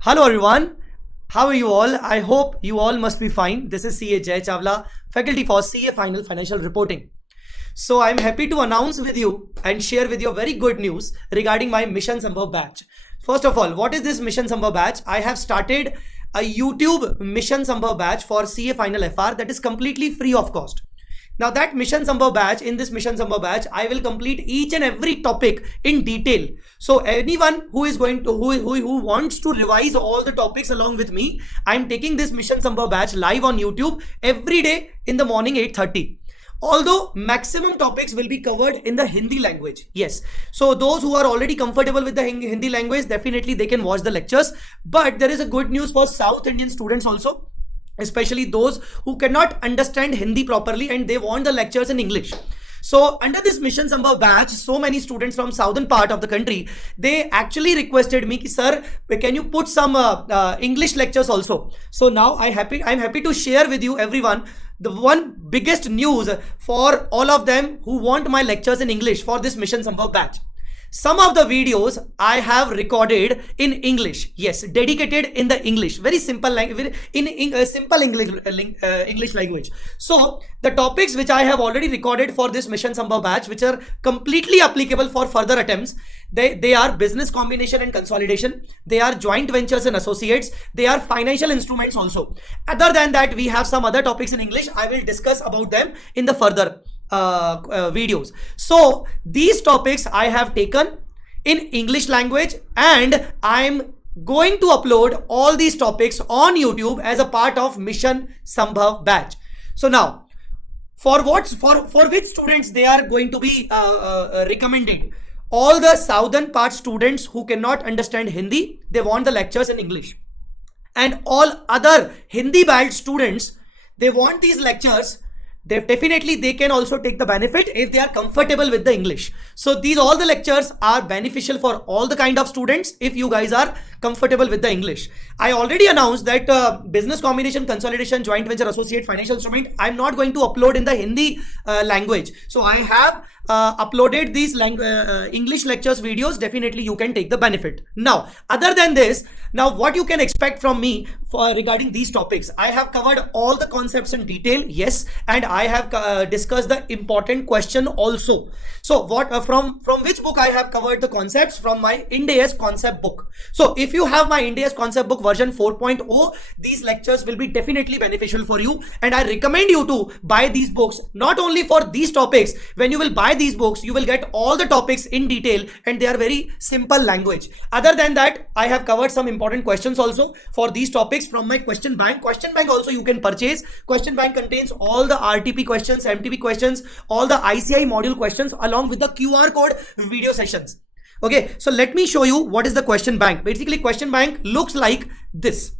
Hello everyone, how are you all? I hope you all must be fine. This is CA Jai Chawla, faculty for CA Final Financial Reporting. So I'm happy to announce with you and share with you very good news regarding my Mission Sambhav batch. First of all, what is this Mission Sambhav batch? I have started a YouTube Mission Sambhav batch for CA Final FR that is completely free of cost. Now that Mission Sambhav batch, in this Mission Sambhav batch, I will complete each and every topic in detail. So anyone who is going to, who wants to revise all the topics along with me, I'm taking this Mission Sambhav batch live on YouTube every day in the morning 8:30. Although maximum topics will be covered in the Hindi language. Yes. So those who are already comfortable with the Hindi language, definitely they can watch the lectures. But there is a good news for South Indian students also, especially those who cannot understand Hindi properly and they want the lectures in English. So under this Mission Sambhav batch, so many students from southern part of the country, they actually requested me, sir, can you put some English lectures also? So now I'm happy to share with you everyone the one biggest news for all of them who want my lectures in English for this Mission Sambhav batch. Some of the videos I have recorded in English, yes, dedicated in the English, very simple language, in simple English language. So the topics which I have already recorded for this Mission Sambhav batch, which are completely applicable for further attempts, they are business combination and consolidation, they are joint ventures and associates, they are financial instruments also. Other than that, we have some other topics in English. I will discuss about them in the further videos. So these topics I have taken in English language and I'm going to upload all these topics on YouTube as a part of Mission Sambhav batch. So now for which students they are going to be recommended? All the southern part students who cannot understand Hindi, they want the lectures in English, and all other Hindi band students, they want these lectures. They can also take the benefit if they are comfortable with the English. So these all the lectures are beneficial for all the kind of students if you guys are comfortable with the English. I already announced that business combination, consolidation, joint venture, associate, financial instrument, I'm not going to upload in the Hindi language. So I have uploaded these English lectures videos. Definitely you can take the benefit. Now other than this, now what you can expect from me for regarding these topics, I have covered all the concepts in detail, yes, and I have discussed the important question also. So what from which book I have covered the concepts? From my Ind AS concept book. So if you have my Ind AS concept book version 4.0, these lectures will be definitely beneficial for you, and I recommend you to buy these books not only for these topics. When you will buy these books, you will get all the topics in detail and they are very simple language. Other than that, I have covered some important questions also for these topics from my question bank. Question bank also you can purchase. Question bank contains all the RTP questions, MTP questions, all the ICI module questions along with the QR code video sessions. Okay, so let me show you what is the question bank. Basically, question bank looks like this.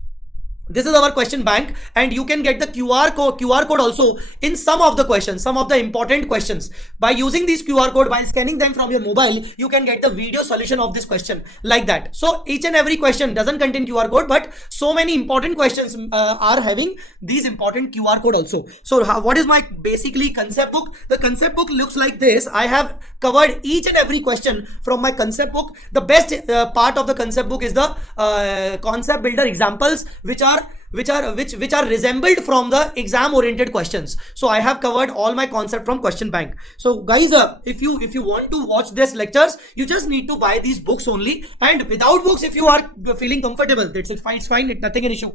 This is our question bank, and you can get the QR code also in some of the questions, some of the important questions. By using this QR code, by scanning them from your mobile, you can get the video solution of this question like that. So each and every question doesn't contain QR code, but so many important questions are having these important QR code also. So what is my basically concept book? The concept book looks like this. I have covered each and every question from my concept book. The best part of the concept book is the concept builder examples, which are resembled from the exam oriented questions. So I have covered all my concept from question bank. So guys, if you want to watch these lectures, you just need to buy these books only, and without books, if you are feeling comfortable, it's fine, it's nothing an issue.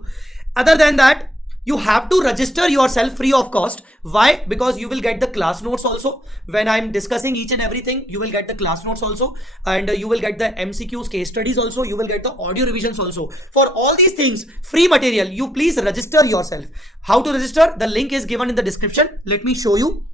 Other than that, you have to register yourself free of cost. Why? Because you will get the class notes also. When I'm discussing each and everything, you will get the class notes also, and you will get the MCQs, case studies also. You will get the audio revisions also. For all these things, free material, you please register yourself. How to register? The link is given in the description. Let me show you.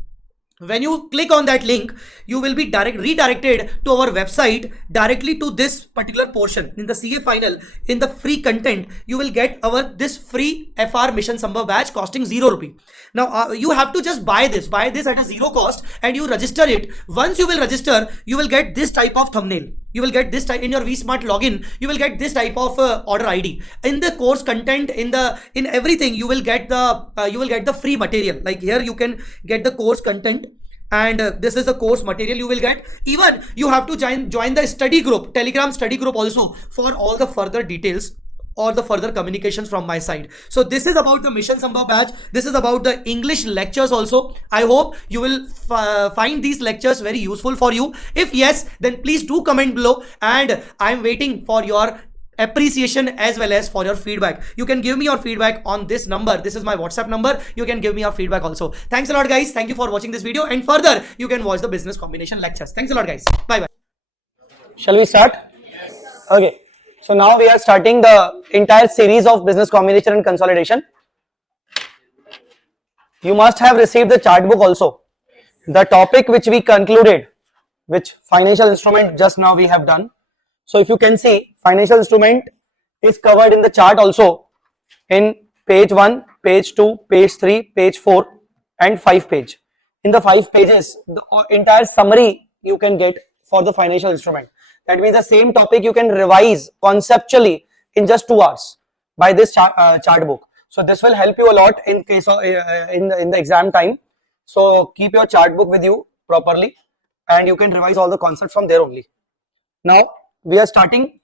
When you click on that link, you will be redirected to our website directly to this particular portion. In the CA final, in the free content, you will get this free FR Mission Sambhav batch costing 0 rupee. Now you have to just buy this at a zero cost, and you register it. Once you will register, you will get this type of thumbnail. You will get this type in your vSmart login. You will get this type of order ID. In the course content, in everything, you will get the free material. Like here, you can get the course content, and this is the course material you will get. Even you have to join the study group, Telegram study group also, for all the further details or the further communications from my side. So this is about the Mission Samba batch. This is about the English lectures also. I hope you will find these lectures very useful for you. If yes, then please do comment below, and I'm waiting for your appreciation as well as for your feedback. You can give me your feedback on this number. This is my WhatsApp number. You can give me your feedback also. Thanks a lot, guys. Thank you for watching this video, and further you can watch the business combination lectures. Thanks a lot, guys. Bye bye. Shall we start? Okay. So now we are starting the entire series of business combination and consolidation. You must have received the chart book also. The topic which we concluded, which financial instrument just now we have done. So if you can see, financial instrument is covered in the chart also in page 1, page 2, page 3, page 4 and 5 page. In the 5 pages, the entire summary you can get for the financial instrument. That means the same topic you can revise conceptually in just 2 hours by this chart book. So this will help you a lot in case of in the exam time. So keep your chart book with you properly, and you can revise all the concepts from there only. Now we are starting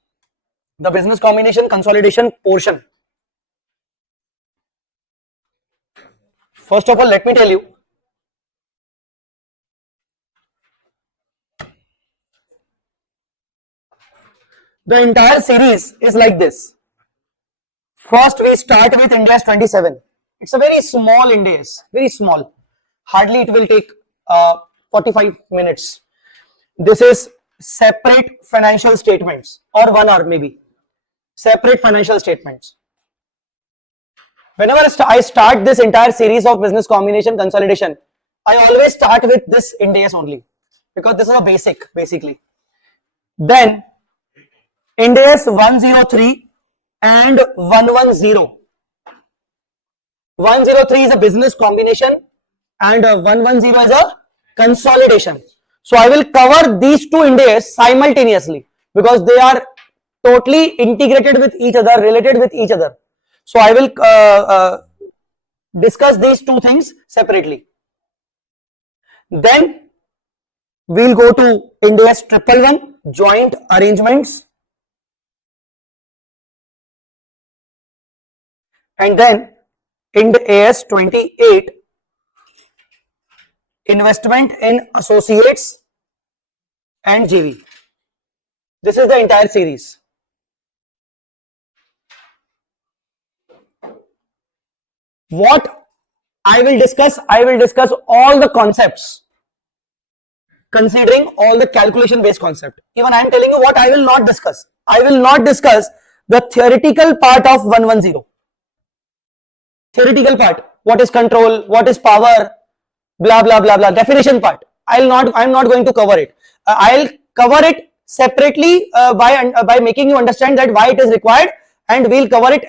the business combination consolidation portion. First of all, let me tell you, the entire series is like this. First we start with Ind AS 27. It's a very small Ind AS, very small. Hardly it will take 45 minutes. This is separate financial statements, or 1 hour maybe. Separate financial statements. Whenever I start this entire series of business combination consolidation, I always start with this Ind AS only, because this is a basic basically. Then Ind AS 103 and 110. 103 is a business combination and 110 is a consolidation. So I will cover these two Ind AS simultaneously because they are totally integrated with each other, related with each other. So I will discuss these two things separately. Then we will go to Ind AS 111, joint arrangements, and then Ind AS 28, investment in associates and JV. This is the entire series. What I will discuss all the concepts, considering all the calculation based concept. Even I am telling you what I will not discuss. I will not discuss the theoretical part of 110. Theoretical part, what is control, what is power, blah blah blah blah, definition part. I'm not going to cover it. I'll cover it separately by making you understand that why it is required, and we'll cover it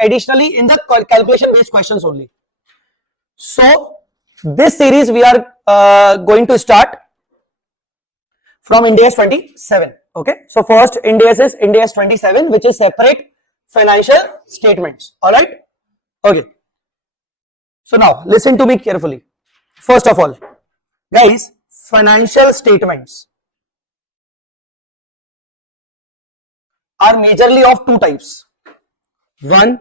additionally in the calculation based questions only. So this series we are going to start from Ind AS 27. Okay, so first Ind AS is Ind AS 27, which is separate financial statements. All right. Okay. So now listen to me carefully. First of all, guys, financial statements are majorly of two types. One,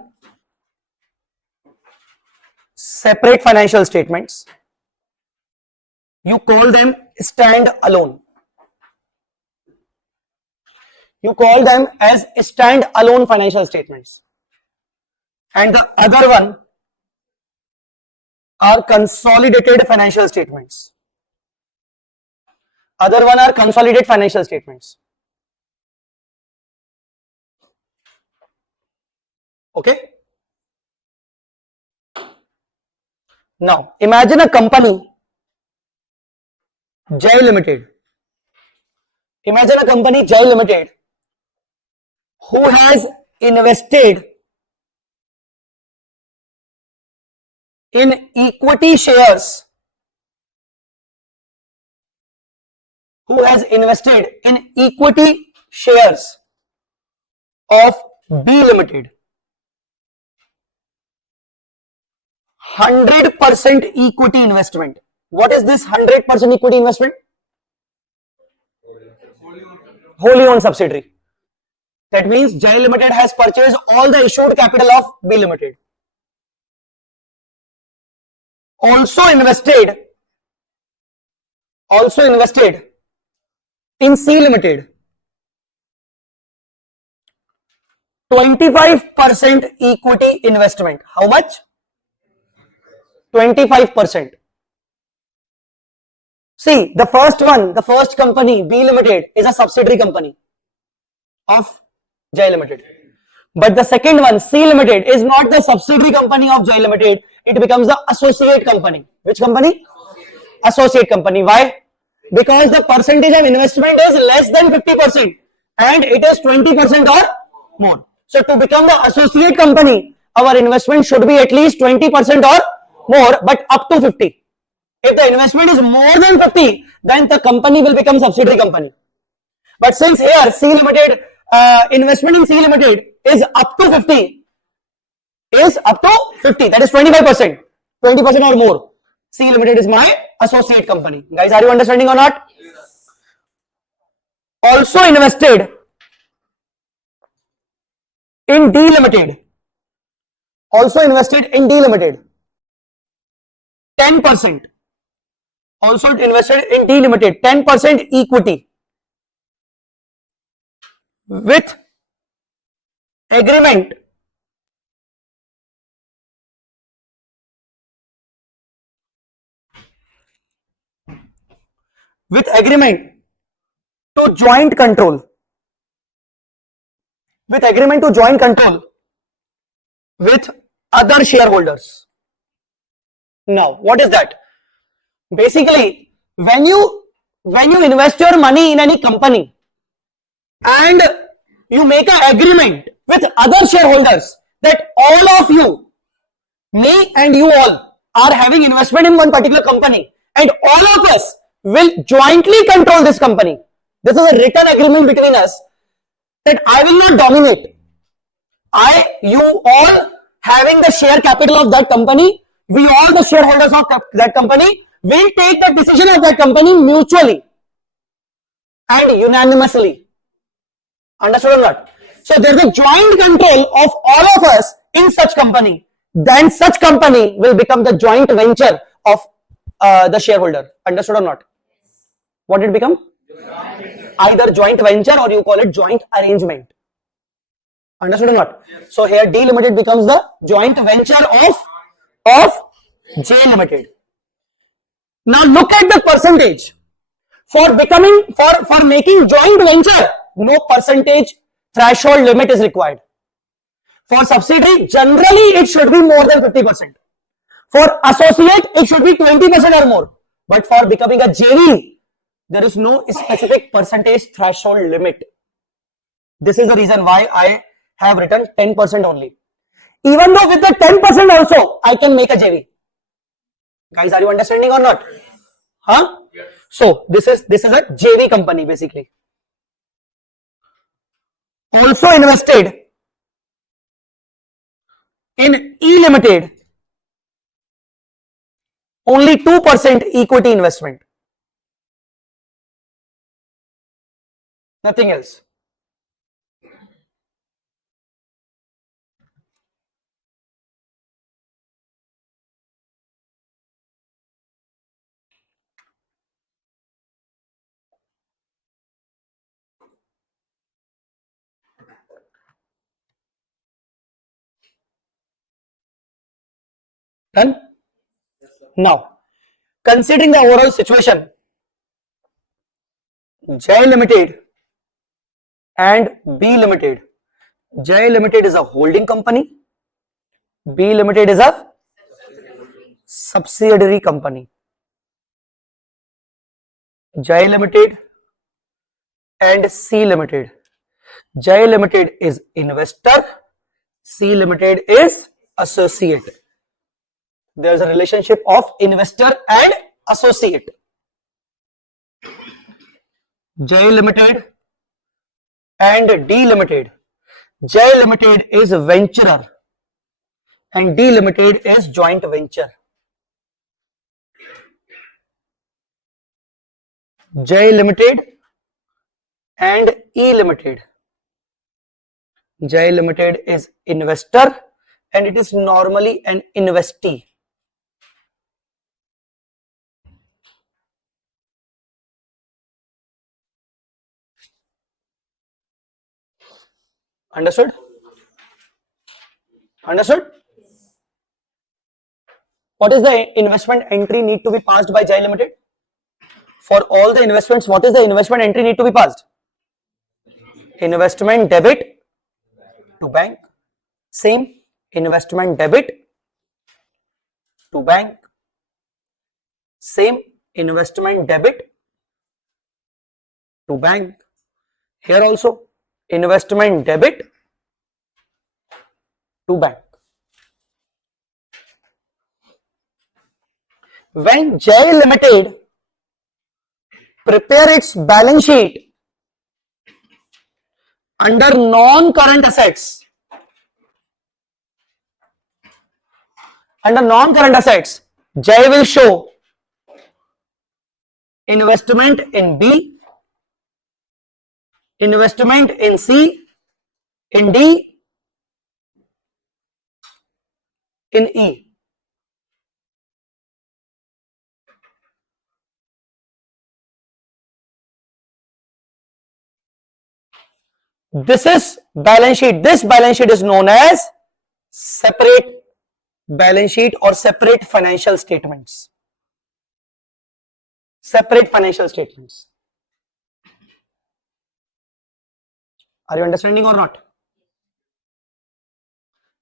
separate financial statements. You call them stand alone. You call them as stand alone financial statements. And the other one are consolidated financial statements. Other one are consolidated financial statements. Okay. Now imagine a company, Jai Limited. Imagine a company, Jai Limited, who has invested in equity shares, of B Limited. 100% equity investment. What is this 100% equity investment? Wholly owned subsidiary. That means Jai Limited has purchased all the issued capital of B Limited. Also invested in C Limited 25% equity investment. How much? 25%. See, the first company, B Limited, is a subsidiary company of Jai Limited. But the second one, C Limited, is not the subsidiary company of Jai Limited. It becomes the associate company. Which company? Associate company. Why? Because the percentage of investment is less than 50% and it is 20% or more. So to become the associate company, our investment should be at least 20% or more, but up to 50. If the investment is more than 50, then the company will become subsidiary company. But since here C Limited, investment in C Limited is up to 50, that is 25%, 20% or more. C Limited is my associate company. Guys, are you understanding or not? Yes. Also invested in D Limited. 10%. Also invested in D Limited 10% equity with agreement to joint control with other shareholders. Now, what is that? Basically, when you invest your money in any company and you make an agreement with other shareholders that all of you, me and you all, are having investment in one particular company and all of us will jointly control this company. This is a written agreement between us that I will not dominate. You all having the share capital of that company, we all the shareholders of that company will take the decision of that company mutually and unanimously. Understood or not? So there is a joint control of all of us in such company. Then such company will become the joint venture of the shareholder. Understood or not? What did it become? Either joint venture or you call it joint arrangement. Understood or not? So here D Limited becomes the joint venture of J Limited. Now look at the percentage. For making joint venture, no percentage threshold limit is required. For subsidiary, generally it should be more than 50%. For associate, it should be 20% or more. But for becoming a JV, there is no specific percentage threshold limit. This is the reason why I have written 10% only. Even though with the 10% also, I can make a JV. Guys, are you understanding or not? Huh? Yes. So this is a JV company basically. Also invested in E Limited, only 2% equity investment. Nothing else. Done? Now, considering the overall situation, Jai Limited and B Limited. Jai Limited is a holding company. B Limited is a subsidiary company. Jai Limited and C Limited. Jai Limited is investor. C Limited is associate. There is a relationship of investor and associate. Jai Limited and D Limited. Jai Limited is a venturer and D Limited is joint venture. Jai Limited and E Limited. Jai Limited is investor and it is normally an investee. Understood? Understood? What is the investment entry need to be passed by Jai Limited? For all the investments, what is the investment entry need to be passed? Investment debit to bank. Same investment debit to bank. Same investment debit to bank. Here also investment debit to bank. When Jai Limited prepare its balance sheet under non-current assets, Jai will show investment in B, investment in C, in D, in E. This is balance sheet. This balance sheet is known as separate balance sheet or separate financial statements. Separate financial statements. Are you understanding or not?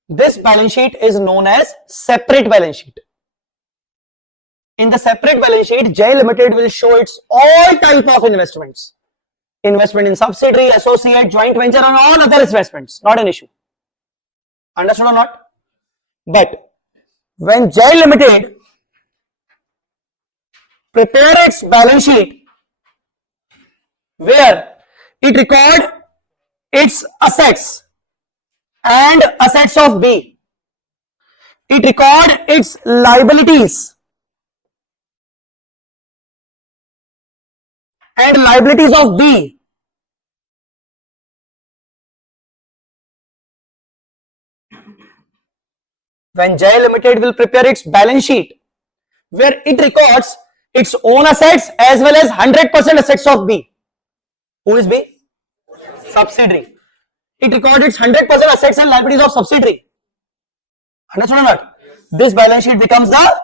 This balance sheet is known as separate balance sheet. In the separate balance sheet, Jai Limited will show its all type of investments. Investment in subsidiary, associate, joint venture and all other investments. Not an issue. Understood or not? But when Jai Limited prepare its balance sheet where it record its assets and assets of B, it record its liabilities and liabilities of B. When Jai Limited will prepare its balance sheet where it records its own assets as well as 100% assets of B. Who is B? Subsidiary. It records its 100% assets and liabilities of subsidiary. Understood or not? This balance sheet becomes the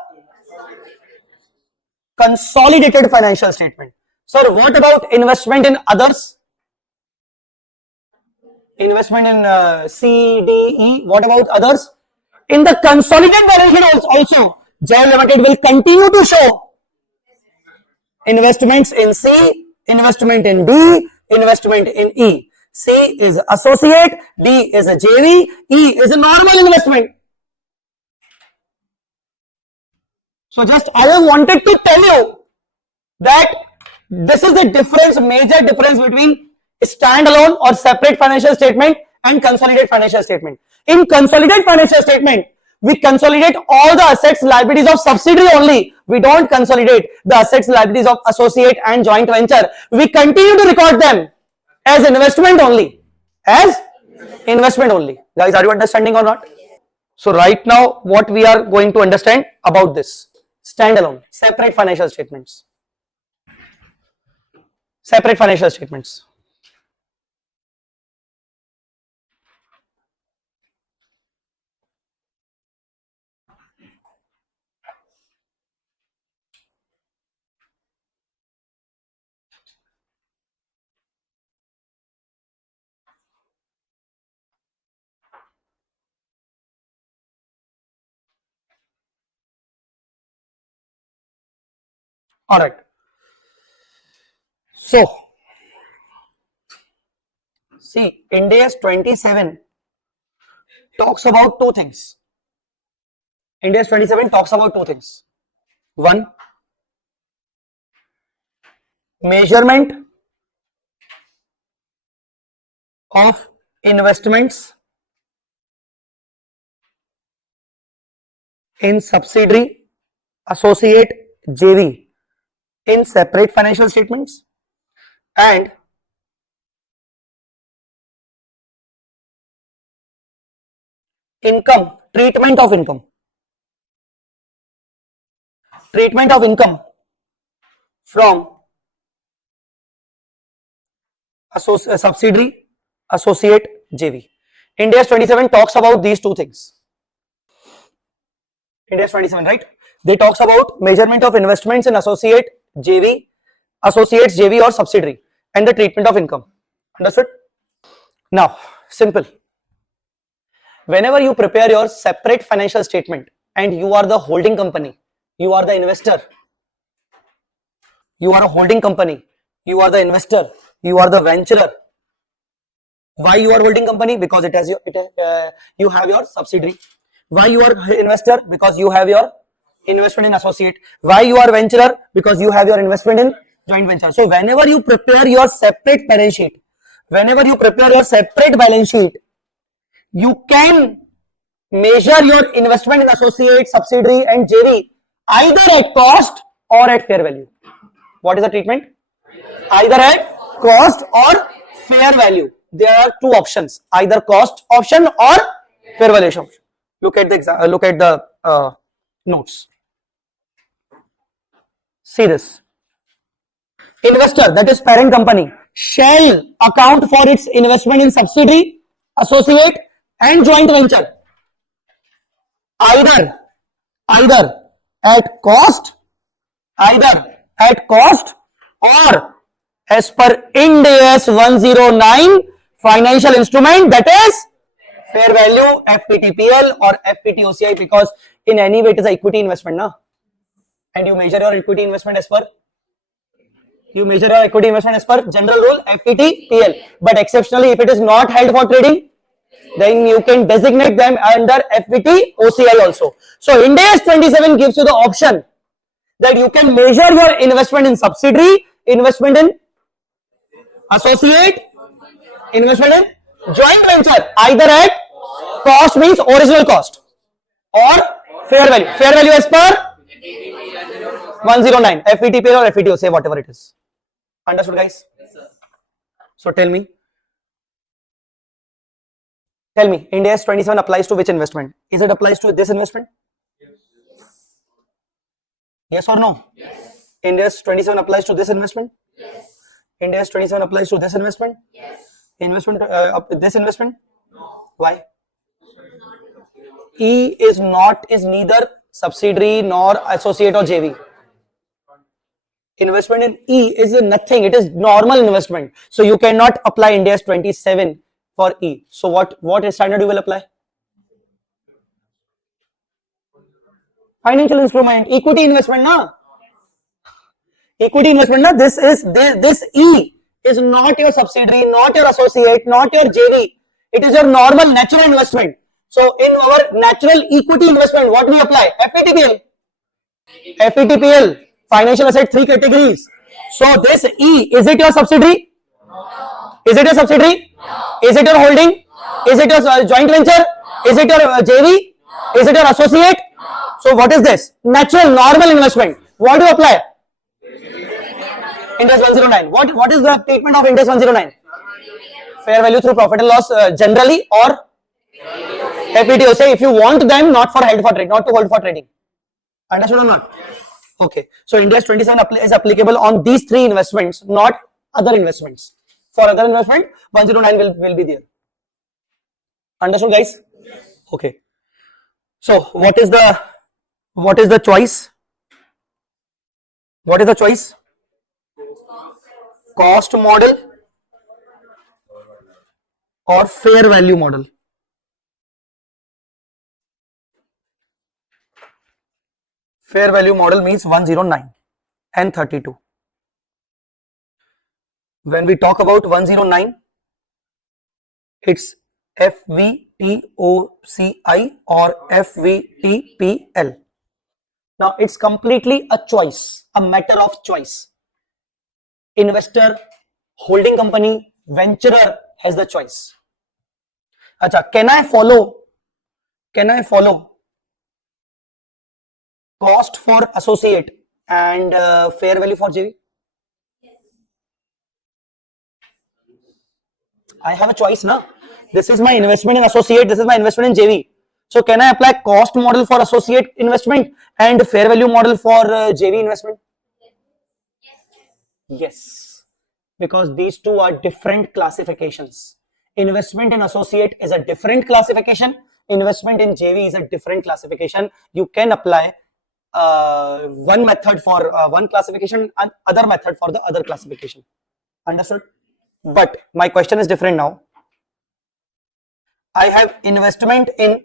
consolidated financial statement. Sir, what about investment in others? Investment in C, D, E. What about others? In the consolidated balance sheet also, Jai Limited will continue to show investments in C, investment in D, investment in E. C is associate, D is a JV, E is a normal investment. So just I have wanted to tell you that this is the difference, major difference between standalone or separate financial statement and consolidated financial statement. In consolidated financial statement, we consolidate all the assets, liabilities of subsidiary only. We don't consolidate the assets, liabilities of associate and joint venture. We continue to record them as investment only. As investment only. Guys, are you understanding or not? So right now, what we are going to understand about this standalone, separate financial statements. Separate financial statements. All right. So, see, Ind AS 27 talks about two things. Ind AS 27 talks about two things. One, measurement of investments in subsidiary, associate, JV in separate financial statements, and income, treatment of income from subsidiary, associate, JV. India's 27 talks about these two things. India's 27, right? They talks about measurement of investments in associates, JV or subsidiary, and the treatment of income. Understood? Now, simple. Whenever you prepare your separate financial statement and you are the holding company, you are the investor, you are a holding company, you are the investor, you are the venturer. Why you are holding company? Because it has you have your subsidiary. Why you are investor? Because you have your investment in associate. Why you are venturer? Because you have your investment in joint venture. So whenever you prepare your separate balance sheet, you can measure your investment in associate, subsidiary and JV either at cost or at fair value. What is the treatment? Either at cost or fair value. There are two options, either cost option or fair valuation option. Look at the notes. See this. Investor, that is parent company, shall account for its investment in subsidiary, associate and joint venture either at cost or as per Ind AS 109 financial instrument, that is fair value, FVTPL or FVTOCI, because in any way it is an equity investment, na? And you measure your equity investment as per general rule FVTPL. But exceptionally, if it is not held for trading, then you can designate them under FVTOCI also. So Ind AS 27 gives you the option that you can measure your investment in subsidiary, investment in associate, investment in joint venture either at cost, means original cost, or fair value. Fair value as per 109 FVTPL or FVTOCI, whatever it is. Understood, guys? So tell me, Ind AS 27 applies to which investment? Is it applies to this investment? Yes or no? Yes. Ind AS 27 applies to this investment? Yes. Ind AS 27 applies to this investment? Yes. This investment? No. Why? E is neither subsidiary nor associate or JV. Investment in E is nothing. It is normal investment. So you cannot apply Ind AS 27 for E. So what standard you will apply? Financial instrument, equity investment, na? Equity investment, na? This E is not your subsidiary, not your associate, not your JV. It is your normal natural investment. So in our natural equity investment, what we apply? FVTPL, financial asset, 3 categories. So this E, is it your subsidiary? No. Is it your subsidiary? No. Is it your holding? No. Is it your joint venture? No. Is it your JV? No. Is it your associate? No. So what is this? Natural, normal investment. What do you apply? Ind AS 109. What is the treatment of Ind AS 109? Fair value through profit and loss generally, or FVTOCI if you want them not to hold for trading. Understood or not? Yes. Okay. So Ind AS 27 is applicable on these 3 investments, not other investments. For other investment, 109 will be there. Understood, guys? Yes. Okay. So what is the choice? What is the choice? Cost model or fair value model? Fair value model means 109 and 32. When we talk about 109, it's FVTOCI or FVTPL. Now it's completely a choice, a matter of choice. Investor, holding company, venturer has the choice. Acha, can I follow cost for associate and fair value for JV? I have a choice, na? This is my investment in associate, this is my investment in JV. So can I apply cost model for associate investment and fair value model for JV investment? Yes, because these two are different classifications. Investment in associate is a different classification. Investment in JV is a different classification. You can apply one method for one classification and other method for the other classification. Understood? But my question is different now. I have investment in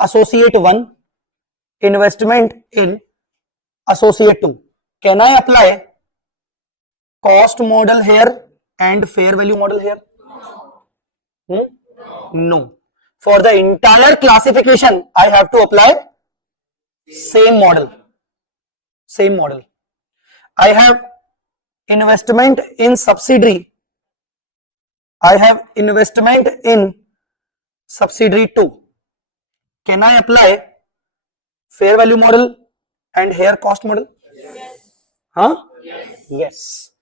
associate 1, investment in associate 2. Can I apply cost model here and fair value model here? No. For the entire classification, I have to apply same model. Same model. I have investment in subsidiary. I have investment in subsidiary 2. Can I apply fair value model and here cost model? Huh? Yes.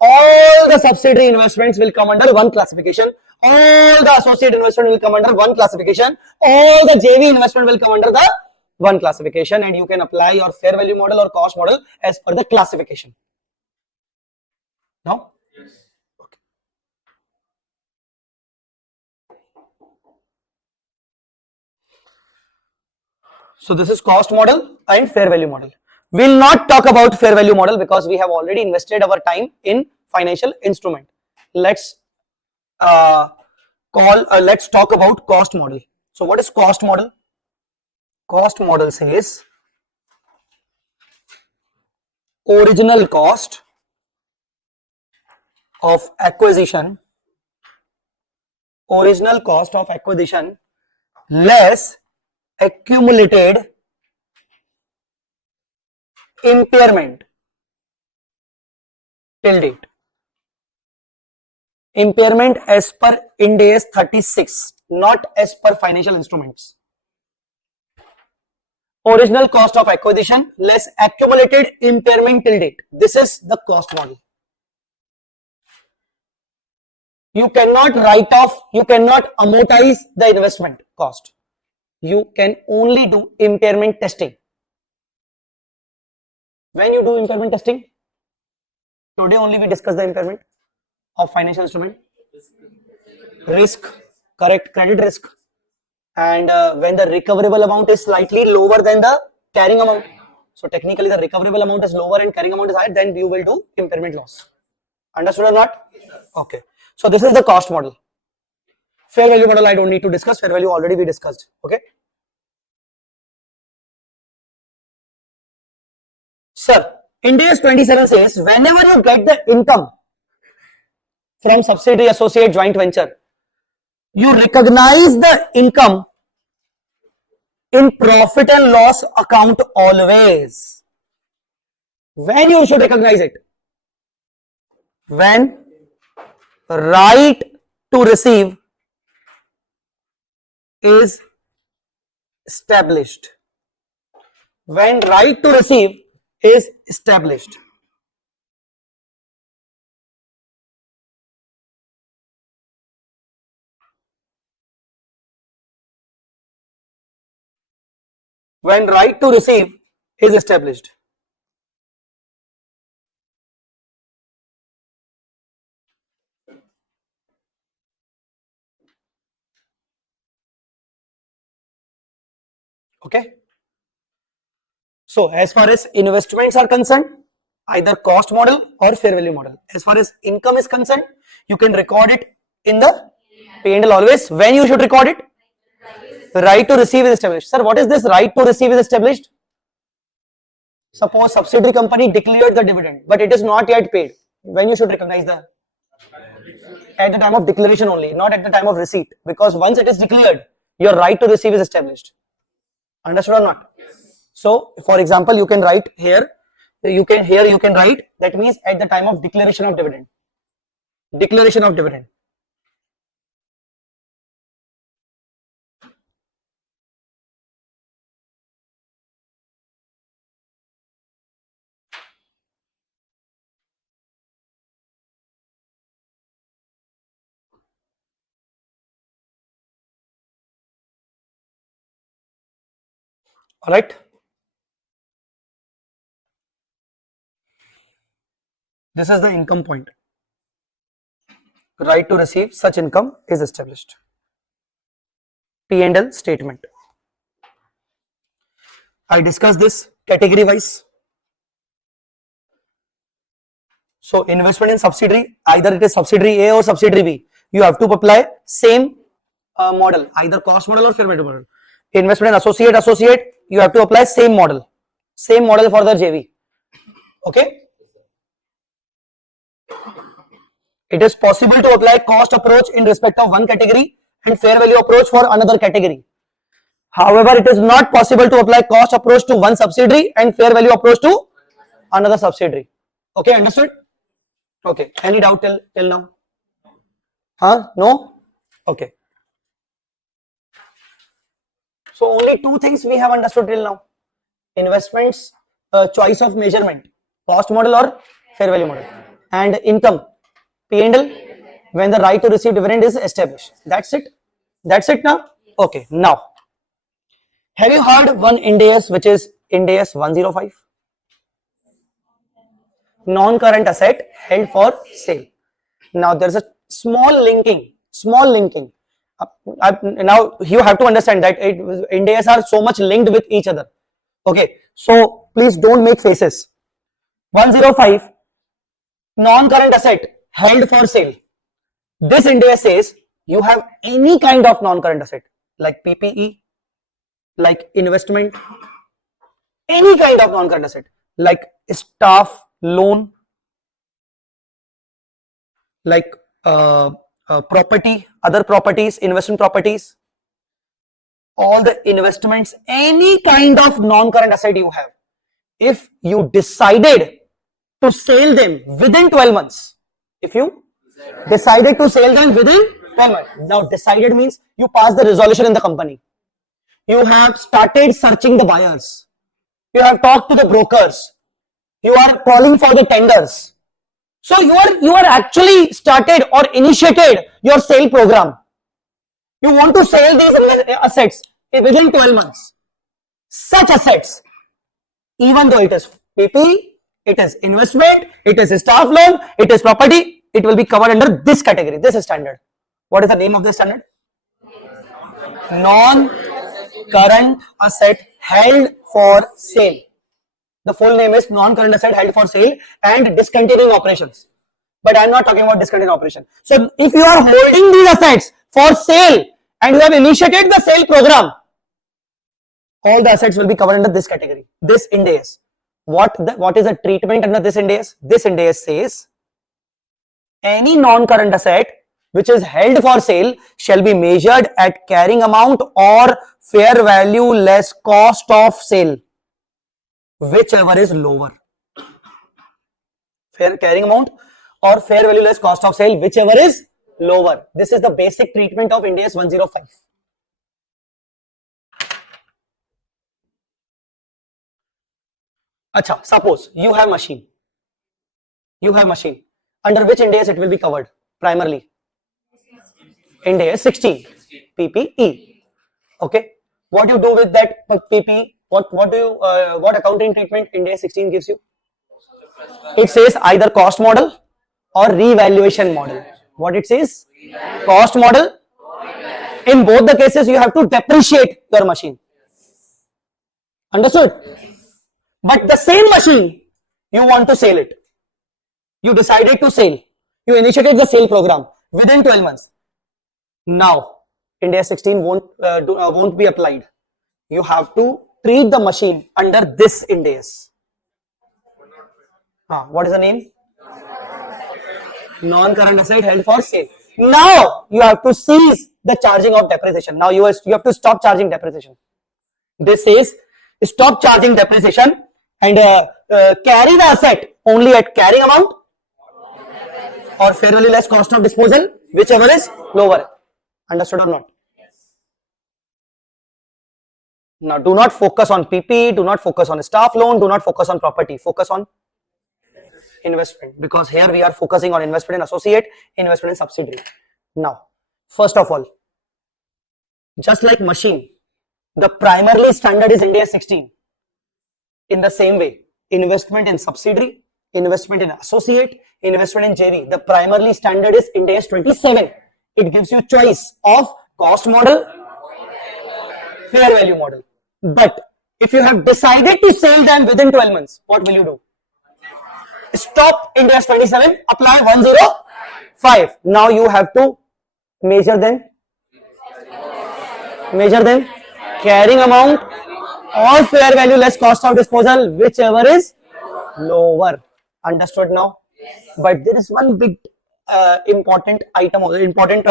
All the subsidiary investments will come under one classification. All the associate investment will come under one classification. All the JV investment will come under the one classification, and you can apply your fair value model or cost model as per the classification. No? Yes. Okay. So this is cost model and fair value model. We'll not talk about fair value model because we have already invested our time in financial instrument. Let's let's talk about cost model. So what is cost model? Cost model says original cost of acquisition, less accumulated impairment till date. Impairment as per Ind AS 36, not as per financial instruments. Original cost of acquisition less accumulated impairment till date. This is the cost model. You cannot write off, you cannot amortize the investment cost. You can only do impairment testing. When you do impairment testing, today only we discuss the impairment of financial instrument. Risk, correct, credit risk. And when the recoverable amount is slightly lower than the carrying amount. So technically the recoverable amount is lower and carrying amount is higher, then you will do impairment loss. Understood or not? Okay. So this is the cost model. Fair value model I don't need to discuss. Fair value already we discussed. Okay. Sir, Ind AS 27 says whenever you get the income from subsidiary, associate, joint venture, you recognize the income in profit and loss account always. When you should recognize it? When right to receive is established. When right to receive is established. When right to receive is established. Okay. So as far as investments are concerned, either cost model or fair value model. As far as income is concerned, you can record it in the P&L always. When you should record it? Right to receive is established. Sir, what is this right to receive is established? Suppose subsidiary company declared the dividend, but it is not yet paid. When you should recognize the? At the time of declaration only, not at the time of receipt. Because once it is declared, your right to receive is established. Understood or not? So, for example, you can write here, you can write, that means at the time of declaration of dividend. Declaration of dividend. All right. This is the income point. Right to receive such income is established. P&L statement. I discussed this category wise. So investment in subsidiary, either it is subsidiary A or subsidiary B, you have to apply same model, either cost model or fair value model. Investment in associate, you have to apply same model for the JV. Okay. It is possible to apply cost approach in respect of one category and fair value approach for another category. However, it is not possible to apply cost approach to one subsidiary and fair value approach to another subsidiary. Okay, understood? Okay. Any doubt till now? Huh? No? Okay. So only two things we have understood till now. Investments, choice of measurement, cost model or fair value model, and income, P&L, when the right to receive dividend is established. That's it. That's it now. Okay. Now, have you heard one Ind AS which is Ind AS 105? Non-current asset held for sale. Now there's a small linking. Now you have to understand that Ind AS are so much linked with each other. Okay, so please don't make faces. 105, non-current asset held for sale. This Ind AS says you have any kind of non-current asset like PPE, like investment, any kind of non-current asset like staff loan, like property, other properties, investment properties, all the investments, any kind of non-current asset you have, if you decided to sell them within 12 months, if you decided to sell them within 12 months, now decided means you pass the resolution in the company, you have started searching the buyers, you have talked to the brokers, you are calling for the tenders. So you are actually started or initiated your sale program. You want to sell these assets within 12 months. Such assets, even though it is PP, it is investment, it is staff loan, it is property, it will be covered under this category, this standard. What is the name of this standard? Non-current asset held for sale. The full name is non-current asset held for sale and discontinuing operations. But I am not talking about discontinuing operation. So if you are holding these assets for sale and you have initiated the sale program, all the assets will be covered under this category, this Ind AS. What is the treatment under this Ind AS? This Ind AS says any non-current asset which is held for sale shall be measured at carrying amount or fair value less cost of sale, whichever is lower. Fair carrying amount or fair value less cost of sale, whichever is lower. This is the basic treatment of Ind AS 105. Acha, suppose you have machine. Under which Ind AS it will be covered primarily? Ind AS 16, PPE. Okay. What you do with that PPE? What accounting treatment Ind AS 16 gives you? It says either cost model or revaluation model. What it says? Cost model. In both the cases, you have to depreciate your machine. Understood? But the same machine, you want to sell it. You decided to sell. You initiated the sale program within 12 months. Now, Ind AS 16 won't be applied. You have to treat the machine under this Ind AS. What is the name? Non-current asset held for sale. Now you have to cease the charging of depreciation. Now you have to stop charging depreciation. This says stop charging depreciation and carry the asset only at carrying amount or fair value less cost of disposal, whichever is lower. Understood or not? Now do not focus on PP, do not focus on staff loan, do not focus on property, focus on investment, because here we are focusing on investment in associate, investment in subsidiary. Now, first of all, just like machine, The primarily standard is Ind AS 16. In the same way, investment in subsidiary, investment in associate, investment in JV. The primarily standard is Ind AS 27. It gives you choice of cost model, fair value model. But if you have decided to sell them within 12 months, what will you do? Stop Ind AS 27, apply 105. Now you have to measure them, carrying amount or fair value less cost of disposal, whichever is lower. Understood now? But there is one big important item, important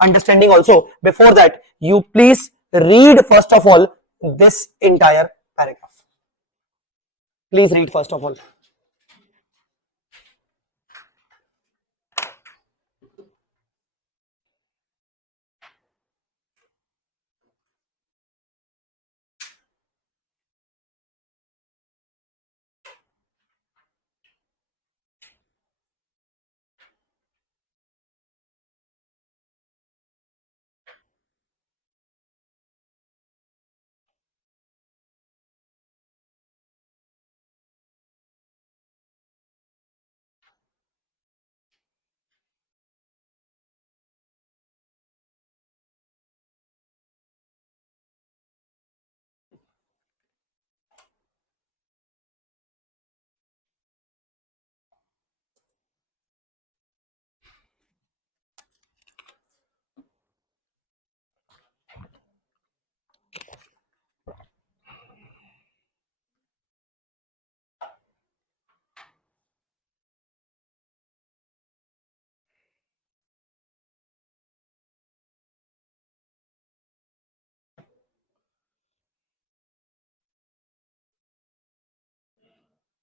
understanding also. Before that, you please read first of all this entire paragraph. Please read first of all.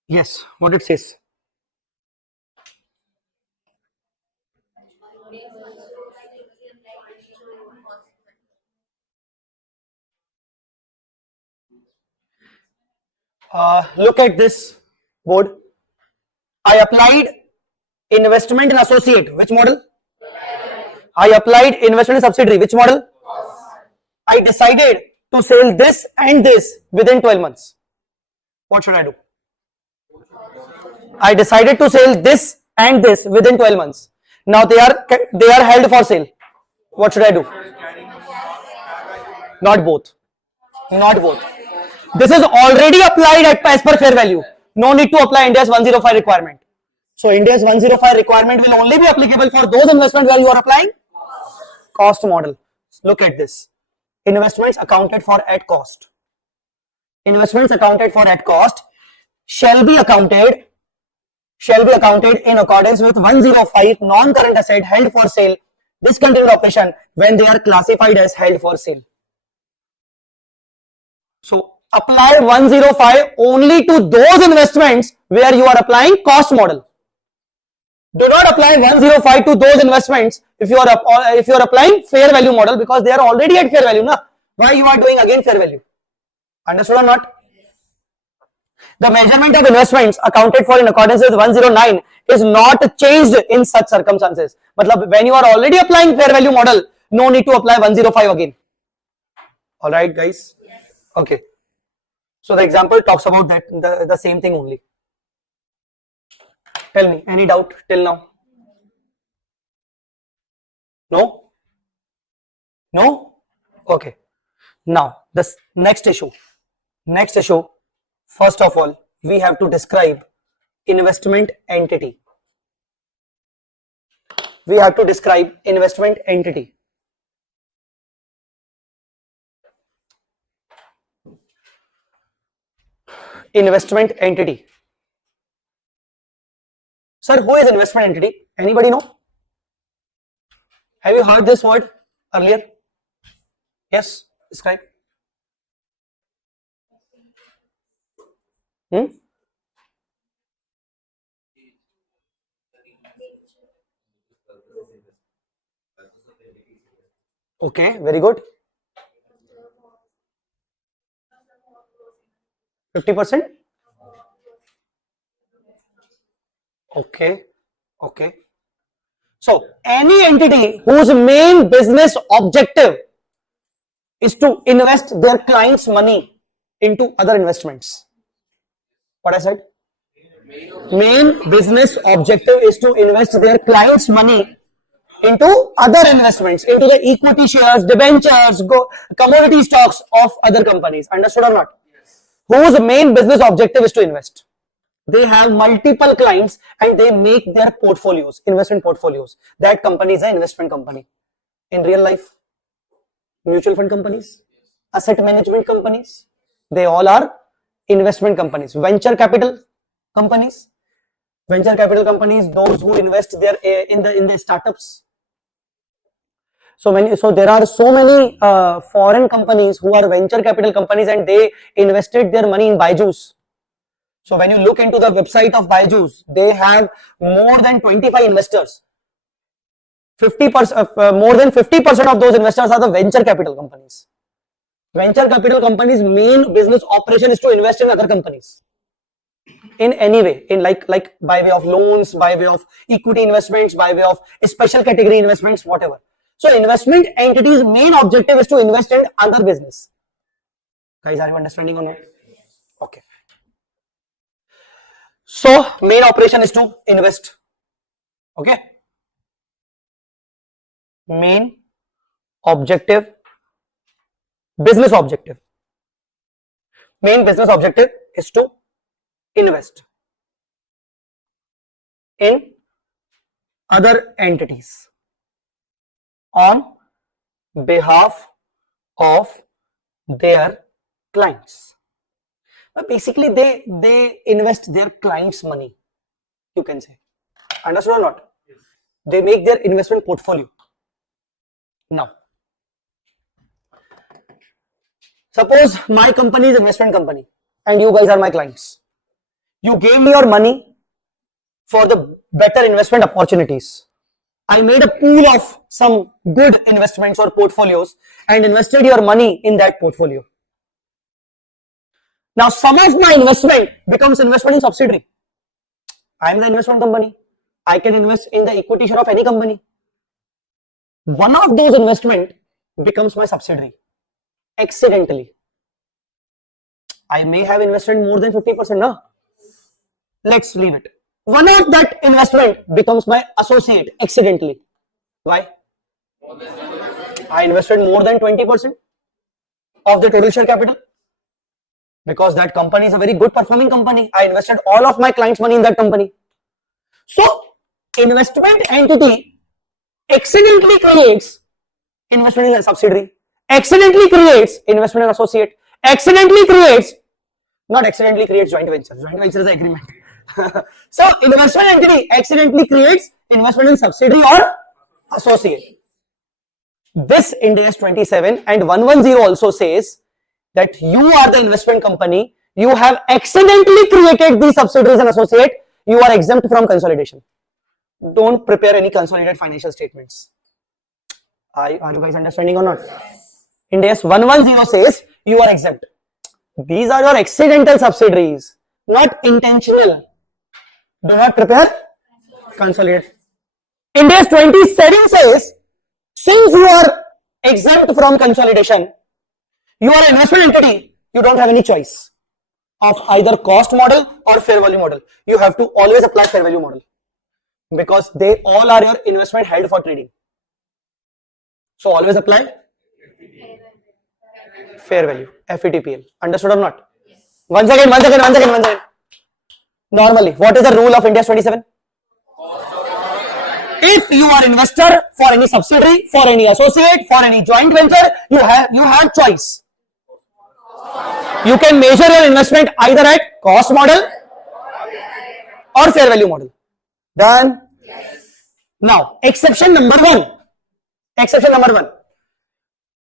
Yes, what it says. Look at this board. I applied investment in associate. Which model? I applied investment in subsidiary. Which model? I decided to sell this and this within 12 months. What should I do? I decided to sell this and this within 12 months. Now they are held for sale. What should I do? Not both. Not both. This is already applied as per fair value. No need to apply Ind AS 105 requirement. So Ind AS 105 requirement will only be applicable for those investments where you are applying cost model. Look at this. Investments accounted for at cost. Investments accounted for at cost shall be accounted in accordance with 105 non-current asset held for sale, discontinued operation when they are classified as held for sale. So apply 105 only to those investments where you are applying cost model. Do not apply 105 to those investments if you are applying fair value model, because they are already at fair value. Na? Why you are doing again fair value? Understood or not? The measurement of investments accounted for in accordance with 109 is not changed in such circumstances. Matlab, when you are already applying fair value model, no need to apply 105 again. Alright guys? Okay. So the example talks about that, the same thing only. Tell me, any doubt till now? No? No? Okay. Now, this next issue. First of all, we have to describe investment entity. Investment entity. Sir, who is investment entity? Anybody know? Have you heard this word earlier? Yes, describe. Okay, very good. 50%? Okay. So any entity whose main business objective is to invest their clients' money into other investments. What I said? Main business objective is to invest their clients' money into other investments, into the equity shares, debentures, commodity stocks of other companies. Understood or not? Whose main business objective is to invest. They have multiple clients and they make their portfolios, investment portfolios. That company is an investment company. In real life, mutual fund companies, asset management companies, they all are investment companies. Venture capital companies, those who invest there in the startups. So there are so many foreign companies who are venture capital companies and they invested their money in Byju's. So when you look into the website of Byju's, they have more than 25 investors. 50%, more than 50% of those investors are the venture capital companies. Venture capital companies' main business operation is to invest in other companies. In any way, in like by way of loans, by way of equity investments, by way of special category investments, whatever. So investment entity's main objective is to invest in other business. Guys, are you understanding or not? Okay. So main operation is to invest. Okay. Main objective, business objective. Main business objective is to invest in other entities on behalf of their clients. But basically, they invest their clients' money, you can say. Understood or not? Yes. They make their investment portfolio. Now, suppose my company is an investment company and you guys are my clients. You gave me your money for the better investment opportunities. I made a pool of some good investments or portfolios and invested your money in that portfolio. Now, some of my investment becomes investment in subsidiary. I am the investment company. I can invest in the equity share of any company. One of those investment becomes my subsidiary. Accidentally. I may have invested more than 50%, no? Let's leave it. One of that investment becomes my associate accidentally. Why? I invested more than 20% of the total share capital. Because that company is a very good performing company. I invested all of my clients' money in that company. So, investment entity accidentally creates investment in a subsidiary, accidentally creates investment in associate, accidentally creates, not accidentally creates joint venture. Joint venture is an agreement. So, investment entity accidentally creates investment in subsidiary or associate. This Ind AS 27 and 110 also says that you are the investment company, you have accidentally created these subsidiaries and associate, you are exempt from consolidation. Don't prepare any consolidated financial statements. Are you guys understanding or not? Ind AS 110 says you are exempt. These are your accidental subsidiaries, not intentional. Do not prepare consolidated. Ind AS 27 says since you are exempt from consolidation, you are an investment entity, you don't have any choice of either cost model or fair value model. You have to always apply fair value model because they all are your investment held for trading. So always apply fair value, FETPL. Understood or not? Yes. Once again. Normally, what is the rule of Ind AS 27? If you are investor for any subsidiary, for any associate, for any joint venture, you have choice. You can measure your investment either at cost model or fair value model. Done? Yes. Now, exception number one.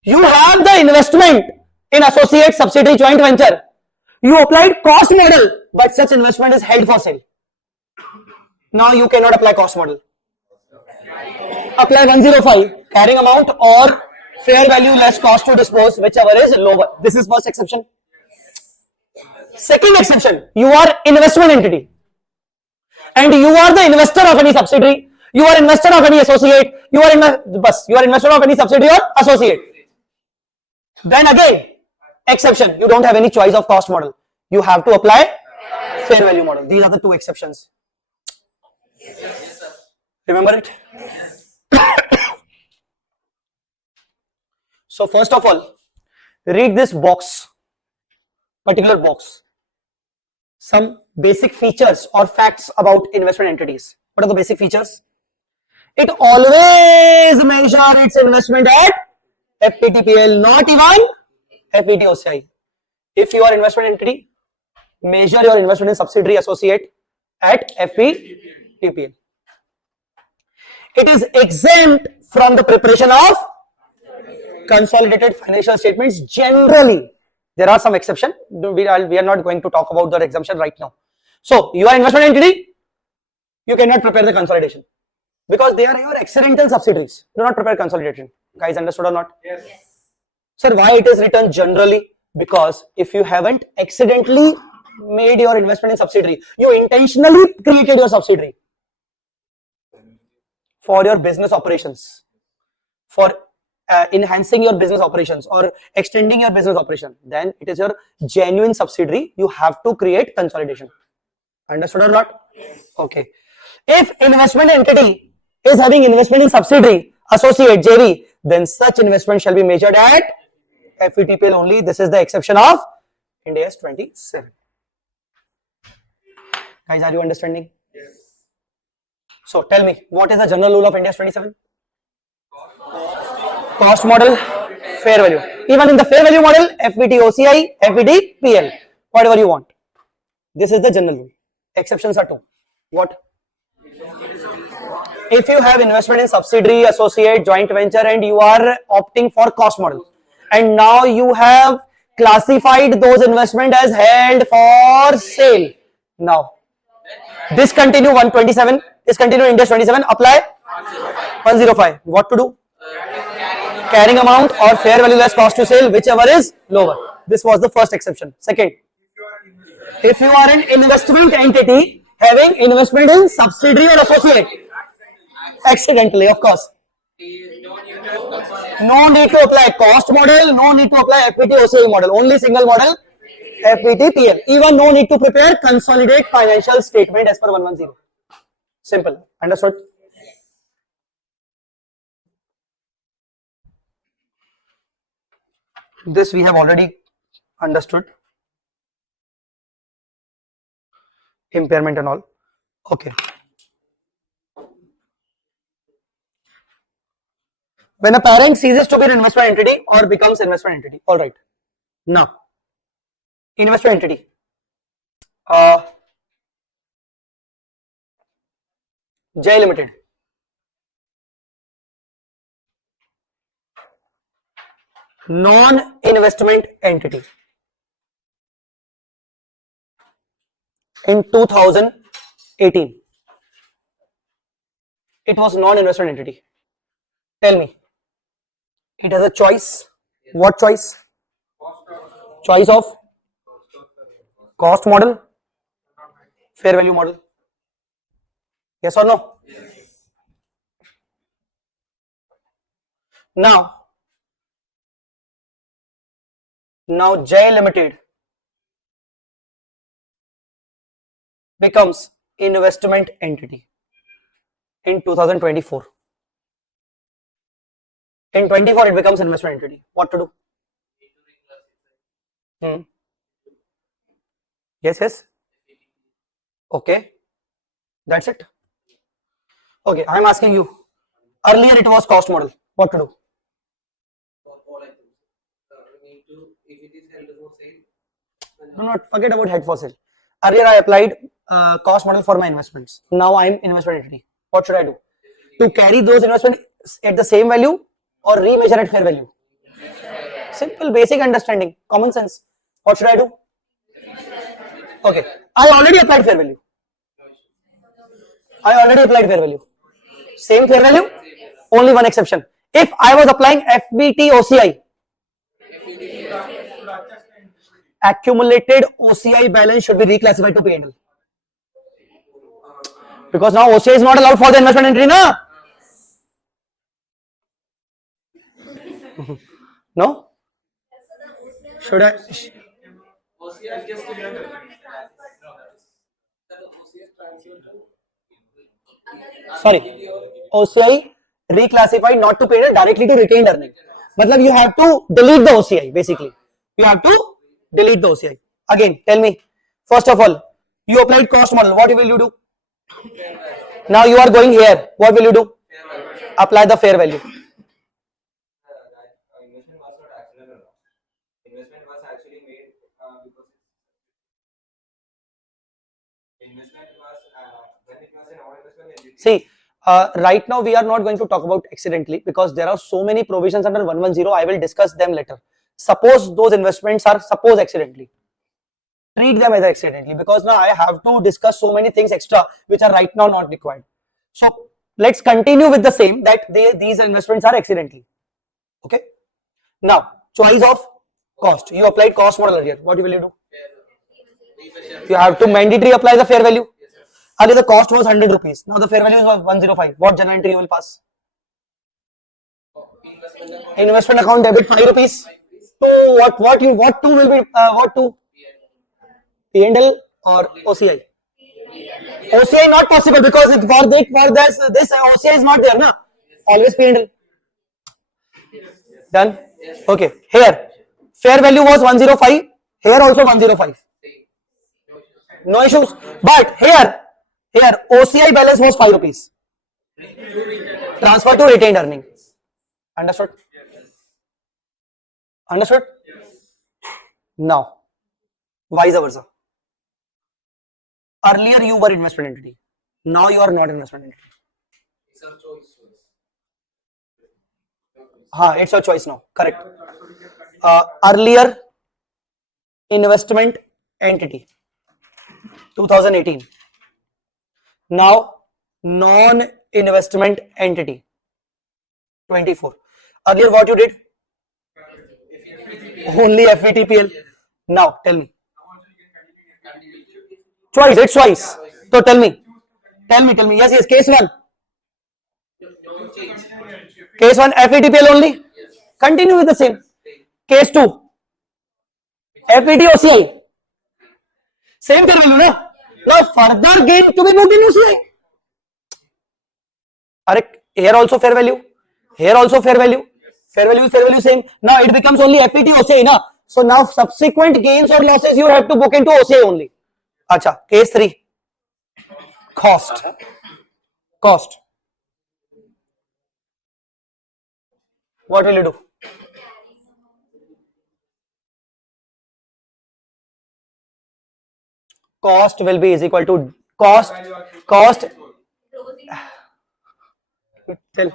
You have the investment in associate, subsidiary, joint venture. You applied cost model, but such investment is held for sale. Now you cannot apply cost model. Apply 105, carrying amount or fair value less cost to dispose, whichever is lower. This is first exception. Second exception, you are investment entity and you are the investor of any subsidiary, you are investor of any associate, you are investor of any subsidiary or associate. Then again, exception, you don't have any choice of cost model. You have to apply fair value model. These are the two exceptions. Remember it? So first of all, read this box, particular box. Some basic features or facts about investment entities. What are the basic features? It always measures its investment at FVTPL, not even FVTOCI. If you are investment entity, measure your investment in subsidiary associate at FVTPL. It is exempt from the preparation of consolidated financial statements generally. There are some exceptions. We are not going to talk about that exemption right now. So, you are investment entity, you cannot prepare the consolidation because they are your accidental subsidiaries. Do not prepare consolidation. Guys, understood or not? Yes. Sir, why it is written generally? Because if you haven't accidentally made your investment in subsidiary, you intentionally created your subsidiary for your business operations, for enhancing your business operations or extending your business operation, then it is your genuine subsidiary. You have to create consolidation. Understood or not? Okay. If investment entity is having investment in subsidiary, associate, JV, then such investment shall be measured at FVTPL only. This is the exception of Ind AS 27. Guys, are you understanding? Yes. So tell me, what is the general rule of Ind AS 27? Cost model, fair value. Even in the fair value model, FVT OCI, FVT PL, whatever you want. This is the general rule. Exceptions are two. What? If you have investment in subsidiary, associate, joint venture, and you are opting for cost model, and now you have classified those investment as held for sale. Now, discontinue 127, discontinue Ind AS 27, apply 105. What to do? Carrying amount or fair value less cost to sale, whichever is lower. This was the first exception. Second, if you are an investment entity having investment in subsidiary or associate, accidentally, of course, no need to apply cost model, no need to apply FPT OCI model, only single model, FPT PL. Even no need to prepare consolidate financial statement as per 110. Simple. Understood? This we have already understood. Impairment and all. Okay. When a parent ceases to be an investment entity or becomes investment entity. All right. Now, investment entity. Jai Limited. Non-investment entity. In 2018, it was non-investment entity. Tell me, it has a choice. What choice? Choice of cost model, fair value model. Yes or no? Now Jai Limited becomes investment entity in 2024. In 24, it becomes investment entity. What to do? Yes. Okay. That's it. Okay, I am asking you. Earlier it was cost model. What to do? Do not forget about head for sale. Earlier I applied cost model for my investments. Now I am investment entity. What should I do? To carry those investments at the same value or remeasure at fair value? Simple, basic understanding, common sense. What should I do? Okay, I already applied fair value. Same fair value, only one exception. If I was applying FVT OCI, accumulated OCI balance should be reclassified to P&L. Because now OCI is not allowed for the investment entry, na? No? Should I? Sorry, OCI reclassified not to P&L directly to retained earning. Matlab you have to delete the OCI basically. You have to delete the OCI. Again, tell me. First of all, you applied cost model. What will you do? Now you are going here. What will you do? Apply the fair value. See, right now we are not going to talk about accidentally because there are so many provisions under 110. I will discuss them later. Suppose those investments are accidentally. Treat them as accidentally because now I have to discuss so many things extra which are right now not required. So let's continue with the same that these investments are accidentally. Okay. Now, choice of cost. You applied cost model earlier. What will you do? You have to mandatory apply the fair value. Earlier the cost was 100 rupees. Now the fair value is 105. What journal entry you will pass? Investment account debit 5 rupees. So what two will be what two? P&L or OCI? OCI not possible because for this OCI is not there, na? Always P&L. Done. Okay. Here fair value was 105. Here also 105. No issues. But here OCI balance was 5 rupees. Transfer to retained earning. Understood? Understood? Now, vice versa. Earlier you were investment entity. Now you are not investment entity. It's your choice now. Correct. Earlier investment entity 2018. Now non-investment entity 24. Earlier what you did? Only FVTPL. Now tell me. Choice, it's choice. So tell me. Yes, case 1. Case 1, FVTPL only. Continue with the same. Case 2, FVT OCI. Same fair value, no? Now further gain to be booked in OCI. Here also fair value. Here also fair value. Fair value same. Now it becomes only FVT OCI, na? So now subsequent gains or losses you have to book into OCI only. Acha, case 3. Cost. What will you do? Cost will be is equal to cost. Tell.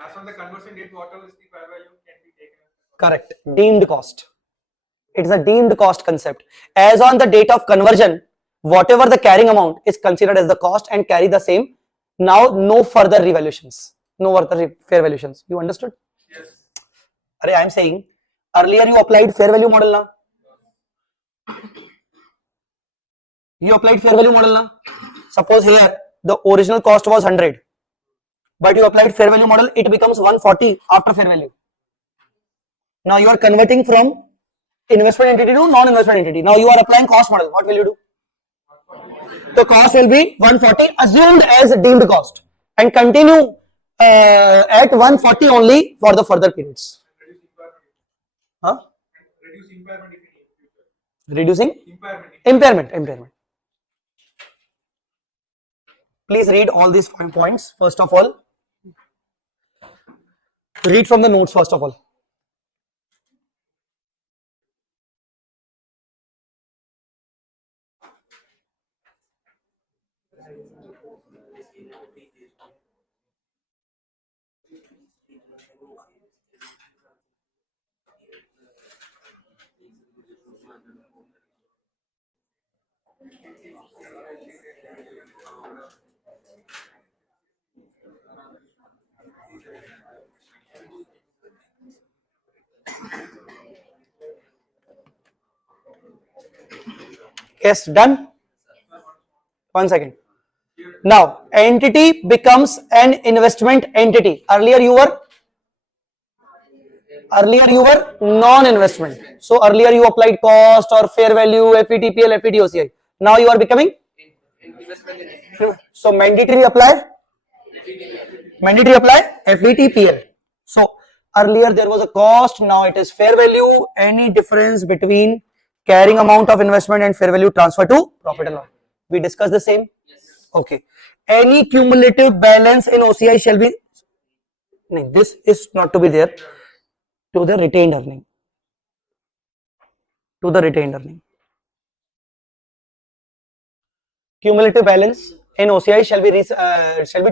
As on the conversion date, whatever is the fair value can be taken. Correct. Deemed cost. It's a deemed cost concept. As on the date of conversion, whatever the carrying amount is considered as the cost and carry the same. Now, no further revaluations. No further fair valuations. You understood? Yes. I am saying earlier you applied fair value model now. You applied fair value model now. Suppose here the original cost was 100. But you applied fair value model, it becomes 140 after fair value. Now you are converting from investment entity to non-investment entity. Now you are applying cost model. What will you do? The cost will be 140 assumed as deemed cost and continue at 140 only for the further periods. Reducing impairment. Please read all these points first of all. Read from the notes first of all. Yes, done. 1 second. Now, entity becomes an investment entity. Earlier you were Earlier you were non-investment. So earlier you applied cost or fair value, FETPL, FETOCI. Now you are becoming. So mandatory apply FETPL. So earlier there was a cost, now it is fair value. Any difference between carrying amount of investment and fair value transfer to profit and loss? We discussed the same. Okay. Any cumulative balance in OCI shall be. No, this is not to be there. To the retained earning. To the retained earning. Cumulative balance in OCI shall be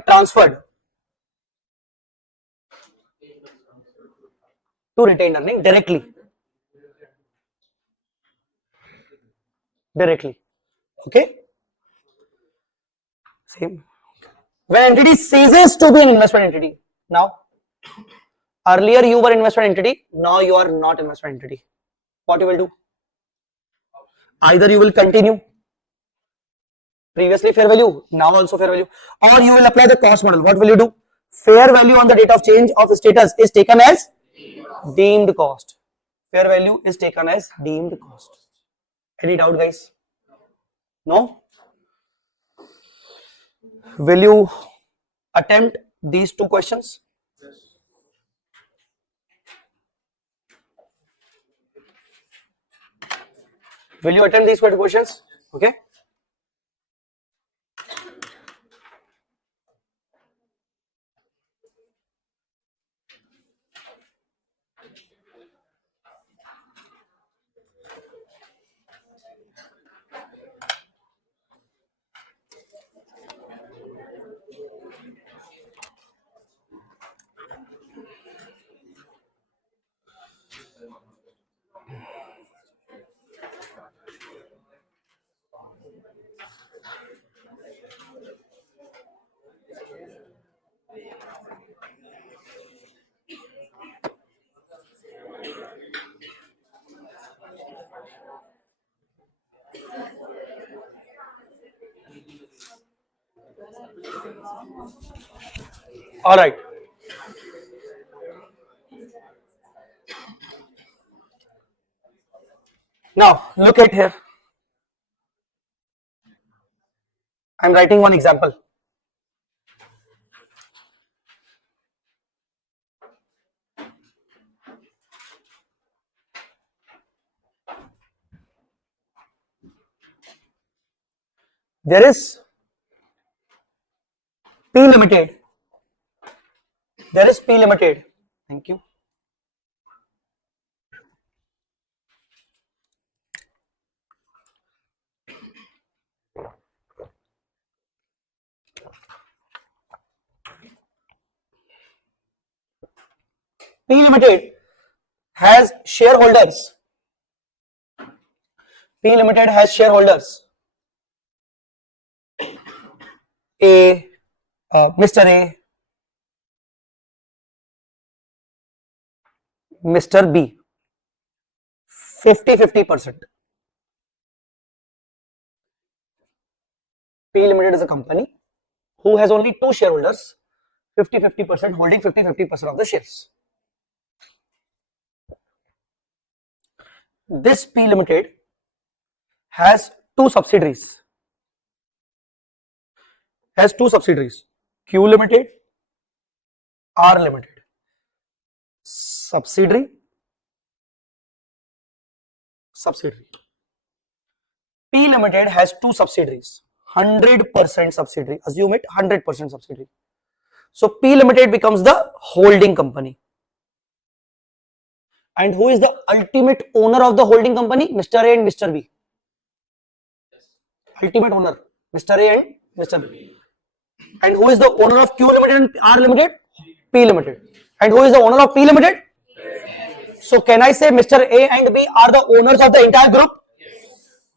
transferred to retained earning directly. Okay. Same. When entity ceases to be an investment entity. Now, earlier you were investment entity. Now you are not investment entity. What you will do? Either you will continue. Previously fair value, now also fair value, or you will apply the cost model. What will you do? Fair value on the date of change of status is taken as deemed cost. Fair value is taken as deemed cost. Any doubt, guys? No? Will you attempt these two questions? Will you attempt these two questions? Okay. All right. Now look at here. I am writing one example. There is P Limited. There is P Limited. Thank you. P Limited has shareholders. P Limited has shareholders. Mr. A, Mr. B, 50-50%. P Limited is a company who has only two shareholders, 50-50% holding 50-50% of the shares. This P Limited has two subsidiaries. Q Limited, R Limited. Subsidiary. P Limited has two subsidiaries, 100% subsidiary. Assume it 100% subsidiary. So P Limited becomes the holding company. And who is the ultimate owner of the holding company? Mr. A and Mr. B. Ultimate owner, Mr. A and Mr. B. And who is the owner of Q Limited and R Limited? P Limited. And who is the owner of P Limited? So can I say Mr. A and B are the owners of the entire group?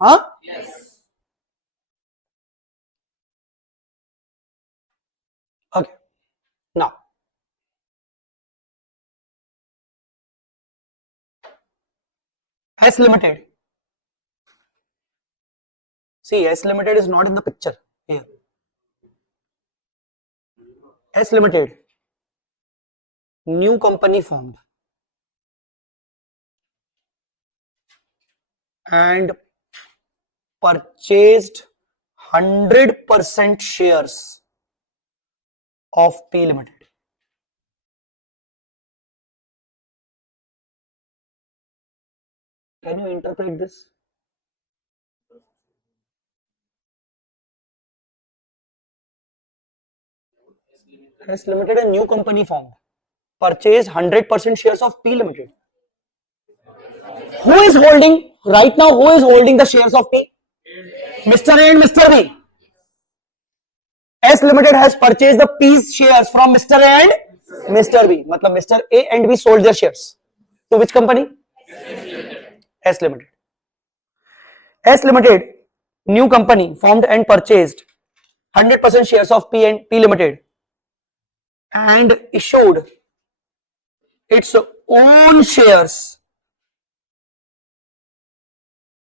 Huh? Yes. Okay. Now, S Limited. See, S Limited is not in the picture here. S Limited, new company formed. and purchased 100% shares of P Limited. Can you interpret this? S Limited, a new company formed, purchased 100% shares of P Limited. Who is holding right now? Who is holding the shares of P? Mr. A and Mr. B. S Limited has purchased the P shares from Mr. A and Mr. B. Matlab Mr. A and B sold their shares to which company? S Limited. S Limited, new company formed and purchased 100% shares of P and P Limited and issued its own shares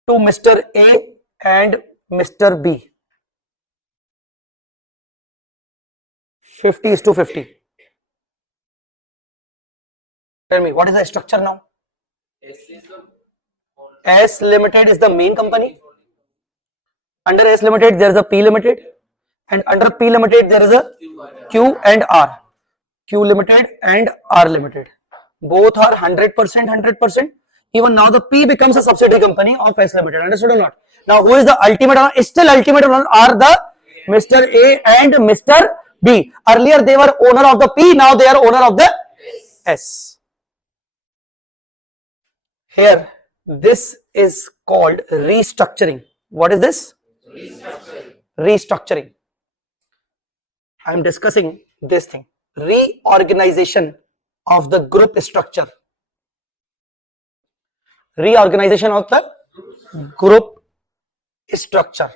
to Mr. A and Mr. B. 50:50. Tell me, what is the structure now? S Limited is the main company. Under S Limited, there is a P Limited, and under P Limited, there is a Q and R. Q Limited and R Limited. Both are 100%, 100%. Even now, the P becomes a subsidiary company of S Limited. Understood or not? Now, who is the ultimate owner? Still ultimate owner are the Mr. A and Mr. B. Earlier, they were owner of the P. Now, they are owner of the S. Here, this is called restructuring. What is this? Restructuring. I am discussing this thing. Reorganization of the group structure. Reorganization of the group structure.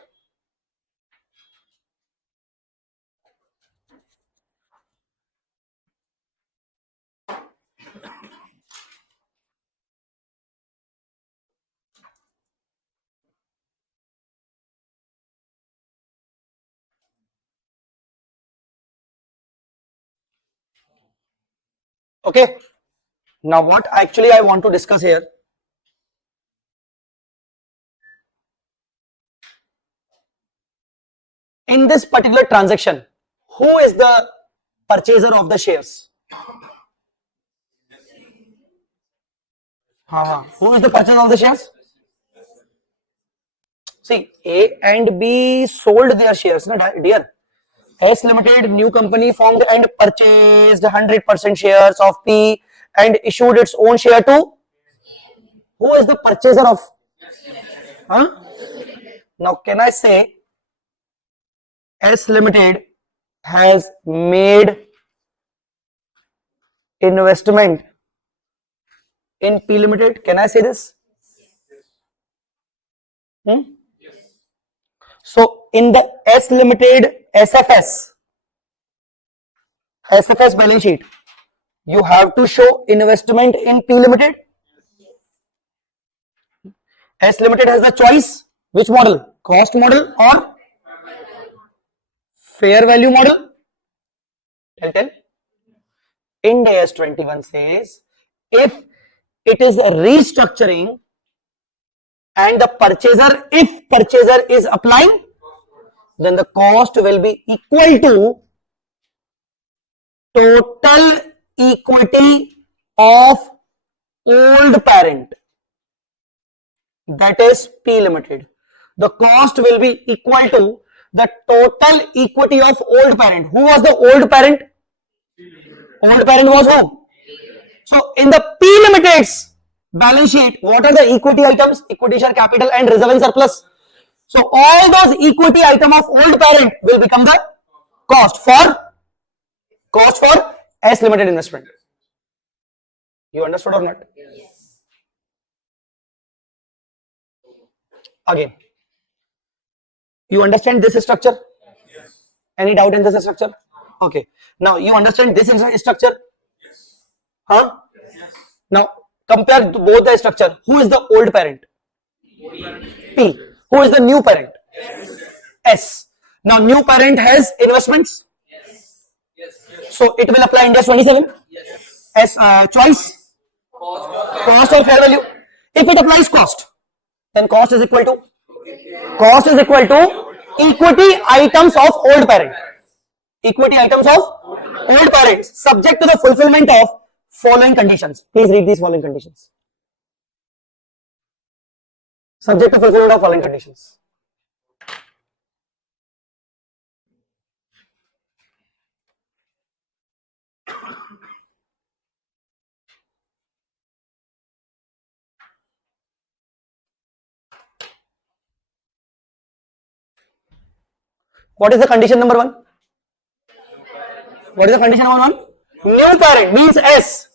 Okay. Now, what actually I want to discuss here. In this particular transaction, who is the purchaser of the shares? Who is the purchaser of the shares? See, A and B sold their shares, dear. S Limited, new company formed and purchased 100% shares of P and issued its own share to. Who is the purchaser of? Now, can I say S Limited has made investment in P Limited? Can I say this? So, in the S Limited SFS balance sheet, you have to show investment in P Limited. S Limited has the choice. Which model? Cost model or fair value model? Tell. Ind AS 21 says, if it is a restructuring and the purchaser, if purchaser is applying, then the cost will be equal to total equity of old parent, that is P Limited. The cost will be equal to the total equity of old parent. Who was the old parent? Old parent was who? So, in the P Limited's balance sheet, what are the equity items? Equity, share capital and reserve and surplus. So, all those equity item of old parent will become the cost for S Limited investment. You understood or not? Yes. Again, you understand this structure? Yes. Any doubt in this structure? Okay. Now, you understand this structure? Yes. Yes. Now, compare both the structure. Who is the old parent? P. Who is the new parent? S. Now, new parent has investments? Yes. So, it will apply Ind AS 27? Yes. As choice? Cost or fair value? If it applies cost, then cost is equal to equity items of old parent. Equity items of old parents subject to the fulfillment of following conditions. Please read these following conditions. Subject to fulfillment of following conditions. What is the condition number 1? What is the condition number 1? New parent means S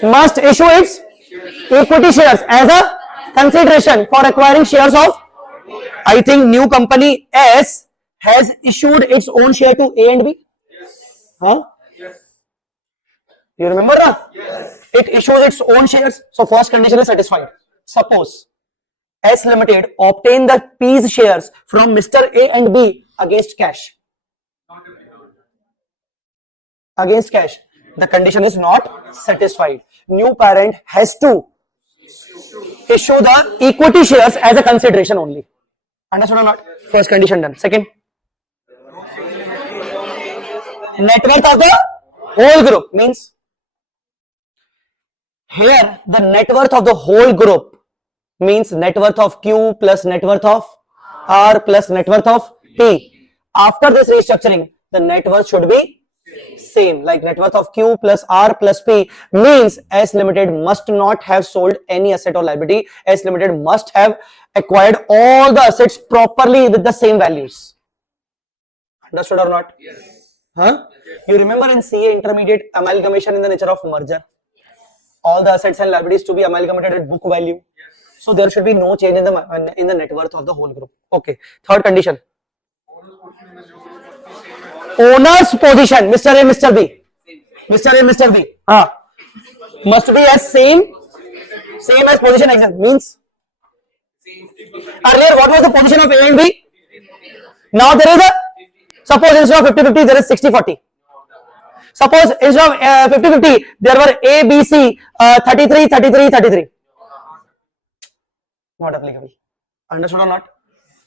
must issue its equity shares as a consideration for acquiring shares of, I think new company S has issued its own share to A and B. Huh? You remember that? It issues its own shares. So first condition is satisfied. Suppose S Limited obtain the P's shares from Mr. A and B against cash. Against cash. The condition is not satisfied. New parent has to issue the equity shares as a consideration only. Understood or not? First condition done. Second, net worth of the whole group means here the net worth of the whole group means net worth of Q plus net worth of R plus net worth of P. After this restructuring, the net worth should be same, like net worth of Q plus R plus P means S Limited must not have sold any asset or liability. S Limited must have acquired all the assets properly with the same values. Understood or not? Yes. Huh? You remember in CA intermediate amalgamation in the nature of merger? All the assets and liabilities to be amalgamated at book value. So there should be no change in the net worth of the whole group. Okay. Third condition. Owner's position, Mr. A, Mr. B. Mr. A, Mr. B. Must be as same as position exempt. Means earlier what was the position of A and B? Now there is a, suppose instead of 50-50 there is 60-40. Suppose instead of 50-50 there were A, B, C 33-33-33. Not applicable. Understood or not?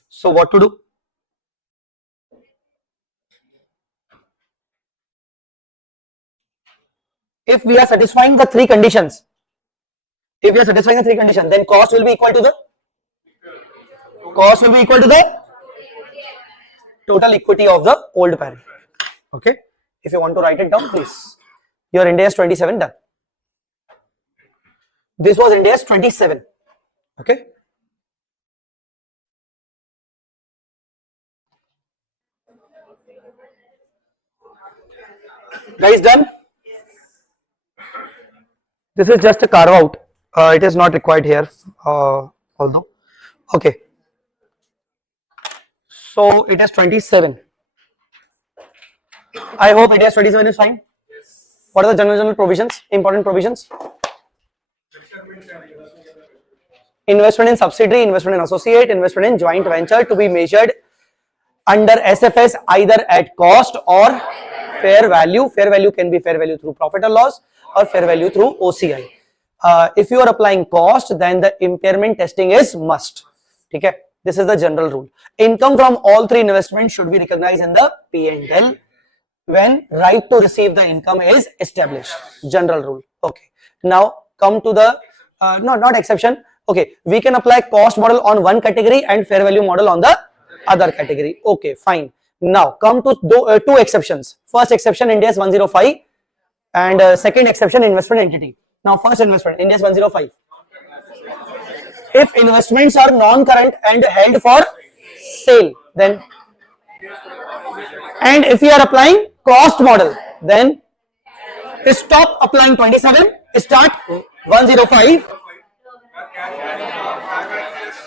So what to do? If we are satisfying the three conditions, then cost will be equal to the total equity of the old parent. Okay. If you want to write it down, please. Your Ind AS 27 done. This was Ind AS 27. Okay. Guys, done? This is just a carve out. It is not required here, although. Okay. So it is 27. I hope it is 27 is fine. What are the general provisions? Important provisions. Investment in subsidiary, investment in associate, investment in joint venture to be measured under SFS either at cost or fair value. Fair value can be fair value through profit or loss or fair value through OCI. If you are applying cost, then the impairment testing is must. Okay? This is the general rule. Income from all three investments should be recognized in the P&L when right to receive the income is established. General rule. Okay. Now come to the not exception. Okay, we can apply cost model on one category and fair value model on the other category. Okay, fine. Now come to two exceptions. First exception, Ind AS 105, and second exception, investment entity. Now first investment, Ind AS 105. If investments are non-current and held for sale, then, and if we are applying cost model, then stop applying 27, start 105,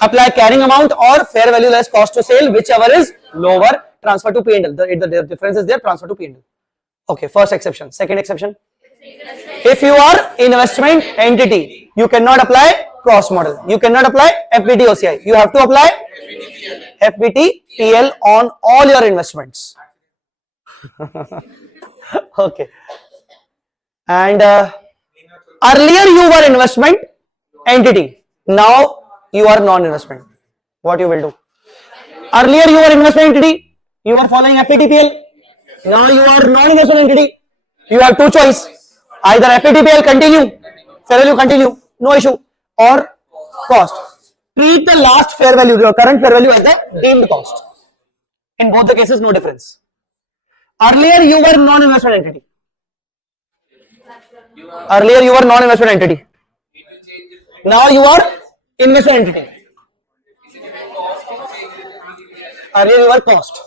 apply carrying amount or fair value less cost to sale, whichever is lower, transfer to P&L. The difference is there, transfer to P&L. Okay, first exception. Second exception, if you are investment entity, you cannot apply cost model, you cannot apply FBT OCI, you have to apply FBT PL on all your investments. Okay. And earlier you were investment entity, Now you are non-investment. What you will do? Earlier you were investment entity, you were following FATPL. Now you are non-investment entity. You have two choice. Either FATPL continue, fair value continue, no issue, or cost. Treat the last fair value, your current fair value as the deemed cost. In both the cases, no difference. Earlier you were non-investment entity. Earlier you were non-investment entity. Now you are investment entity. Earlier you were cost.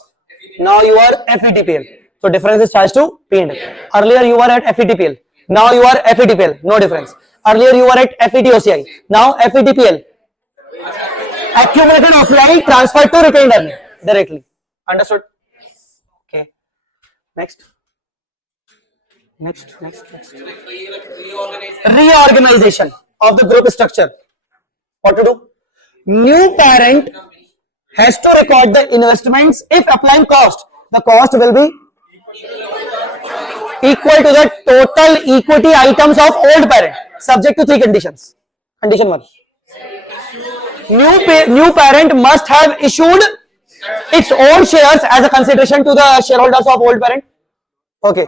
Now you are FETPL. So difference is charged to P&L. Earlier you were at FETPL. Now you are FETPL. No difference. Earlier you were at FETOCI. Now FETPL. Accumulated OCI transferred to retained earning directly. Understood? Okay. Next. Next. Reorganization of the group structure. What to do? New parent has to record the investments. If applying cost, the cost will be equal to the total equity items of old parent, subject to three conditions. Condition 1. New parent must have issued its own shares as a consideration to the shareholders of old parent. Okay.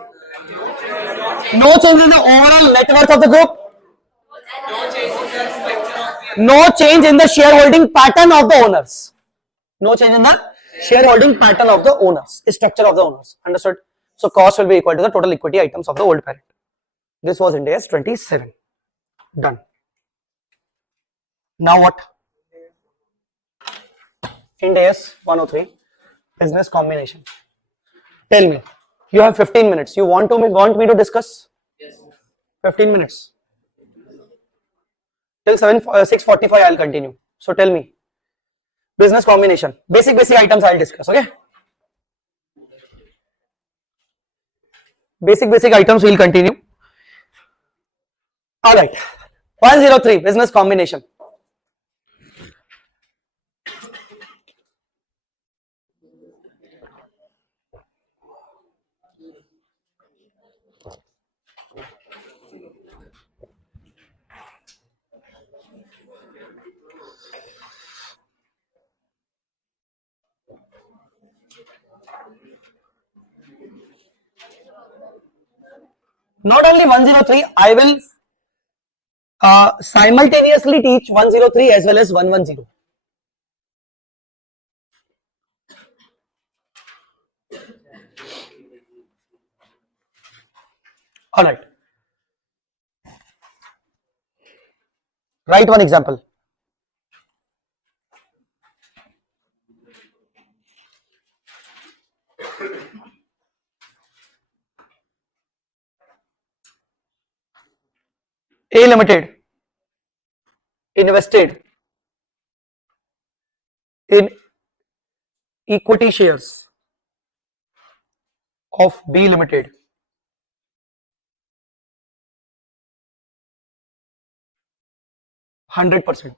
No change in the overall net worth of the group. No change in the shareholding pattern of the owners. No change in the shareholding pattern of the owners, structure of the owners. Understood? So cost will be equal to the total equity items of the old parent. This was Ind AS 27. Done. Now what? Ind AS 103. Business combination. Tell me. You have 15 minutes. You want me to discuss? Yes. 15 minutes. Till 6:45 I'll continue. So tell me. Business combination. Basic items I'll discuss. Okay. Basic items we'll continue. All right. 103 business combination. Not only 103, I will simultaneously teach 103 as well as 110. All right. Write one example. A Limited invested in equity shares of B Limited %100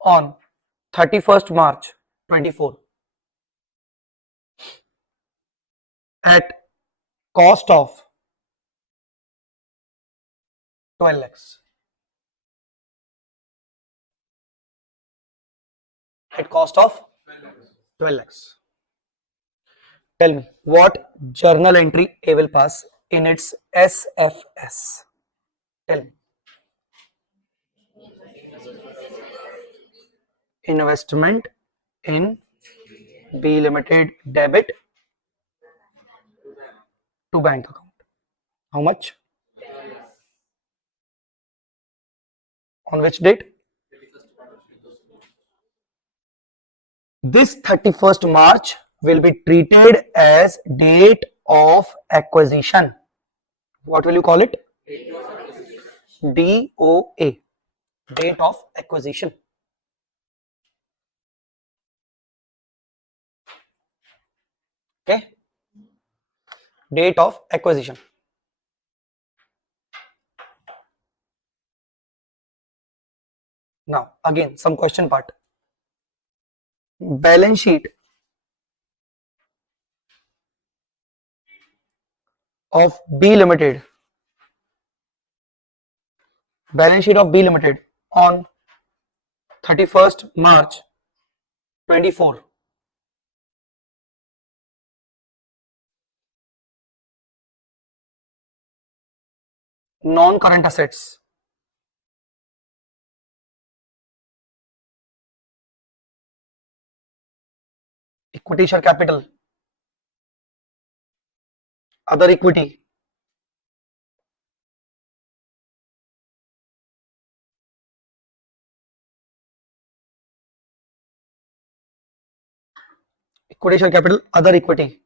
on 31st March 24 at cost of 12 lakhs. At cost of 12 lakhs. Tell me, what journal entry A will pass in its SFS? Tell me. Investment in B Limited debit to bank account. How much? On which date? This 31st March will be treated as date of acquisition. What will you call it? DOA. Date of acquisition. Okay. Date of acquisition. Now, again, some question part. Balance sheet of B Limited Balance sheet of B Limited on 31st March 24. Non-current assets. Equity share capital. Other equity. Equity share capital, other equity.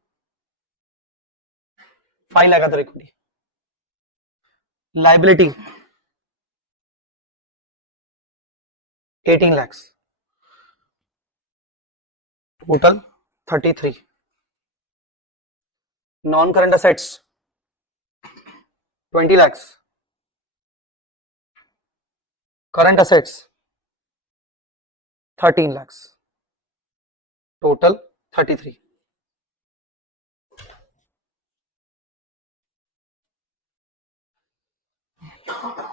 5 lakh other equity. Liability. 18 lakhs. Total 33. Non-current assets 20 lakhs. Current assets 13 lakhs. Total 33.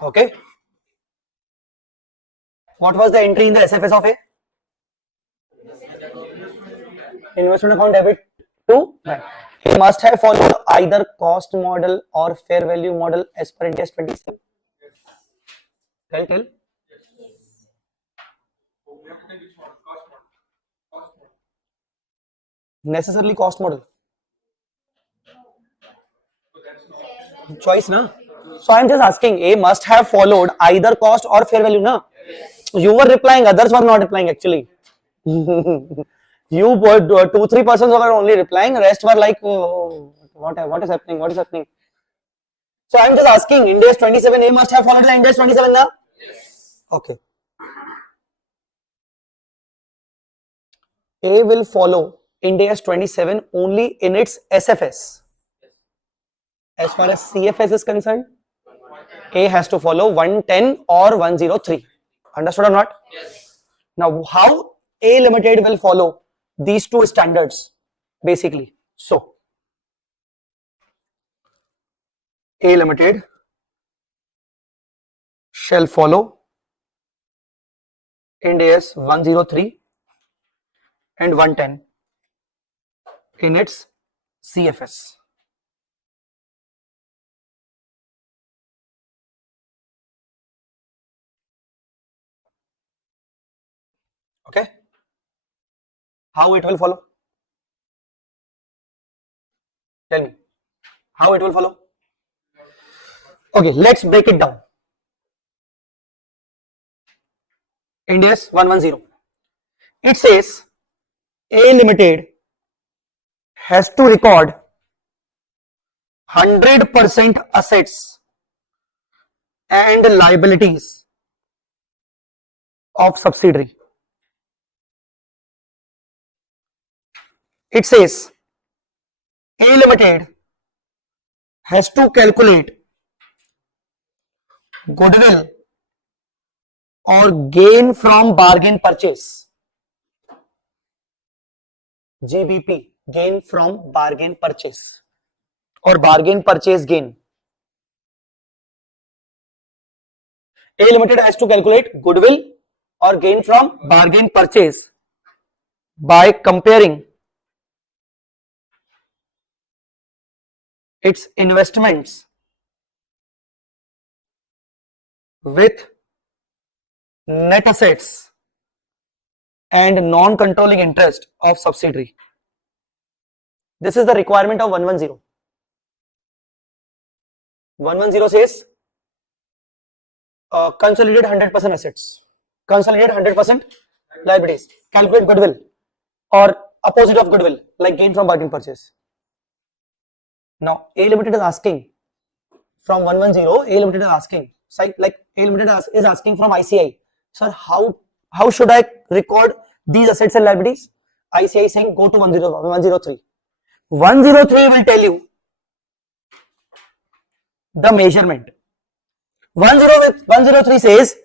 Okay. What was the entry in the SFS of A? Investment account debit to bank. He must have followed either cost model or fair value model as per Ind AS 27. Tell. We have to take which model? Cost model. Cost model. Necessarily cost model. So that's not. Choice, na? So I am just asking, A must have followed either cost or fair value, na? You were replying, others were not replying actually. You were 2-3 persons were only replying, rest were like, oh, what is happening? What is happening? So I am just asking, Ind AS 27, A must have followed the Ind AS 27, na? Yes. Okay. A will follow Ind AS 27 only in its SFS. As far as CFS is concerned, A has to follow 110 or 103. Understood or not? Yes. Now, how A Limited will follow these two standards, basically. So, A Limited shall follow Ind AS 103 and 110 in its CFS. Okay. How it will follow? Tell me. How it will follow? Okay, let's break it down. Ind AS 110. It says A Limited has to record 100% assets and liabilities of subsidiary. It says A Limited has to calculate goodwill or gain from bargain purchase. GBP, gain from bargain purchase or bargain purchase gain. A Limited has to calculate goodwill or gain from bargain purchase by comparing its investments with net assets and non-controlling interest of subsidiary. This is the requirement of 110. 110 says consolidate 100% assets, consolidate 100% liabilities, calculate goodwill or opposite of goodwill like gain from bargain purchase. Now A Limited is asking from 110, A Limited is asking, like A Limited is asking from ICI, sir, how should I record these assets and liabilities? ICI is saying go to 103. 103 will tell you the measurement. 103 says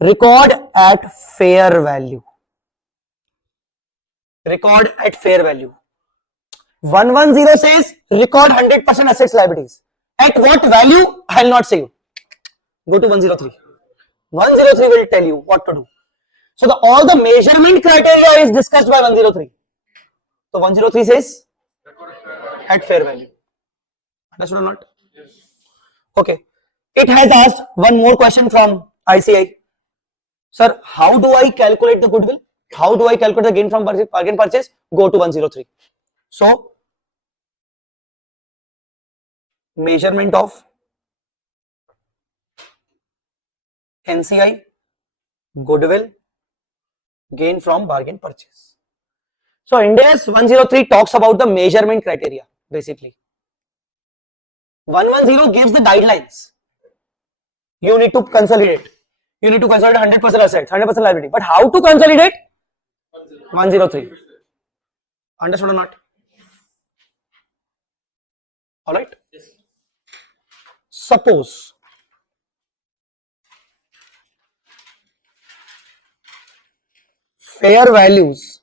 record at fair value. Record at fair value. 110 says record 100% assets liabilities. At what value? I will not say you. Go to 103. 103 will tell you what to do. So all the measurement criteria is discussed by 103. So 103 says at fair value. Understood or not? Okay. It has asked one more question from ICI. Sir, how do I calculate the goodwill? How do I calculate the gain from bargain purchase? Go to 103. So, measurement of NCI, goodwill, gain from bargain purchase. So, India's 103 talks about the measurement criteria, basically. 110 gives the guidelines. You need to consolidate. You need to consolidate 100% assets, 100% liability. But how to consolidate? 103. Understood or not? Alright? Suppose fair values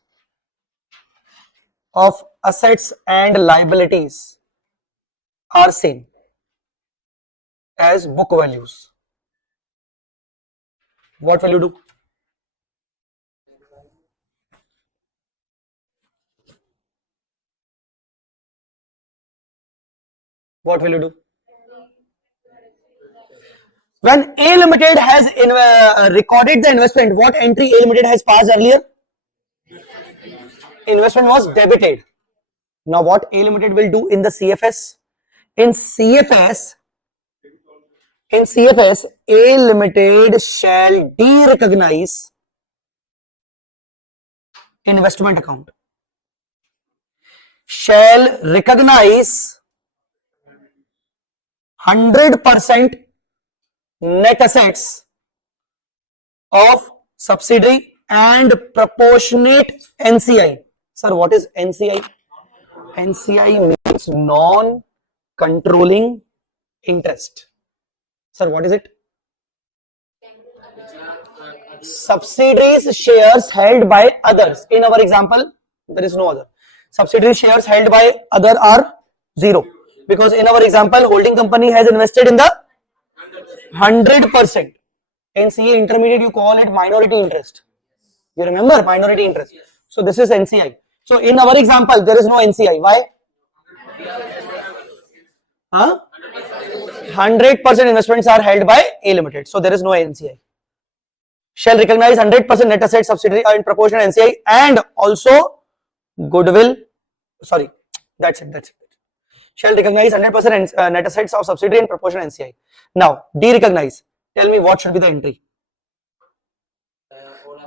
of assets and liabilities are same as book values. What will you do? What will you do? When A Limited has recorded the investment, what entry A Limited has passed earlier? Investment was debited. Now what A Limited will do in the CFS? In CFS, A Limited shall de-recognize investment account. Shall recognize 100% net assets of subsidiary and proportionate NCI. Sir, what is NCI? NCI means non-controlling interest. Sir, what is it? Subsidiaries shares held by others. In our example, there is no other. Subsidiary shares held by other are 0. Because in our example, holding company has invested in the 100%. In CA intermediate, you call it minority interest. You remember minority interest. So this is NCI. So in our example, there is no NCI. Why? 100% investments are held by A Limited. So there is no NCI. Shall recognize 100% net asset subsidiary in proportion NCI and also goodwill. Sorry, that's it. Shall recognize 100% net assets of subsidiary in proportion NCI. Now, de-recognize. Tell me what should be the entry.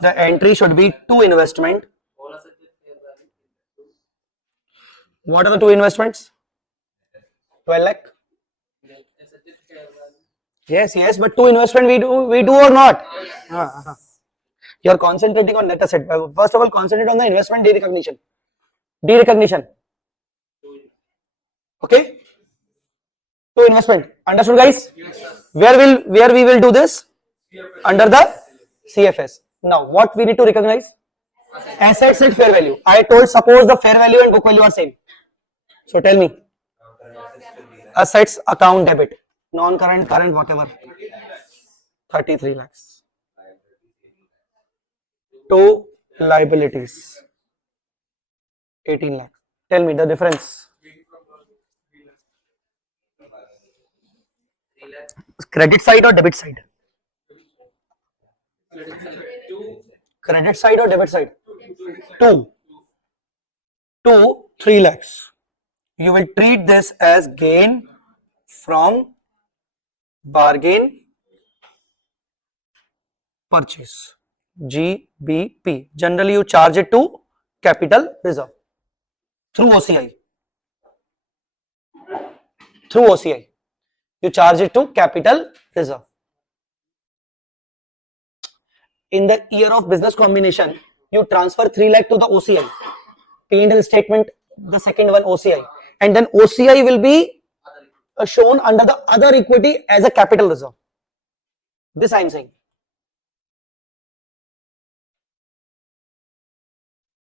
The entry should be to investment. What are the two investments? 12 lakh. Yes, but two investment we do or not? You are concentrating on net asset. First of all, concentrate on the investment de-recognition. De-recognition. Okay? To investment. Understood, guys? Where we will do this? Under the CFS. Now, what we need to recognize? Assets at fair value. I told suppose the fair value and book value are same. So tell me. Assets account debit. Non-current, current, whatever. 33 lakhs. To liabilities. 18 lakhs. Tell me the difference. Credit side or debit side? Credit side or debit side? 2. 3 lakhs. You will treat this as gain from bargain purchase. GBP. Generally, you charge it to capital reserve through OCI. Through OCI. You charge it to capital reserve. In the year of business combination, you transfer 3 lakh to the OCI. P&L statement, the second one OCI. And then OCI will be shown under the other equity as a capital reserve. This I am saying.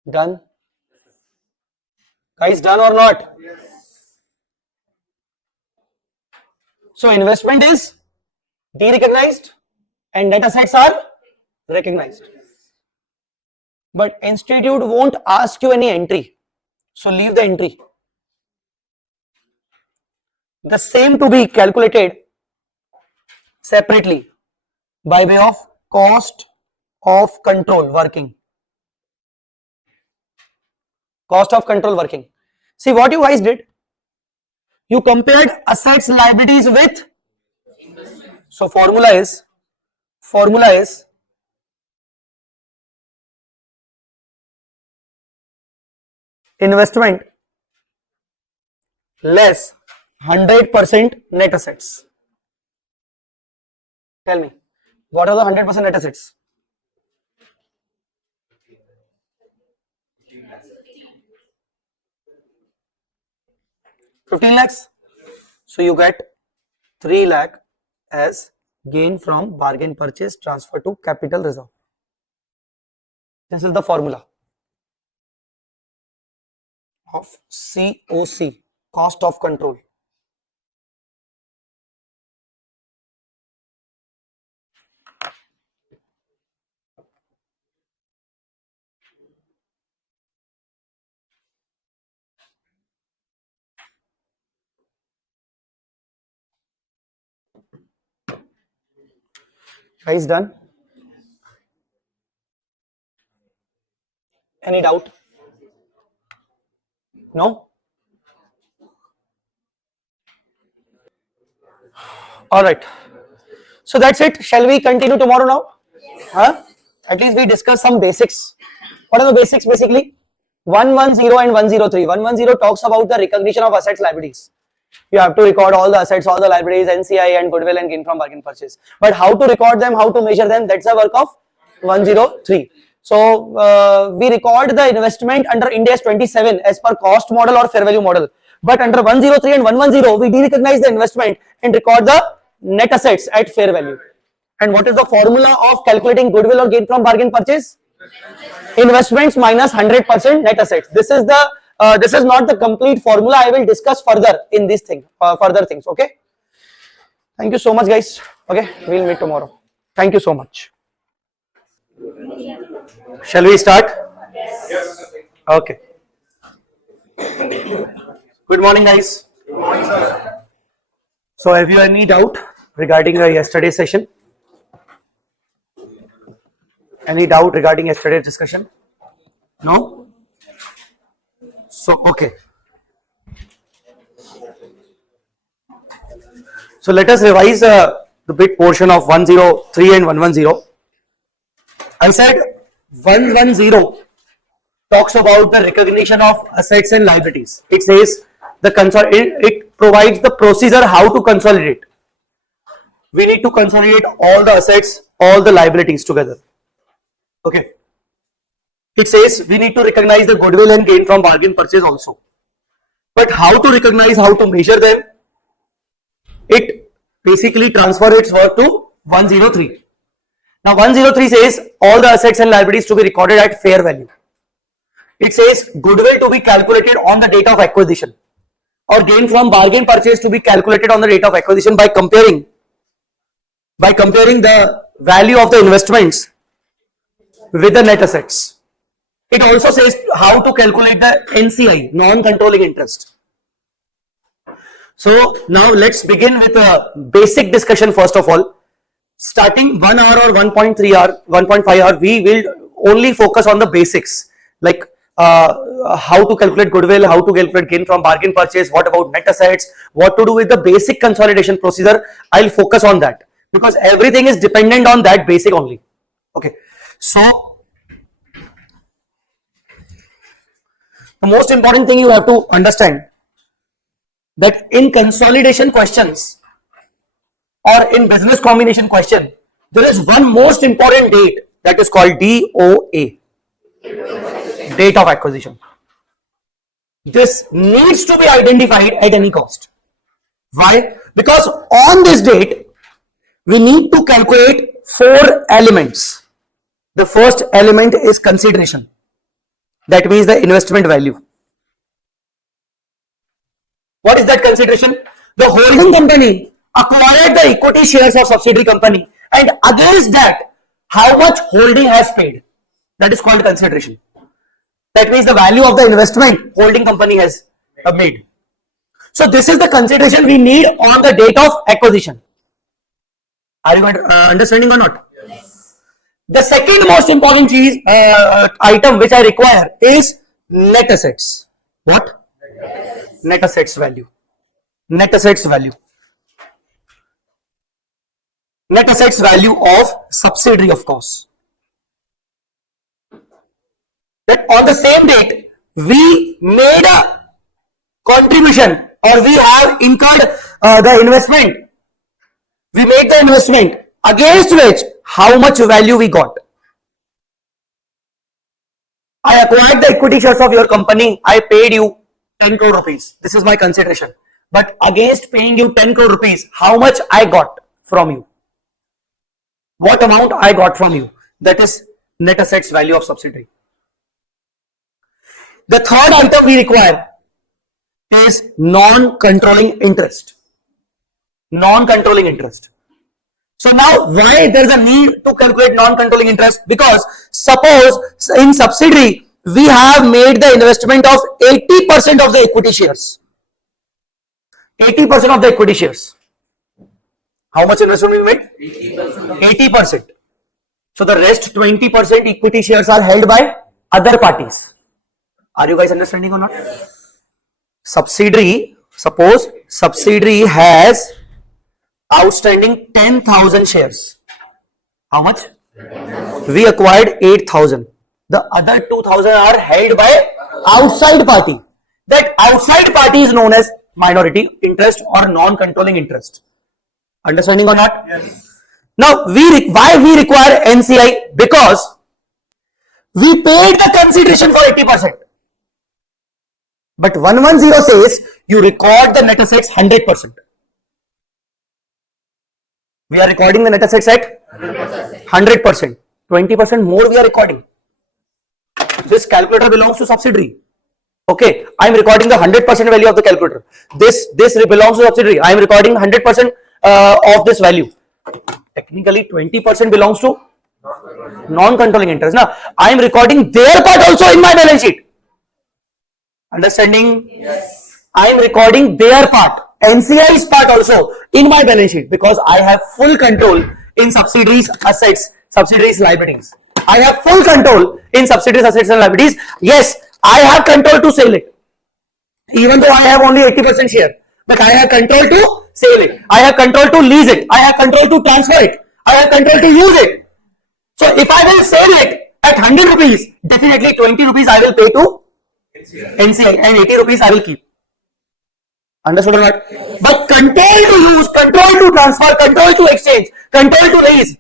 Done? Guys, done or not? So investment is de-recognized and net assets are recognized. But institute won't ask you any entry, so leave the entry. The same to be calculated separately by way of cost of control working. Cost of control working. See what you guys did? You compared assets, liabilities with, so formula is investment less 100% net assets. Tell me, what are the 100% net assets? 15 lakhs. So you get 3 lakh as gain from bargain purchase transfer to capital reserve. This is the formula of COC, cost of control. Guys, done? Any doubt? No? All right. So that's it. Shall we continue tomorrow now? Huh? At least we discuss some basics. What are the basics basically? 110 and 103. 110 talks about the recognition of assets, liabilities. You have to record all the assets, all the liabilities, NCI and goodwill and gain from bargain purchase. But how to record them, how to measure them, that's the work of 103. So we record the investment under Ind AS 27 as per cost model or fair value model. But under 103 and 110, we de-recognize the investment and record the net assets at fair value. And what is the formula of calculating goodwill or gain from bargain purchase? Investments minus 100% net assets. This is not the complete formula. I will discuss further in this thing, further things. Okay. Thank you so much, guys. Okay, we'll meet tomorrow. Thank you so much. Shall we start? Yes. Okay. Good morning, guys. Good morning, sir. So, have you any doubt regarding yesterday's session? Any doubt regarding yesterday's discussion? No? So, okay. So, let us revise the bit portion of 103 and 110. I said 110 talks about the recognition of assets and liabilities. It says it provides the procedure how to consolidate. We need to consolidate all the assets, all the liabilities together. Okay. It says we need to recognize the goodwill and gain from bargain purchase also. But how to recognize, how to measure them? It basically transfers its work to 103. Now 103 says all the assets and liabilities to be recorded at fair value. It says goodwill to be calculated on the date of acquisition, or gain from bargain purchase to be calculated on the date of acquisition by comparing the value of the investments with the net assets. It also says how to calculate the NCI, non-controlling interest. So now let's begin with a basic discussion first of all. Starting 1 hour or 1.3 hour, 1.5 hour, we will only focus on the basics, like how to calculate goodwill, how to calculate gain from bargain purchase, what about net assets, what to do with the basic consolidation procedure. I'll focus on that because everything is dependent on that basic only. Okay. So the most important thing you have to understand that in consolidation questions or in business combination question, there is one most important date that is called DOA, date of acquisition. This needs to be identified at any cost. Why? Because on this date, we need to calculate 4 elements. The first element is consideration. That means the investment value. What is that consideration? The holding company acquired the equity shares of subsidiary company and against that, how much holding has paid. That is called consideration. That means the value of the investment holding company has made. So this is the consideration we need on the date of acquisition. Are you understanding or not? Yes. The second most important item which I require is net assets. What? Net assets value. Net assets value. Net assets value of subsidiary, of course. That on the same date we made a contribution or we have incurred the investment. We made the investment against which how much value we got. I acquired the equity shares of your company. I paid you 10 crore rupees. This is my consideration. But against paying you 10 crore rupees, how much I got from you? What amount I got from you? That is net assets value of subsidiary. The third item we require is non-controlling interest. Non-controlling interest. So now why there is a need to calculate non-controlling interest? Because suppose in subsidiary we have made the investment of 80% of the equity shares. 80% of the equity shares. How much investment we made? 80%. So the rest 20% equity shares are held by other parties. Are you guys understanding or not? Subsidiary, suppose subsidiary has outstanding 10,000 shares. How much? We acquired 8,000. The other 2,000 are held by outside party. That outside party is known as minority interest or non-controlling interest. Understanding or not? Yes. Now, why we require NCI? Because we paid the consideration for 80%. But 110 says you record the net assets 100%. We are recording the net assets at 100%. 20% more we are recording. This calculator belongs to subsidiary. Okay, I am recording the 100% value of the calculator. This belongs to subsidiary. I am recording 100% of this value. Technically, 20% belongs to non-controlling interest. Now, I am recording their part also in my balance sheet. Understanding? Yes. I am recording their part, NCI's part also in my balance sheet because I have full control in subsidiaries assets, subsidiaries liabilities. I have full control in subsidiaries assets and liabilities. Yes, I have control to sell it. Even though I have only 80% share, but I have control to sell it. I have control to lease it. I have control to transfer it. I have control to use it. So if I will sell it at 100 rupees, definitely 20 rupees I will pay to NCI and 80 rupees I will keep. Understood or not? But control to use, control to transfer, control to exchange, control to raise,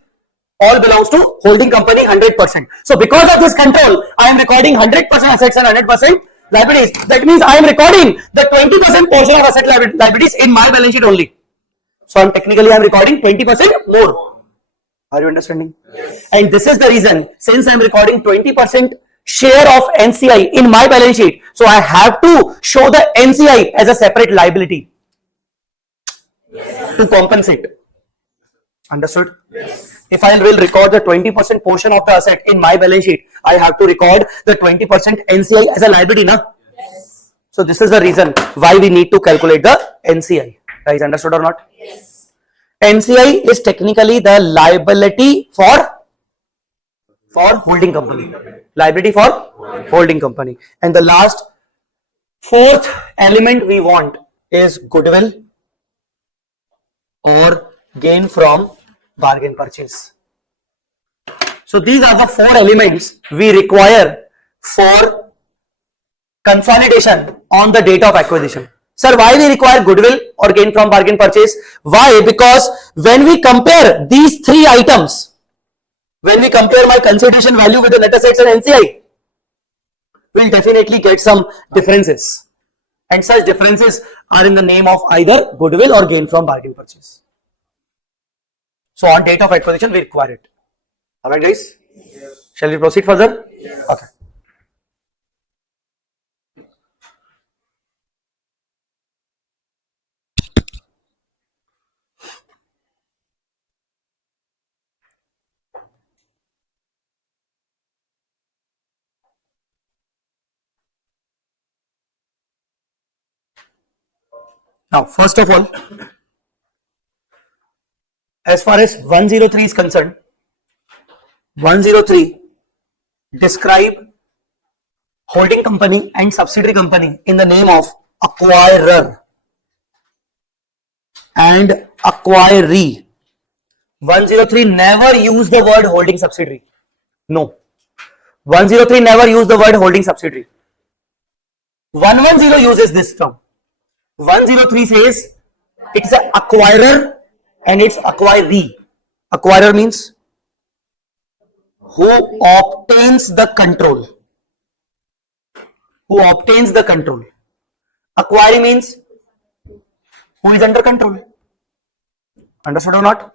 all belongs to holding company 100%. So because of this control, I am recording 100% assets and 100% liabilities. That means I am recording the 20% portion of asset liabilities in my balance sheet only. So I am recording 20% more. Are you understanding? Yes. And this is the reason, since I am recording 20% share of NCI in my balance sheet, so I have to show the NCI as a separate liability to compensate. Understood? Yes. If I will record the 20% portion of the asset in my balance sheet, I have to record the 20% NCI as a liability, na? Yes. So this is the reason why we need to calculate the NCI. Guys, understood or not? Yes. NCI is technically the liability for holding company. Liability for holding company. And the last, fourth element we want is goodwill or gain from bargain purchase. So these are the four elements we require for consolidation on the date of acquisition. Sir, why we require goodwill or gain from bargain purchase? Why? Because when we compare these three items, when we compare my consideration value with the net assets and NCI, we'll definitely get some differences. And such differences are in the name of either goodwill or gain from bargain purchase. So on date of acquisition, we require it. Alright guys? Yes. Shall we proceed further? Yes. Okay. Now, first of all, as far as 103 is concerned, 103 describe holding company and subsidiary company in the name of acquirer and acquiree. 103 never use the word holding subsidiary. No. 103 never use the word holding subsidiary. 110 uses this term. 103 says it's an acquirer and it's acquiree. Acquirer means who obtains the control. Who obtains the control. Acquiree means who is under control. Understood or not?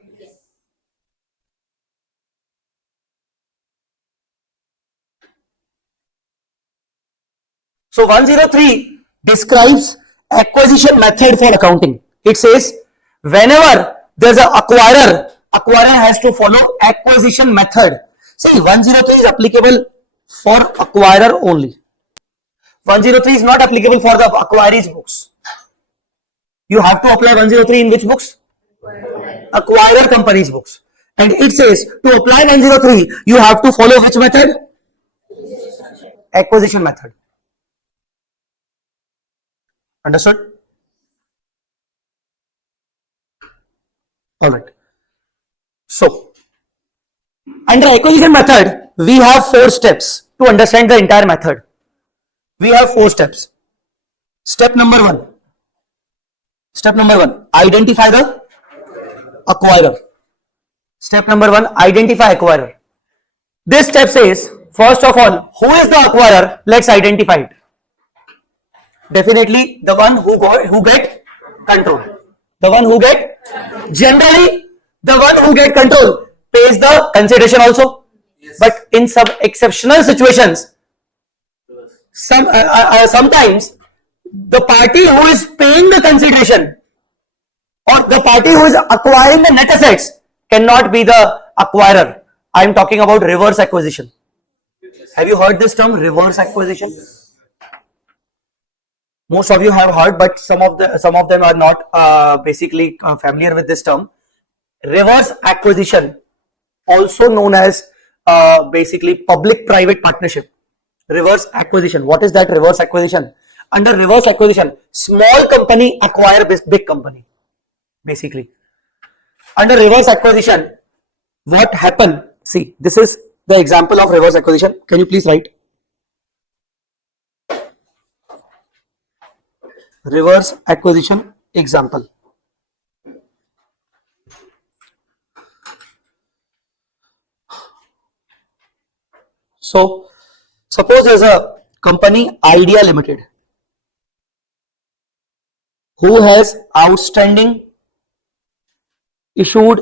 So 103 describes acquisition method for accounting. It says whenever there's an acquirer has to follow acquisition method. See, 103 is applicable for acquirer only. 103 is not applicable for the acquiree's books. You have to apply 103 in which books? Acquirer company's books. And it says to apply 103, you have to follow which method? Acquisition method. Understood? Alright. So, under acquisition method, we have 4 steps to understand the entire method. We have 4 steps. Step number 1. Identify the acquirer. Step number 1, identify acquirer. This step says, first of all, who is the acquirer? Let's identify it. Definitely the one who get control. The one who get, generally the one who get control pays the consideration also. Yes. But in some exceptional situations, sometimes the party who is paying the consideration or the party who is acquiring the net assets cannot be the acquirer. I am talking about reverse acquisition. Have you heard this term, reverse acquisition? Most of you have heard, but some of them are not basically familiar with this term. Reverse acquisition, also known as basically public-private partnership. Reverse acquisition. What is that reverse acquisition? Under reverse acquisition, small company acquire big company. Basically, under reverse acquisition, what happened? See, this is the example of reverse acquisition. Can you please write? Reverse acquisition example. So, suppose there's a company Idea Limited who has outstanding issued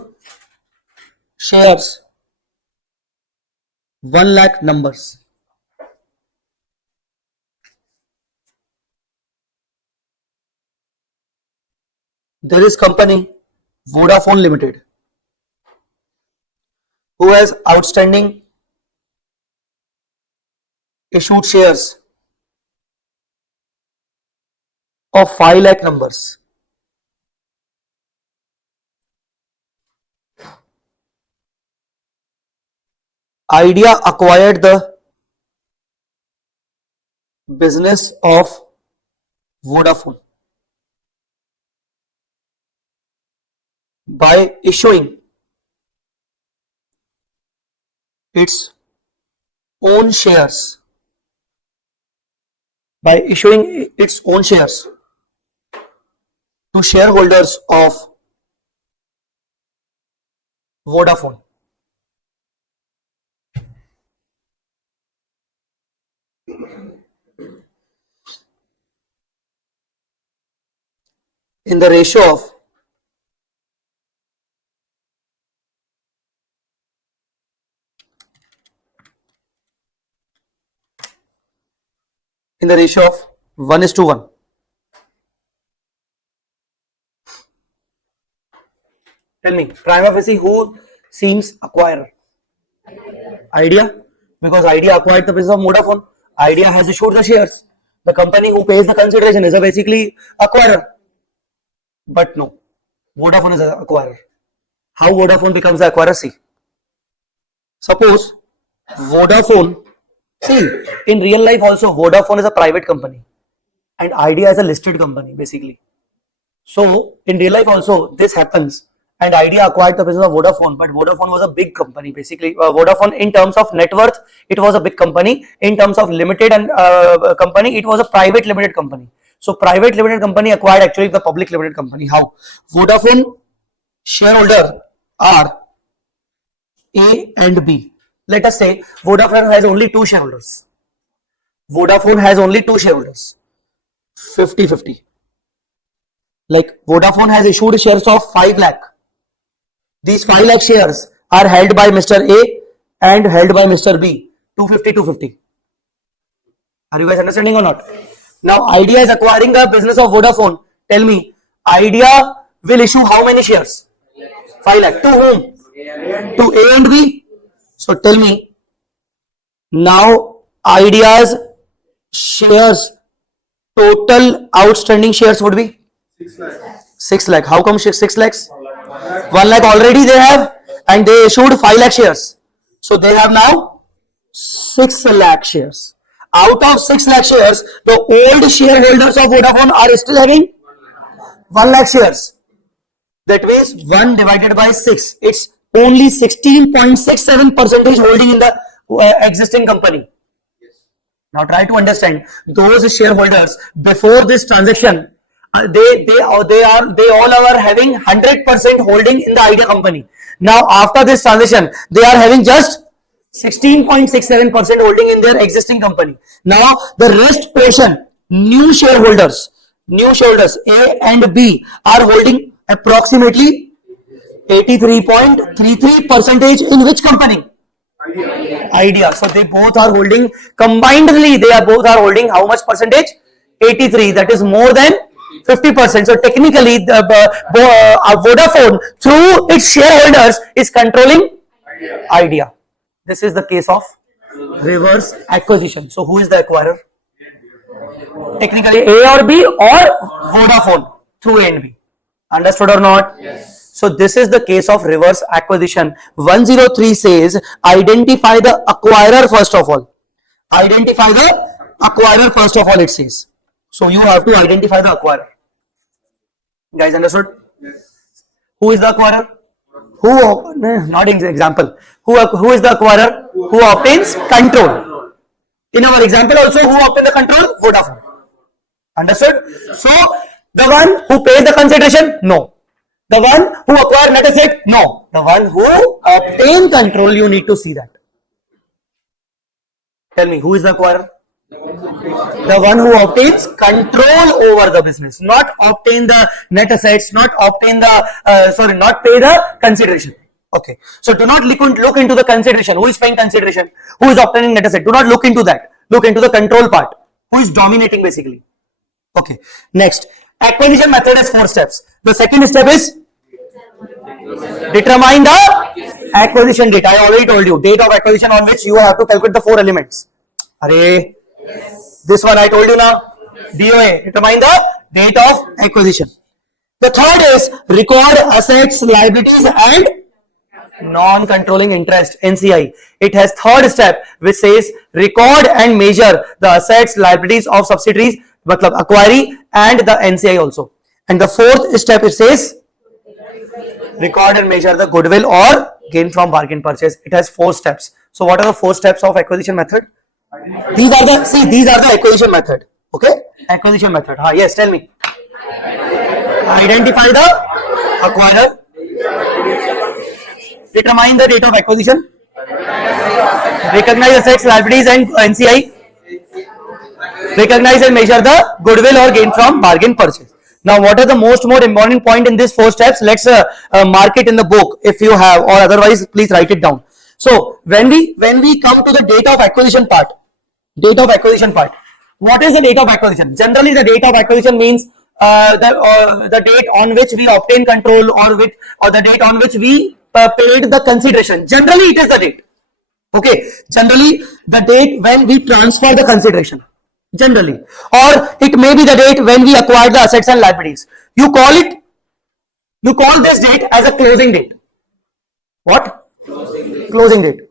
shares 1 lakh numbers. There is company Vodafone Limited who has outstanding issued shares of 5 lakh numbers. Idea acquired the business of Vodafone by issuing its own shares. By issuing its own shares to shareholders of Vodafone. In the ratio of 1:1. Tell me, prima facie, who seems acquirer? Idea, because Idea acquired the business of Vodafone. Idea has issued the shares. The company who pays the consideration is a basically acquirer. But no, Vodafone is an acquirer. How Vodafone becomes the acquirer? See, suppose Vodafone, see, in real life also Vodafone is a private company and Idea is a listed company basically. So in real life also this happens, and Idea acquired the business of Vodafone, but Vodafone was a big company basically. Vodafone in terms of net worth, it was a big company. In terms of limited and company, it was a private limited company. So private limited company acquired actually the public limited company. How? Vodafone shareholder are A and B. Let us say Vodafone has only two shareholders. Vodafone has only two shareholders. 50-50. Like Vodafone has issued shares of 5 lakh. These 5 lakh shares are held by Mr. A and held by Mr. B. 250-250. Are you guys understanding or not? Now Idea is acquiring the business of Vodafone. Tell me, Idea will issue how many shares? 5 lakh. To whom? To A and B. So tell me, now Idea's shares, total outstanding shares would be 6 lakh. How come 6 lakhs? 1 lakh already they have, and they issued 5 lakh shares. So they have now 6 lakh shares. Out of 6 lakh shares, the old shareholders of Vodafone are still having 1 lakh shares. That means 1 divided by 6. It's only 16.67% holding in the existing company. Now try to understand, those shareholders before this transaction, they all are having 100% holding in the Idea company. Now after this transaction, they are having just 16.67% holding in their existing company. Now the rest portion, new shareholders A and B are holding approximately 83.33% in which company? Idea. So they both are holding combinedly, both are holding how much percentage? 83. That is more than 50%. So technically the Vodafone through its shareholders is controlling Idea. This is the case of reverse acquisition. So who is the acquirer? Technically A or B or Vodafone through A and B. Understood or not? Yes. So this is the case of reverse acquisition. 103 says identify the acquirer first of all. Identify the acquirer first of all, it says. So you have to identify the acquirer. Guys, understood? Yes. Who is the acquirer? Who, not example. Who is the acquirer? Who obtains control. In our example also, who obtains the control? Vodafone. Understood? So the one who pays the consideration? No. The one who acquired net asset? No. The one who obtained control, you need to see that. Tell me, who is the acquirer? The one who obtains control over the business, not obtain the net assets, not obtain the, not pay the consideration. Okay. So do not look into the consideration. Who is paying consideration? Who is obtaining net asset? Do not look into that. Look into the control part. Who is dominating basically? Okay. Next. Acquisition method has 4 steps. The second step is determine the acquisition date. I already told you, date of acquisition on which you have to calculate the 4 elements. Array, this one I told you now. DOA, determine the date of acquisition. The third is record assets, liabilities and non-controlling interest, NCI. It has third step which says record and measure the assets, liabilities of subsidiaries, acquiry and the NCI also. And the fourth step it says record and measure the goodwill or gain from bargain purchase. It has 4 steps. So what are the 4 steps of acquisition method? These are the acquisition method. Okay? Acquisition method. Yes, tell me. Identify the acquirer. Determine the date of acquisition. Recognize assets, liabilities and NCI. Recognize and measure the goodwill or gain from bargain purchase. Now, what are the more important point in these 4 steps? Let's mark it in the book if you have, or otherwise please write it down. So when we come to the date of acquisition part, what is the date of acquisition? Generally, the date of acquisition means the date on which we obtain control or the date on which we paid the consideration. Generally, it is the date. Okay, generally the date when we transfer the consideration. Generally, or it may be the date when we acquire the assets and liabilities. You call it You call this date as a closing date. What? Closing date.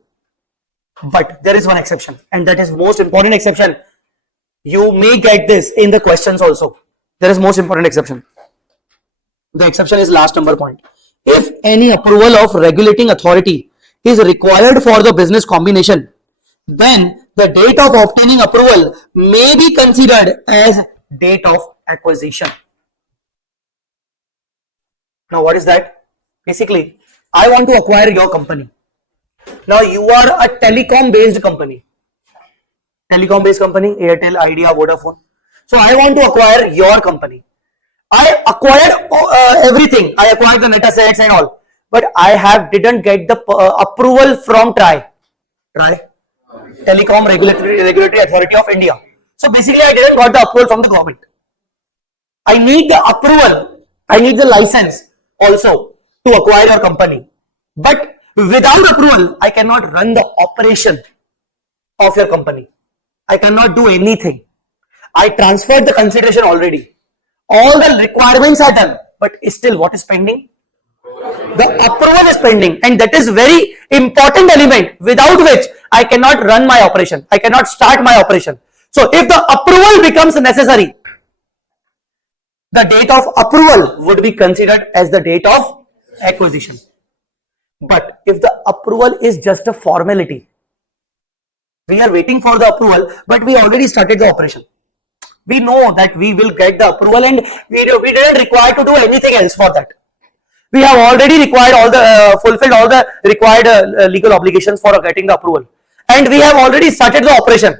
But there is one exception, and that is most important exception. You may get this in the questions also. There is most important exception. The exception is last number point. If any approval of regulating authority is required for the business combination, then the date of obtaining approval may be considered as date of acquisition. Now what is that? Basically, I want to acquire your company. Now you are a telecom based company. Telecom based company, Airtel, Idea, Vodafone. So I want to acquire your company. I acquired everything. I acquired the net assets and all. But I didn't get the approval from TRAI. Telecom Regulatory Authority of India. So basically I didn't got the approval from the government. I need the approval. I need the license also to acquire your company. But without approval, I cannot run the operation of your company. I cannot do anything. I transferred the consideration already. All the requirements are done, but still what is pending? The approval is pending, and that is very important element without which I cannot run my operation. I cannot start my operation. So if the approval becomes necessary, the date of approval would be considered as the date of acquisition. But if the approval is just a formality, we are waiting for the approval, but we already started the operation. We know that we will get the approval, and we didn't require to do anything else for that. We have already fulfilled all the required legal obligations for getting the approval, and we have already started the operation.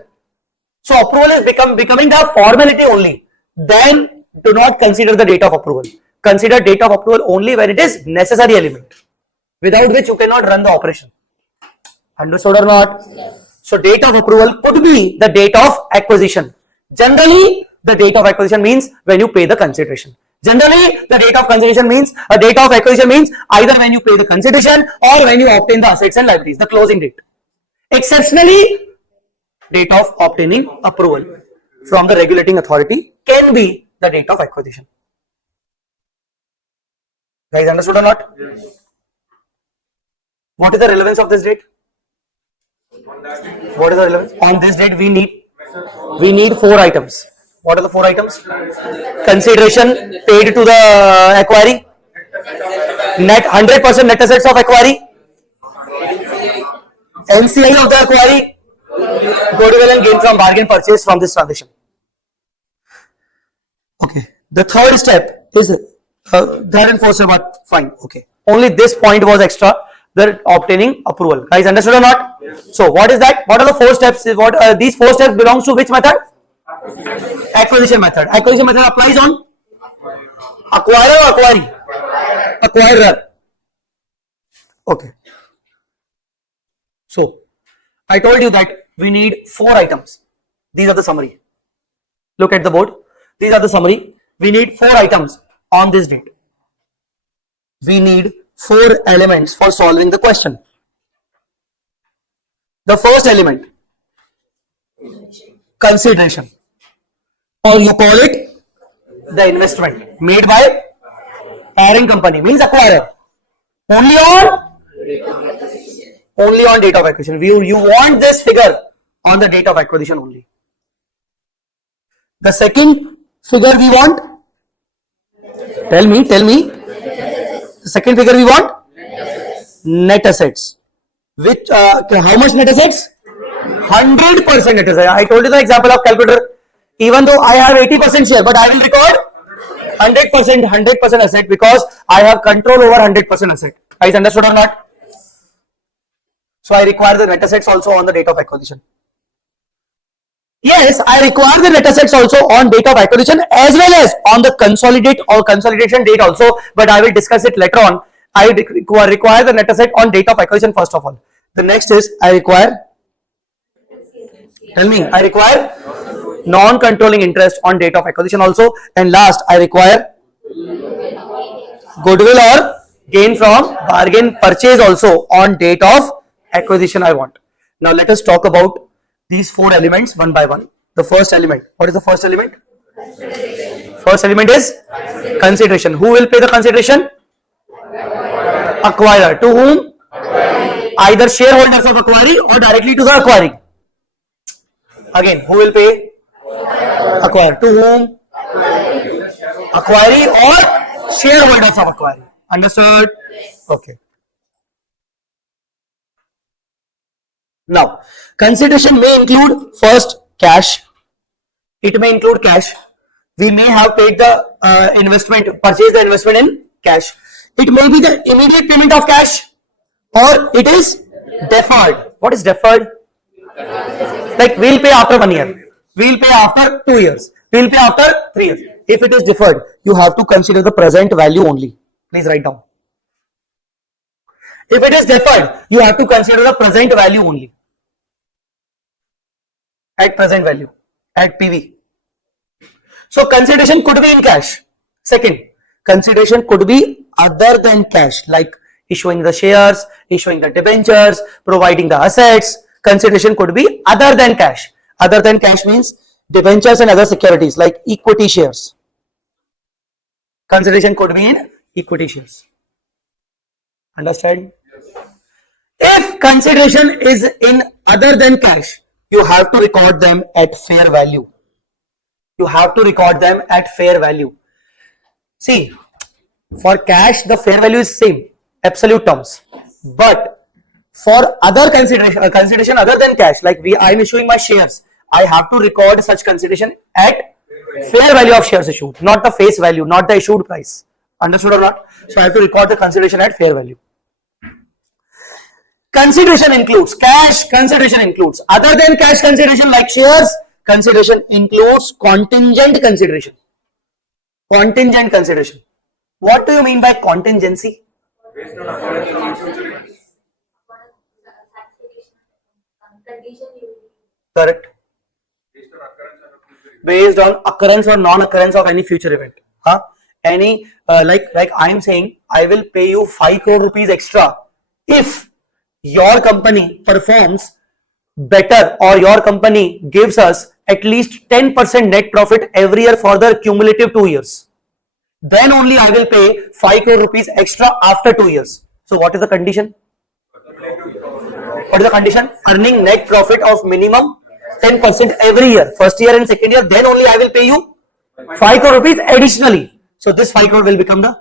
So approval is becoming the formality only. Then do not consider the date of approval. Consider date of approval only when it is necessary element, without which you cannot run the operation. Understood or not? Yes. So date of approval could be the date of acquisition. Generally, the date of acquisition means when you pay the consideration. Generally, the date of consideration means a date of acquisition means either when you pay the consideration or when you obtain the assets and liabilities, the closing date. Exceptionally, date of obtaining approval from the regulating authority can be the date of acquisition. Guys, understood or not? Yes. What is the relevance of this date? What is the relevance? On this date, we need 4 items. What are the 4 items? Consideration paid to the acquiring, 100% net assets of acquiring, NCI of the acquiring, goodwill and gain from bargain purchase from this transaction. Okay. The third step is third and fourth step are fine. Okay. Only this point was extra. The obtaining approval. Guys, understood or not? Yes. So what is that? What are the 4 steps? These 4 steps belongs to which method? Acquisition method. Acquisition method applies on acquirer or acquiring? Acquirer. Okay. So I told you that we need 4 items. These are the summary. Look at the board. These are the summary. We need 4 items on this date. We need 4 elements for solving the question. The first element, consideration, or you call it the investment made by parent company, means acquirer. Only on date of acquisition. You want this figure on the date of acquisition only. The second figure we want, tell me. The second figure we want, net assets. Which how much net assets? 100% net assets. I told you the example of calculator. Even though I have 80% share, but I will record 100% asset because I have control over 100% asset. Guys, understood or not? So I require the net assets also on the date of acquisition. Yes, I require the net assets also on date of acquisition as well as on the consolidate or consolidation date also, but I will discuss it later on. I require the net asset on date of acquisition first of all. The next is I require non-controlling interest on date of acquisition also, and last I require goodwill or gain from bargain purchase also on date of acquisition I want. Now let us talk about these 4 elements one by one. The first element, what is the first element? First element is consideration. Who will pay the consideration? Acquirer. To whom? Either shareholders of acquiring or directly to the acquiring. Again, who will pay? Acquirer. To whom? Acquiring or shareholders of acquiring. Understood? Okay. Now, consideration may include first cash. It may include cash. We may have paid the investment, purchased the investment in cash. It may be the immediate payment of cash or it is deferred. What is deferred? Like we'll pay after 1 year. We'll pay after 2 years. We'll pay after 3 years. If it is deferred, you have to consider the present value only. Please write down. If it is deferred, you have to consider the present value only. At present value, at PV. So consideration could be in cash. Second, consideration could be other than cash, like issuing the shares, issuing the debentures, providing the assets. Consideration could be other than cash. Other than cash means debentures and other securities like equity shares. Consideration could be in equity shares. Understand? If consideration is in other than cash, you have to record them at fair value. You have to record them at fair value. See, for cash, the fair value is same, absolute terms. But for other consideration other than cash, like I'm issuing my shares, I have to record such consideration at fair value of shares issued, not the face value, not the issued price. Understood or not? So I have to record the consideration at fair value. Consideration includes cash, consideration includes other than cash consideration like shares, consideration includes contingent consideration. Contingent consideration. What do you mean by contingency? Based on occurrence of future events. Correct. Based on occurrence Based on occurrence or of future event. non-occurrence of any future event. Any like I am saying, I will pay you 5 crore rupees extra if your company performs better or your company gives us at least 10% net profit every year for the cumulative 2 years. Then only I will pay 5 crore rupees extra after 2 years. So what is the condition? What is the condition? Earning net profit of minimum 10% every year. First year and second year, then only I will pay you 5 crore rupees additionally. So this 5 crore will become the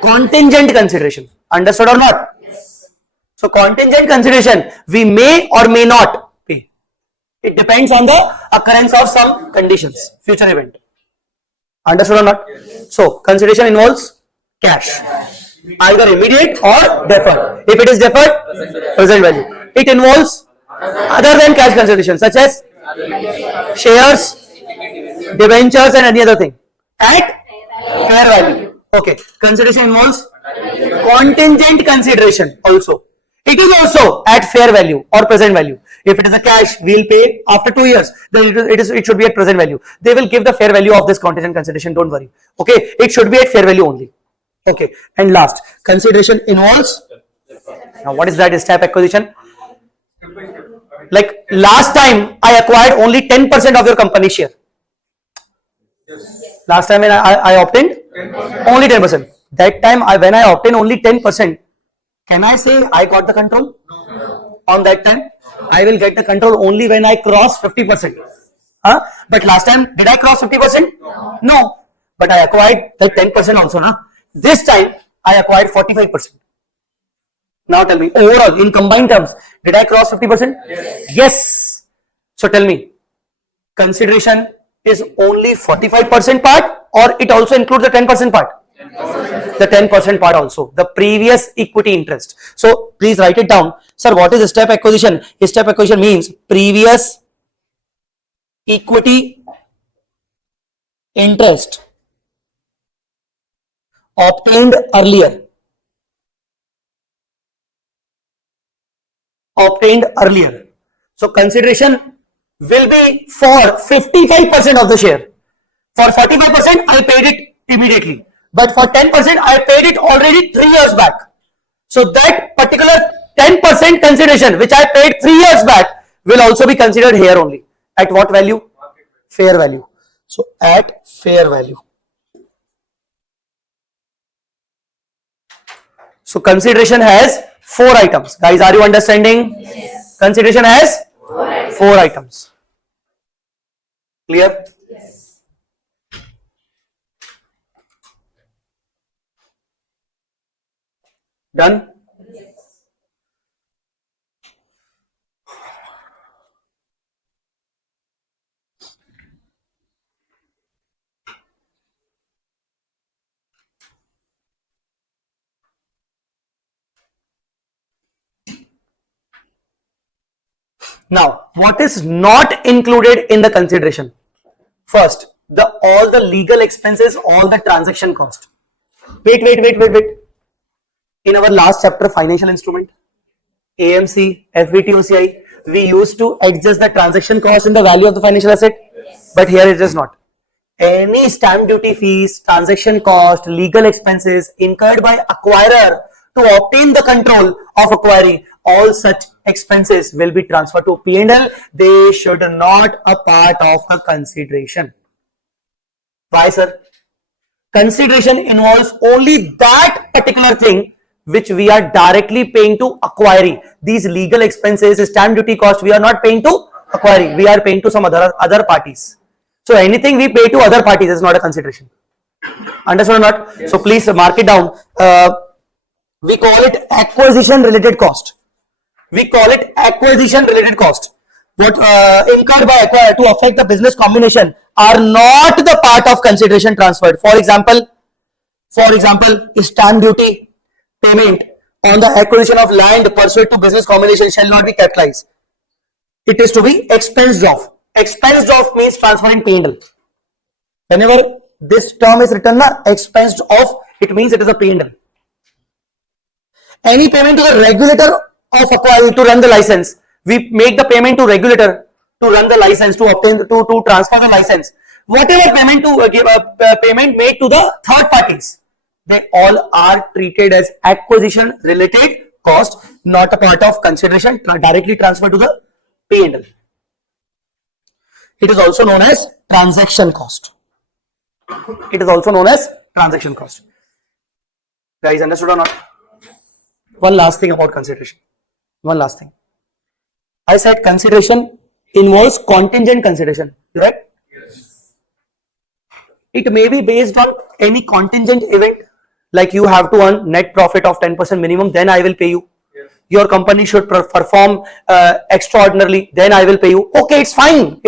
contingent consideration. Understood or not? So contingent consideration we may or may not pay. It depends on the occurrence of some conditions, future event. Understood or not? So consideration involves cash, either immediate or deferred. If it is deferred, present value. It involves other than cash consideration such as shares, debentures and any other thing at fair value. Okay. Consideration involves contingent consideration also. It is also at fair value or present value. If it is a cash, we will pay after 2 years. Then it should be at present value. They will give the fair value of this contingent consideration. Don't worry. Okay, it should be at fair value only. Okay, and last, consideration involves. Now, what is that step acquisition? Like last time, I acquired only 10% of your company share. Last time I obtained 10%. only 10%. That time when I obtained only 10%. Can I say I got the control? No. On that time, I will get the control only when I cross 50%. But last time, did I cross 50%? No. But I acquired that 10% also. This time, I acquired 45%. Now tell me, overall, in combined terms, did I cross 50%? Yes. So tell me, consideration is only 45% part or it also includes the 10% part? The 10% part also, the previous equity interest. So please write it down. Sir, what is step acquisition? Step acquisition means previous equity interest obtained earlier. So consideration will be for 55% of the share. For 45%, I paid it immediately. But for 10%, I paid it already 3 years back. So that particular 10% consideration which I paid 3 years back will also be considered here only. At what value? Fair value. So at fair value. So consideration has 4 items. Guys, are you understanding? Yes. Consideration has 4 items. Clear? Yes. Done? Yes. Now, what is not included in the consideration? First, all the legal expenses, all the transaction cost. Wait. In our last chapter, financial instrument, AMC, FVTOCI, we used to adjust the transaction cost in the value of the financial asset, yes. But here it is not. Any stamp duty fees, transaction cost, legal expenses incurred by acquirer to obtain the control of acquiring, all such expenses will be transferred to P&L. They should not a part of the consideration. Why, sir? Consideration involves only that particular thing which we are directly paying to acquiring. These legal expenses, stamp duty cost, we are not paying to acquiring. We are paying to some other parties. So anything we pay to other parties is not a consideration. Understood or not? Yes. So please mark it down. We call it acquisition related cost. What incurred by acquirer to affect the business combination are not the part of consideration transferred. For example, stamp duty payment on the acquisition of land pursuant to business combination shall not be capitalized. It is to be expensed off. Expensed off means transferring P&L. Whenever this term is written, expensed off, it means it is a P&L. Any payment to the regulator of acquiring to run the license, we make the payment to regulator to run the license, to obtain to transfer the license. Whatever payment payment made to the third parties, they all are treated as acquisition related cost, not a part of consideration, directly transferred to the P&L. It is also known as transaction cost. Guys, understood or not? One last thing about consideration. I said consideration involves contingent consideration, right? Yes. It may be based on any contingent event, like you have to earn net profit of 10% minimum, then I will pay you. Yes. Your company should perform extraordinarily, then I will pay you. Okay, it's fine.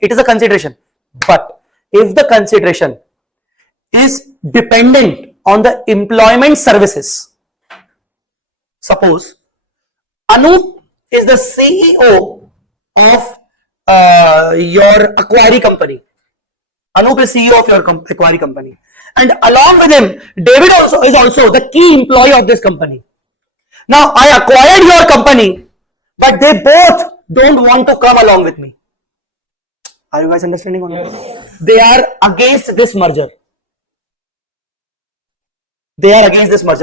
It is a consideration. But if the consideration is dependent on the employment services, suppose Anup is the CEO of your acquiring company. Anup is CEO of your acquiring company, and along with him, David is also the key employee of this company. Now, I acquired your company, but they both don't want to come along with me. Are you guys understanding? Yes. They are against this merger.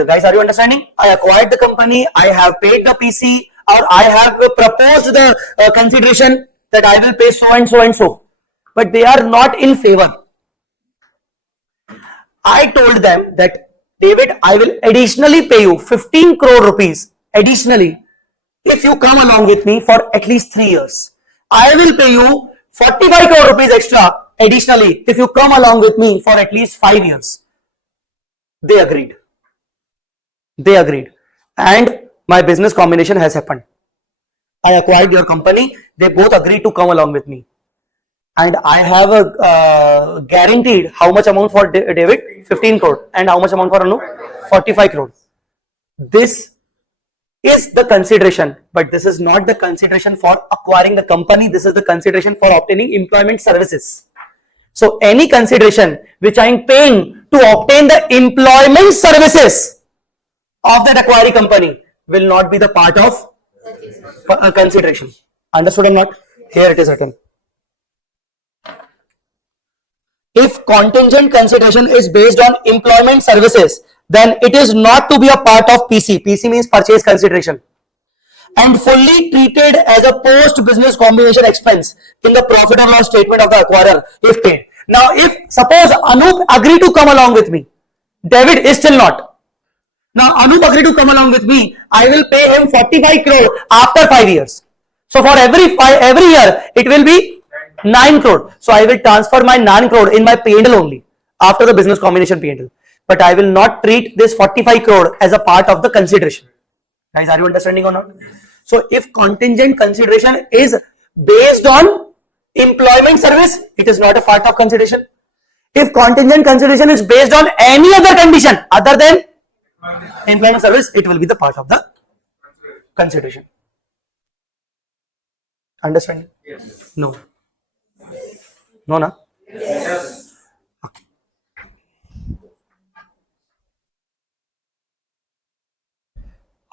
Guys, are you understanding? I acquired the company, I have paid the PC, or I have proposed the consideration that I will pay so and so and so, but they are not in favor. I told them that, David, I will additionally pay you 15 crore rupees additionally if you come along with me for at least 3 years. I will pay you 45 crore rupees extra additionally if you come along with me for at least 5 years. They agreed. And my business combination has happened. I acquired your company. They both agreed to come along with me. And I have guaranteed how much amount for David? 15 crore. And how much amount for Anu? 45 crore. This is the consideration, but this is not the consideration for acquiring the company. This is the consideration for obtaining employment services. So any consideration which I am paying to obtain the employment services of that acquiring company will not be the part of consideration. Understood or not? Here it is written. If contingent consideration is based on employment services, then it is not to be a part of PC. PC means purchase consideration, and fully treated as a post-business combination expense in the profit and loss statement of the acquirer if paid. Now, if suppose Anup agreed to come along with me, David is still not. Now Anup agreed to come along with me. I will pay him 45 crore after 5 years. So for every year it will be 9 crore. So I will transfer my 9 crore in my P&L only after the business combination P&L. But I will not treat this 45 crore as a part of the consideration. Guys, are you understanding or not? So if contingent consideration is based on employment service, it is not a part of consideration. If contingent consideration is based on any other condition other than employment service, it will be the part of the consideration. Understand? Yes. No. No, na? Okay.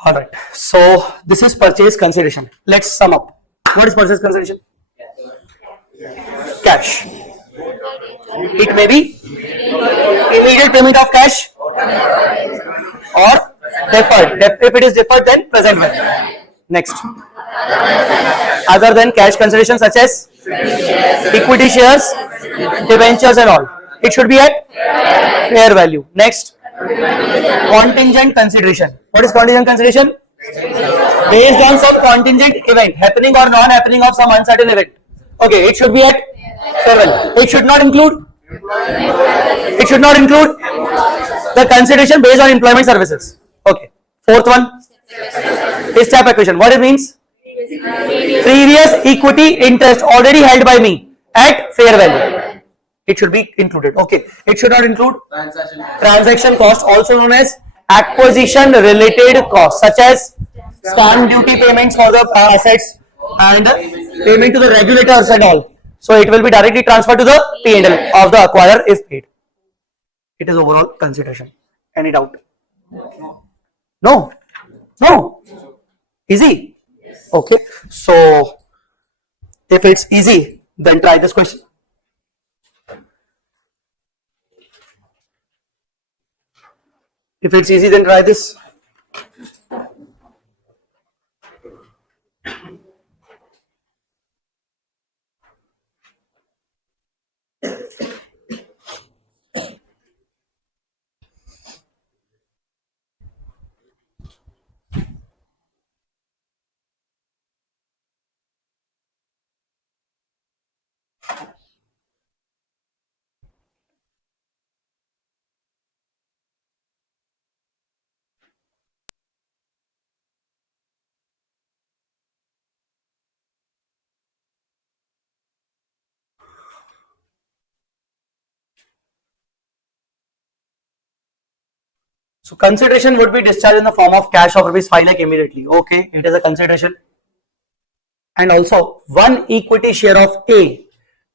All right. So this is purchase consideration. Let's sum up. What is purchase consideration? Cash. It may be immediate payment of cash or deferred. If it is deferred, then present value. Next. Other than cash consideration such as equity shares, debentures and all. It should be at fair value. Next. Contingent consideration. What is contingent consideration? Based on some contingent event happening or non-happening of some uncertain event. Okay, it should be at fair value. It should not include. It should not include the consideration based on employment services. Okay. Fourth one is step acquisition. What it means? Previous equity interest already held by me at fair value. It should be included. Okay. It should not include transaction cost, also known as acquisition related costs, such as stamp duty payments for the assets and payment to the regulators and all. So it will be directly transferred to the P&L of the acquirer if paid. It is overall consideration. Any doubt? No? No? Easy? Okay. So if it's easy, then try this question. If it's easy, then try this. So consideration would be discharged in the form of cash of rupees 5 lakh immediately. Okay, it is a consideration. And also 1 equity share of A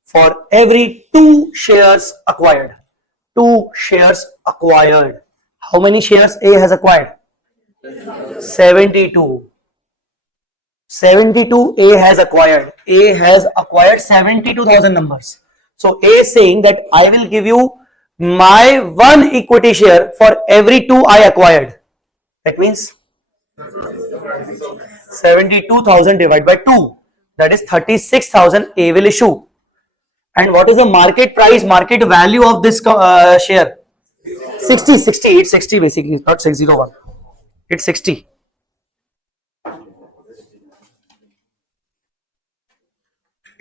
for every 2 shares acquired. 2 shares acquired. How many shares A has acquired? 72. 72 A has acquired. A has acquired 72,000 numbers. So A is saying that I will give you my 1 equity share for every 2 I acquired. That means 72,000 divided by 2. That is 36,000 A will issue. And what is the market price, market value of this share? 60. It's 60 basically. It's not 601. It's 60.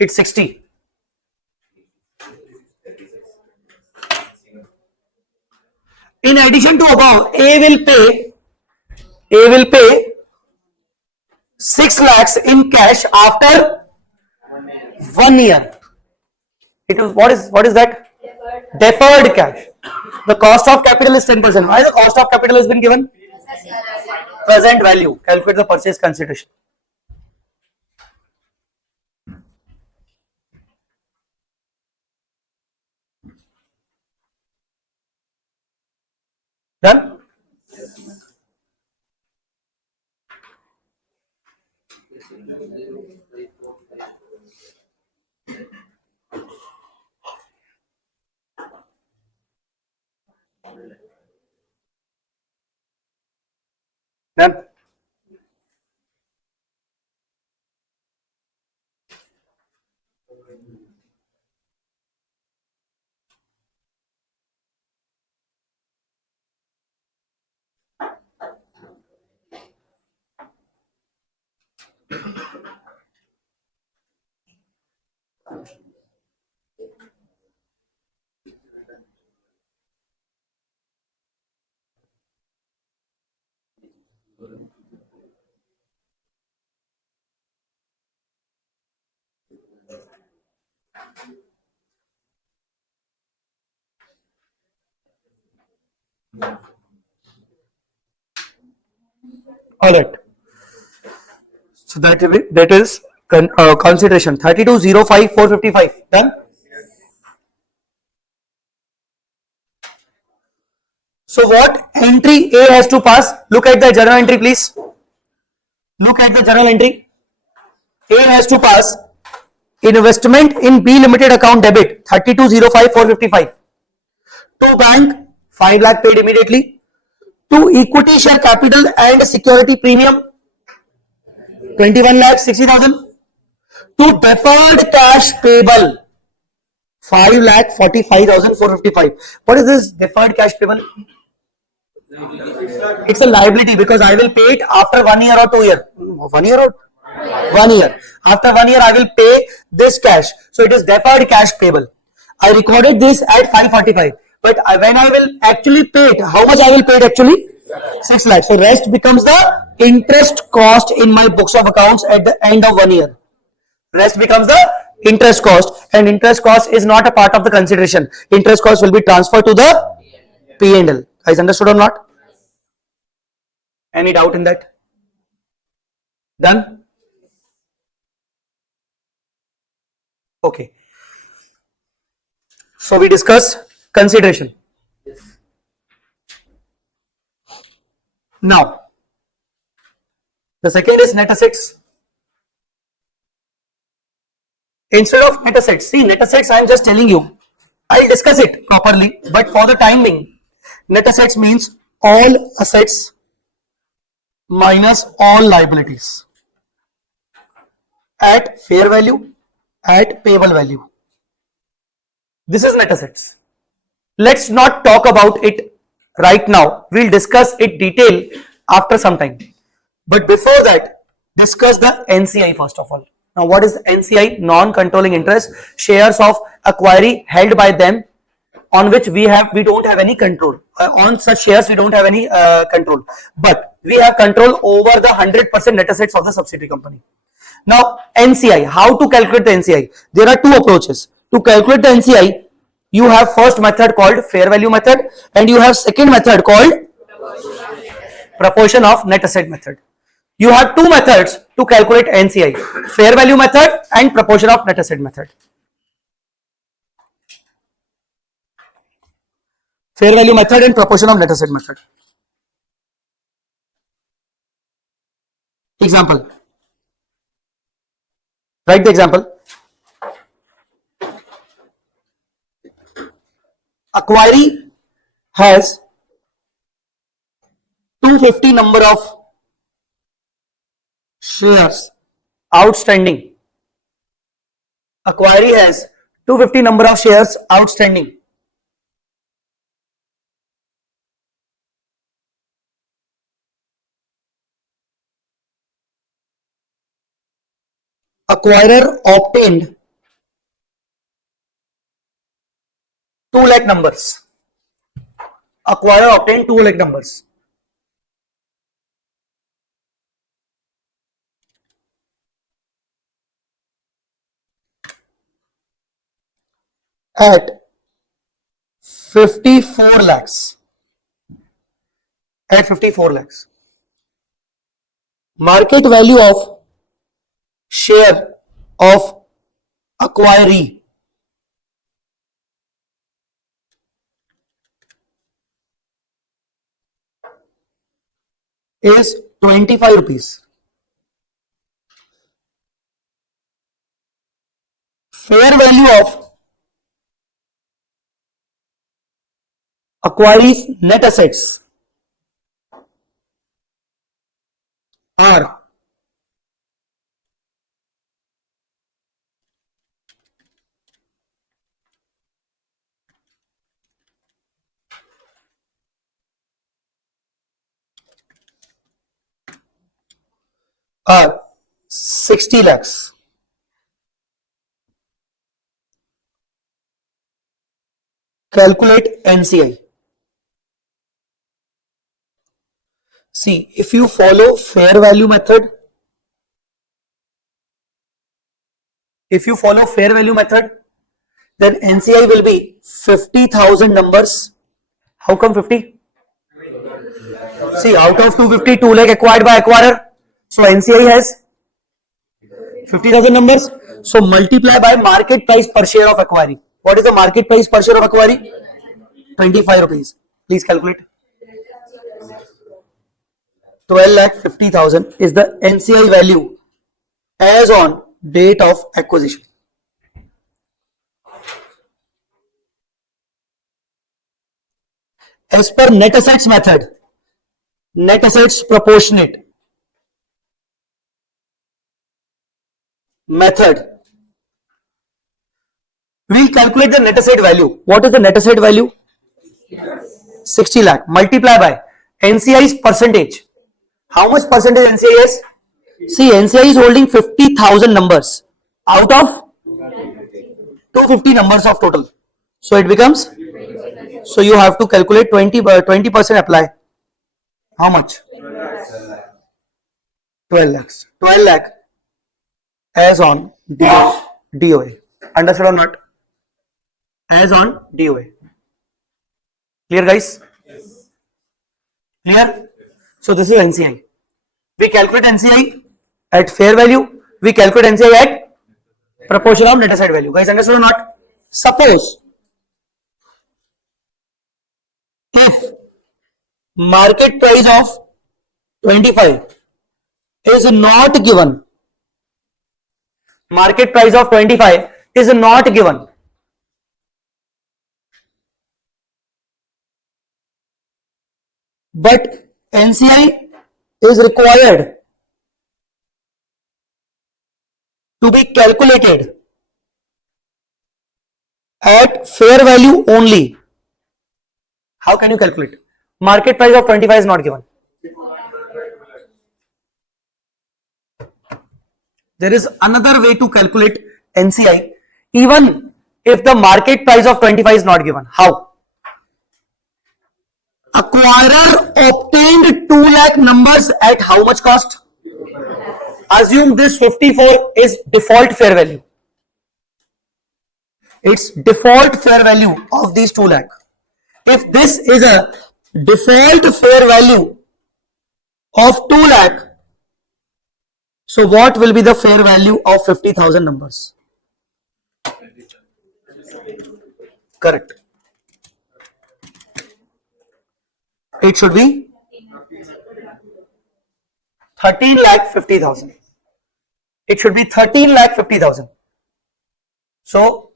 It's 60. In addition to above, A will pay 6 lakhs in cash after 1 year. It was what is that? Deferred cash. The cost of capital is 10%. Why the cost of capital has been given? Present value. Calculate the purchase consideration. Done? Done? All right. So that is consideration 3205 455 done. So what entry A has to pass? Look at the journal entry, please. Look at the journal entry. A has to pass investment in B limited account debit 3205 455. To bank 5 lakh paid immediately. To equity share capital and security premium 21 lakh 60,000. To deferred cash payable 5 lakh 45,455. What is this deferred cash payable? It's a liability because I will pay it after 1 year or 2 year. 1 year or 1 year. After 1 year, I will pay this cash. So it is deferred cash payable. I recorded this at 545. But when I will actually pay it, how much I will pay it actually? 6 lakhs. So rest becomes the interest cost in my books of accounts at the end of 1 year. Rest becomes the interest cost, and interest cost is not a part of the consideration. Interest cost will be transferred to the P&L. Guys, understood or not? Any doubt in that? Done? Okay. So we discuss consideration. Now, the second is net assets. Instead of net assets, see net assets I am just telling you, I'll discuss it properly, but for the time being, net assets means all assets minus all liabilities at fair value, at payable value. This is net assets. Let's not talk about it right now. We'll discuss it detail after some time. But before that, discuss the NCI first of all. Now, what is NCI? Non-controlling interest, shares of acquiry held by them on which we don't have any control. On such shares, we don't have any control. But we have control over the 100% net assets of the subsidiary company. Now, NCI, how to calculate the NCI? There are two approaches. To calculate the NCI, you have first method called fair value method and you have second method called proportion of net asset method. You have two methods to calculate NCI, fair value method and proportion of net asset method. Fair value method and proportion of net asset method. Example. Write the example. Acquiry has 250 number of shares outstanding. Acquiry has 250 number of shares outstanding. Acquirer obtained 2 lakh numbers. Acquirer obtained 2 lakh numbers. At 54 lakhs. At 54 lakhs. Market value of share of acquiree is 25 rupees. Fair value of acquiree's net assets are are 60 lakhs. Calculate NCI. See, if you follow fair value method, then NCI will be 50,000 numbers. How come 50? See, out of 250, 2 lakh acquired by acquirer. So NCI has 50,000 numbers. So multiply by market price per share of acquiring. What is the market price per share of acquiring? 25 rupees. Please calculate. 12,50,000 is the NCI value as on date of acquisition. As per net assets method, net assets proportionate method, we'll calculate the net asset value. What is the net asset value? 60 lakh. Multiply by NCI's percentage. How much percentage NCI is? See, NCI is holding 50,000 numbers out of 250 numbers of total. So it becomes, so you have to calculate 20% apply. How much? 12 lakhs. 12 lakh as on DOA. Understood or not? As on DOA. Clear, guys? Clear? So this is NCI. We calculate NCI at fair value. We calculate NCI at proportion of net asset value. Guys, understood or not? Suppose if market price of 25 is not given, market price of 25 is not given, but NCI is required to be calculated at fair value only. How can you calculate? Market price of 25 is not given. There is another way to calculate NCI even if the market price of 25 is not given. How? Acquirer obtained 2 lakh numbers at how much cost? Assume this 54 is default fair value. It's default fair value of these 2 lakh. If this is a default fair value of 2 lakh, so what will be the fair value of 50,000 numbers? Correct. It should be 13 lakh 50,000. It should be 13 lakh 50,000. So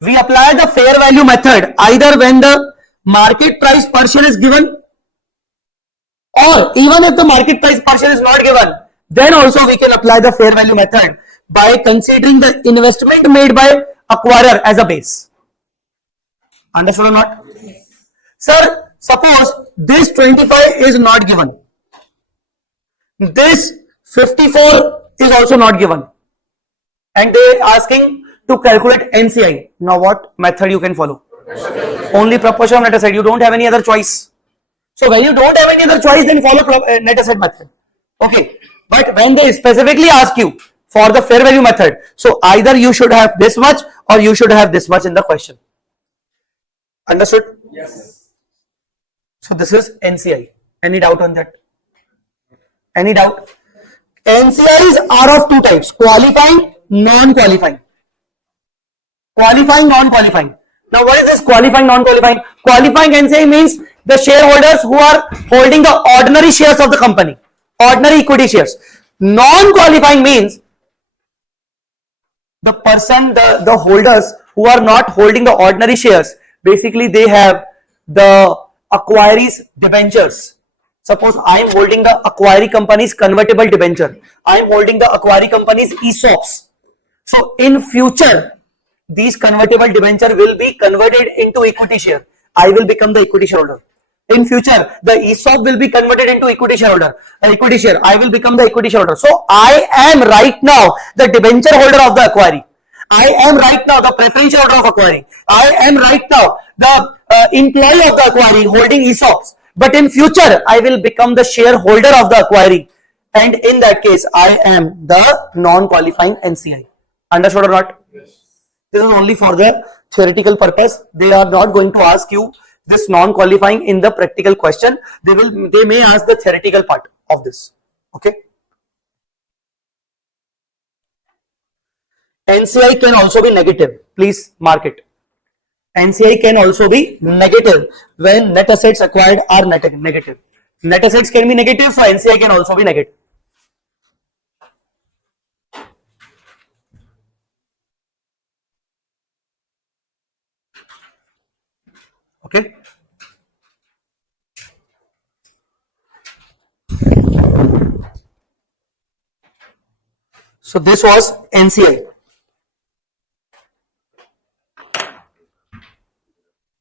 we apply the fair value method either when the market price per share is given, or even if the market price per share is not given, then also we can apply the fair value method by considering the investment made by acquirer as a base. Understood or not? Sir, suppose this 25 is not given. This 54 is also not given. And they are asking to calculate NCI. Now what method you can follow? Only proportion of net asset. You don't have any other choice. So when you don't have any other choice, then follow net asset method. Okay. But when they specifically ask you for the fair value method, so either you should have this much or you should have this much in the question. Understood? Yes. So this is NCI. Any doubt on that? Any doubt? NCIs are of two types: qualifying, non-qualifying. Qualifying, non-qualifying. Now what is this qualifying, non-qualifying? Qualifying NCI means the shareholders who are holding the ordinary shares of the company, ordinary equity shares. Non-qualifying means the person, the holders who are not holding the ordinary shares. Basically they have the acquirees debentures. Suppose I am holding the acquiring company's convertible debenture. I am holding the acquiring company's ESOPs. So in future, these convertible debenture will be converted into equity share. I will become the equity shareholder. In future, the ESOP will be converted into equity shareholder. Equity share. I will become the equity shareholder. So I am right now the debenture holder of the acquiring. I am right now the preferential holder of acquiring. I am right now the employee of the acquiring holding ESOPs. But in future, I will become the shareholder of the acquiring. And in that case, I am the non-qualifying NCI. Understood or not? Yes. This is only for the theoretical purpose. They are not going to ask you this non-qualifying in the practical question. They may ask the theoretical part of this. Okay. NCI can also be negative. Please mark it. NCI can also be negative when net assets acquired are negative. Net assets can be negative, so NCI can also be negative. Okay. So this was NCI.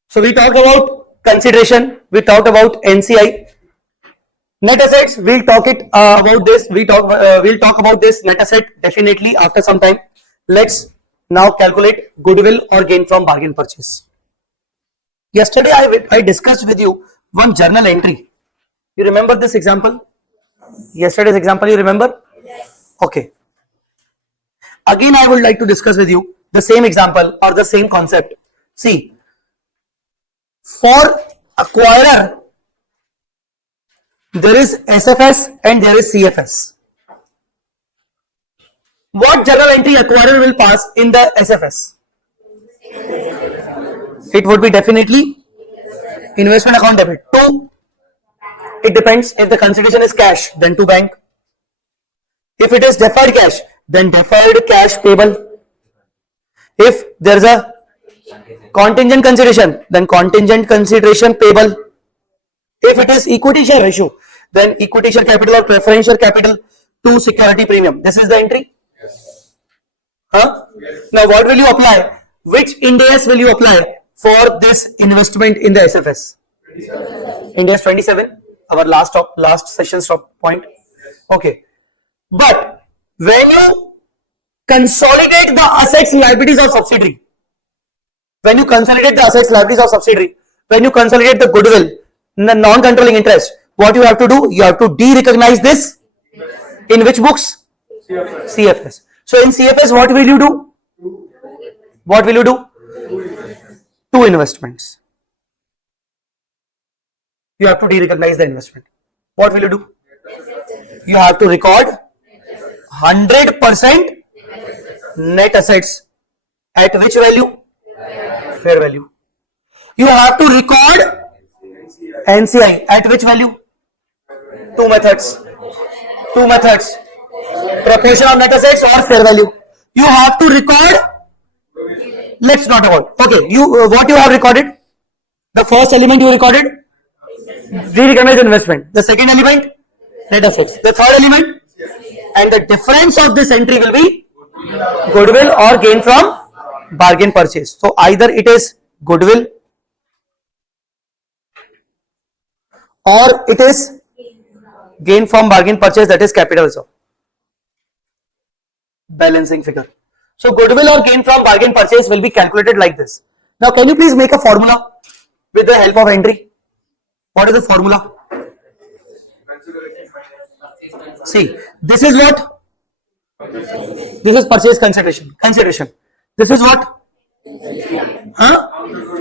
So we talked about consideration, we talked about NCI. Net assets, we'll talk about this. We'll talk about this net asset definitely after some time. Let's now calculate goodwill or gain from bargain purchase. Yesterday I discussed with you one journal entry. You remember this example? Yesterday's example you remember? Yes. Okay. Again I would like to discuss with you the same example or the same concept. See, for acquirer there is SFS and there is CFS. What journal entry acquirer will pass in the SFS? It would be definitely investment account debit. 2, it depends. If the consideration is cash, then to bank. If it is deferred cash, then deferred cash payable. If there is a contingent consideration, then contingent consideration payable. If it is equity share issue, then equity share capital or preferential capital to security premium. This is the entry. Yes. Huh? Yes. Now what will you apply? Which Ind AS will you apply for this investment in the SFS? Ind AS 27, our last session stop point. Okay. But when you consolidate the assets liabilities of subsidiary, when you consolidate the goodwill, the non-controlling interest, what you have to do? You have to de-recognize this in which books? CFS. So in CFS, what will you do? What will you do? 2 investments. You have to de-recognize the investment. What will you do? You have to record 100% net assets. At which value? Fair value. You have to record NCI. At which value? 2 methods. Proportion of net assets or fair value. You have to record. Let's not about. Okay. What you have recorded? The first element you recorded? De-recognized investment. The second element? Net assets. The third element? And the difference of this entry will be goodwill or gain from bargain purchase. So either it is goodwill or it is gain from bargain purchase, that is capital also. Balancing figure. So goodwill or gain from bargain purchase will be calculated like this. Now can you please make a formula with the help of entry? What is the formula? See, this is what? This is purchase consideration. This is what?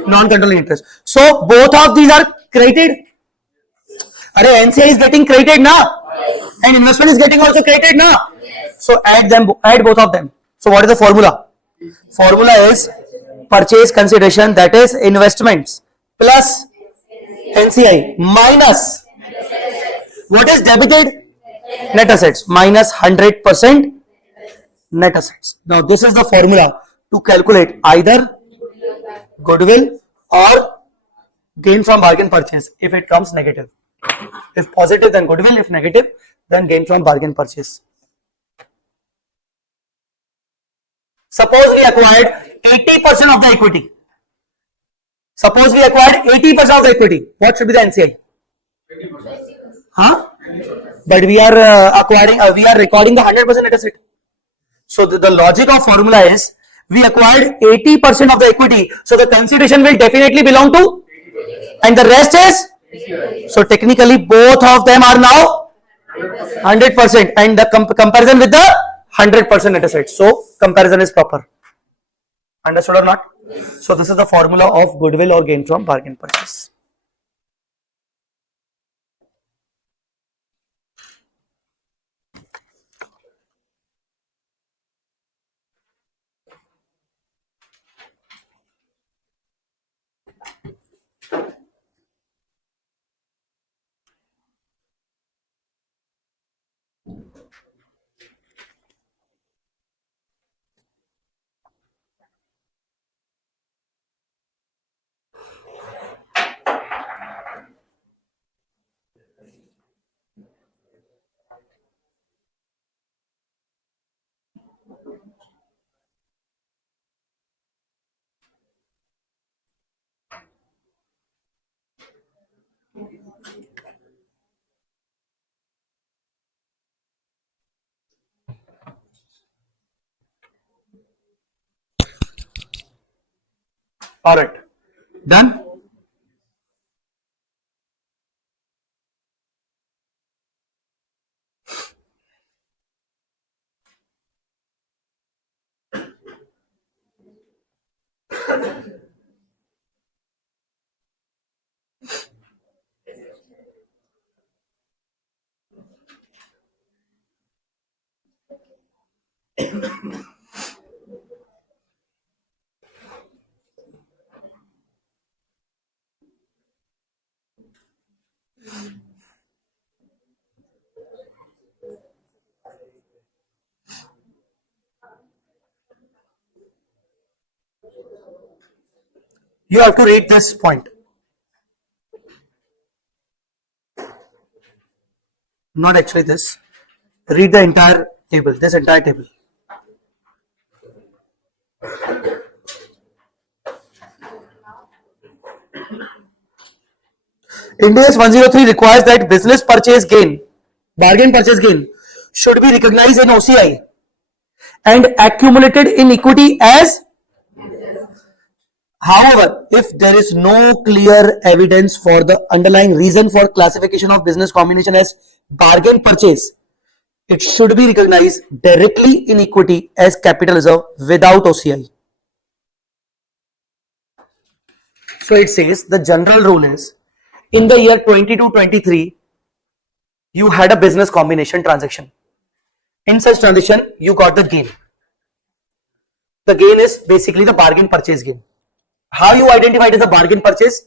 Non-controlling interest. So both of these are credited. NCI is getting credited now, and investment is getting also credited now. So add both of them. So what is the formula? Formula is purchase consideration, that is investments, plus NCI minus what is debited? Net assets, minus 100% net assets. Now this is the formula to calculate either goodwill or gain from bargain purchase if it comes negative. If positive, then goodwill. If negative, then gain from bargain purchase. Suppose we acquired 80% of the equity. Suppose we acquired 80% of the equity. What should be the NCI? 20%. Huh? But we are we are recording the 100% net asset. So the logic of formula is we acquired 80% of the equity. So the consideration will definitely belong to, and the rest is. So technically both of them are now 100%, and the comparison with the 100% net asset. So comparison is proper. Understood or not? So this is the formula of goodwill or gain from bargain purchase. All right, done. You have to read this point. Not actually this. Read the entire table. This entire table. Ind AS 103 requires that business purchase gain, bargain purchase gain, should be recognized in OCI and accumulated in equity as. However, if there is no clear evidence for the underlying reason for classification of business combination as bargain purchase, it should be recognized directly in equity as capital reserve without OCI. So it says the general rule is in the year 22-23, you had a business combination transaction. In such transaction, you got the gain. The gain is basically the bargain purchase gain. How you identify it as a bargain purchase?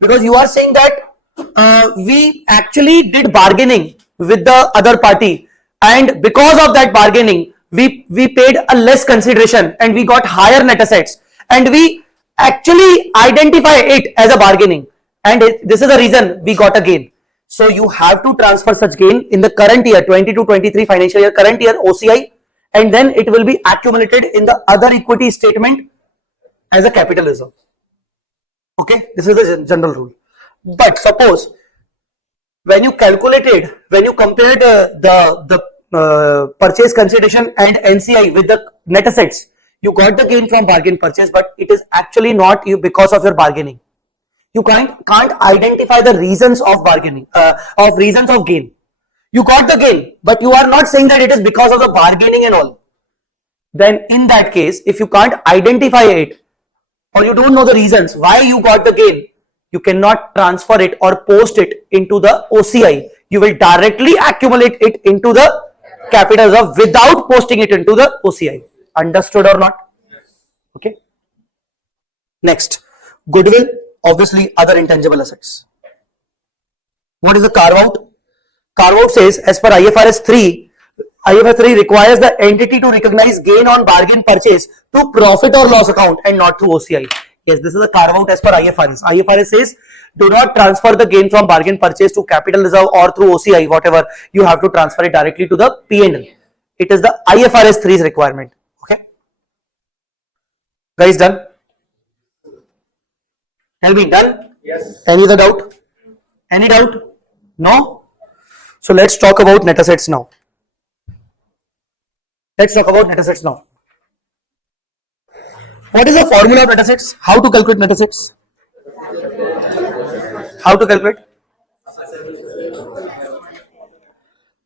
Because you are saying that we actually did bargaining with the other party, and because of that bargaining, we paid a less consideration and we got higher net assets, and we actually identify it as a bargaining, and this is the reason we got a gain. So you have to transfer such gain in the current year 22-23 financial year, current year OCI, and then it will be accumulated in the other equity statement as a capital reserve. Okay, this is the general rule. But suppose when you compared the purchase consideration and NCI with the net assets, you got the gain from bargain purchase, but it is actually not you because of your bargaining. You can't identify the reasons of bargaining, reasons of gain. You got the gain, but you are not saying that it is because of the bargaining and all. Then in that case, if you can't identify it, or you don't know the reasons why you got the gain, you cannot transfer it or post it into the OCI. You will directly accumulate it into the capital reserve without posting it into the OCI. Understood or not? Okay. Next, goodwill, obviously other intangible assets. What is the carve out? Carve out says as per IFRS 3, IFRS 3 requires the entity to recognize gain on bargain purchase to profit or loss account and not through OCI. Yes, this is a carve out as per IFRS. IFRS says do not transfer the gain from bargain purchase to capital reserve or through OCI, whatever. You have to transfer it directly to the P&L. It is the IFRS 3's requirement. Okay. Guys, done? Tell me, done? Yes. Any other doubt? Any doubt? No? So let's talk about net assets now. Let's talk about net assets now. What is the formula of net assets? How to calculate net assets? How to calculate?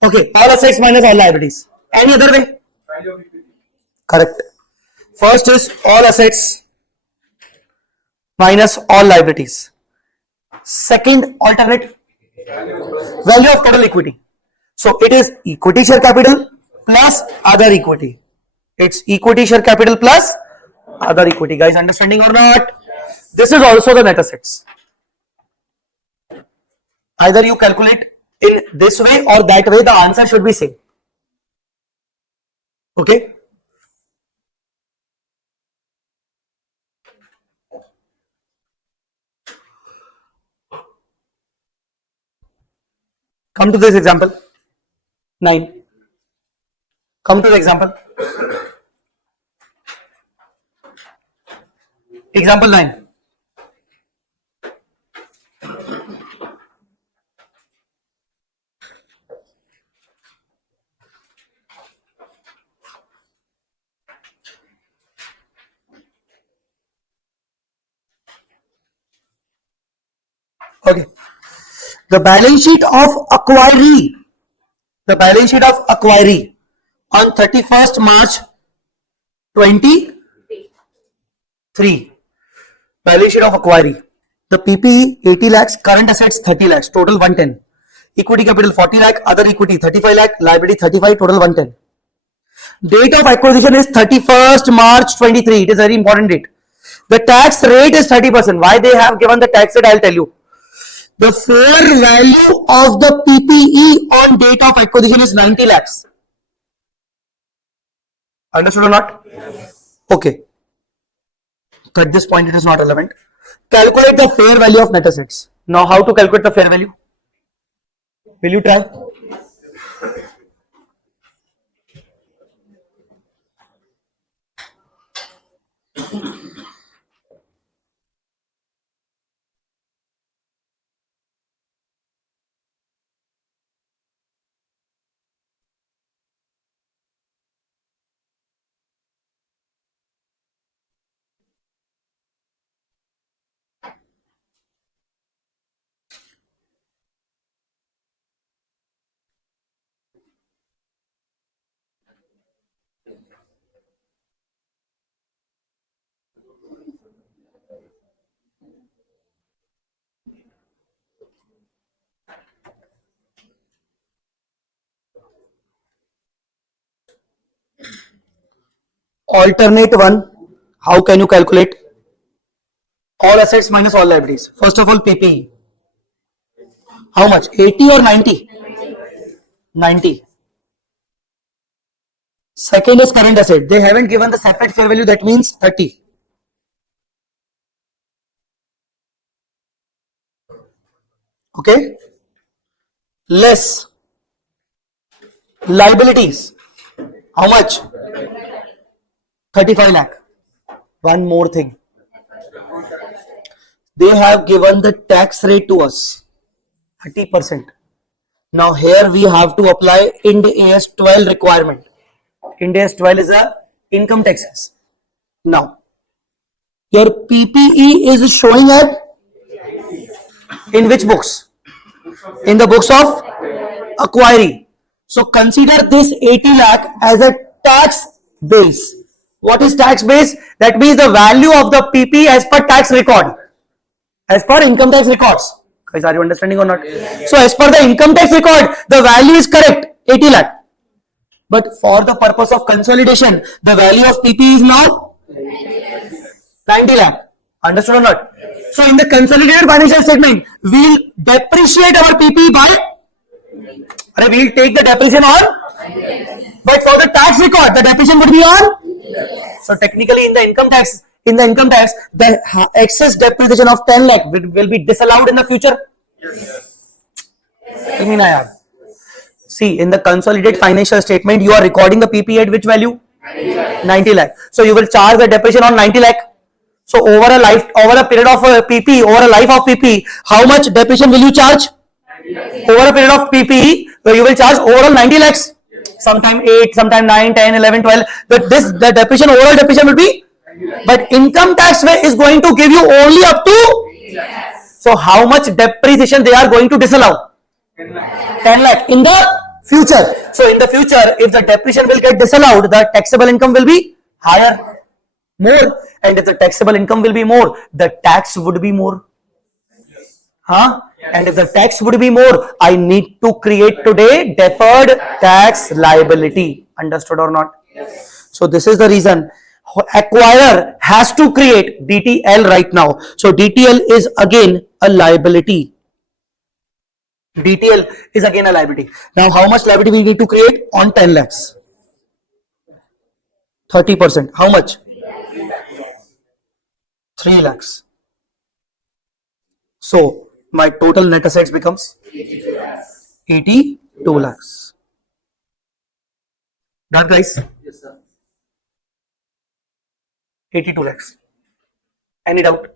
Okay, all assets minus all liabilities. Any other way? Value of equity. Correct. First is all assets minus all liabilities. Second alternate, value of total equity. So it is equity share capital plus other equity. It's equity share capital plus other equity. Guys, understanding or not? This is also the net assets. Either you calculate in this way or that way, the answer should be same. Okay? Come to this example. 9. Come to the example. Example 9. Okay. The balance sheet of acquiree. The balance sheet of acquiree on 31st March 23. Balance sheet of acquiree. The PPE 80 lakhs, current assets 30 lakhs, total 110. Equity capital 40 lakh, other equity 35 lakh, liability 35, total 110. Date of acquisition is 31st March 23. It is a very important date. The tax rate is 30%. Why they have given the tax rate, I'll tell you. The fair value of the PPE on date of acquisition is 90 lakhs. Understood or not? Yes. Okay. At this point, it is not relevant. Calculate the fair value of net assets. Now, how to calculate the fair value? Will you try? Alternate one. How can you calculate? All assets minus all liabilities. First of all, PPE. How much? 80 or 90? 90. Second is current asset. They haven't given the separate fair value. That means 30. Okay. Less liabilities. How much? 35 lakh. One more thing. They have given the tax rate to us. 30%. Now here we have to apply Ind AS 12 requirement. Ind AS 12 is a income taxes. Now your PPE is showing at in which books? In the books of acquiree. So consider this 80 lakh as a tax base. What is tax base? That means the value of the PPE as per tax record. As per income tax records. Guys, are you understanding or not? Yes. So as per the income tax record, the value is correct, 80 lakh. But for the purpose of consolidation, the value of PP is now 90 lakh. Understood or not? Yes. So in the consolidated financial statement, we'll depreciate our PP by, we'll take the depreciation on, but for the tax record, the depreciation would be on. So technically in the income tax, the excess depreciation of 10 lakh will be disallowed in the future. Yes. See, in the consolidated financial statement, you are recording the PPE at which value? 90 lakh. So you will charge the depreciation on 90 lakh. So over a period of PP, over a life of PP, how much depreciation will you charge? Over a period of PP, you will charge overall 90 lakhs. Sometime 8, sometime 9, 10, 11, 12. But the depreciation, overall depreciation will be. But income tax is going to give you only up to. So how much depreciation they are going to disallow? 10 lakh in the future. So in the future, if the depreciation will get disallowed, the taxable income will be higher, more. And if the taxable income will be more, the tax would be more. And if the tax would be more, I need to create today deferred tax liability. Understood or not? So this is the reason acquirer has to create DTL right now. So DTL is again a liability. DTL is again a liability. Now how much liability we need to create on 10 lakhs? 30%. How much? 3 lakhs. So my total net assets becomes 82 lakhs. Done, guys? Yes, sir. 82 lakhs. Any doubt?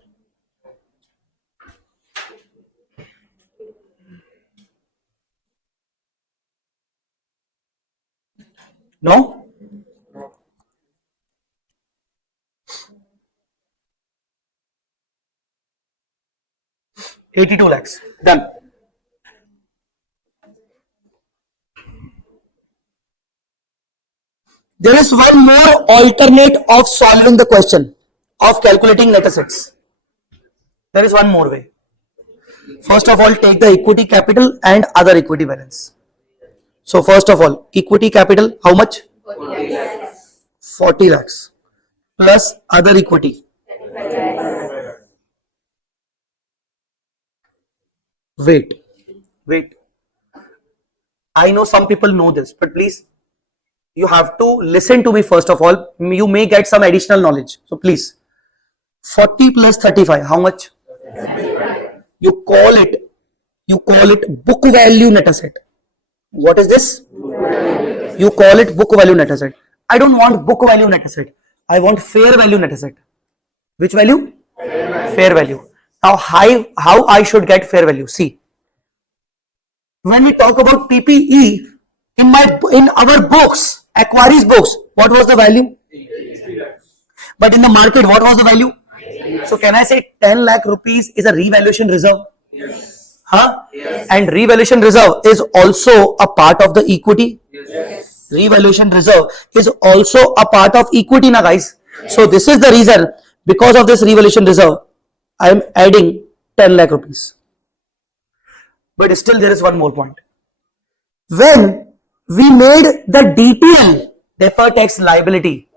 No? $82 lakhs. Done. There is one more alternate of solving the question of calculating net assets. There is one more way. First of all, take the equity capital and other equity balance. So first of all, equity capital, how much? 40 lakhs plus other equity. Wait. I know some people know this, but please, you have to listen to me first of all. You may get some additional knowledge. So please, 40 plus 35, how much? You call it book value net asset. What is this? You call it book value net asset. I don't want book value net asset. I want fair value net asset. Which value? Fair value. Now how I should get fair value? See, when we talk about PPE in our books, acquirees books, what was the value? But in the market, what was the value? So can I say 10 lakh rupees is a revaluation reserve? Yes. Yes. And revaluation reserve is also a part of the equity. Yes. Revaluation reserve is also a part of equity, na guys. So this is the reason, because of this revaluation reserve, I am adding 10 lakh rupees. But still there is one more point. When we made the DTL, deferred tax liability,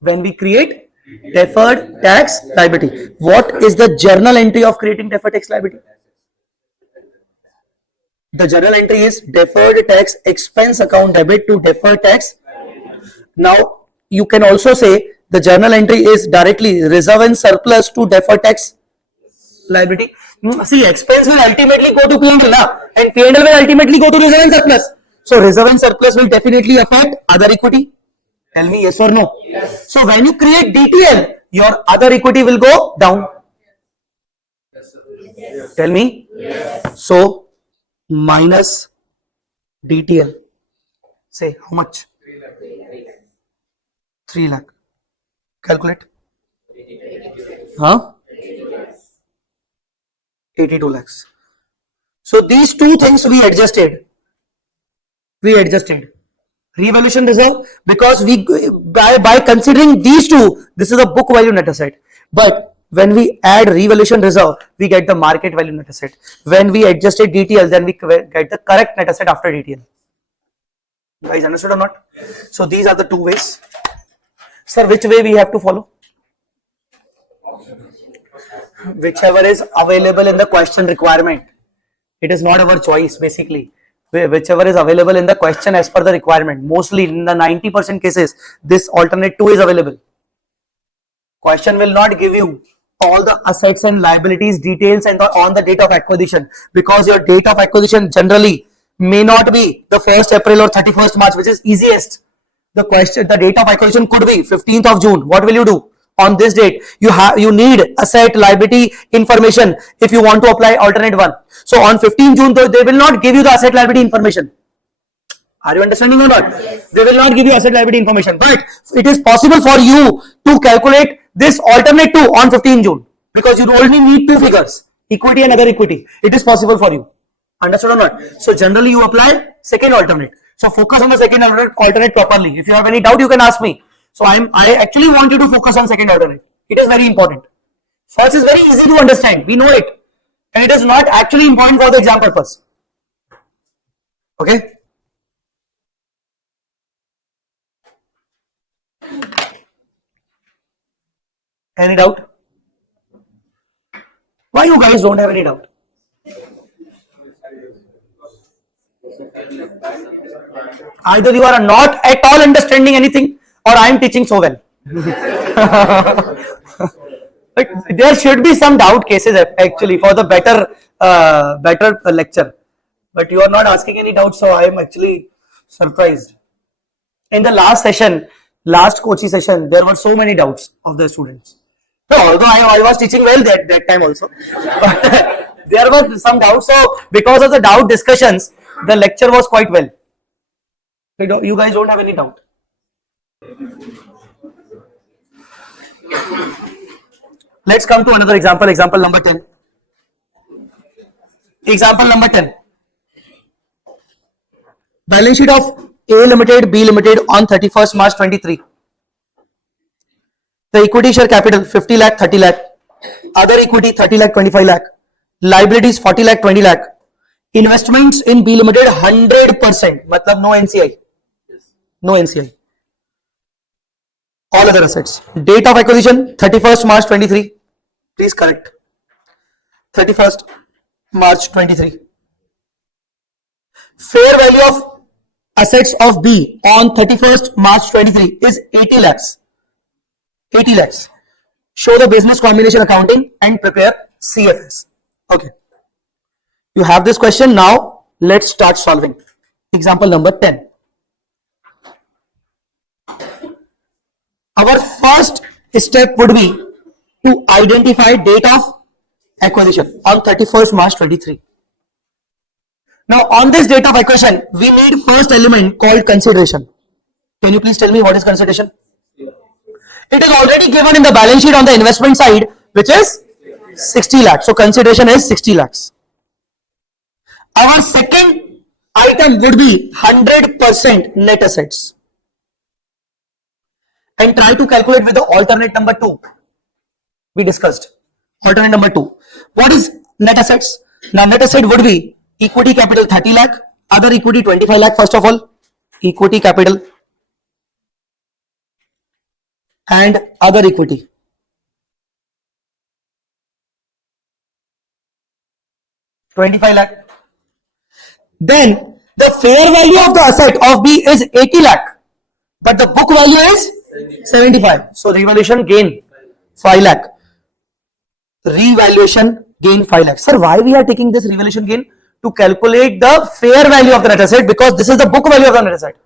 when we create deferred tax liability, what is the journal entry of creating deferred tax liability? The journal entry is deferred tax expense account debit to deferred tax. Now you can also say the journal entry is directly reserve and surplus to deferred tax liability. See, expense will ultimately go to P&L and P&L will ultimately go to reserve and surplus. So reserve and surplus will definitely affect other equity. Tell me yes or no. Yes. So when you create DTL, your other equity will go down. Yes, sir. Yes. Tell me. Yes. So minus DTL. Say how much? 3 lakh. Calculate. 82 lakhs. So these two things we adjusted. Revaluation reserve, because we by considering these two, this is a book value net asset. But when we add revaluation reserve, we get the market value net asset. When we adjusted DTL, then we get the correct net asset after DTL. Guys, understood or not? So these are the two ways. Sir, which way we have to follow? Whichever is available in the question requirement. It is not our choice basically. Whichever is available in the question as per the requirement. Mostly in the 90% cases, this alternate 2 is available. Question will not give you all the assets and liabilities details and on the date of acquisition, because your date of acquisition generally may not be the 1st April or 31st March, which is easiest. The date of acquisition could be 15th of June. What will you do? on this date, you need asset liability information if you want to apply alternate 1. So on 15 June, though, they will not give you the asset liability information. Are you understanding or not? Yes. They will not give you asset liability information, but it is possible for you to calculate this alternate 2 on 15 June because you only need 2 figures, equity and other equity. It is possible for you. Understood or not? So generally you apply second alternate. So focus on the second alternate properly. If you have any doubt, you can ask me. So I actually want you to focus on second alternate. It is very important. First is very easy to understand. We know it. And it is not actually important for the exam purpose. Okay? Any doubt? Why you guys don't have any doubt? Either you are not at all understanding anything or I am teaching so well. But there should be some doubt cases actually for the better lecture. But you are not asking any doubt, so I am actually surprised. In the last session, last coaching session, there were so many doubts of the students. No, although I was teaching well that time also, but there were some doubts. So because of the doubt discussions, the lecture was quite well. You guys don't have any doubt. Let's come to another example. Example number 10. Example number 10. Balance sheet of A Limited, B Limited on 31st March 23. The equity share capital 50 lakh, 30 lakh. Other equity 30 lakh, 25 lakh. Liabilities 40 lakh, 20 lakh. Investments in B Limited 100%. Matlab no NCI. No NCI. All other assets. Date of acquisition 31st March 23. Please correct. 31st March 23. Fair value of assets of B on 31st March 23 is 80 lakhs. 80 lakhs. Show the business combination accounting and prepare CFS. Okay. You have this question. Now let's start solving. Example number 10. Our first step would be to identify date of acquisition on 31st March 23. Now on this date of acquisition, we need first element called consideration. Can you please tell me what is consideration? It is already given in the balance sheet on the investment side, which is 60 lakhs. So consideration is 60 lakhs. Our second item would be 100% net assets. And try to calculate with the alternate number 2. We discussed. Alternate number 2. What is net assets? Now net asset would be equity capital 30 lakh, other equity 25 lakh first of all. Equity capital and other equity. $25 lakh. Then the fair value of the asset of B is 80 lakh, but the book value is 75. So revaluation gain 5 lakh. Revaluation gain 5 lakh. Sir, why we are taking this revaluation gain? To calculate the fair value of the net asset, because this is the book value of the net asset.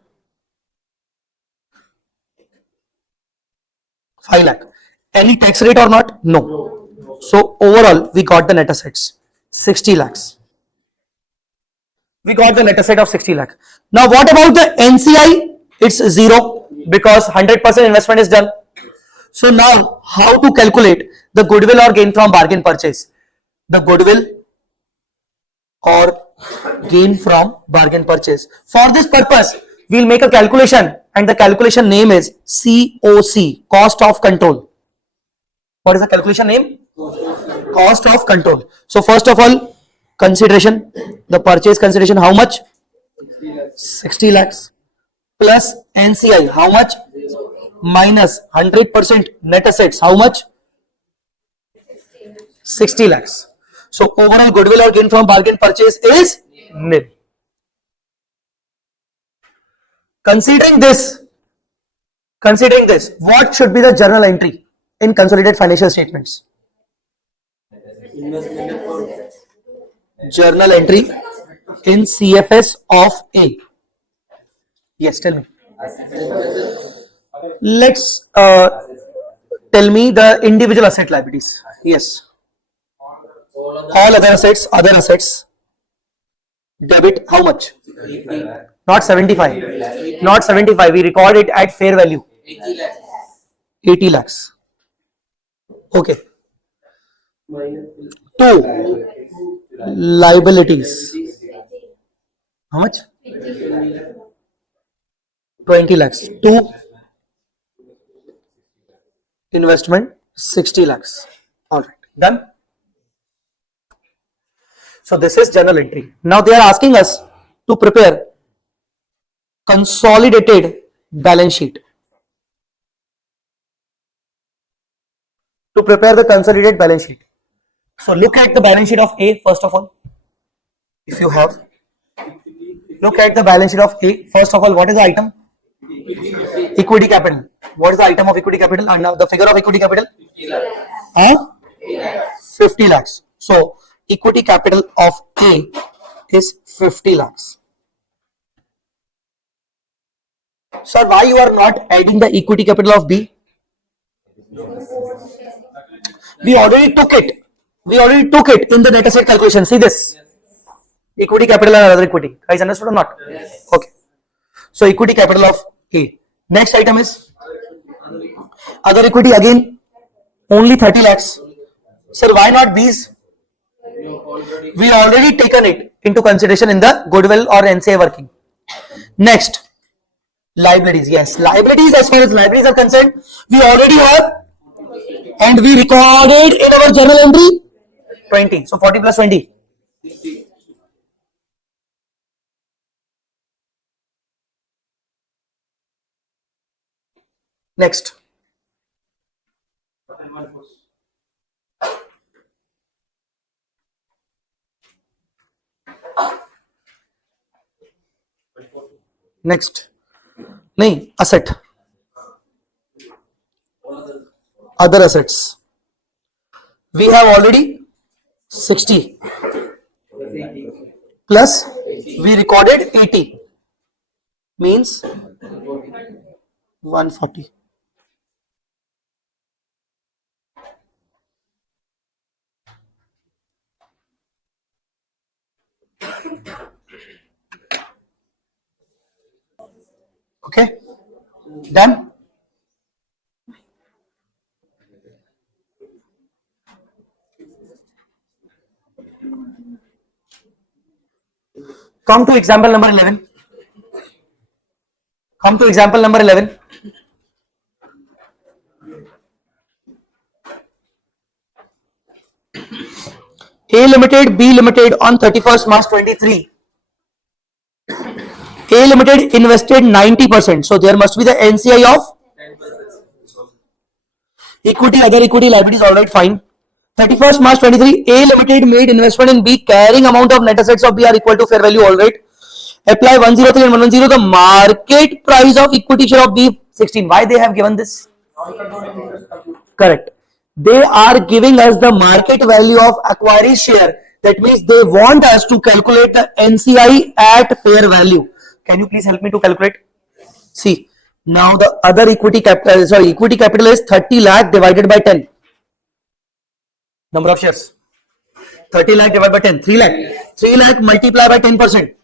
5 lakh. Any tax rate or not? No. So overall we got the net assets 60 lakhs. We got the net asset of 60 lakh. Now what about the NCI? It's 0 because 100% investment is done. So now how to calculate the goodwill or gain from bargain purchase? The goodwill or gain from bargain purchase. For this purpose, we'll make a calculation and the calculation name is COC, cost of control. What is the calculation name? Cost of control. So first of all, consideration, the purchase consideration, how much? 60 lakhs plus NCI, how much? Minus 100% net assets, how much? 60 lakhs. So overall goodwill or gain from bargain purchase is nil. Considering this, what should be the journal entry in consolidated financial statements? Journal entry in CFS of A. Yes, tell me. Let's tell me the individual asset liabilities. Yes. All other assets. Debit, how much? Not 75. Not 75. We record it at fair value. 80 lakhs. Okay. 2. Liabilities. How much? 20 lakhs. 2. Investment, 60 lakhs. All right. Done. So this is journal entry. Now they are asking us to prepare consolidated balance sheet. To prepare the consolidated balance sheet. So look at the balance sheet of A first of all. If you have, look at the balance sheet of A. First of all, what is the item? Equity capital. What is the item of equity capital? And now the figure of equity capital? 50 lakhs. So equity capital of A is 50 lakhs. Sir, why you are not adding the equity capital of B? We already took it. We already took it in the net asset calculation. See this. Equity capital and other equity. Guys, understood or not? Yes. Okay. So equity capital of A. Next item is other equity, again only 30 lakhs. Sir, why not B's? We already taken it into consideration in the goodwill or NCA working. Next, liabilities. Yes, liabilities, as far as liabilities are concerned, we already have and we recorded in our journal entry 20. So 40 plus 20. Next. Next. नहीं, asset. Other assets. We have already 60 plus we recorded 80 means 140. Okay, done. Come to example number 11. Come to example number 11. A Limited, B Limited on 31st March 23. A Limited invested 90%. So there must be the NCI of equity, other equity, liabilities, alright, fine. 31st March 23, A Limited made investment in B carrying amount of net assets of B are equal to fair value, alright. Apply 103 and 110, the market price of equity share of B 16. Why they have given this? Correct. They are giving us the market value of acquiring share. That means they want us to calculate the NCI at fair value. Can you please help me to calculate? See, now the other equity capital, equity capital is 30 lakh divided by 10. Number of shares. 30 lakh divided by 10. 3 lakh. 3 lakh multiply by 10%.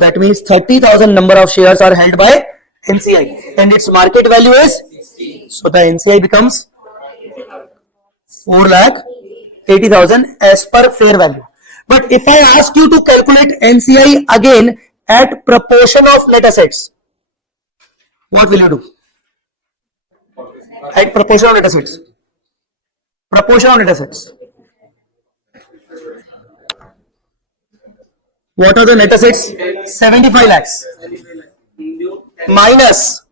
That means 30,000 number of shares are held by NCI. And its market value is? So the NCI becomes 4 lakh 80,000 as per fair value. But if I ask you to calculate NCI again at proportion of net assets, what will you do? At proportion of net assets. Proportion of net assets. What are the net assets? 75 lakhs. Minus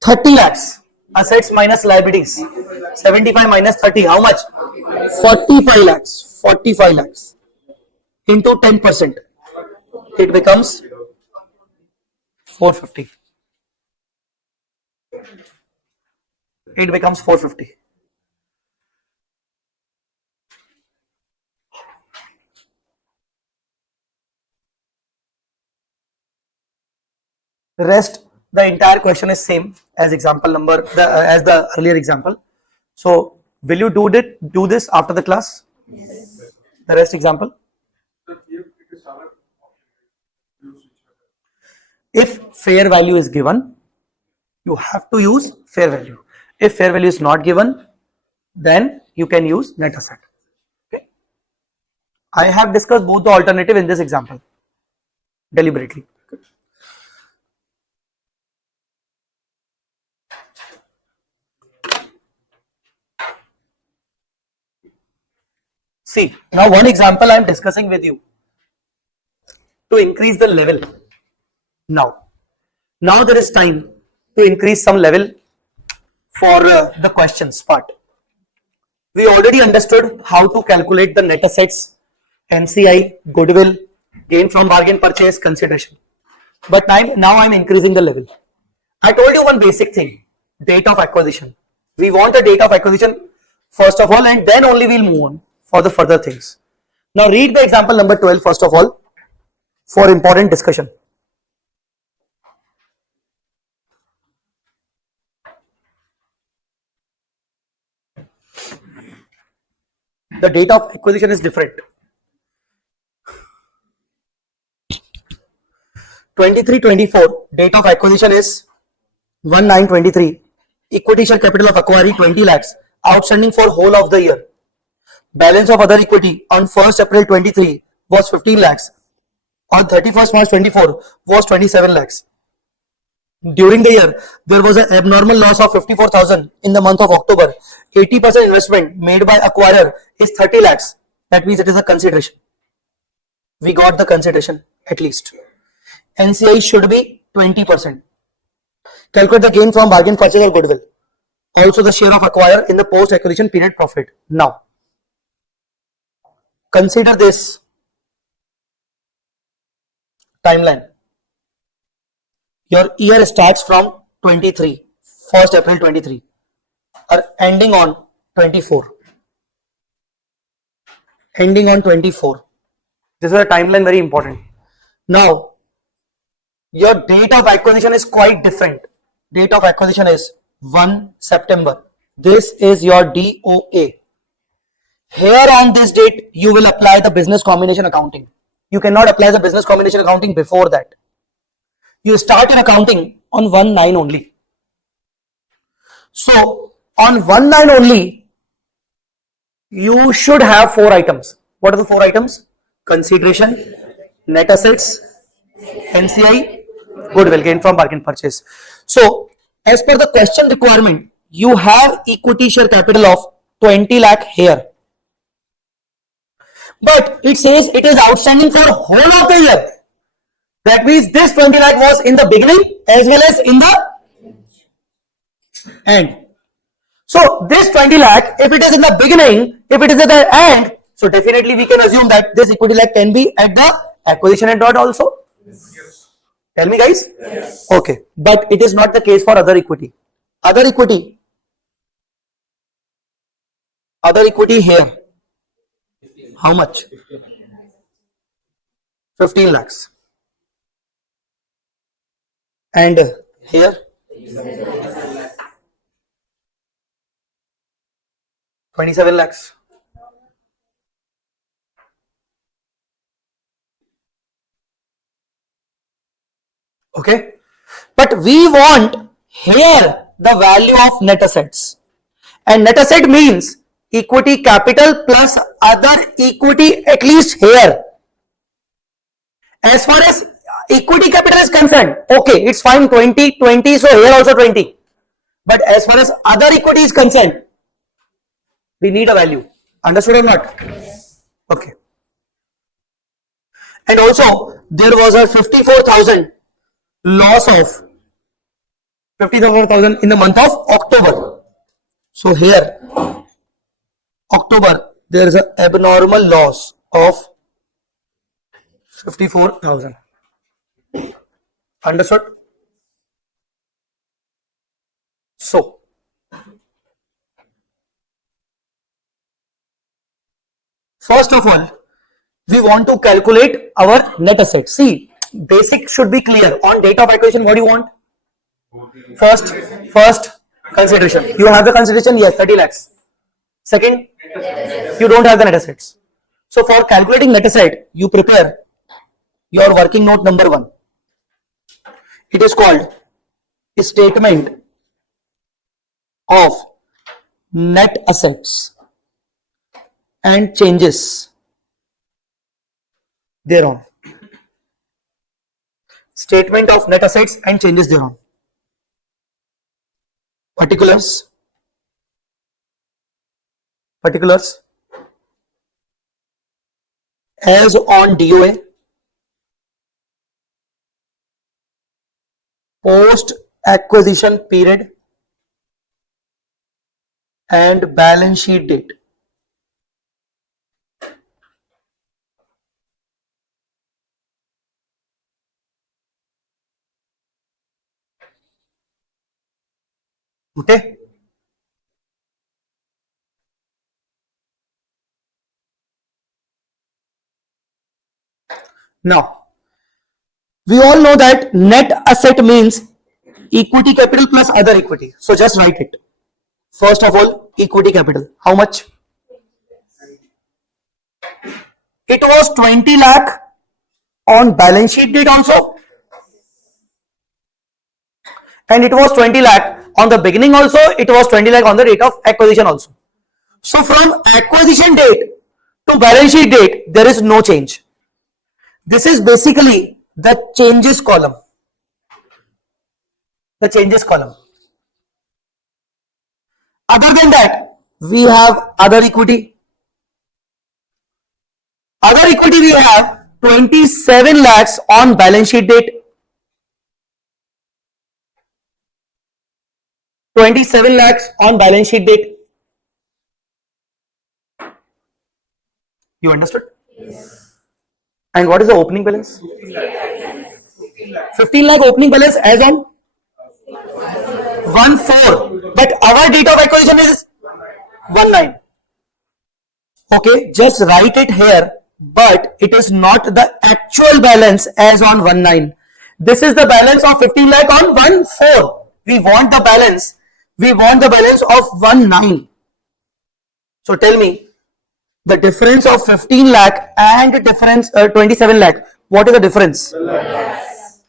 30 lakhs. Assets minus liabilities. 75 minus 30. How much? 45 lakhs. 45 lakhs. Into 10%. It becomes 450. It becomes 450. Rest the entire question is same as example number, as the earlier example. So will you do this after the class? The rest example? If fair value is given, you have to use fair value. If fair value is not given, then you can use net asset. Okay. I have discussed both the alternative in this example deliberately. See, now one example I am discussing with you to increase the level. Now there is time to increase some level for the questions part. We already understood how to calculate the net assets, NCI, goodwill, gain from bargain purchase, consideration. But now I'm increasing the level. I told you one basic thing, date of acquisition. We want the date of acquisition first of all, and then only we'll move on for the further things. Now read the example number 12 first of all for important discussion. The date of acquisition is different. 23-24 date of acquisition is 1/9/23. Equity share capital of acquiring 20 lakhs outstanding for whole of the year. Balance of other equity on 1st April 23 was 15 lakhs. On 31st March 24 was 27 lakhs. During the year, there was an abnormal loss of 54,000 in the month of October. 80% investment made by acquirer is 30 lakhs. That means it is a consideration. We got the consideration at least. NCI should be 20%. Calculate the gain from bargain purchase or goodwill. Also the share of acquirer in the post-acquisition period profit. Now, consider this timeline. Your year starts from 23, 1st April 23, or ending on 24. Ending on 24. This is a timeline very important. Now, your date of acquisition is quite different. Date of acquisition is 1 September. This is your DOA. Here on this date, you will apply the business combination accounting. You cannot apply the business combination accounting before that. You start your accounting on 1/9 only. So, on 1/9 only, you should have 4 items. What are the 4 items? Consideration, net assets, NCI, goodwill, gain from bargain purchase. So, as per the question requirement, you have equity share capital of 20 lakh here. But it says it is outstanding for whole of the year. That means this 20 lakh was in the beginning as well as in the end. So this 20 lakh, if it is in the beginning, if it is at the end, so definitely we can assume that this equity lakh can be at the acquisition and dot also. Yes. Tell me guys. Yes. Okay. But it is not the case for other equity. Other equity here. How much? 15 lakhs. And here 27 lakhs. Okay, but we want here the value of net assets, and net asset means equity capital plus other equity at least here. As far as equity capital is concerned, okay, it's fine, 20, so here also 20. But as far as other equity is concerned, we need a value. Understood or not? Okay. And also, there was a 54,000 loss of 54,000 in the month of October. So here, October, there is an abnormal loss of 54,000. Understood? So, first of all, we want to calculate our net assets. See, basic should be clear. On date of acquisition, what do you want? First consideration. You have the consideration, yes, 30 lakhs. Second, you don't have the net assets. So for calculating net asset, you prepare your working note number 1. It is called statement of net assets and changes thereon. Statement of net assets and changes thereon. Particulars as on DOA, post acquisition period and balance sheet date. Okay. Now, we all know that net asset means equity capital plus other equity. So just write it. First of all, equity capital. How much? It was 20 lakh on balance sheet date also. And it was 20 lakh on the beginning also. It was 20 lakh on the date of acquisition also. So from acquisition date to balance sheet date, there is no change. This is basically the changes column. The changes column. Other than that, we have other equity. Other equity we have 27 lakhs on balance sheet date. 27 lakhs on balance sheet date. You understood? Yes. And what is the opening balance? 15 lakh opening balance as on 1/4. But our date of acquisition is 1/9. Okay, just write it here, but it is not the actual balance as on 1/9. This is the balance of 15 lakh on 1/4. We want the balance. We want the balance of 1/9. So tell me, the difference of 15 lakh and the difference 27 lakh, what is the difference?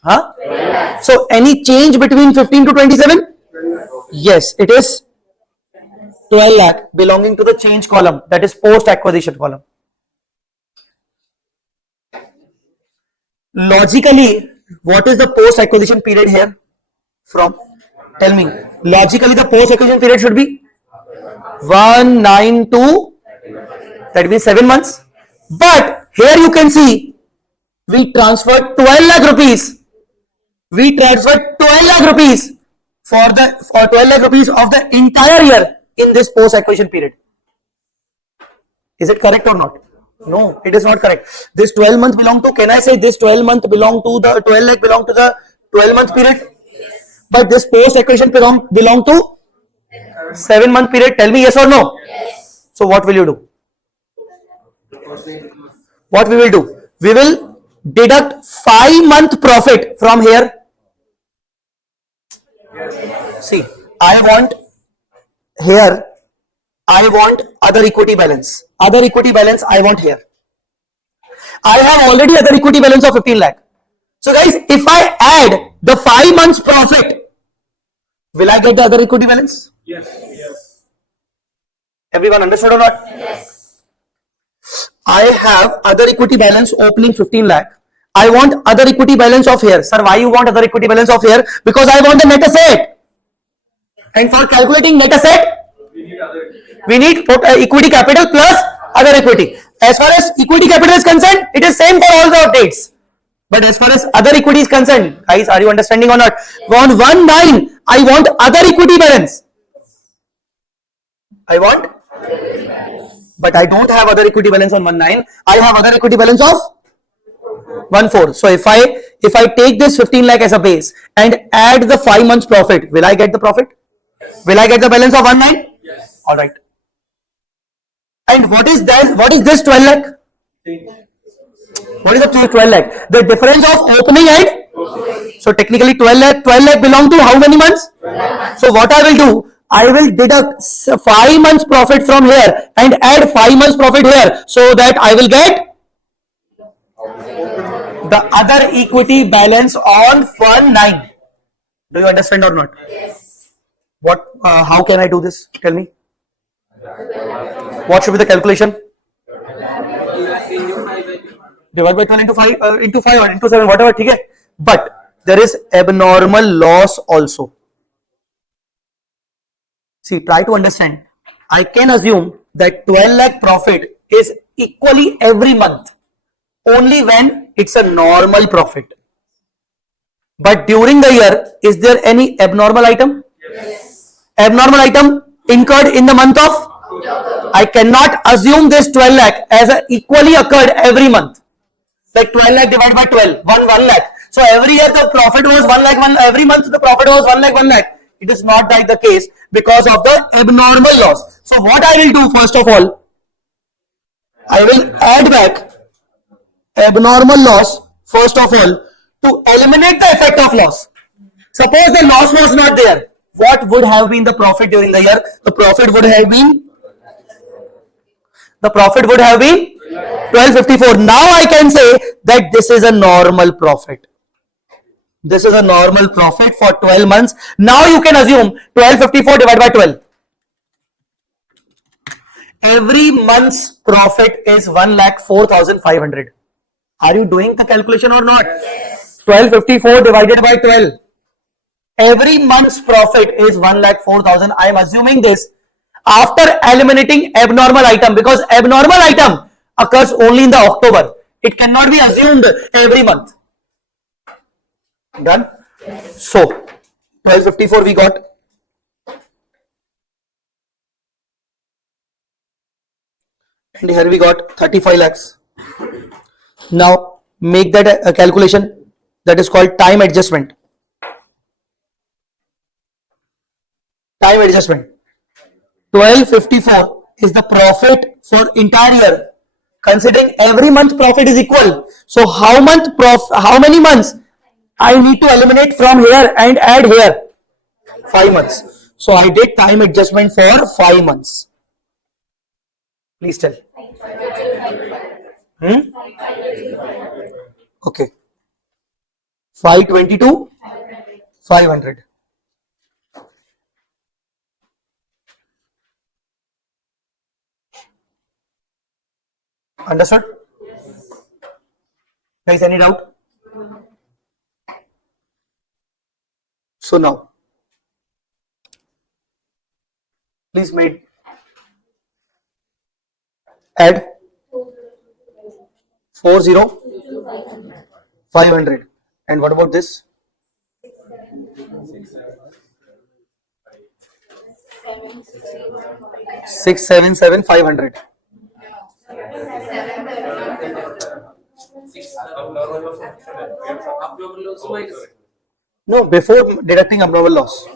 Huh? So any change between 15 to 27? Yes, it is 12 lakh belonging to the change column, that is post acquisition column. Logically, what is the post acquisition period here from? Tell me. Logically, the post acquisition period should be 1/9 to, that means 7 months. But here you can see we transferred 12 lakh rupees. We transferred 12 lakh rupees for 12 lakh rupees of the entire year in this post acquisition period. Is it correct or not? No, it is not correct. This 12 month belong to, can I say this 12 month belong to the 12 lakh belong to the 12 month period? But this post acquisition belong to 7 month period. Tell me yes or no? Yes. So what will you do? What we will do? We will deduct 5-month profit from here. See, I want here, I want other equity balance. Other equity balance I want here. I have already other equity balance of 15 lakh. So guys, if I add the 5 months profit, will I get the other equity balance? Yes. Yes. Everyone understood or not? Yes. I have other equity balance opening 15 lakh. I want other equity balance of here. Sir, why you want other equity balance of here? Because I want the net asset. And for calculating net asset, we need equity capital plus other equity. As far as equity capital is concerned, it is same for all the updates. But as far as other equity is concerned, guys, are you understanding or not? On 1/9, I want other equity balance. I want, but I don't have other equity balance on 1/9. I have other equity balance of 1/4. So if I take this 15 lakh as a base and add the 5 months profit, will I get the profit? Will I get the balance of 1/9? Yes. All right. And what is then? What is this 12 lakh? What is the 12 lakh? The difference of opening and So technically 12 lakh belong to how many months? So what I will do, I will deduct 5 months profit from here and add 5 months profit here, so that I will get the other equity balance on fund 9. Do you understand or not? Yes. What? How can I do this? Tell me. What should be the calculation? Divide by 12 into 5 or into 7, whatever. Okay? But there is abnormal loss also. See, try to understand. I can assume that 12 lakh profit is equally every month only when it's a normal profit. But during the year, is there any abnormal item? Yes. Abnormal item incurred in the month of? I cannot assume this 12 lakh as a equally occurred every month. Like 12 lakh divided by 12, 1 lakh. So every year the profit was 1 lakh, every month the profit was 1 lakh, 1 lakh. It is not like the case because of the abnormal loss. So what I will do first of all, I will add back abnormal loss first of all to eliminate the effect of loss. Suppose the loss was not there. What would have been the profit during the year? The profit would have been 1254. Now I can say that this is a normal profit. This is a normal profit for 12 months. Now you can assume 1254 divided by 12. Every month's profit is 1,04,500. Are you doing the calculation or not? Yes. 1254 divided by 12. Every month's profit is 1,04,000. I am assuming this after eliminating abnormal item, because abnormal item occurs only in the October. It cannot be assumed every month. Done? So 1254 we got. And here we got 35 lakhs. Now make that a calculation that is called time adjustment. Time adjustment. 1254 is the profit for entire year. Considering every month profit is equal. So how many months I need to eliminate from here and add here? 5 months. So I did time adjustment for 5 months. Please tell. Okay. 522, 500. Understood? Guys, any doubt? So now, please add 40,500. And what about this? 677,500. No, before deducting abnormal loss.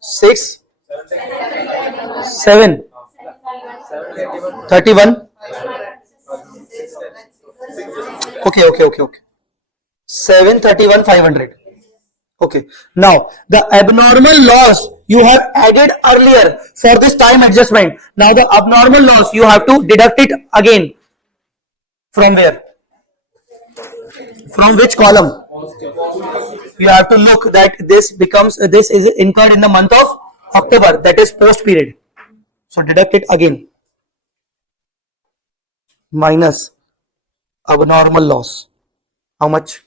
6, 7, 31. Okay. 731,500. Okay. Now the abnormal loss you have added earlier for this time adjustment. Now the abnormal loss you have to deduct it again. From where? From which column? You have to look that this is incurred in the month of October, that is post period. So deduct it again. Minus abnormal loss. How much?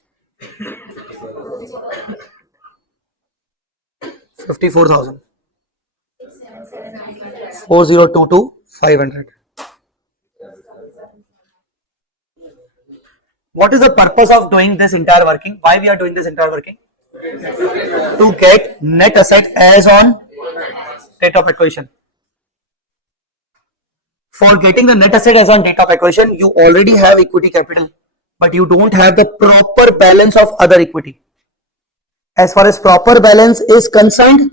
54,000. 4022,500. What is the purpose of doing this entire working? Why we are doing this entire working? To get net asset as on date of acquisition. For getting the net asset as on date of acquisition, you already have equity capital, but you don't have the proper balance of other equity. As far as proper balance is concerned,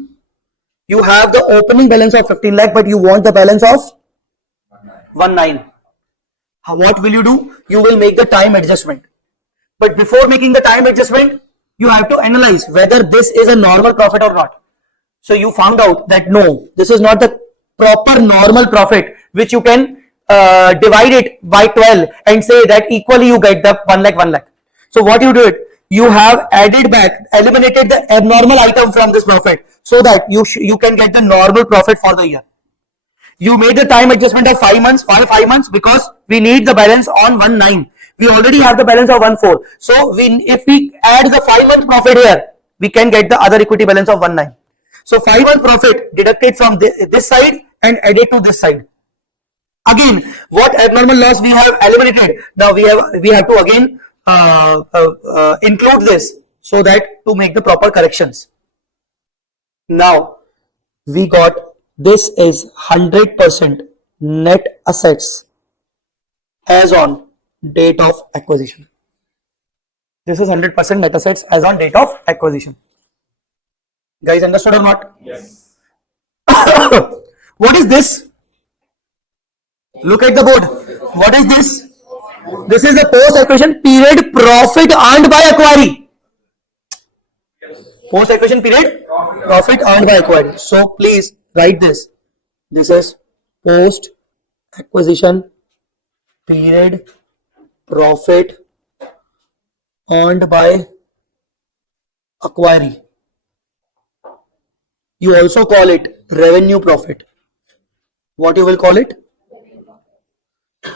you have the opening balance of 15 lakh, but you want the balance of 19. What will you do? You will make the time adjustment. But before making the time adjustment, you have to analyze whether this is a normal profit or not. So you found out that no, this is not the proper normal profit which you can divide it by 12 and say that equally you get the 1 lakh 1 lakh. So what you do it, you have added back, eliminated the abnormal item from this profit so that you can get the normal profit for the year. You made the time adjustment of 5 months. Why 5 months? Because we need the balance on 1/9. We already have the balance of 1/4. So if we add the 5-month profit here, we can get the other equity balance of 1/9. So 5-month profit deducted from this side and added to this side. Again, what abnormal loss we have eliminated. Now we have to again include this so that to make the proper corrections. Now we got this is 100% net assets as on date of acquisition. This is 100% net assets as on date of acquisition. Guys, understood or not? Yes. What is this? Look at the board. What is this? This is the post-acquisition period profit earned by acquiring. Post-acquisition period profit earned by acquiring. So please write this. This is post-acquisition period profit earned by acquiring. You also call it revenue profit. What you will call it?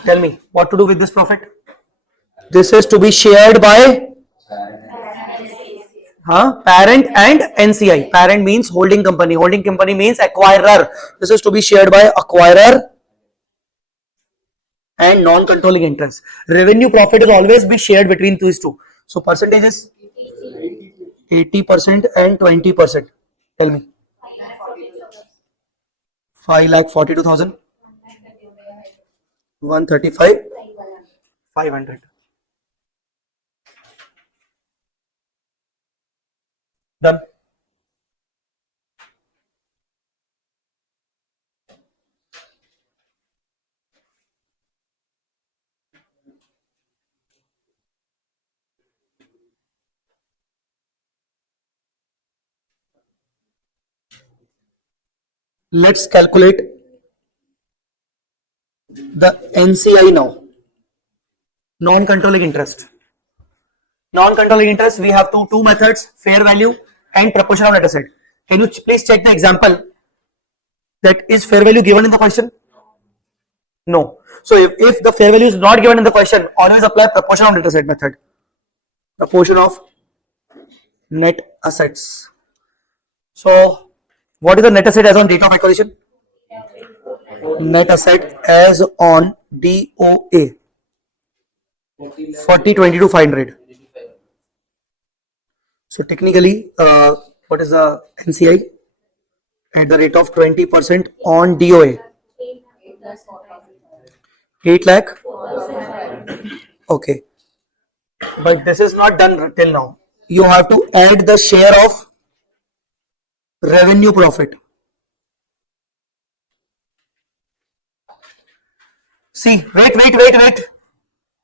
Tell me, what to do with this profit? This is to be shared by parent and NCI. Parent means holding company. Holding company means acquirer. This is to be shared by acquirer and non-controlling interest. Revenue profit is always be shared between these two. So percentage is 80% and 20%. Tell me. 5,42,000. 135. 500. Done. Let's calculate the NCI now. Non-controlling interest. Non-controlling interest, we have two methods, fair value and proportion of net asset. Can you please check the example? That is fair value given in the question? No. So if the fair value is not given in the question, always apply proportion of net asset method. Proportion of net assets. So what is the net asset as on date of acquisition? Net asset as on DOA 40/22/500. So technically, what is the NCI? At the rate of 20% on DOA. 8 lakh. Okay. But this is not done till now. You have to add the share of revenue profit. See, wait.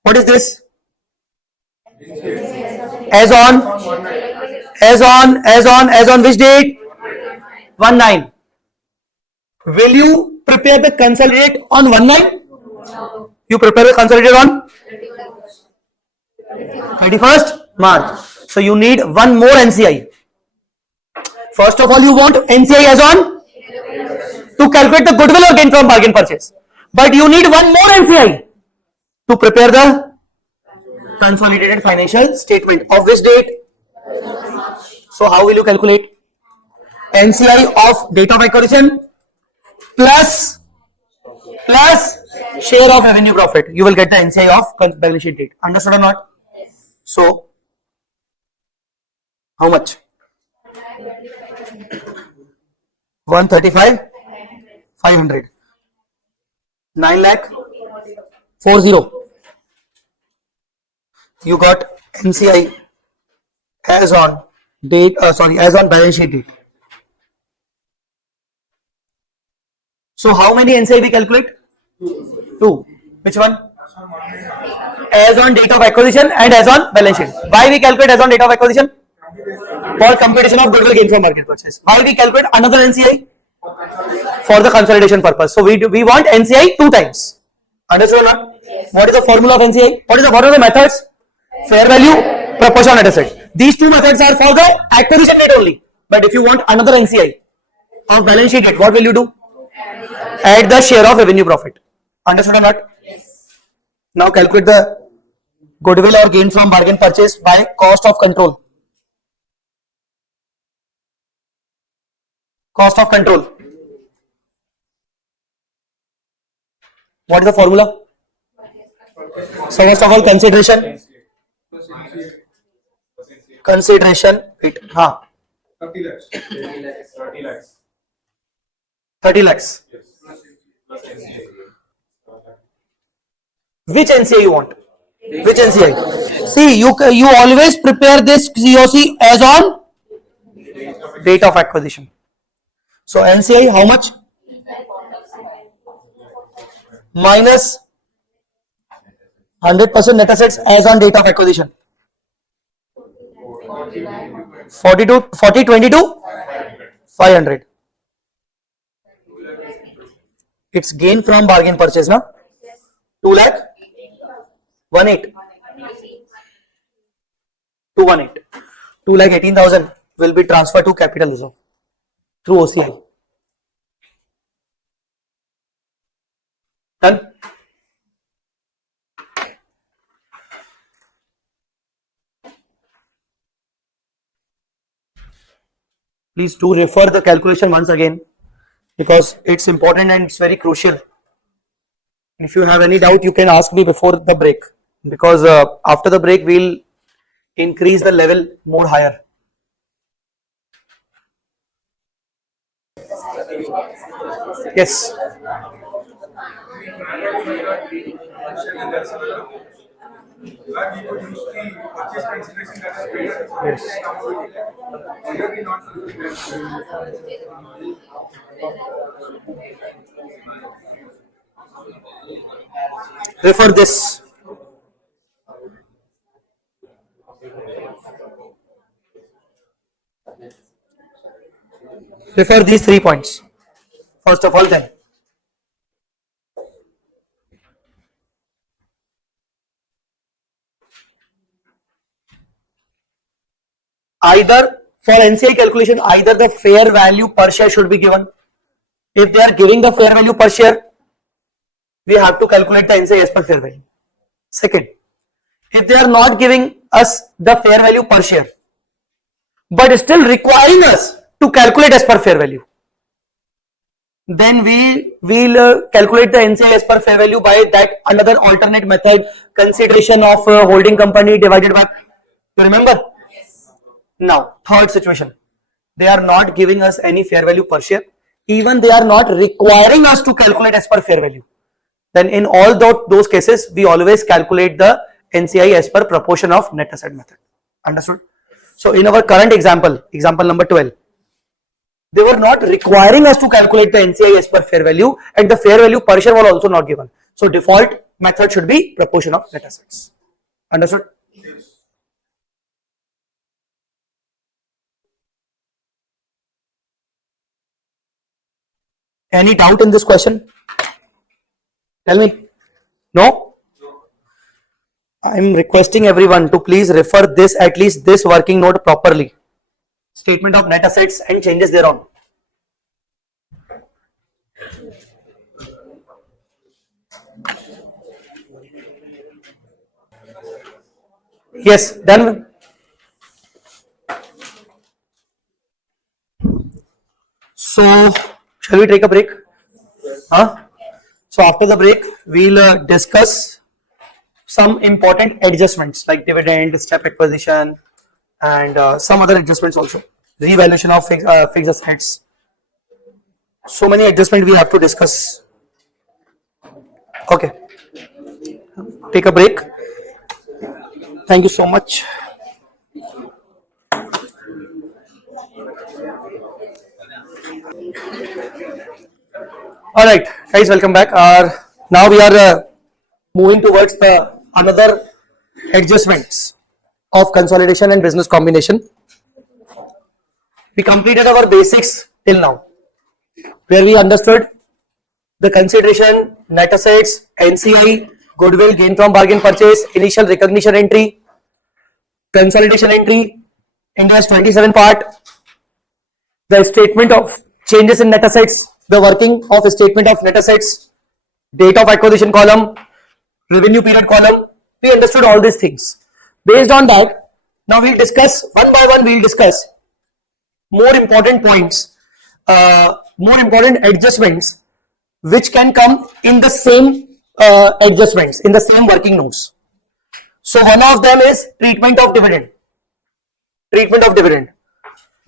What is this? As on which date? 1/9. Will you prepare the consolidated on 1/9? You prepare the consolidated on 31st March. So you need one more NCI. First of all, you want NCI as on to calculate the goodwill or gain from bargain purchase. But you need one more NCI to prepare the consolidated financial statement of which date? So how will you calculate? NCI of date of acquisition plus share of revenue profit. You will get the NCI of balance sheet date. Understood or not? So how much? 135, 500. 9,40,000. You got NCI as on date, as on balance sheet date. So how many NCI we calculate? 2. Which one? as on date of acquisition and as on balance sheet. Why we calculate as on date of acquisition? For computation of goodwill gain from market purchase. Why we calculate another NCI? For the consolidation purpose. So we want NCI 2 times. Understood or not? Yes. What is the formula of NCI? What are the methods? Fair value, proportion net asset. These 2 methods are for the acquisition date only. But if you want another NCI of balance sheet date, what will you do? Add the share of revenue profit. Understood or not? Yes. Now calculate the goodwill or gain from bargain purchase by cost of control. Cost of control. What is the formula? So first of all, consideration. Consideration. 30 lakhs. 30 lakhs. 30 lakhs. Which NCI you want? Which NCI? See, you always prepare this COC as on date of acquisition. So NCI how much? Minus 100% net assets as on date of acquisition. 40 22 500. It's gain from bargain purchase, na? 2 lakh 18 218 2 lakh 18,000 will be transferred to capital reserve through OCI. Done. Please do refer the calculation once again because it's important and it's very crucial. If you have any doubt, you can ask me before the break because after the break we'll increase the level more higher. Yes. Where we could use the purchase consideration that is paid. Yes. Refer this. Refer these 3 points. First of all, then. Either for NCI calculation, either the fair value per share should be given. If they are giving the fair value per share, we have to calculate the NCI as per fair value. Second, if they are not giving us the fair value per share, but still requiring us to calculate as per fair value, then we will calculate the NCI as per fair value by that another alternate method, consideration of holding company divided by. You remember? Yes. Now, third situation, they are not giving us any fair value per share, even they are not requiring us to calculate as per fair value. Then in all those cases, we always calculate the NCI as per proportion of net asset method. Understood? So in our current example number 12, they were not requiring us to calculate the NCI as per fair value and the fair value per share was also not given. So default method should be proportion of net assets. Understood? Yes. Any doubt in this question? Tell me. No? I am requesting everyone to please refer this, at least this working note properly. Statement of net assets and changes thereon. Yes, done. So, shall we take a break? Huh? So after the break, we'll discuss some important adjustments like dividend, step acquisition, and some other adjustments also. Revaluation of fixed assets. So many adjustments we have to discuss. Okay. Take a break. Thank you so much. All right, guys, welcome back. Now we are moving towards the another adjustments of consolidation and business combination. We completed our basics till now, where we understood the consideration, net assets, NCI, goodwill, gain from bargain purchase, initial recognition entry, consolidation entry, India's 27 part, the statement of changes in net assets, the working of a statement of net assets, date of acquisition column, revenue period column. We understood all these things. Based on that, now we'll discuss one by one. We'll discuss more important points, more important adjustments which can come in the same adjustments, in the same working notes. So one of them is treatment of dividend. Treatment of dividend.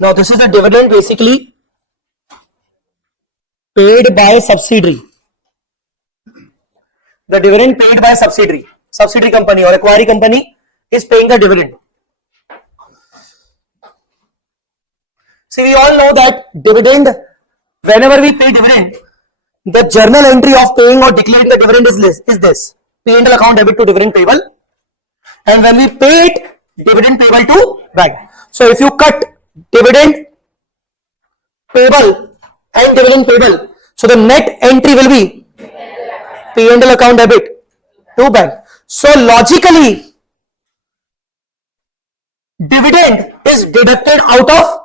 Now this is a dividend basically paid by subsidiary. The dividend paid by subsidiary company or acquiring company is paying the dividend. See, we all know that dividend, whenever we pay dividend, the journal entry of paying or declaring the dividend is this: P&L account debit to dividend payable, and when we pay it, dividend payable to bank. So if you cut dividend payable and dividend payable, so the net entry will be P&L account debit to bank. So logically, dividend is deducted out of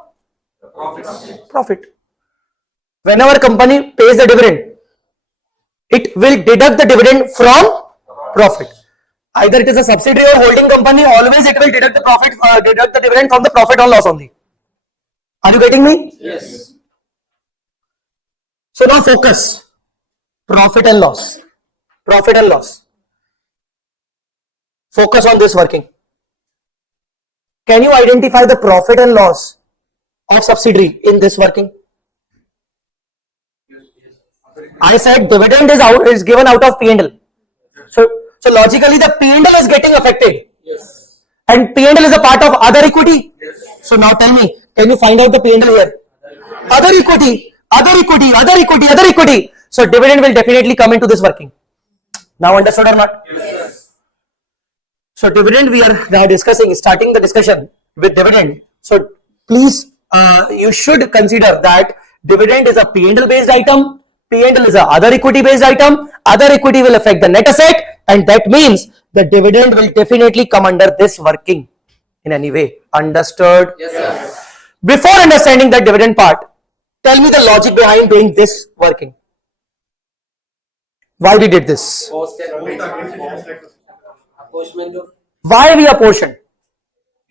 profit. Whenever company pays the dividend, it will deduct the dividend from profit. Either it is a subsidiary or holding company, always it will deduct the profit, deduct the dividend from the profit or loss only. Are you getting me? Yes. So now focus. Profit and loss. Profit and loss. Focus on this working. Can you identify the profit and loss of subsidiary in this working? I said dividend is given out of P&L. So logically the P&L is getting affected. Yes. And P&L is a part of other equity. Yes. So now tell me, can you find out the P&L here? Other equity, other equity, other equity, other equity. So dividend will definitely come into this working. Now understood or not? Yes. So dividend we are now discussing, starting the discussion with dividend. So please, you should consider that dividend is a P&L based item. P&L is a other equity based item. Other equity will affect the net asset, and that means the dividend will definitely come under this working in any way. Understood? Yes, sir. Before understanding the dividend part, tell me the logic behind doing this working. Why we did this? Apportionment of, Why we apportioned?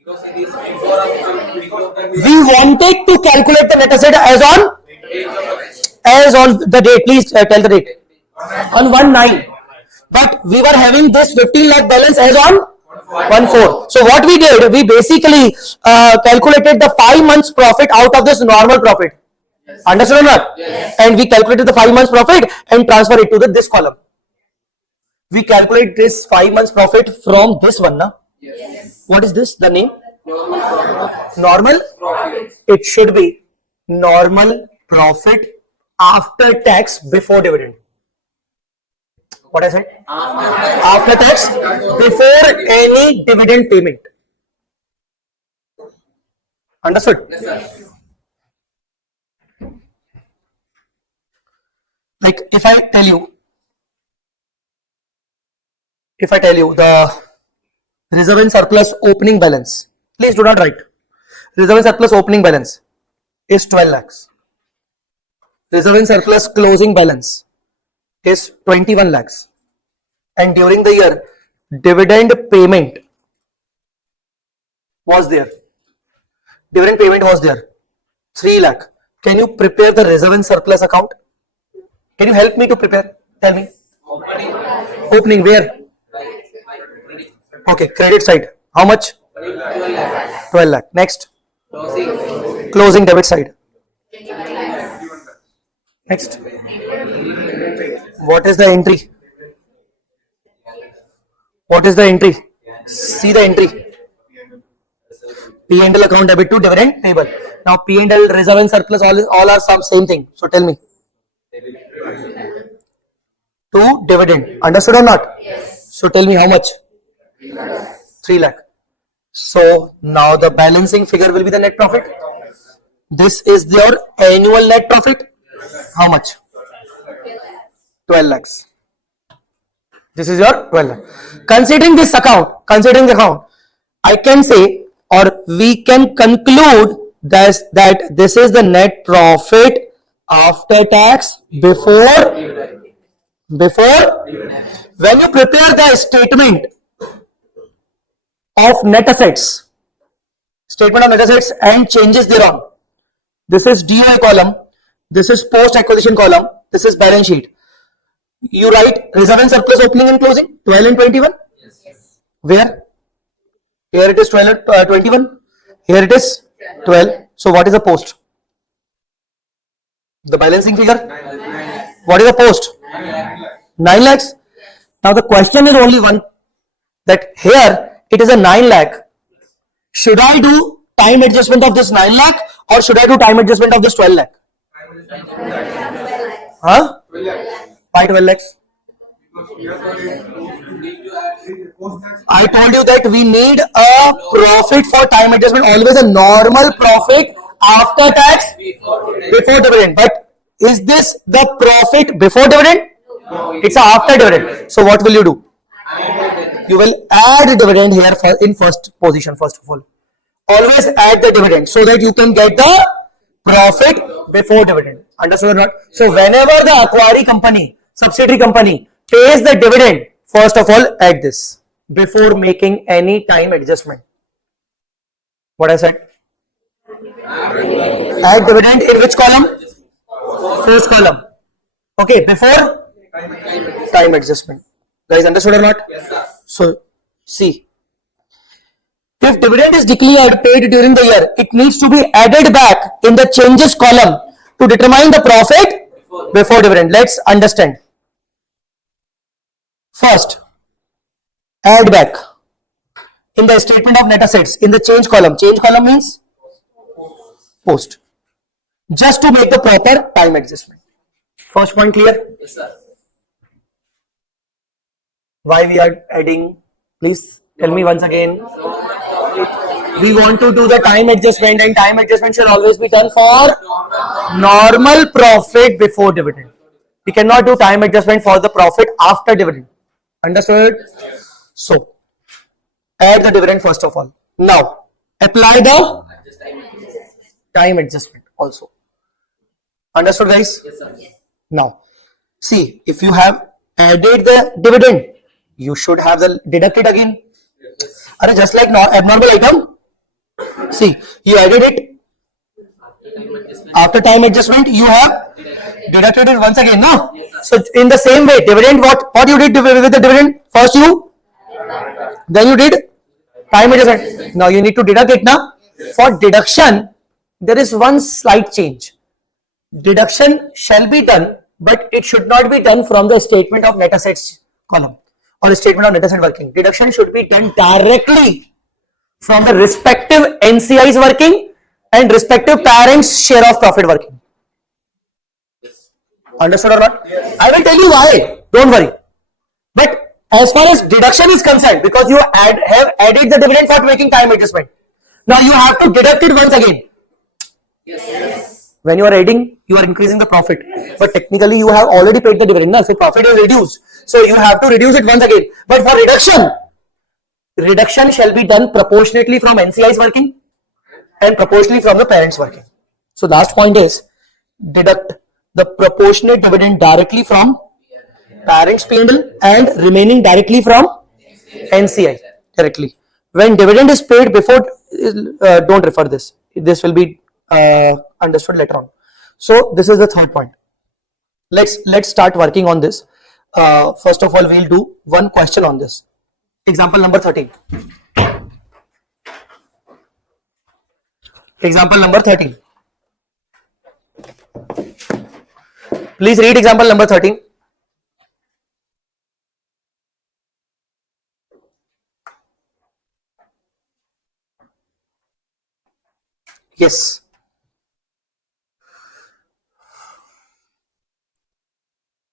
because it is before We wanted to calculate the net asset as on the date. Please tell the date. On 1/9. But we were having this 15 lakh balance as on 1/4. So what we did, we basically calculated the 5 months profit out of this normal profit. Yes. Understood or not? Yes. And we calculated the 5 months profit and transfer it to this column. We calculate this 5 months profit from this one. Na? Yes. What is this? The name? Normal Normal? profit. It should be normal profit after tax before dividend. What I said? After tax before any dividend payment. Understood? Yes, sir. Like if I tell you the reserve and surplus opening balance, please do not write. Reserve and surplus opening balance is 12 lakhs. Reserve and surplus closing balance is 21 lakhs. And during the year, dividend payment was there. Dividend payment was there. 3 lakh. Can you prepare the reserve and surplus account? Can you help me to prepare? Tell me. Opening where? Okay, credit side. How much? 12 lakh. Next. Closing debit side. Next. What is the entry? What is the entry? See the entry. P&L account debit to dividend payable. Now P&L reserve and surplus all are same thing. So tell me. To dividend. Understood or not? Yes. So tell me how much? 3 lakh. So now the balancing figure will be the net profit. This is your annual net profit. How much? 12 lakhs. This is your 12 lakh. Considering the account, I can say, or we can conclude that this is the net profit after tax before when you prepare the statement of net assets and changes thereon. This is DOA column, this is post acquisition column, this is balance sheet. You write reserve and surplus opening and closing 12 and 21. Yes. Where? Here it is 12 and 21. Here it is 12. So what is the post? The balancing figure. What is the post? 9 lakhs. Now the question is only one, that here it is a 9 lakh. Should I do time adjustment of this 9 lakh or should I do time adjustment of this 12 lakh? Huh? 12 lakhs. Why 12 lakhs? I told you that we need a profit for time adjustment, always a normal profit after tax before dividend. But is this the profit before dividend? It's after dividend. So what will you do? You will add dividend here in first position, first of all. Always add the dividend so that you can get the profit before dividend. Understood or not? So whenever the acquiring company, subsidiary company pays the dividend, first of all add this before making any time adjustment. What I said? Add dividend in which column? First column. Okay, before time adjustment. Guys, understood or not? Yes, sir. So, see. If dividend is declared paid during the year, it needs to be added back in the changes column to determine the profit before dividend. Let's understand. First, add back in the statement of net assets in the change column. Change column means post. Just to make the proper time adjustment. First point clear? Yes, sir. Why we are adding? Please tell me once again. We want to do the time adjustment, and time adjustment should always be done for normal profit before dividend. We cannot do time adjustment for the profit after dividend. Understood? So, add the dividend first of all. Now, apply the time adjustment also. Understood, guys? Yes, sir. Now, see, if you have added the dividend, you should have the deducted again. Yes. Just like abnormal item. See, you added it after time adjustment, you have deducted it once again, no? Yes, so in the same way, dividend, what you did with the dividend? First then you did time adjustment. Now you need to deduct it now. For deduction, there is one slight change. Deduction shall be done, but it should not be done from the statement of net assets column or statement of net asset working. Deduction should be done directly from the respective NCI's working and respective parents' share of profit working. Understood or not? Yes. I will tell you why. Don't worry. But as far as deduction is concerned, because you have added the dividend for making time adjustment, now you have to deduct it once again. Yes. When you are adding, you are increasing the profit. But technically, you have already paid the dividend. So profit is reduced. So you have to reduce it once again. But for reduction shall be done proportionately from NCI's working and proportionally from the parents working. So last point is deduct the proportionate dividend directly from parents P&L and remaining directly from NCI directly. When dividend is paid before, don't refer this. This will be understood later on. So this is the third point. Let's start working on this. First of all, we'll do one question on this. Example number 13. Example number 13. Please read example number 13. Yes.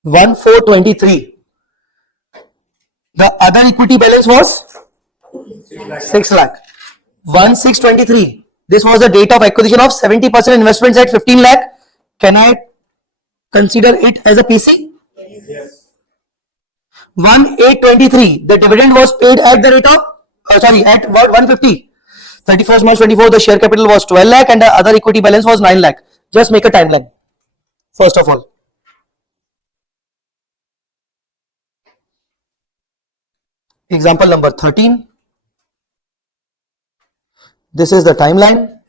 $1,423. The other equity balance was 6 lakh. 1623. This was the date of acquisition of 70% investments at 15 lakh. Can I consider it as a PC? Yes. 1823. The dividend was paid at the rate of, at about 150. 31st March 24, the share capital was 12 lakh and the other equity balance was 9 lakh. Just make a timeline. First of all, example number 13. This is the timeline.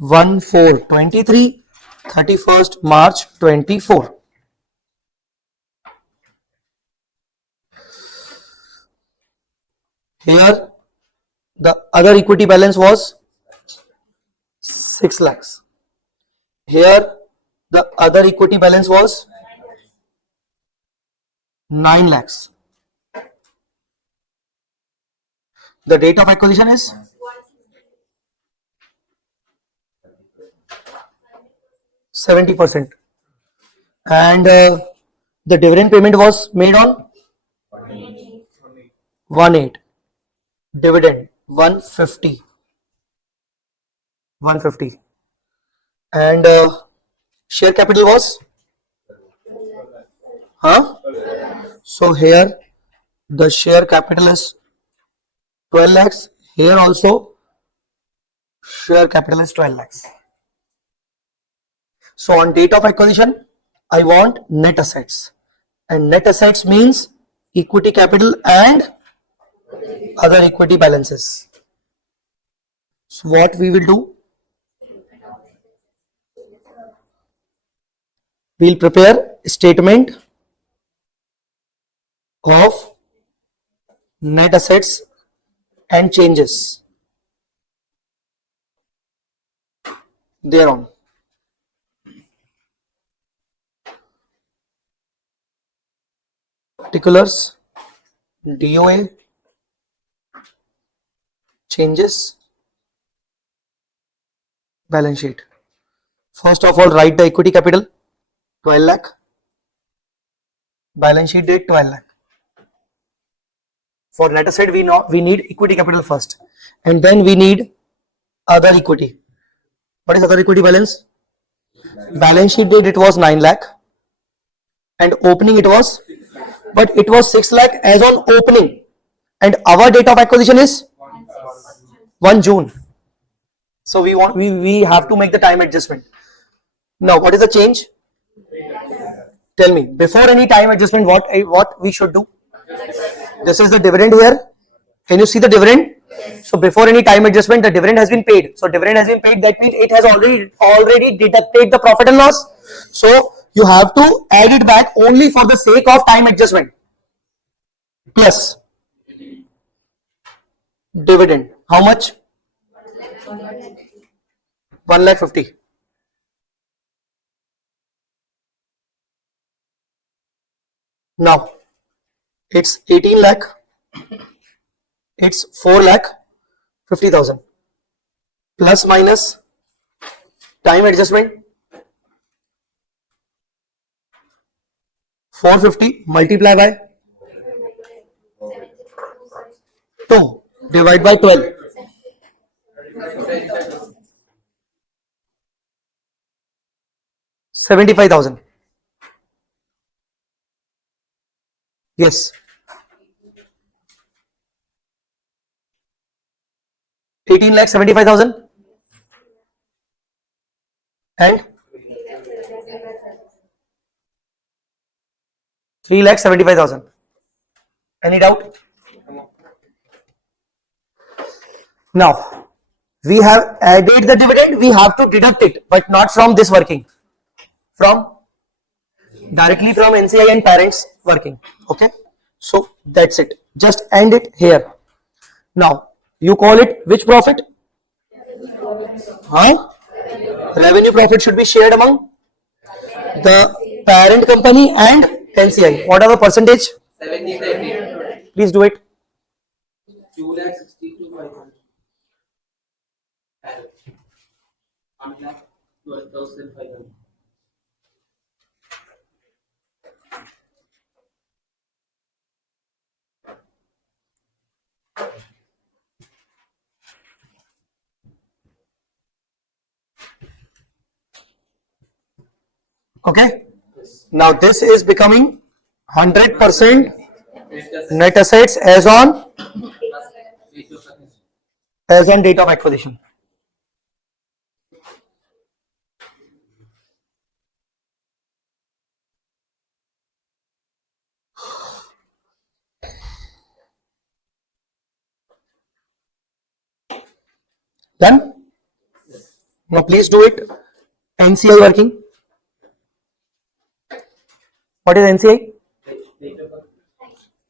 1/4/23, 31st March 24. Here the other equity balance was 6 lakhs. Here the other equity balance was 9 lakhs. The date of acquisition is 70%. And the dividend payment was made on 1/8. Dividend 150. 150. And share capital was, so here the share capital is 12 lakhs. Here also share capital is 12 lakhs. So on date of acquisition, I want net assets, and net assets means equity capital and other equity balances. So what we will do, we'll prepare a statement of net assets and changes thereon. Particulars, DOA, changes, balance sheet. First of all, write the equity capital 12 lakh, balance sheet date 12 lakh. For net asset, we need equity capital first, and then we need other equity. What is other equity balance? Balance sheet date it was 9 lakh, and opening it was, but it was 6 lakh as on opening, and our date of acquisition is 1 June. So we have to make the time adjustment. Now what is the change? Tell me, before any time adjustment, what we should do? This is the dividend here. Can you see the dividend? So before any time adjustment, the dividend has been paid. So dividend has been paid. That means it has already deducted the profit and loss. So you have to add it back only for the sake of time adjustment. Plus dividend. How much? 1,50,000. Now it's 18 lakh. It's 4,50,000 plus minus time adjustment 450 multiply by 2 divide by 12. 75,000. Yes. 18,75,000 and 3,75,000. Any doubt? Now we have added the dividend, we have to deduct it, but not from this working, from directly from NCI and parents working. Okay, so that's it. Just end it here. Now you call it which profit? Revenue profit should be shared among the parent company and NCI. What are the percentage? 70/30. Please do it. 2,62,500. 12,500. Okay. Now this is becoming 100% net assets as on date of acquisition. Done? Now please do it. NCI working. What is NCI?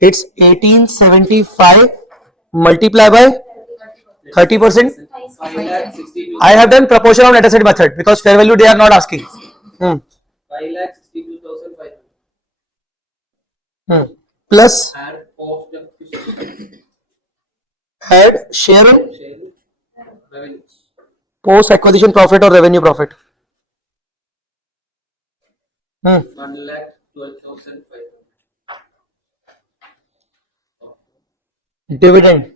It's 1875 multiplied by 30%. 5,62,000. I have done proportion of net asset method because fair value they are not asking. 5,62,500. Plus Add post acquisition add share in sharing revenues. post acquisition profit or revenue profit. 1,12,500. Dividend.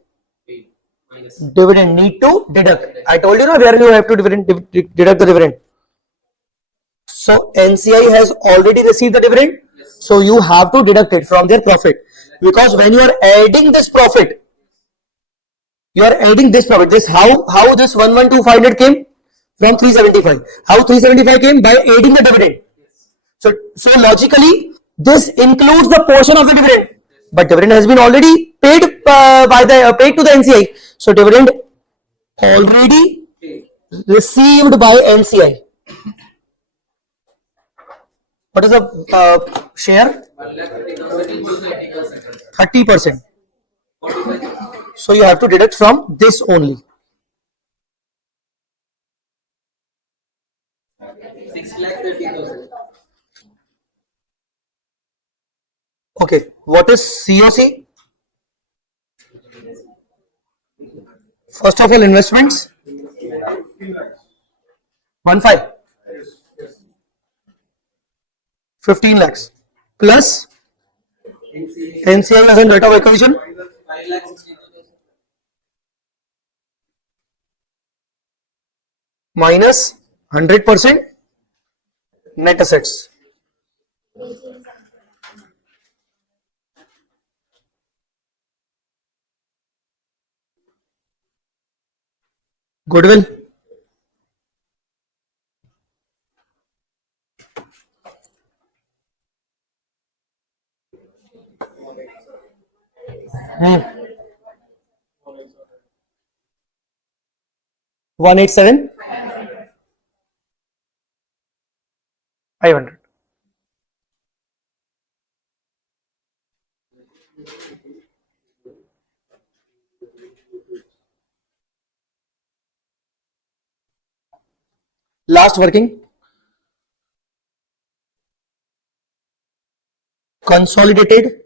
Minus. Dividend need to deduct. I told you where you have to deduct the dividend. So NCI has already received the dividend. So you have to deduct it from their profit. Because when you are adding this profit, this how this 1,12,500 came from 375. How 375 came? By adding the dividend. So logically, this includes the portion of the dividend, but dividend has been already paid paid to the NCI. So dividend already received by NCI. What is the share? 1,30,000 into 30%. 30%. 45,000. So you have to deduct from this only. 6,30,000. Okay. What is COC? First of all, investments. 1.5. 15 lakhs plus NCI as a rate of acquisition 5,62,000. minus 100% net assets. Goodwill. Hmm. 187 500. Last working. Consolidated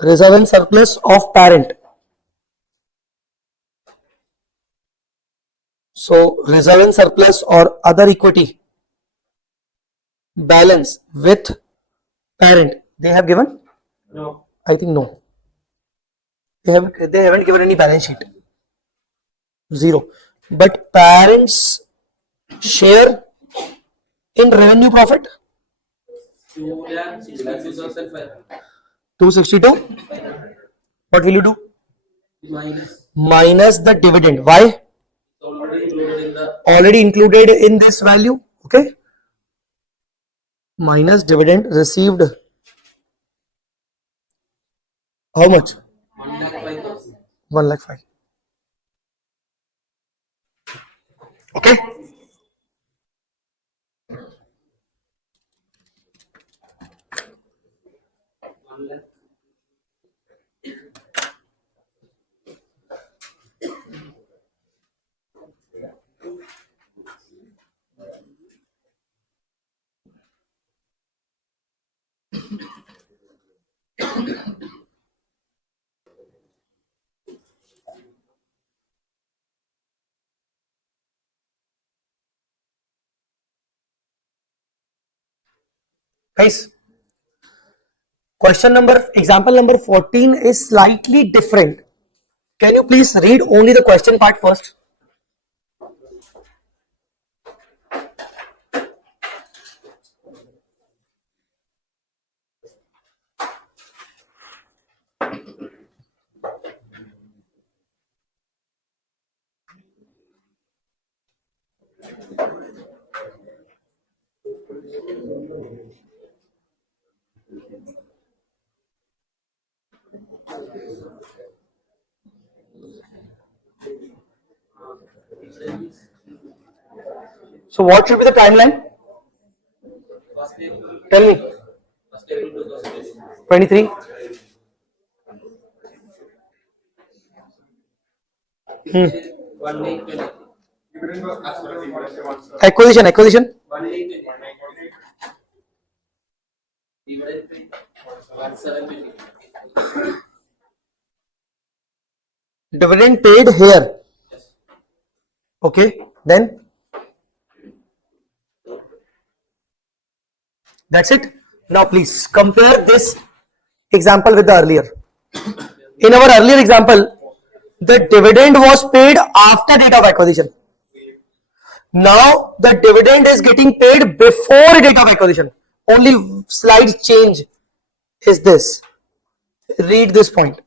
reserve and surplus of parent. So reserve and surplus or other equity balance with parent. They have given? No. I think no. They haven't given any balance sheet. Zero. But parents share in revenue profit 2,62,500. 262. What will you do? Minus. Minus the dividend. Why? Already included in the Already included in this value. Okay. Minus dividend received. How much? 1,05,000. 1,05,000. Okay. Guys, example number 14 is slightly different. Can you please read only the question part first? So what should be the timeline? First April, Tell me. first April 2020. 23. Dividend 1,820. Dividend was actually 171. Acquisition. 1,820. Dividend paid 1,720. Dividend paid here. Yes. Okay. Then that's it. Now please compare this example with the earlier. In our earlier example, the dividend was paid after date of acquisition. Now the dividend is getting paid before date of acquisition. Only slight change is this. Read this point.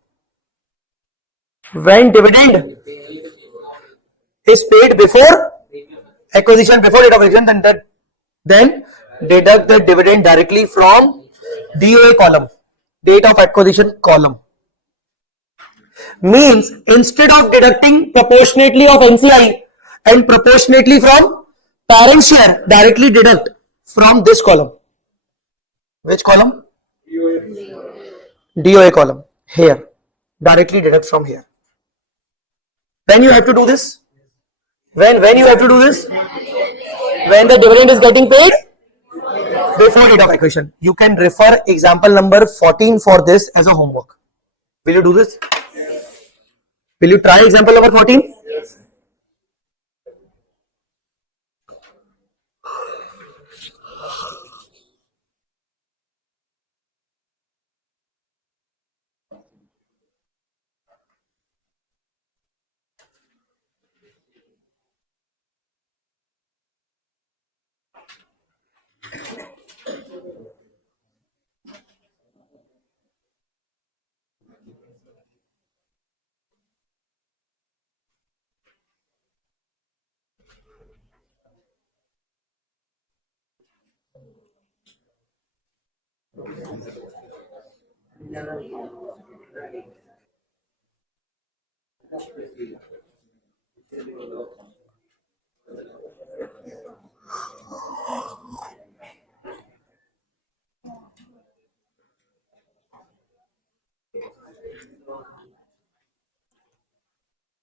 When dividend is paid before acquisition, before date of acquisition, then deduct the dividend directly from DOA column, date of acquisition column. Means instead of deducting proportionately of NCI and proportionately from parent share, directly deduct from this column. Which column? DOA column. Here. Directly deduct from here. When you have to do this? When you have to do this? When the dividend is getting paid before date of acquisition. You can refer example number 14 for this as a homework. Will you do this? Will you try example number 14? Yes.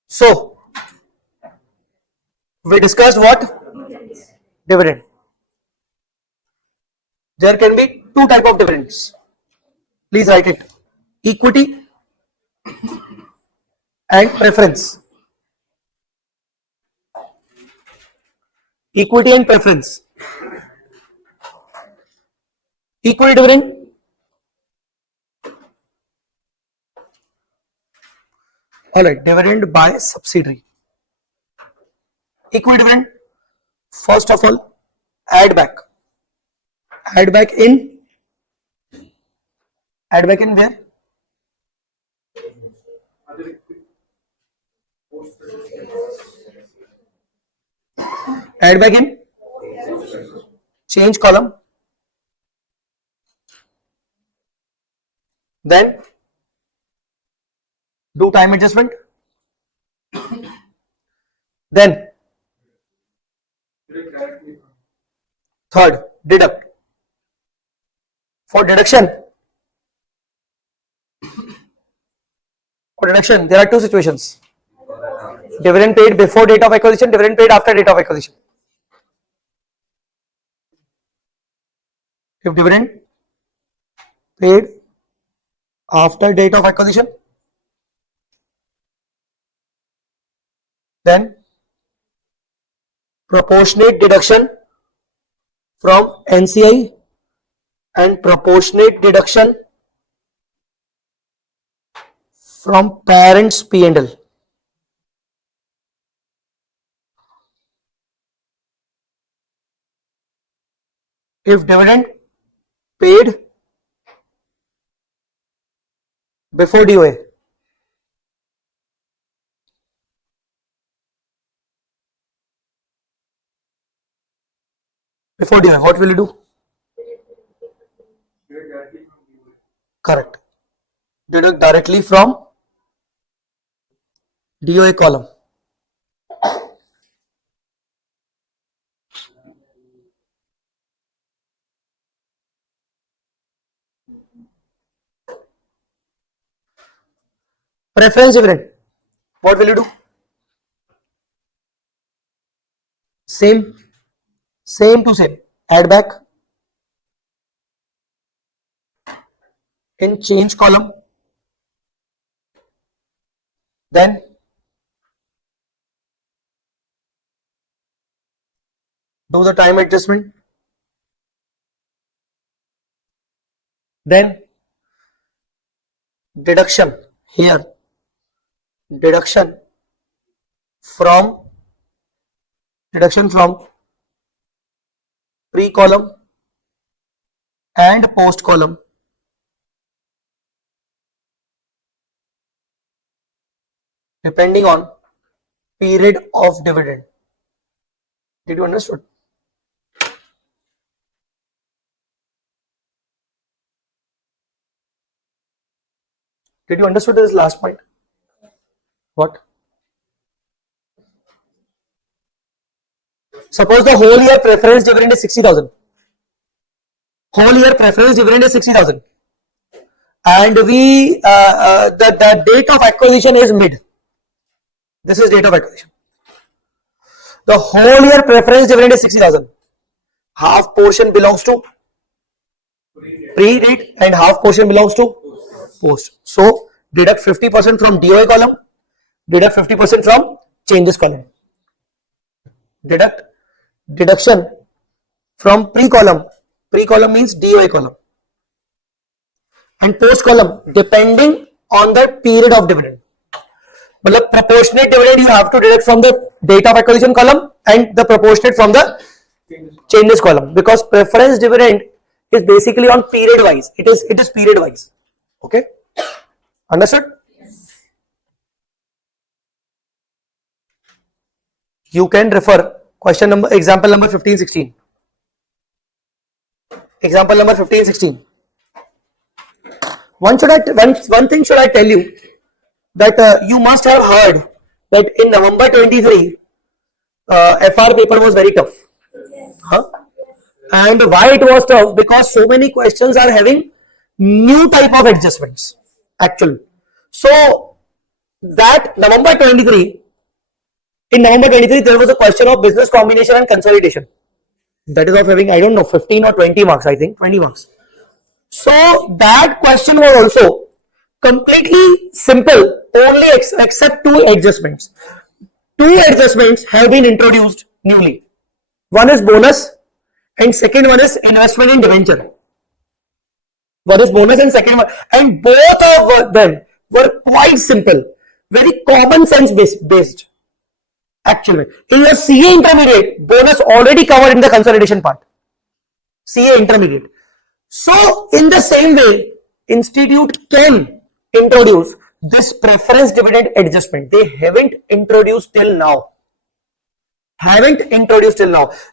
So, we discussed what? Dividend. There can be two type of dividends. Please write it. Equity and preference. Equity and preference. Equity dividend. Alright, dividend by subsidiary. Equity dividend. First of all, add back. Add back in where? Add back in change column. Then do time adjustment. Then third, deduct. For deduction, there are two situations. Dividend paid before date of acquisition, dividend paid after date of acquisition. If dividend paid after date of acquisition, then proportionate deduction from NCI and proportionate deduction from parent's P&L. If dividend paid before DOA, before DOI, what will you do? Correct. Deduct directly from DOI column. Preference dividend. What will you do? Same to same. Add back in change column. Then do the time adjustment. Then deduction here. Deduction from pre column and post column. Depending on period of dividend. Did you understood? Did you understood this last point? What? Suppose the whole year preference dividend is 60,000. Whole year preference dividend is 60,000. And we, the date of acquisition is mid. This is date of acquisition. The whole year preference dividend is 60,000. Half portion belongs to pre-date and half portion belongs to post. So deduct 50% from DOI column, deduct 50% from changes column. Deduction from pre-column. Pre-column means DOI column. And post column depending on the period of dividend. But proportionate dividend you have to deduct from the date of acquisition column and the proportionate from the changes column, because preference dividend is basically on period wise. It is period wise. Okay, understood? You can refer example number 15-16. Example number 15-16. One thing should I tell you, that you must have heard that in November 23 FR paper was very tough. Huh? And why it was tough? Because so many questions are having new type of adjustments actually. So that November 23, in November 23 there was a question of business combination and consolidation. That is of having, I don't know, 15 or 20 marks, I think 20 marks. So that question was also completely simple, only except two adjustments. Two adjustments have been introduced newly. One is bonus and second one is investment in debenture. One is bonus and second one, and both of them were quite simple, very common sense based. Actually, in your CA intermediate, bonus already covered in the consolidation part. CA intermediate. So in the same way, institute can introduce this preference dividend adjustment. They haven't introduced till now.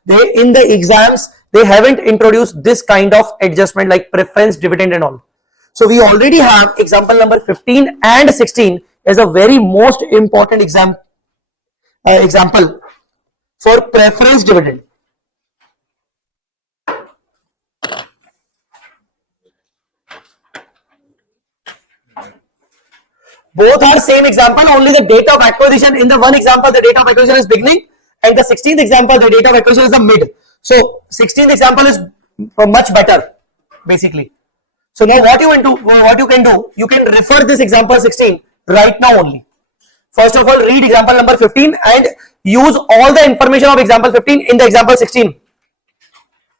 They in the exams they haven't introduced this kind of adjustment like preference dividend and all. So we already have example number 15 and 16 as a very most important example for preference dividend. Both are same example, only the date of acquisition. In the one example, the date of acquisition is beginning, and the 16th example, the date of acquisition is the mid. So 16th example is much better, basically. So now what you can do, you can refer this example 16 right now only. First of all, read example number 15 and use all the information of example 15 in the example 16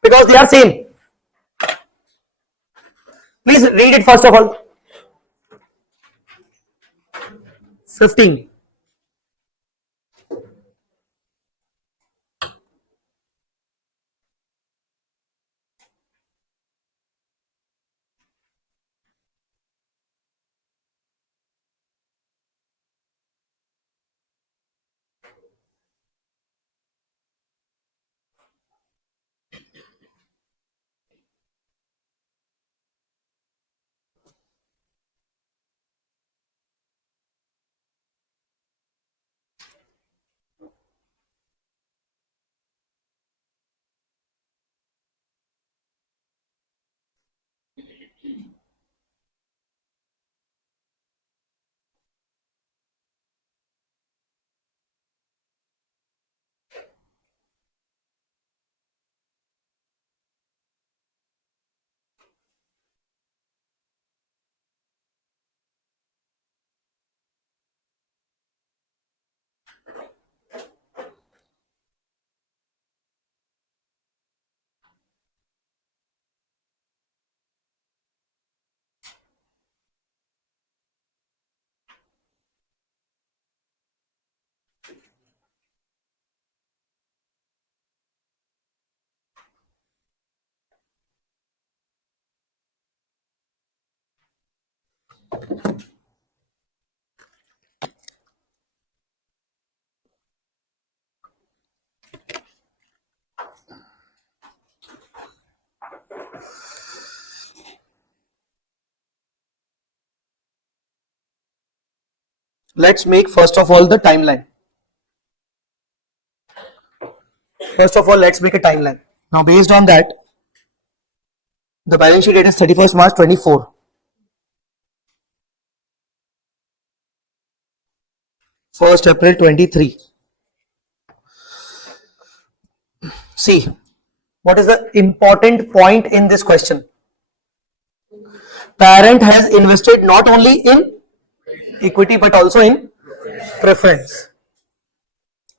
because they are same. Please read it first of all. 15. Let's make first of all the timeline. First of all, let's make a timeline. Now, based on that, the balance sheet date is 31st March 24. First April 23. See, what is the important point in this question? Parent has invested not only in equity but also in preference.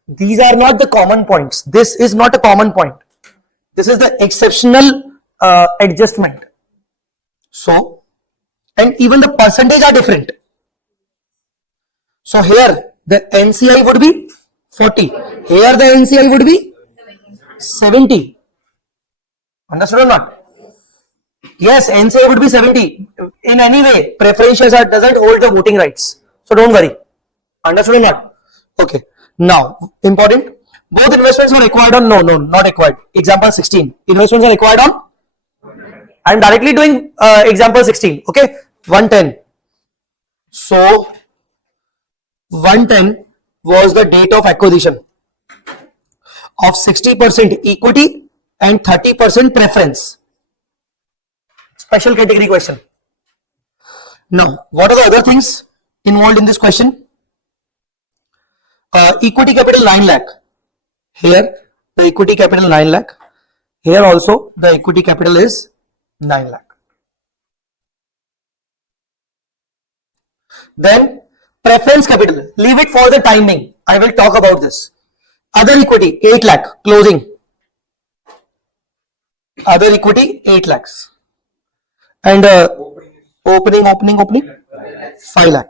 These are not the common points. This is not a common point. This is the exceptional adjustment. So, and even the percentage are different. So here the NCI would be 40. Here the NCI would be 70. Understood or not? Yes, NCI would be 70. In any way, preferentials doesn't hold the voting rights. So don't worry. Understood or not? Okay. Now, important. Both investments were acquired on, no, not acquired. Example 16. Investments are acquired on. I am directly doing example 16. Okay. 110. So, 110 was the date of acquisition of 60% equity and 30% preference. Special category question. Now, what are the other things involved in this question? Equity capital 9 lakh. Here, the equity capital 9 lakh. Here also, the equity capital is 9 lakh. Then, preference capital. Leave it for the timing. I will talk about this. Other equity 8 lakh. Closing. Other equity 8 lakhs. And opening 5 lakh.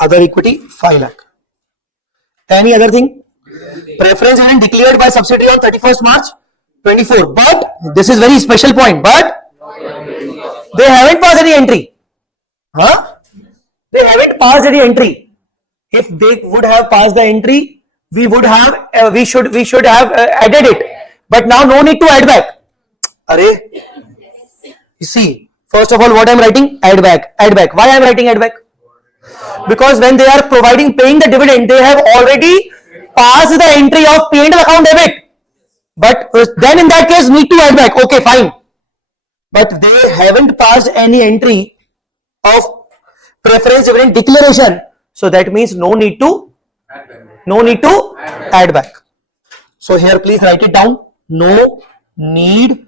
Other equity 5 lakh. Any other thing? Preference has been declared by subsidiary on 31st March 24. But this is very special point. But they haven't passed any entry. Huh? They haven't passed any entry. If they would have passed the entry, we would have we should have added it. But now no need to add back. Array. You see, first of all, what I am writing? Add back. Add back. Why I am writing add back? Because when they are paying the dividend, they have already passed the entry of P&L account debit. But then in that case, need to add back. Okay, fine. But they haven't passed any entry of preference dividend declaration. So that means no need to add back. So here please write it down. No need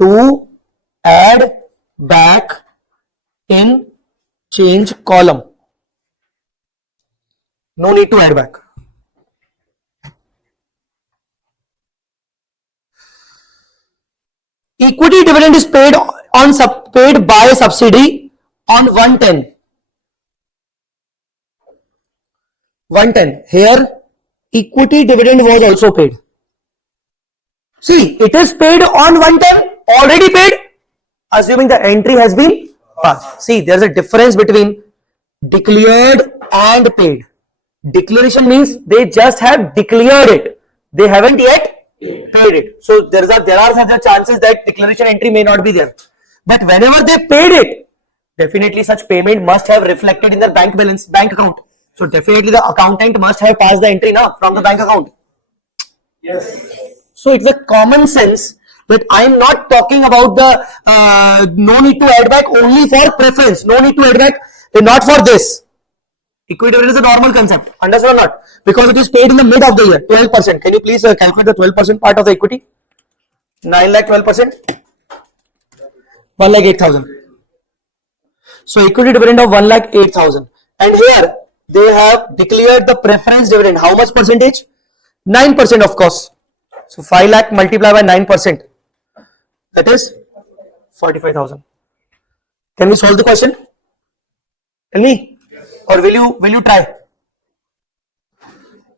to add back in change column. No need to add back. Equity dividend is paid by subsidiary on 110. 110. Here equity dividend was also paid. See, it is paid on 110, already paid, assuming the entry has been passed. See, there is a difference between declared and paid. Declaration means they just have declared it. They haven't yet paid it. So there are such chances that declaration entry may not be there. But whenever they paid it, definitely such payment must have reflected in their bank balance, bank account. So definitely the accountant must have passed the entry now from the bank account. Yes. So it's a common sense that I am not talking about the no need to add back only for preference. No need to add back, not for this. Equity dividend is a normal concept. Understood or not? Because it is paid in the mid of the year, 12%. Can you please calculate the 12% part of the equity? 9 lakh 12%? 1 lakh 8,000. So equity dividend of 1 lakh 8,000. And here they have declared the preference dividend. How much percentage? 9% of course. So 5 lakh multiplied by 9%. That is 45,000. Can we solve the question? Tell me. Or will you try?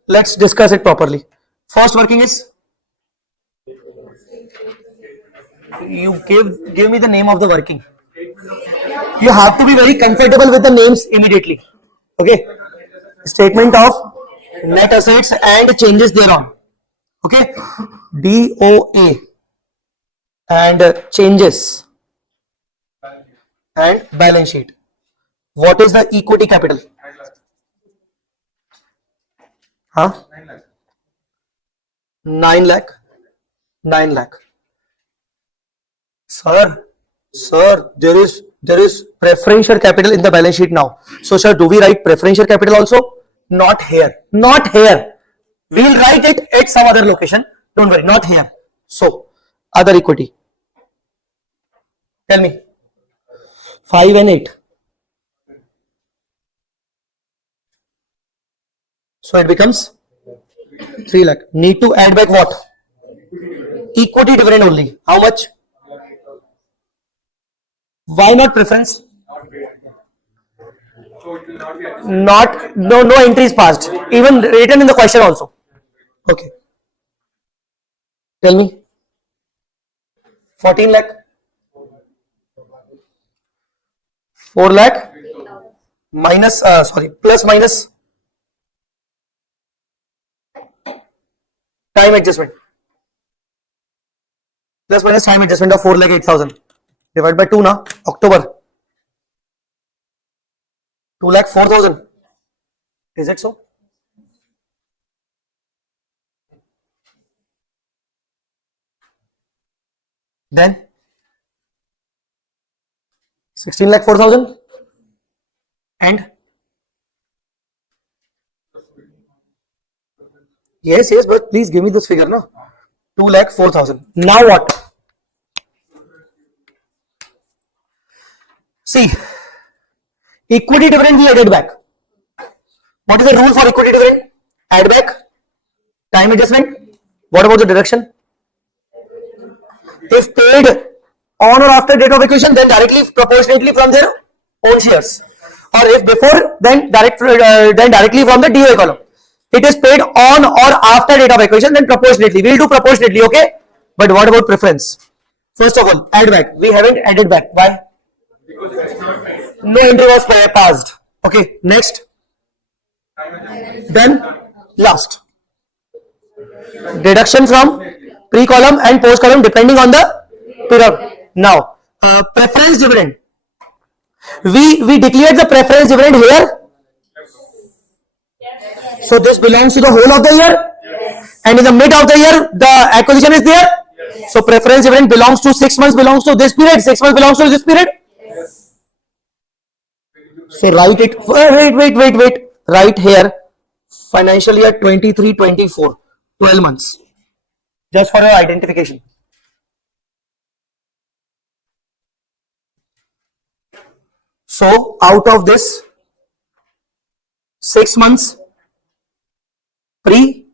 Let's discuss it properly. First working is, you give me the name of the working. You have to be very comfortable with the names immediately. Okay. Statement of net assets and changes thereon. Okay. DOA and changes and balance sheet. What is the equity capital? Huh? 9 lakh. 9 lakh. Sir, there is preferential capital in the balance sheet now. So, sir, do we write preferential capital also? Not here. Not here. We'll write it at some other location. Don't worry, not here. So, other equity. Tell me. 5 and 8. So it becomes 3 lakh. Need to add back what? Equity dividend only. How much? Why not preference? So it will not be adjusted. Not, no entries passed. Even written in the question also. Okay. Tell me. 14 lakh. 4 lakh minus, plus minus time adjustment. Plus minus time adjustment of 4 lakh 8,000. Divided by 2 na, October. 2 lakh 4,000. Is it so? Then 16 lakh 4,000 and yes, but please give me this figure na. 2 lakh 4,000. Now what? See, equity dividend we added back. What is the rule for equity dividend? Add back, time adjustment. What about the deduction? If paid on or after date of acquisition, then directly proportionately from their own shares, or if before, then directly from the DOA column. It is paid on or after date of acquisition, then proportionately. We'll do proportionately, okay? But what about preference? First of all, add back. We haven't added back. Why? No entry was passed. Okay, next. Then last. Deduction from pre-column and post-column depending on the period. Now, preference dividend. We declared the preference dividend here. So this belongs to the whole of the year, and in the mid of the year the acquisition is there. So preference dividend belongs to 6 months, belongs to this period, 6 months belongs to this period. So write it. Wait. Right here, financial year 23-24, 12 months. Just for your identification. So out of this, 6 months pre,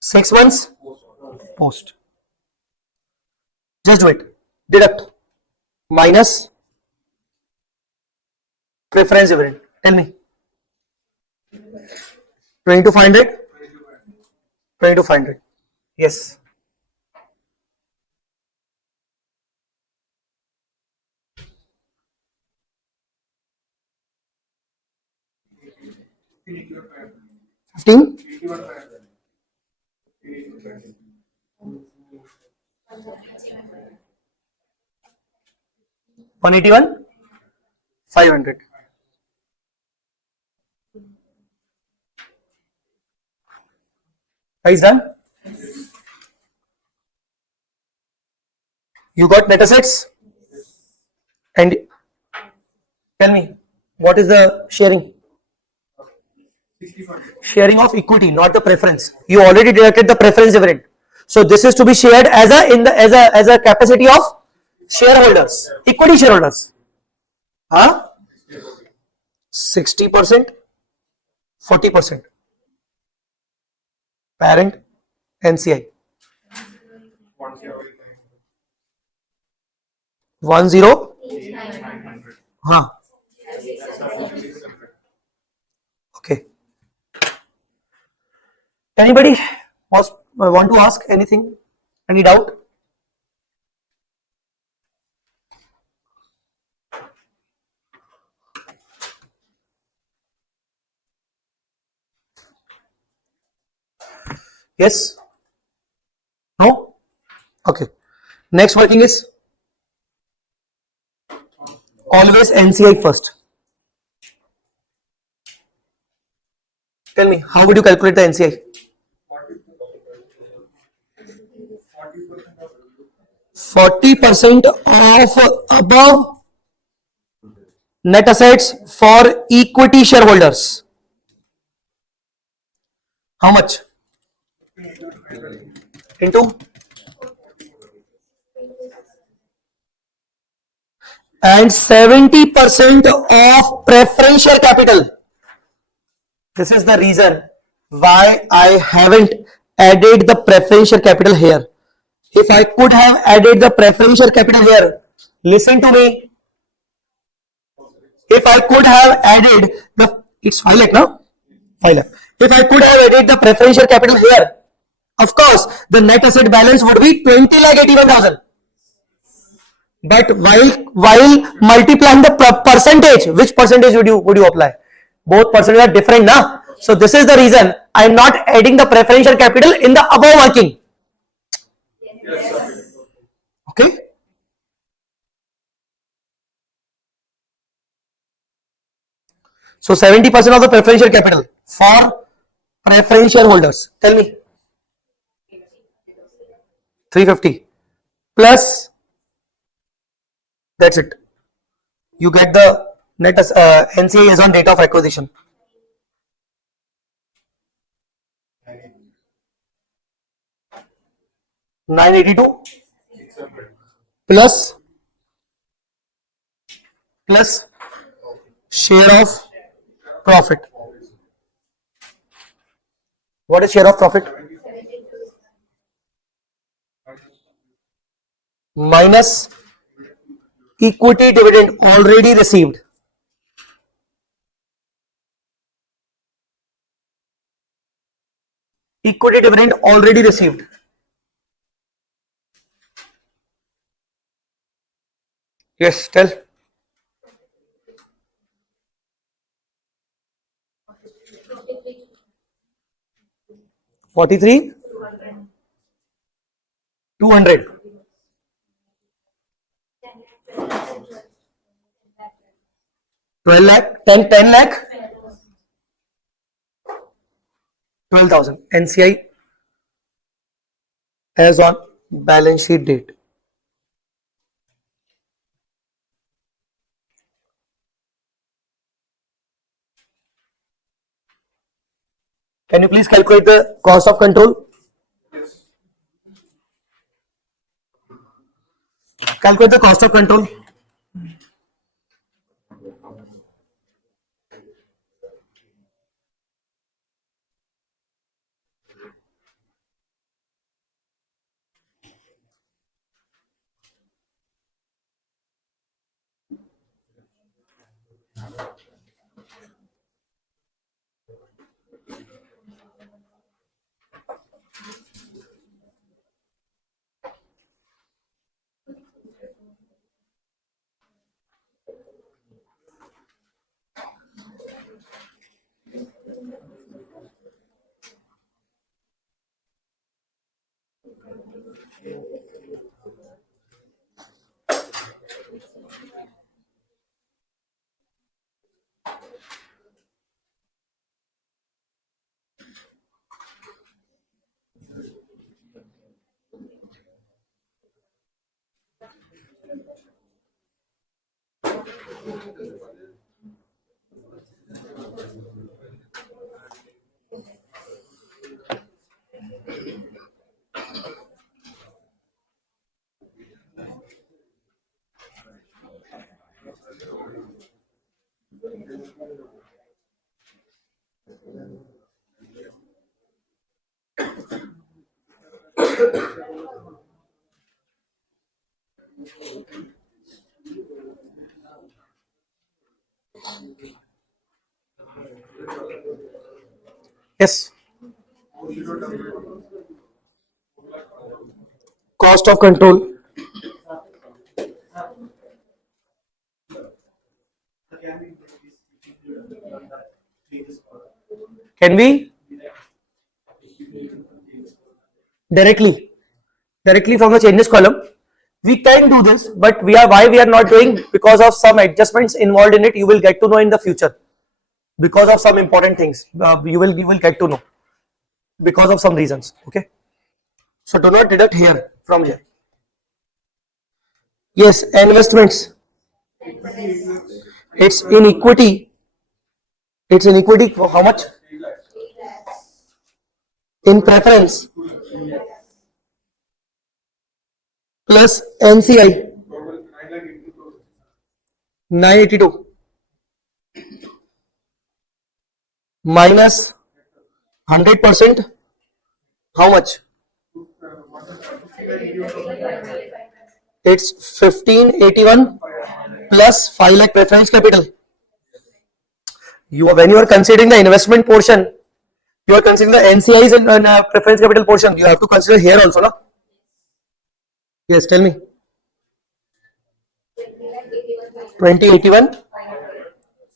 6 months post. Just do it. Deduct minus preference dividend. Tell me. 22,500. 22,500. Yes. $15. 181. 500. Is done. You got net assets, and tell me what is the sharing? Sharing of equity, not the preference. You already deducted the preference dividend, so this is to be shared as a capacity of shareholders, equity shareholders. 60%, 40%. Parent NCI 10. Okay. Anybody want to ask anything? Any doubt? Yes? No? Okay. Next working is always NCI first. Tell me, how would you calculate the NCI? 40% of above net assets for equity shareholders. How much? Into? And 70% of preferential capital. This is the reason why I haven't added the preferential capital here. If I could have added the preferential capital here, listen to me. If I could have added it's 5 lakh now? 5 lakh. If I could have added the preferential capital here, of course, the net asset balance would be 20 lakh 81,000. But while multiplying the percentage, which percentage would you apply? Both percentages are different, na? So this is the reason I am not adding the preferential capital in the above working. Okay. So 70% of the preferential capital for preferential holders. Tell me. 350 plus, that's it. You get the net NCA is on date of acquisition. 982 plus share of profit. What is share of profit? Minus equity dividend already received. Equity dividend already received. Yes, tell. 43 200. 12 lakh, 10 lakh, 12,000. NCI as on balance sheet date. Can you please calculate the cost of control? Calculate the cost of control. Yes. Cost of control. Can we? Directly from the changes column. We can do this, but why we are not doing, because of some adjustments involved in it. You will get to know in the future, because of some important things. You will get to know because of some reasons. Okay, so do not deduct here from here. Yes, investments. It's in equity. It's in equity for how much? In preference plus NCI 982 minus 100%. How much? It's 1581 plus 5 lakh preference capital. When you are considering the investment portion, you are considering the NCIs and preference capital portion. You have to consider here also, no? Yes, tell me. 2081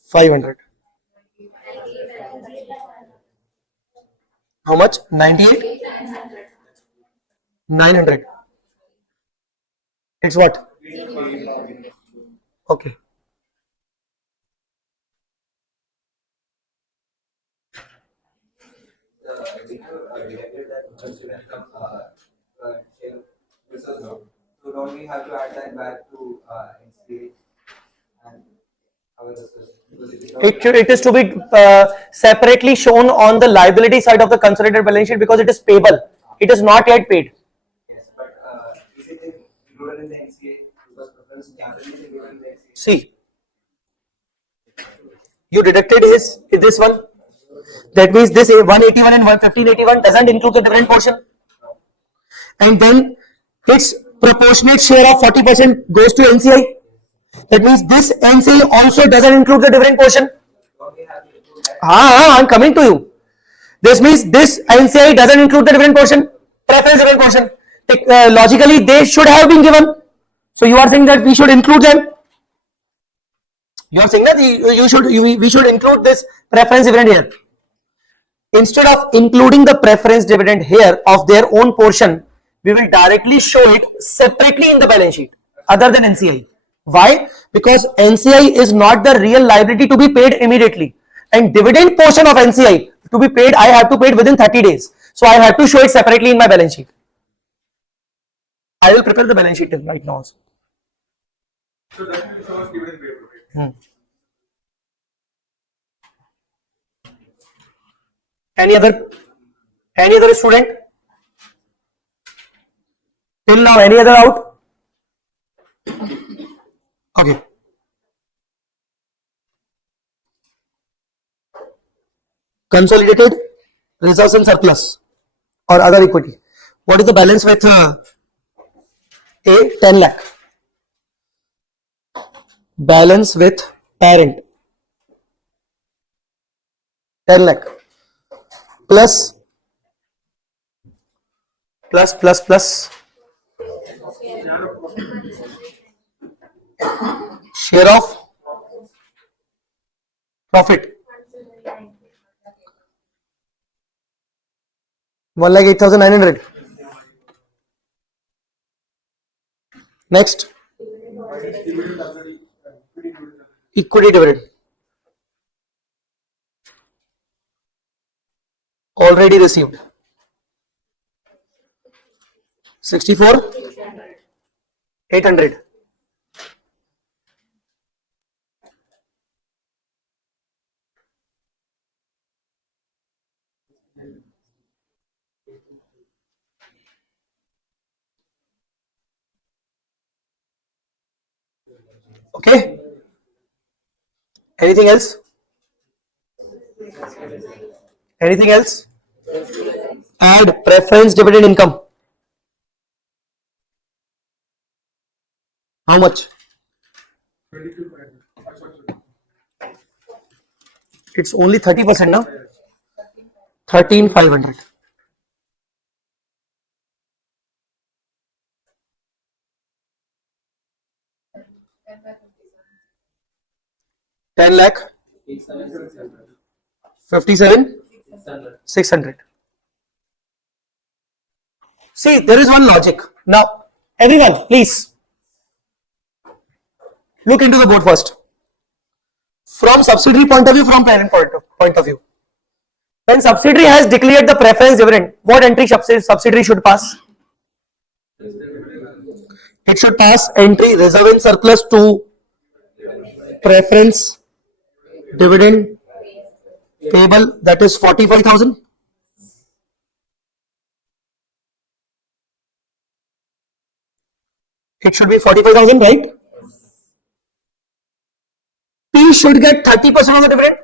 500. How much? 98 900. It's what? Okay. So don't we have to add that back to NCA and our It is to be separately shown on the liability side of the consolidated balance sheet because it is payable. It is not yet paid. Yes, but is it included in the NCA? Because preference capital is included in the NCA. See, you deducted this one. That means this 181 and 1581 doesn't include the dividend portion. And then its proportionate share of 40% goes to NCI. That means this NCI also doesn't include the dividend portion. I'm coming to you. This means this NCI doesn't include the dividend portion, preference dividend portion. Logically, they should have been given. So you are saying that we should include them. You are saying that we should include this preference dividend here. Instead of including the preference dividend here of their own portion, we will directly show it separately in the balance sheet other than NCI. Why? Because NCI is not the real liability to be paid immediately, and dividend portion of NCI to be paid, I have to pay it within 30 days. So I have to show it separately in my balance sheet. I will prepare the balance sheet right now also. So that is how much dividend we have to pay. Any other student? Till now, any other out? Okay. Consolidated reserves and surplus or other equity. What is the balance with A? 10 lakh. Balance with parent 10 lakh plus share of profit 1,08,900. Next, equity dividend already received 64,800. Okay. Anything else? Anything else? Add preference dividend income. How much? It's only 30% now. 13,500. lakh 57 600. See, there is one logic. Now, everyone, please look into the board first. From subsidiary point of view, from parent point of view. When subsidiary has declared the preference dividend, what entry subsidiary should pass? It should pass entry reserve surplus to preference dividend payable, that is 45,000. It should be 45,000, right? P should get 30% of the dividend.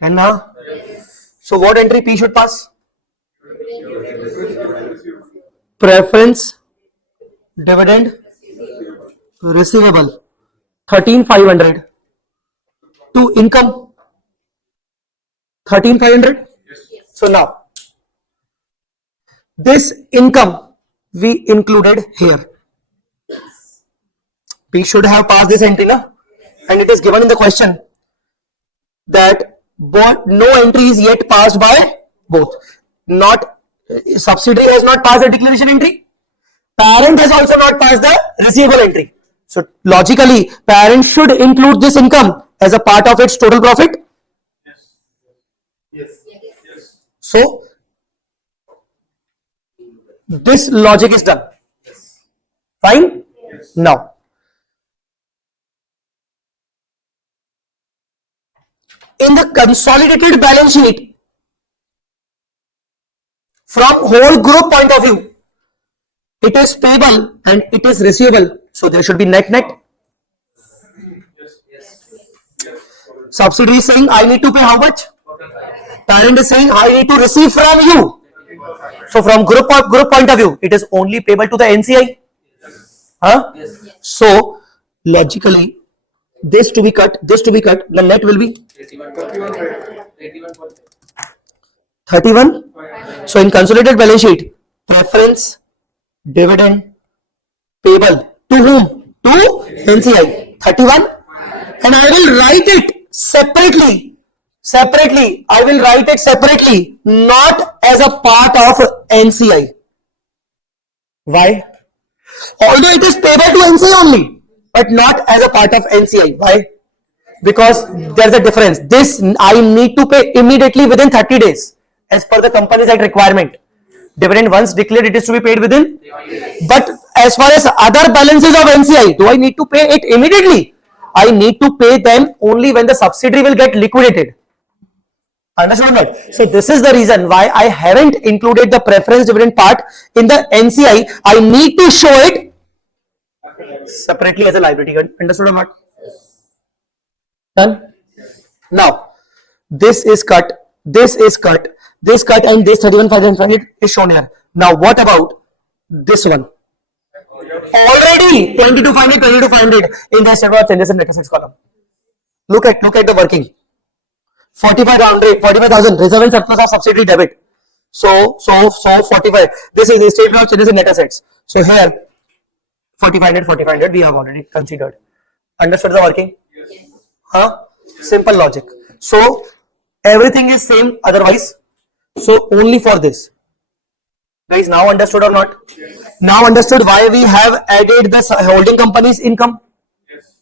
And now, so what entry P should pass? Preference dividend receivable 13,500 to income 13,500. So now this income we included here. We should have passed this entry, na? And it is given in the question that no entry is yet passed by both. Not subsidiary has not passed the declaration entry. Parent has also not passed the receivable entry. So logically, parent should include this income as a part of its total profit. Yes. So this logic is done. Fine? Now, in the consolidated balance sheet, from whole group point of view, it is payable and it is receivable. So there should be net. Subsidiary is saying I need to pay how much? Parent is saying I need to receive from you. So from group point of view, it is only payable to the NCI. Huh? So logically, this to be cut, the net will be 31. So in consolidated balance sheet, preference dividend payable to whom? To NCI 31, and I will write it separately. I will write it separately, not as a part of NCI. Why? Although it is payable to NCI only, but not as a part of NCI. Why? Because there is a difference. This I need to pay immediately within 30 days as per the Companies Act requirement. Dividend once declared, it is to be paid within. But as far as other balances of NCI, do I need to pay it immediately? I need to pay them only when the subsidiary will get liquidated. Understood or not? So this is the reason why I haven't included the preference dividend part in the NCI. I need to show it separately as a liability. Understood or not? Done? Now, this is cut, this cut, and this 31,500 is shown here. Now, what about this one? Already 22,500 in the statement of changes in net assets column. Look at the working. 45,000 reserve and surplus of subsidiary debit. So 45. This is the statement of changes in net assets. So here 4,500 we have already considered. Understood the working? Yes. Huh? Simple logic. So everything is same otherwise. So only for this. Guys, now understood or not? Yes. Now understood why we have added the holding company's income? Yes.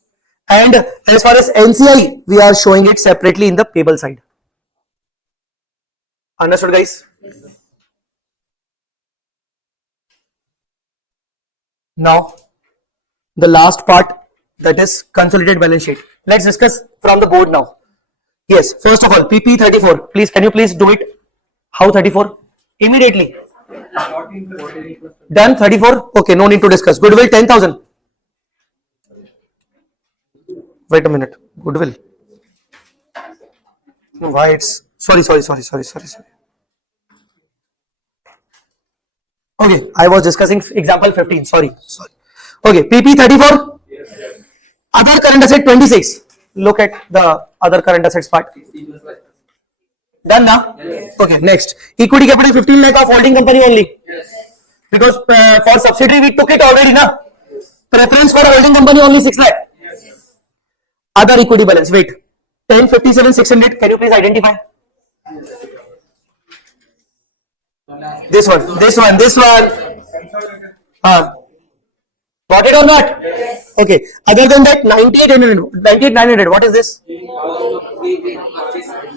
And as far as NCI, we are showing it separately in the payable side. Understood, guys? Now, the last part, that is consolidated balance sheet. Let's discuss from the board now. Yes, first of all, PP 34. Please, can you please do it? How 34? Immediately. Done 34? Okay, no need to discuss. Goodwill 10,000. Wait a minute. Goodwill. Why it's sorry. Okay, I was discussing example 15. Sorry. Okay, PP 34. Other current asset 26. Look at the other current assets part. Done now? Okay, next. Equity capital 15 lakh of holding company only. Because for subsidiary we took it already, na? Preference for holding company only 6 lakh. Other equity balance, wait. 1057 600, can you please identify? This one. Got it or not? Yes. Okay. Other than that, 98,900. What is this?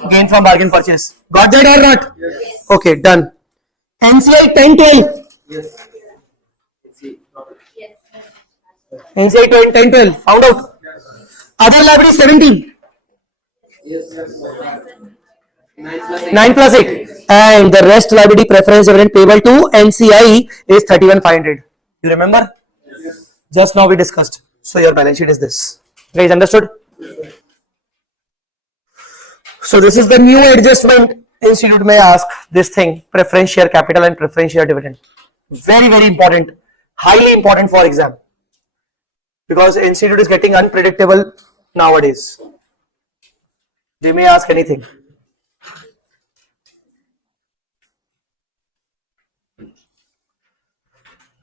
Gain from bargain purchase. Got that or not? Yes. Okay, done. NCI 1012. Yes. NCI 1012. Found out. Other liability 17. Yes. 9 plus 8. And the rest liability preference dividend payable to NCI is 31,500. You remember? Yes. Just now we discussed. So your balance sheet is this. Guys, understood? So this is the new adjustment. Institute may ask this thing, preference share capital and preference share dividend. Very, very important. Highly important for exam. Because institute is getting unpredictable nowadays. They may ask anything.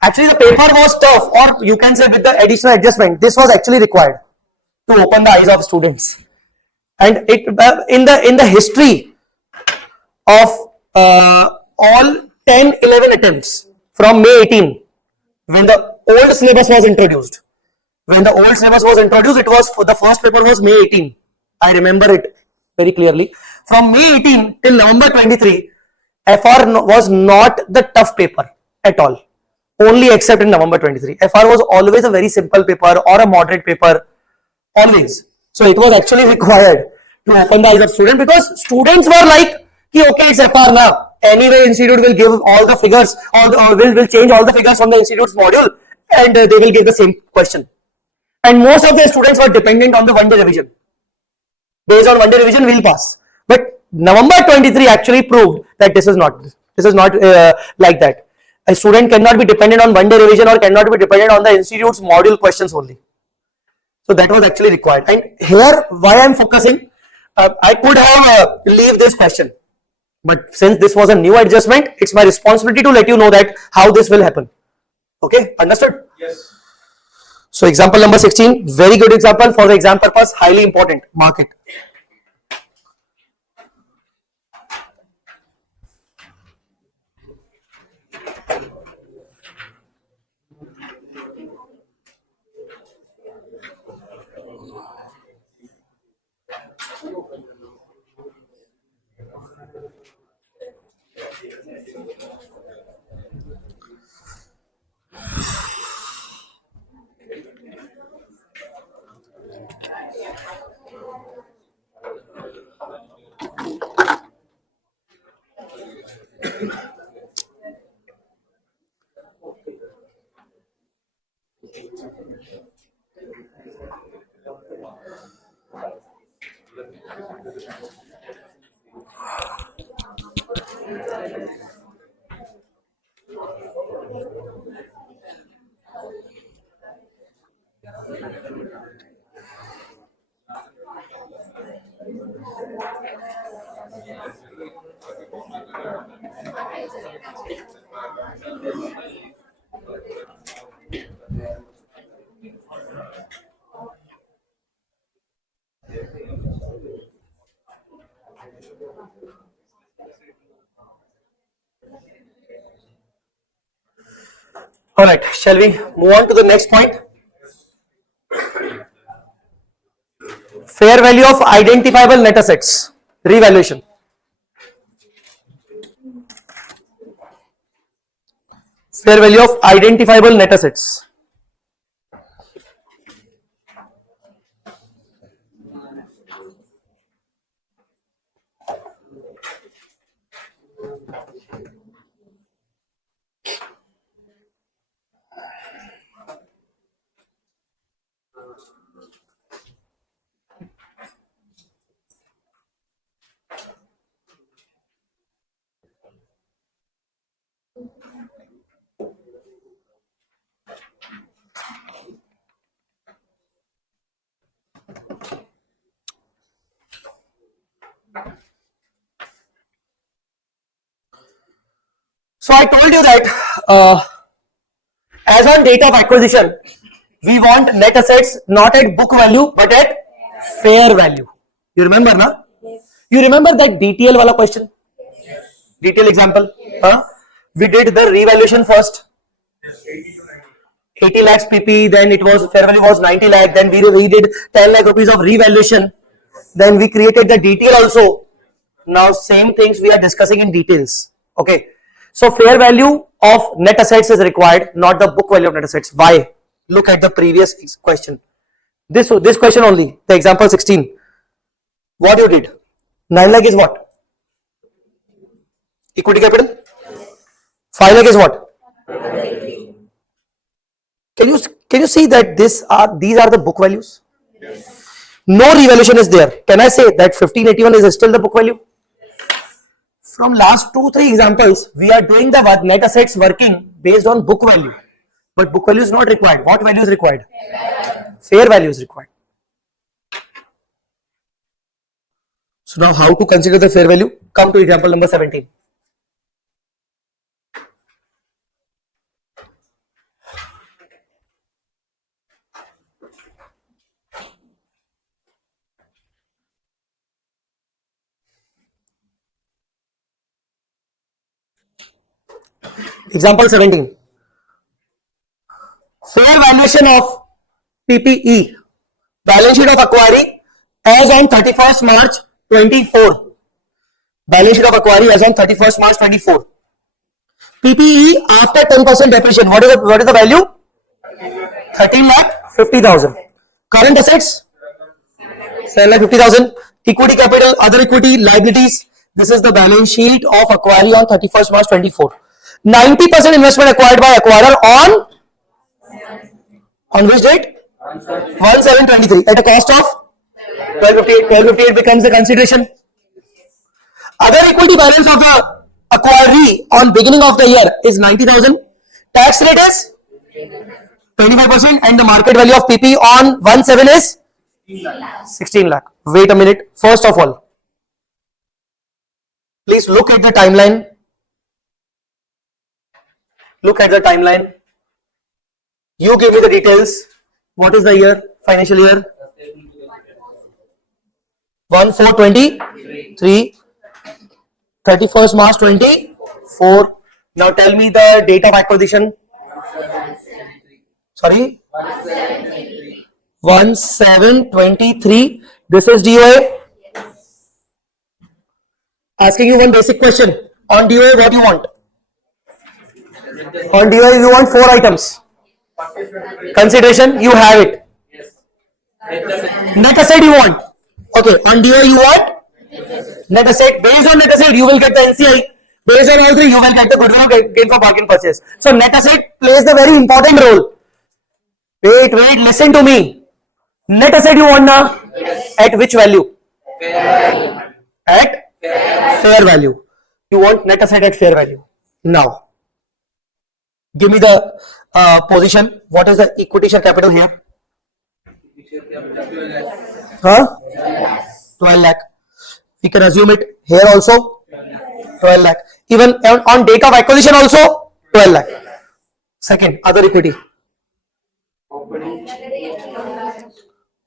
Actually, the paper was tough, or you can say with the additional adjustment, this was actually required to open the eyes of students. And it in the history of all 10-11 attempts from May 18, when the old syllabus was introduced. When the old syllabus was introduced, it was the first paper was May 18. I remember it very clearly. From May 18 till November 23, FR was not the tough paper at all. Only except in November 23. FR was always a very simple paper or a moderate paper. Always. So it was actually required to open the eyes of students, because students were like, okay, it's FR now. Anyway, institute will give all the figures, or will change all the figures from the institute's module, and they will give the same question. And most of the students were dependent on the one-day revision. Based on one-day revision, we'll pass. But November 23 actually proved that this is not like that. A student cannot be dependent on one-day revision or cannot be dependent on the institute's module questions only. So that was actually required. And here, why I am focusing, I could have leave this question. But since this was a new adjustment, it's my responsibility to let you know that how this will happen. Okay, understood? Yes. So example number 16, very good example for the exam purpose, highly important, mark it. Alright, shall we move on to the next point? Fair value of identifiable net assets, revaluation. Fair value of identifiable net assets. So I told you that as on date of acquisition, we want net assets not at book value but at fair value. You remember, na? Yes. You remember that DTL wala question? Yes. DTL example? Huh? We did the revaluation first. 80 lakhs PP, then it was fair value was 90 lakh, then we did 10 lakh rupees of revaluation, then we created the detail also. Now same things we are discussing in details. Okay, so fair value of net assets is required, not the book value of net assets. Why? Look at the previous question. This question only, the example 16. What you did? 9 lakh is what? Equity capital. 5 lakh is what? Can you see that these are the book values? No revaluation is there. Can I say that 1581 is still the book value? From last 2-3 examples, we are doing the net assets working based on book value, but book value is not required. What value is required? Fair value is required. So now how to consider the fair value? Come to example number 17. Example 17. Fair valuation of PPE, balance sheet of acquiry as on 31st March 24. Balance sheet of acquiry as on 31st March 24. PPE after 10% depreciation. What is the value? 13,50,000. Current assets 7,50,000. Equity capital, other equity, liabilities. This is the balance sheet of acquiry on 31st March 24. 90% investment acquired by acquirer on which date? 1/7/23 at a cost of 1258. 1258 becomes the consideration. Other equity balance of the acquiree on beginning of the year is 90,000. Tax rate is 25% and the market value of PP on 1/7 is 16 lakh. Wait a minute. First of all, please look at the timeline. Look at the timeline. You give me the details. What is the year? Financial year? 1/4/23. 31st March 24. Now tell me the date of acquisition. Sorry? 1/7/23. This is DOA. Asking you one basic question. On DOA, what do you want? On DOA, you want 4 items. Consideration, you have it. Net asset you want. Okay, on DOA you want? Net asset. Based on net asset, you will get the NCI. Based on all three, you will get the goodwill gain for bargain purchase. So net asset plays the very important role. Wait, listen to me. Net asset you want now? At which value? At fair value. You want net asset at fair value. Now, give me the position. What is the equity share capital here? 12 lakh. We can assume it here also. 12 lakh. Even on date of acquisition also 12 lakh. Second, other equity.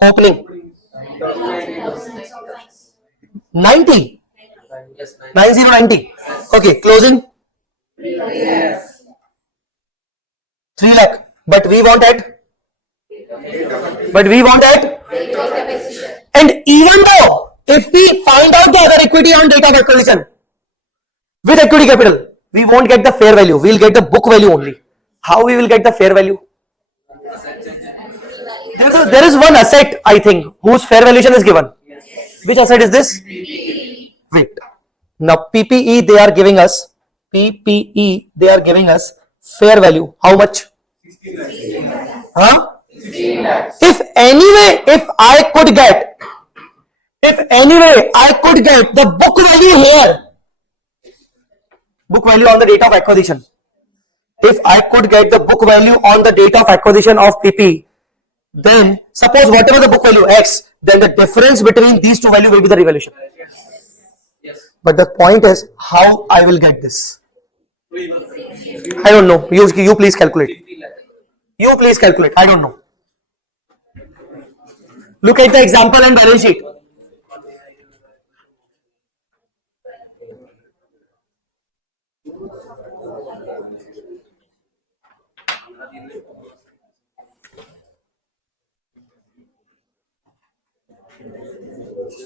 Opening 90. 9090. Okay, closing 3 lakh. But we want at. And even though if we find out the other equity on date of acquisition with equity capital, we won't get the fair value. We will get the book value only. How we will get the fair value? There is one asset, I think, whose fair valuation is given. Which asset is this? Wait. Now PPE they are giving us. PPE they are giving us fair value. How much? Huh? If anyway I could get the book value here, book value on the date of acquisition. If I could get the book value on the date of acquisition of PP, then suppose whatever the book value X, then the difference between these two values will be the revaluation. But the point is how I will get this. I don't know. You please calculate. I don't know. Look at the example and balance sheet. So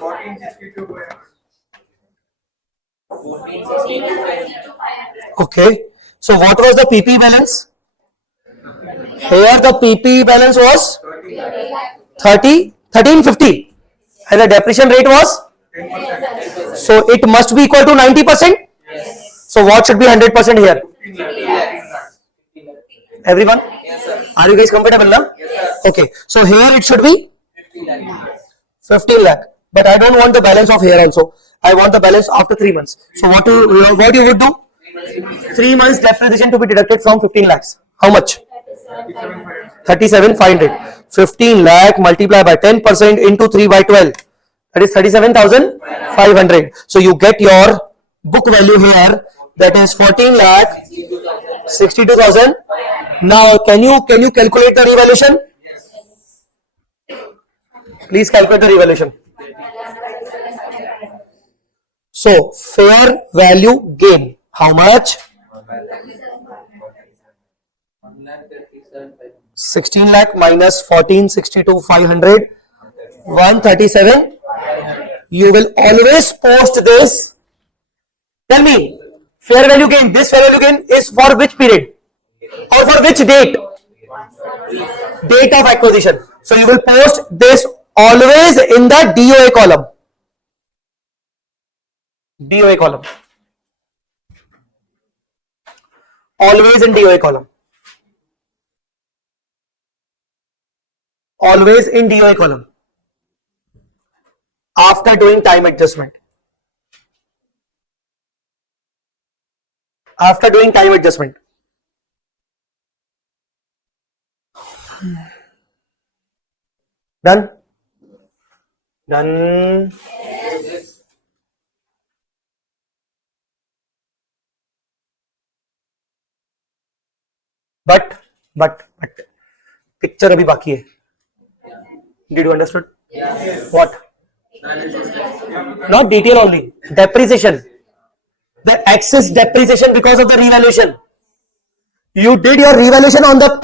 1462 by Okay. So what was the PP balance? Here the PP balance was 1350 and the depreciation rate was 10%. so it must be equal to 90%. So what should be 100% here? 15 lakhs. Everyone? Are you guys comfortable now? Okay. So here it should be 15 lakh. But I don't want the balance of here also. I want the balance after 3 months. So what you would do? 3 months depreciation to be deducted from 15 lakhs. How much? 37,500. 15 lakh multiplied by 10% into 3 by 12. That is 37,500. So you get your book value here. That is 14 lakh 62,000. Now can you calculate the revaluation? Please calculate the revaluation. So fair value gain. How much? 16 lakh minus 14,62,500. 137. You will always post this. Tell me, fair value gain. This fair value gain is for which period? Or for which date? Date of acquisition. So you will post this always in the DOA column. DOA column. Always in DOA column. Always in DOA column. After doing time adjustment. After doing time adjustment. Done? Done. But picture अभी बाकी है. Did you understood? Yes. What? Not detail only. Depreciation. The excess depreciation because of the revaluation. You did your revaluation on the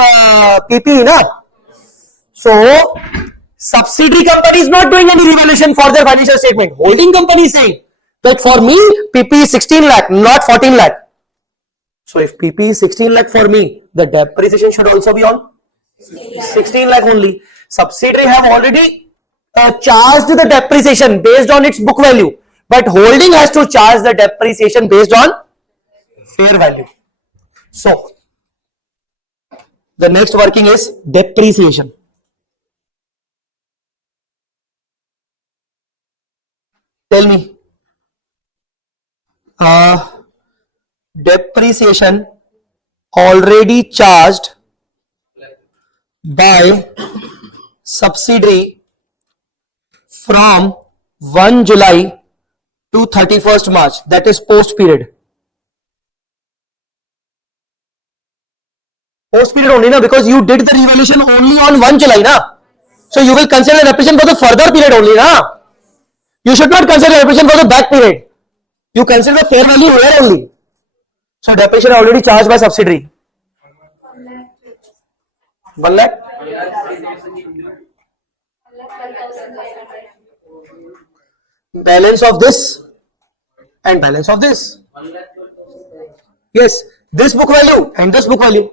PP, na? So subsidiary company is not doing any revaluation for their financial statement. Holding company is saying that for me PP is 16 lakh, not 14 lakh. So if PP is 16 lakh for me, the depreciation should also be on 16 lakh only. Subsidiary have already charged the depreciation based on its book value, but holding has to charge the depreciation based on fair value. So the next working is depreciation. Tell me, depreciation already charged by subsidiary from 1 July to 31st March, that is post period. Post period only, na, because you did the revaluation only on 1 July, na. So you will consider depreciation for the further period only, na. You should not consider depreciation for the back period. You consider the fair value here only. So depreciation already charged by subsidiary. 1 lakh. Balance of this and balance of this. Yes, this book value and this book value.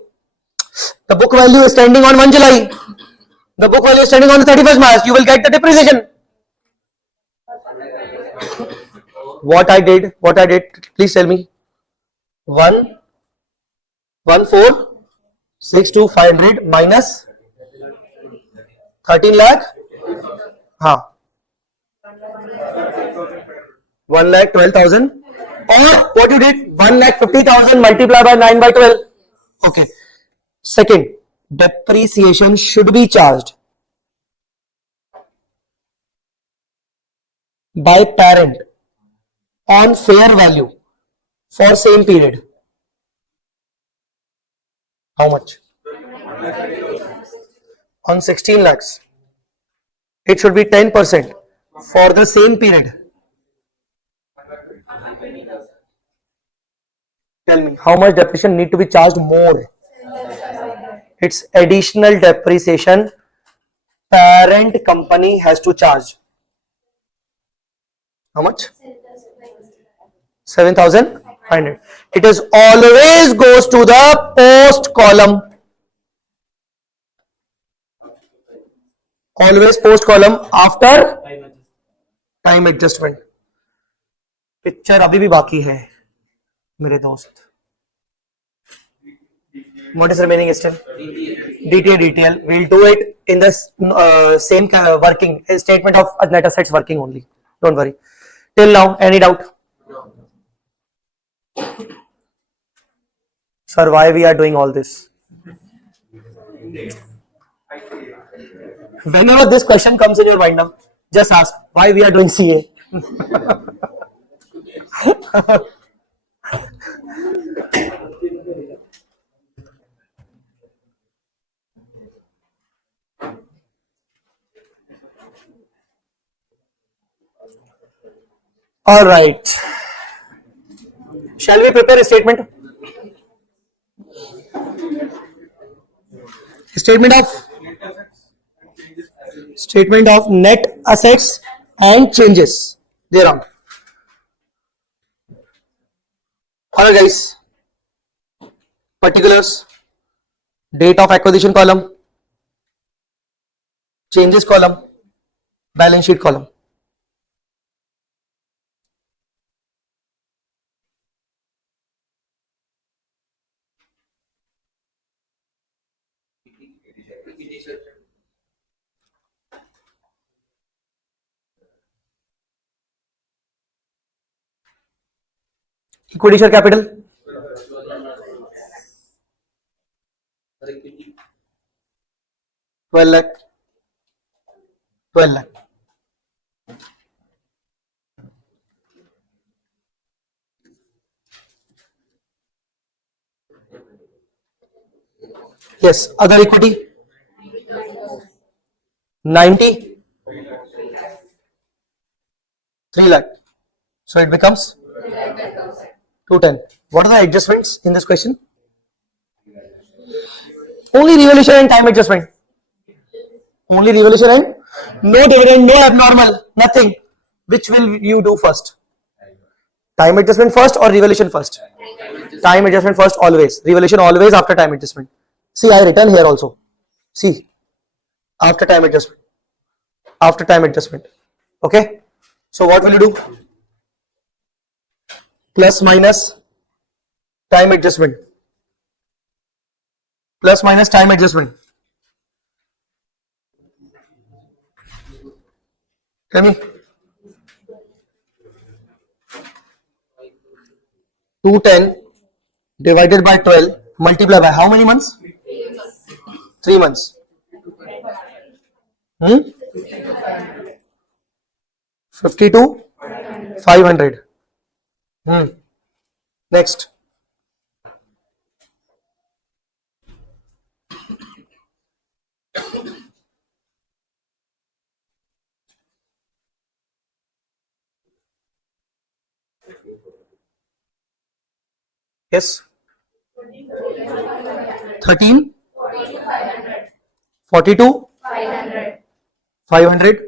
The book value is standing on 1 July. The book value is standing on the 31st March. You will get the depreciation. What I did, please tell me. 1,462,500 minus 13 lakh. 1,12,000. Or what you did, 1,50,000 multiplied by 9 by 12. Okay. Second, depreciation should be charged by parent on fair value for same period. How much? On 16 lakhs. It should be 10% for the same period. Tell me, how much depreciation need to be charged more? It's additional depreciation parent company has to charge. How much? 7,500. It is always goes to the post column. Always post column after time adjustment. Picture अभी भी बाकी है मेरे दोस्त. What is remaining still? DTL. We'll do it in the same working statement of net assets working only. Don't worry. Till now, any doubt? Sir, why we are doing all this? Whenever this question comes in your mind now, just ask why we are doing CA. All right. Shall we prepare a statement? Statement of net assets and changes thereon. Alright guys, particulars, date of acquisition column, changes column, balance sheet column. Equity share capital. 12 lakh. 12 lakh. Yes, other equity. 90. 3 lakh. So it becomes 210. What are the adjustments in this question? Only revaluation and time adjustment. Only revaluation and no dividend, no abnormal, nothing. Which will you do first? Time adjustment first or revaluation first? Time adjustment first always. Revaluation always after time adjustment. See, I written here also. See, after time adjustment. After time adjustment. Okay. So what will you do? Plus minus time adjustment. Plus minus time adjustment. Tell me. 210 divided by 12 multiplied by how many months? 3 months. 52 500. Next. Yes. 13 42 500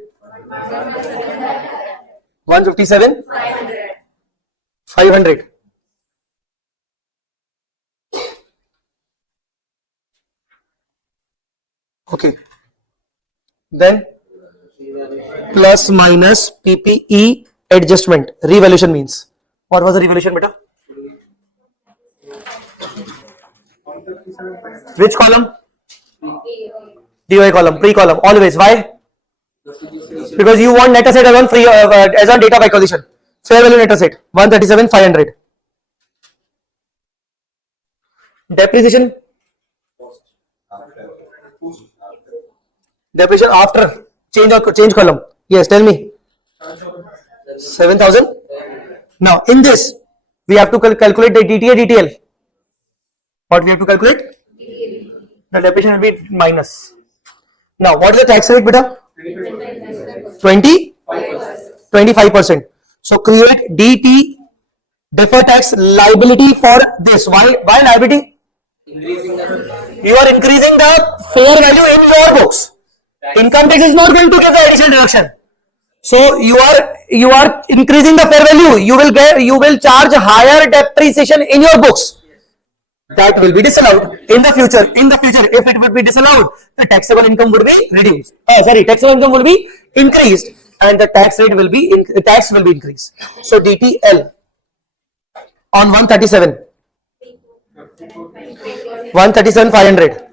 157 500. Okay. Then plus minus PPE adjustment. Revaluation means. What was the revaluation, beta? Which column? DOI column, pre-column, always. Why? Because you want net asset as on free as on date of acquisition. Fair value net asset 137 500. Depreciation Depreciation after change column. Yes, tell me. 7,000. Now in this we have to calculate the DTA DTL. What we have to calculate? The depreciation will be minus. Now what is the tax rate, beta? 20, 25%. So create DT, deferred tax liability for this. Why liability? You are increasing the fair value in your books. Income tax is not going to give the additional deduction. So you are increasing the fair value. You will charge higher depreciation in your books. That will be disallowed in the future. In the future, if it would be disallowed, the taxable income would be reduced. Taxable income will be increased, and the tax rate will be increased. So DTL on 137, 500,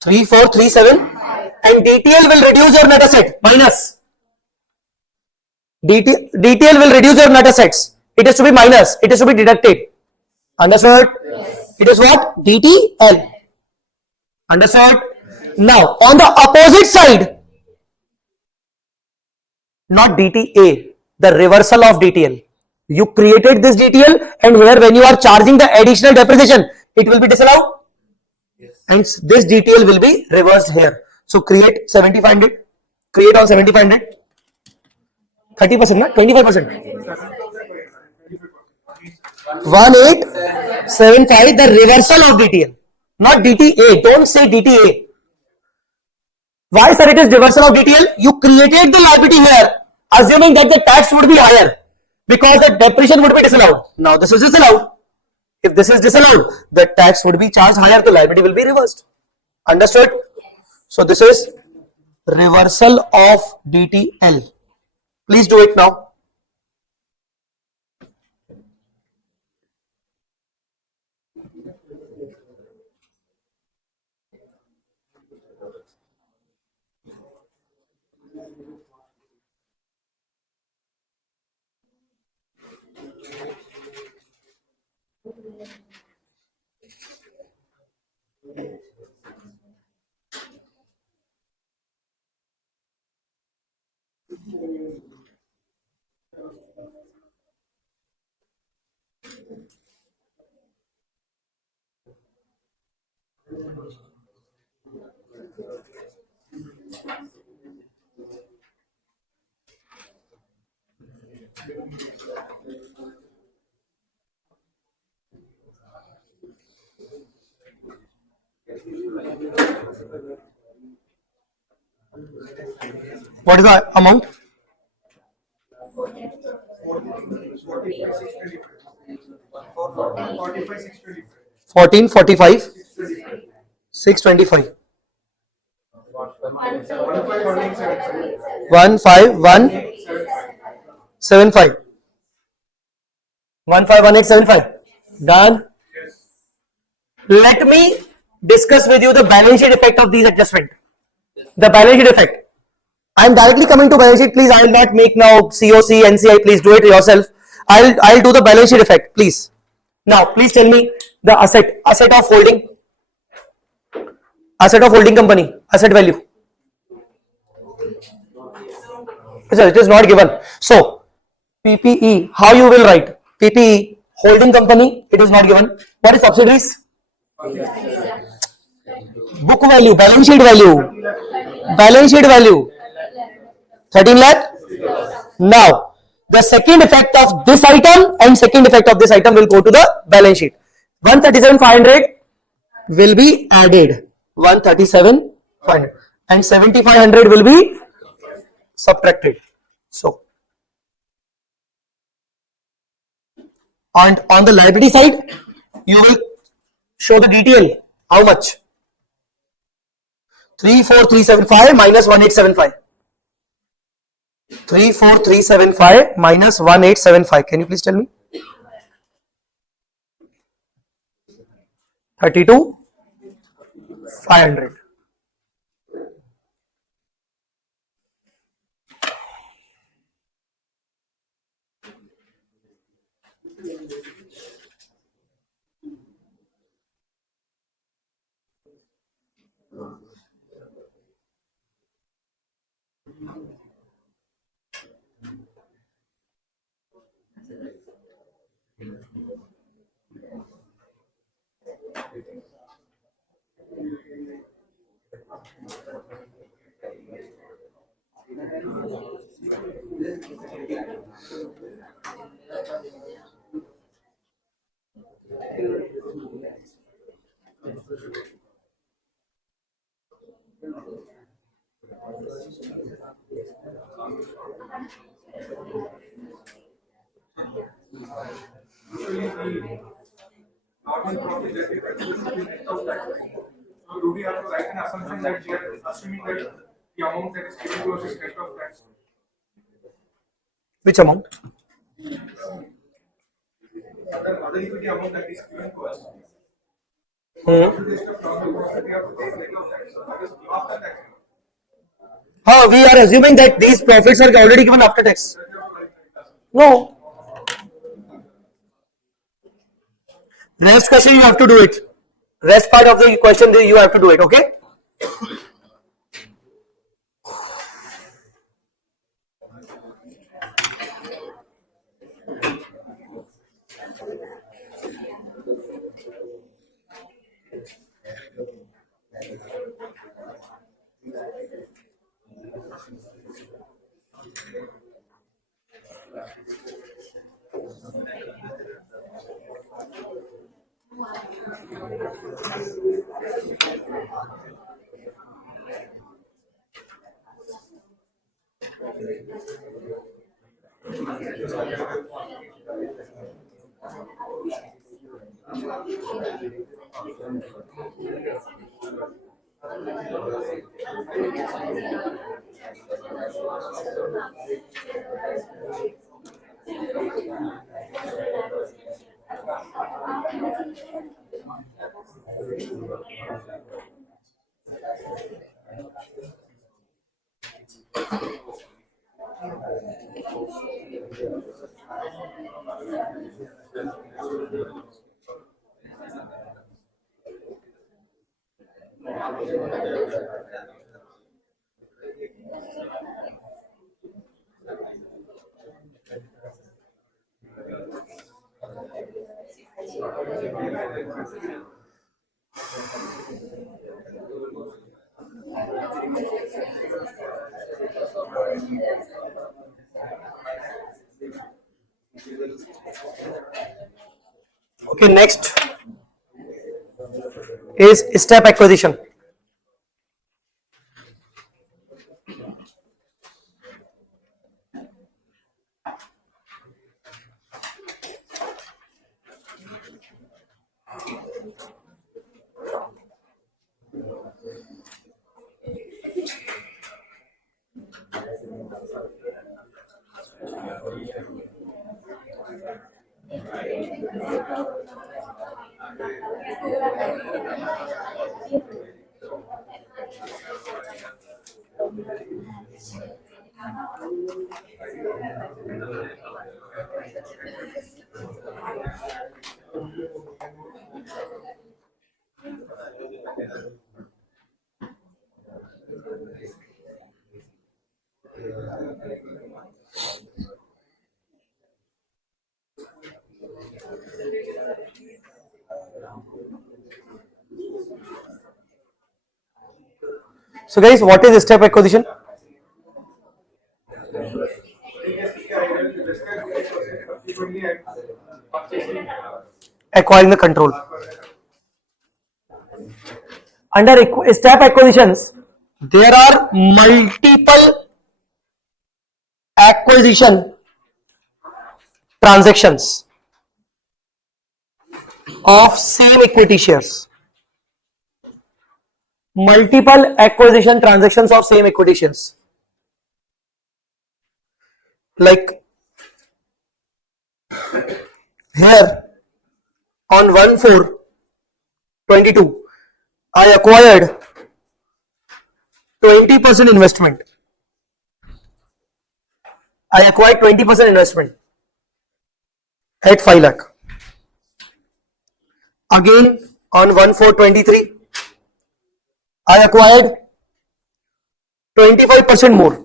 3437, and DTL will reduce your net asset minus. DTL will reduce your net assets. It is to be minus. It is to be deducted. Understood? Yes. It is what? DTL. Understood? Now, on the opposite side, not DTA, the reversal of DTL. You created this DTL, and here when you are charging the additional depreciation, it will be disallowed. Yes. And this DTL will be reversed here. So create 7500. Create on 7500. 30%, not 25%. 1875, the reversal of DTL, not DTA. Don't say DTA. Why, sir, it is reversal of DTL? You created the liability here, assuming that the tax would be higher because the depreciation would be disallowed. Now this is disallowed. If this is disallowed, the tax would be charged higher, the liability will be reversed. Understood? So this is reversal of DTL. Please do it now. What is the amount? 1445 625 15175 151875. Done. Let me discuss with you the balance sheet effect of these adjustment. The balance sheet effect. I am directly coming to balance sheet. Please, I will not make now COC, NCI. Please do it yourself. I'll do the balance sheet effect. Please. Now, please tell me the asset of holding company, asset value. It is not given. So PPE, how you will write? PPE, holding company, it is not given. What is subsidiaries? Book value, balance sheet value. 13 lakh. Now, the second effect of this item and second effect of this item will go to the balance sheet. 137,500 will be added. 137,500 and 7,500 will be subtracted. So, and on the liability side, you will show the detail. How much? 34375 minus 1875. 34375 minus 1875. Can you please tell me? 32,500. Usually the normal profit that we consider to be net of tax. So do we have to write an assumption that we are assuming that the amount that is given to us is net of tax? Which amount? Other equity amount that is given to us. Hmm. To this normal profit we have to take net of tax. So that is after tax. How we are assuming that these profits are already given after tax? No. Rest question you have to do it. Rest part of the question you have to do it. Okay. Okay. Next is step acquisition. So guys, what is step acquisition? Previously I had invested 8%, subsequently I am purchasing Acquiring the control. Under step acquisitions, there are multiple acquisition transactions of same equity shares. Multiple acquisition transactions of same equity shares. Like here on 1/4/22, I acquired 20% investment. I acquired 20% investment at 5 lakh. Again on 1/4/23, I acquired 25% more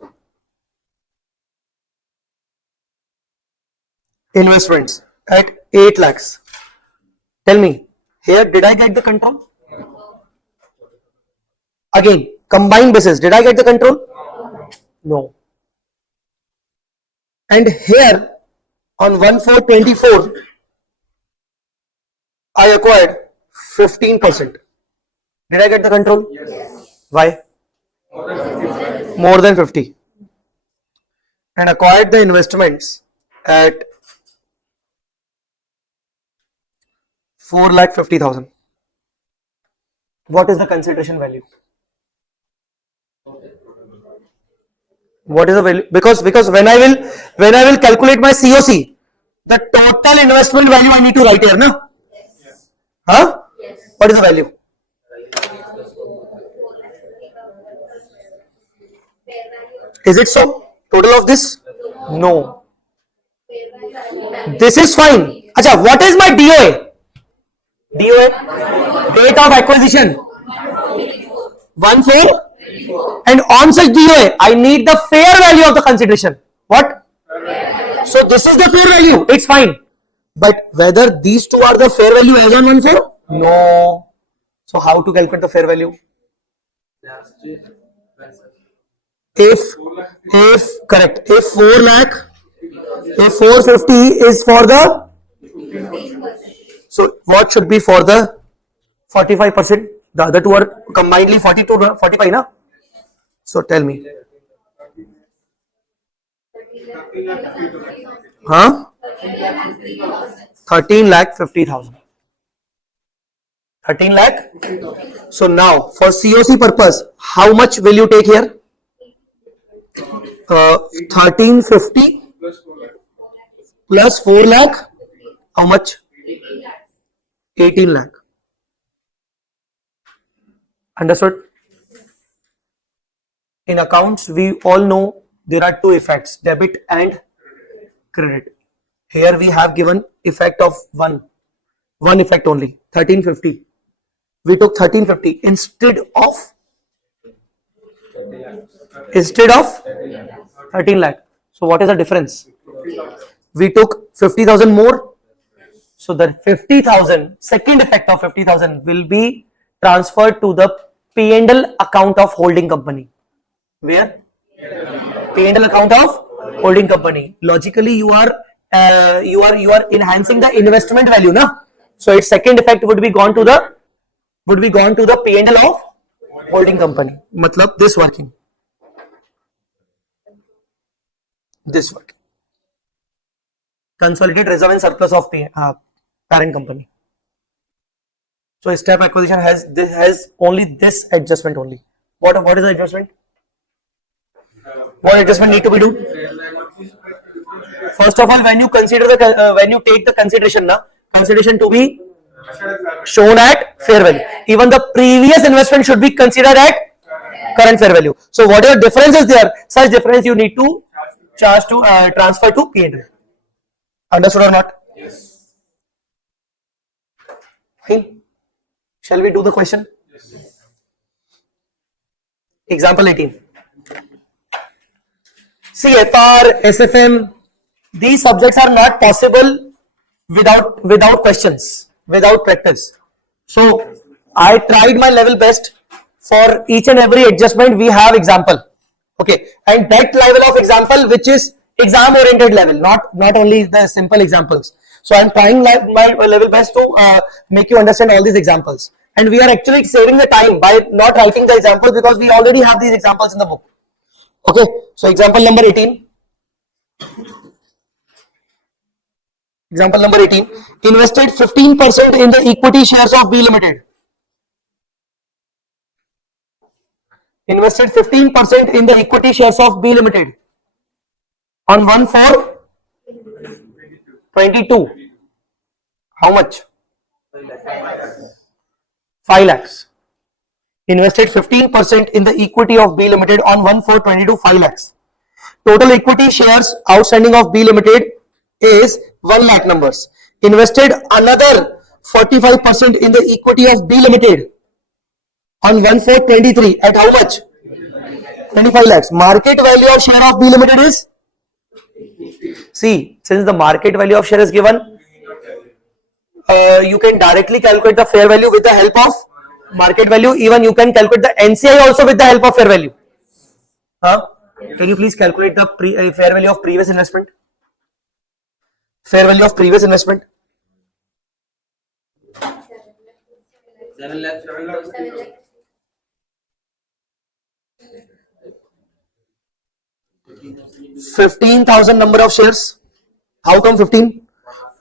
investments at 8 lakhs. Tell me, here did I get the control? Again, combined basis, did I get the control? No. And here on 1/4/24, I acquired 15%. Did I get the control? Yes. Why? More than 50. More than 50. And acquired the investments at 4,50,000. What is the consideration value? What is the value? Because when I will calculate my COC, the total investment value I need to write here, no? Huh? What is the value? Is it so? Total of this? No. This is fine. Acha, what is my DOA? DOA? Date of acquisition. 1/4. And on such DOA, I need the fair value of the consideration. What? So this is the fair value. It's fine. But whether these two are the fair value as on 1/4? No. So how to calculate the fair value? If correct, if 4 lakh, if 450 is for the, so what should be for the 45%? The other two are combinedly 42, 45, na? So tell me. Huh? 13,50,000. 13 lakh. So now for COC purpose, how much will you take here? 1350 plus 4 lakh. How much? 18 lakh. Understood? In accounts, we all know there are two effects, debit and credit. Here we have given effect of one effect only, 1350. We took 1350 instead of 13 lakh. So what is the difference? We took 50,000 more. So the 50,000, second effect of 50,000 will be transferred to the P&L account of holding company. Where? P&L account of holding company. Logically, you are enhancing the investment value, na? So its second effect would be gone to the P&L of holding company. Matlab this working. This working. Consolidated reserve and surplus of parent company. So step acquisition has only this adjustment only. What is the adjustment? What adjustment need to be done? First of all, when you consider when you take the consideration to be shown at fair value. Even the previous investment should be considered at current fair value. So whatever difference is there, such difference you need to charge to transfer to P&L. Understood or not? Yes. Fine. Shall we do the question? Yes. Example 18. CFR, SFM, these subjects are not possible without questions, without practice. So I tried my level best. For each and every adjustment we have example. Okay, and that level of example which is exam oriented level, not only the simple examples. So I am trying my level best to make you understand all these examples. And we are actually saving the time by not writing the examples because we already have these examples in the book. Okay, so example number 18. Example number 18. Invested 15% in the equity shares of B Limited. Invested 15% in the equity shares of B Limited on 1/4/22. How much? 5 lakhs. Invested 15% in the equity of B Limited on 1/4/22, 5 lakhs. Total equity shares outstanding of B Limited is 1 lakh numbers. Invested another 45% in the equity of B Limited on 1/4/23 at how much? 25 lakhs. Market value of share of B Limited is See, since the market value of share is given, you can directly calculate the fair value with the help of market value. Even you can calculate the NCI also with the help of fair value. Can you please calculate the fair value of previous investment? Fair value of previous investment. 7 lakh. 15,000 number of shares. How come 15?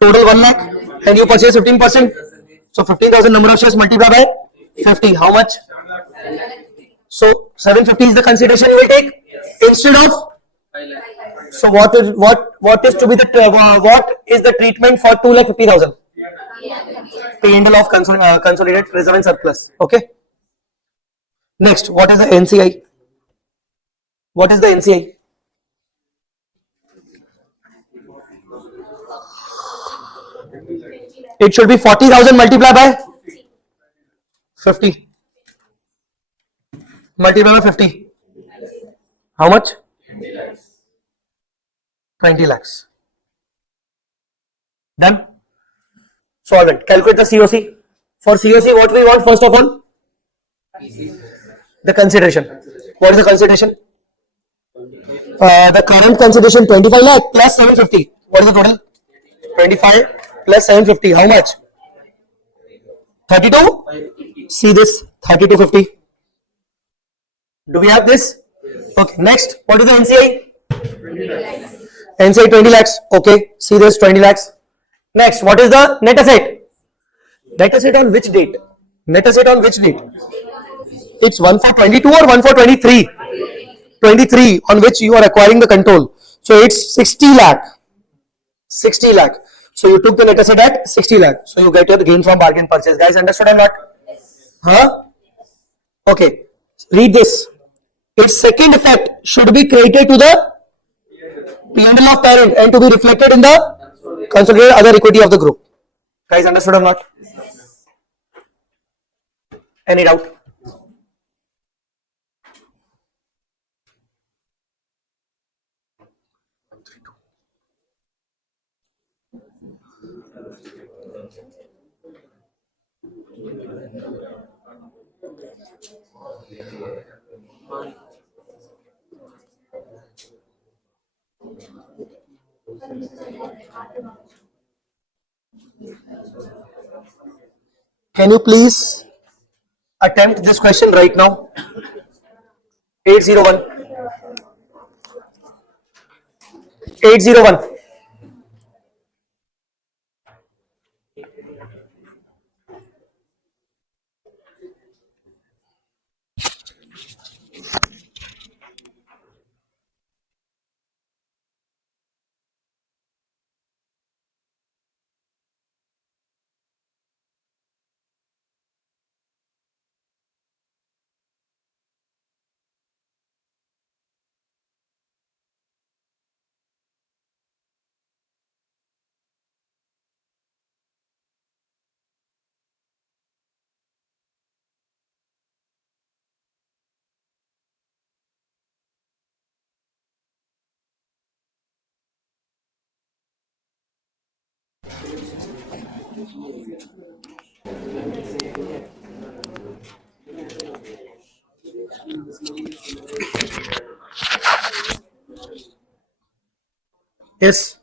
Total 1 lakh and you purchase 15%. So 15,000 number of shares multiplied by 50. How much? So 750 is the consideration you will take instead of. 5 lakh. So what is the treatment for 2,50,000? P&L of consolidated reserve and surplus. Okay. Next, what is the NCI? What is the NCI? It should be 40,000 multiplied by 50. Multiplied by 50. How much? 20 lakhs. Done? Solve it. Calculate the COC. For COC, what we want first of all? The consideration. What is the consideration? The current consideration 25 lakh plus 750. What is the total? 25 plus 750. How much? 32? See this 3250. Do we have this? Okay. Next, what is the NCI? NCI 20 lakhs. Okay. See this 20 lakhs. Next, what is the net asset? Net asset on which date? Net asset on which date? It's 1 for 22 or 1 for 23? 23 on which you are acquiring the control. So it's 60 lakh. 60 lakh. So you took the net asset at 60 lakh. So you get your gain from bargain purchase. Guys, understood or not? Huh? Okay. Read this. Its second effect should be credited to the P&L of parent and to be reflected in the consolidated other equity of the group. Guys, understood or not? Any doubt? Can you please attempt this question right now? 801. 801. Yes.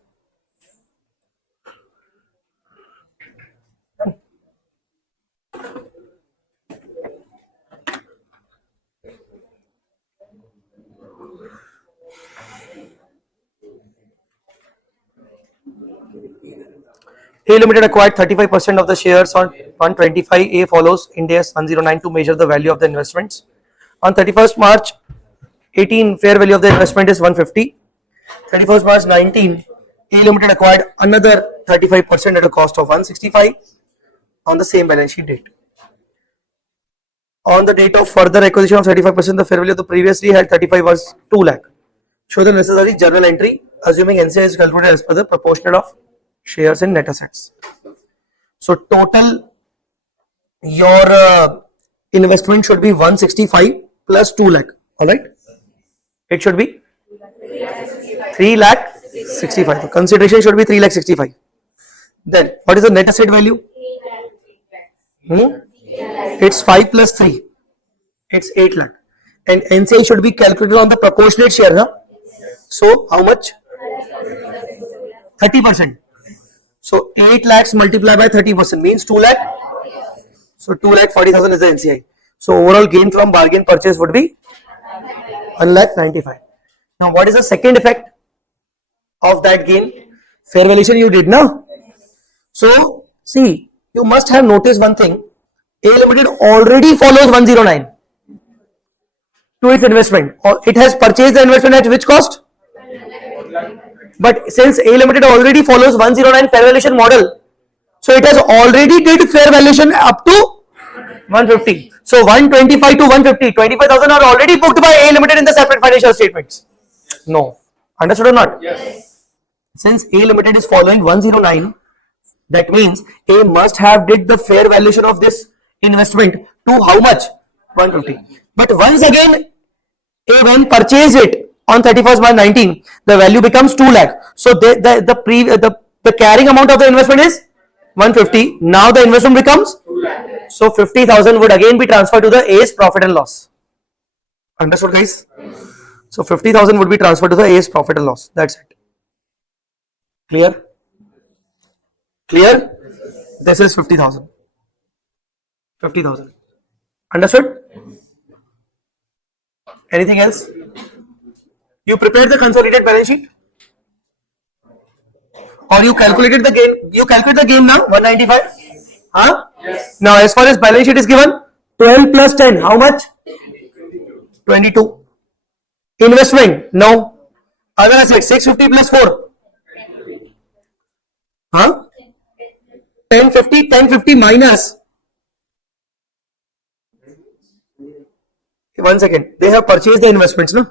A Limited acquired 35% of the shares on 125. A follows Ind AS 109 to measure the value of the investments. On 31st March 18, fair value of the investment is 150. 31st March 19, A Limited acquired another 35% at a cost of 165 on the same balance sheet date. On the date of further acquisition of 35%, the fair value of the previously held 35 was 2 lakh. Show the necessary journal entry, assuming NCI is calculated as per the proportion of shares in net assets. So total your investment should be 165 plus 2 lakh. All right, it should be 3 lakh 65. The consideration should be 3,65,000. Then what is the net asset value? It's 5 plus 3. It's 8 lakh. And NCI should be calculated on the proportionate share. Huh? So how much? 30%. So 8 lakhs multiplied by 30% means 2 lakh. So 2,40,000 is the NCI. So overall gain from bargain purchase would be 1,95,000. Now what is the second effect of that gain? Fair valuation you did now. So see, you must have noticed one thing. A Limited already follows 109 to its investment. It has purchased the investment at which cost? But since A Limited already follows 109 fair valuation model, so it has already did fair valuation up to 150. So 125 to 150, 25,000 are already booked by A Limited in the separate financial statements. No. Understood or not? Yes. Since A Limited is following 109, that means A must have did the fair valuation of this investment to how much? 150. But once again, A when purchased it on 31st March 19, the value becomes 2 lakh. So the carrying amount of the investment is 150. Now the investment becomes 2 lakh. so 50,000 would again be transferred to the A's profit and loss. Understood, guys? So 50,000 would be transferred to the A's profit and loss. That's it. Clear? Clear? This is 50,000. 50,000. Understood? Anything else? You prepared the consolidated balance sheet? Or you calculated the gain? You calculate the gain now? 195? Huh? Yes. Now as far as balance sheet is given, 12 plus 10, how much? 22. Investment? No. Other assets, 650 plus 4. Huh? 1050 minus. One second. They have purchased the investments, no?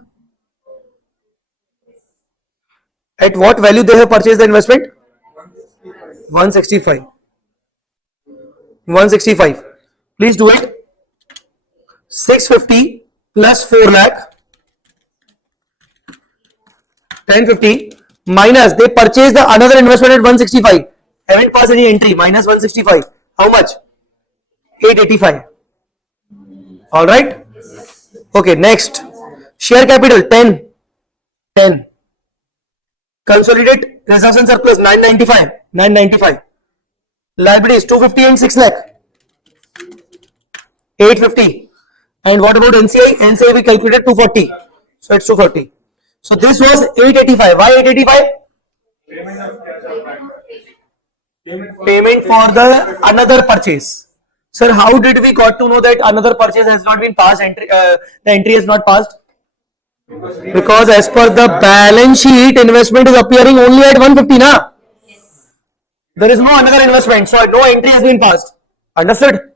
At what value they have purchased the investment? 165. 165. Please do it. 650 plus 4 lakh. 1050 minus they purchased the another investment at 165. Haven't passed any entry. Minus 165. How much? 885. All right. Okay. Next. Share capital 10. 10. Consolidate reserves and surplus 995. 995. Liabilities 250 and 6 lakh. 850. And what about NCI? NCI we calculated 240. So it's 240. So this was 885. Why 885? Payment for the another purchase. Sir, how did we got to know that another purchase has not been passed? The entry has not passed? Because as per the balance sheet, investment is appearing only at 150, na? There is no another investment, so no entry has been passed. Understood?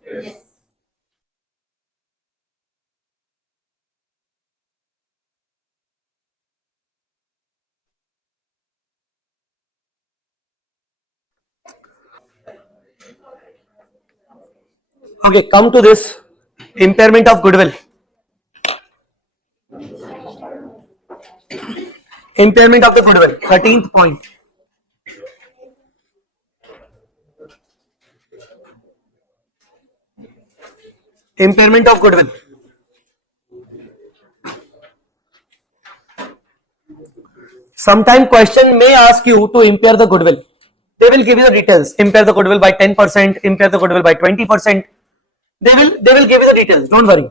Okay, come to this impairment of goodwill. Impairment of the goodwill, 13th point. Impairment of goodwill. Sometime question may ask you to impair the goodwill. They will give you the details. Impair the goodwill by 10%, impair the goodwill by 20%. They will give you the details. Don't worry.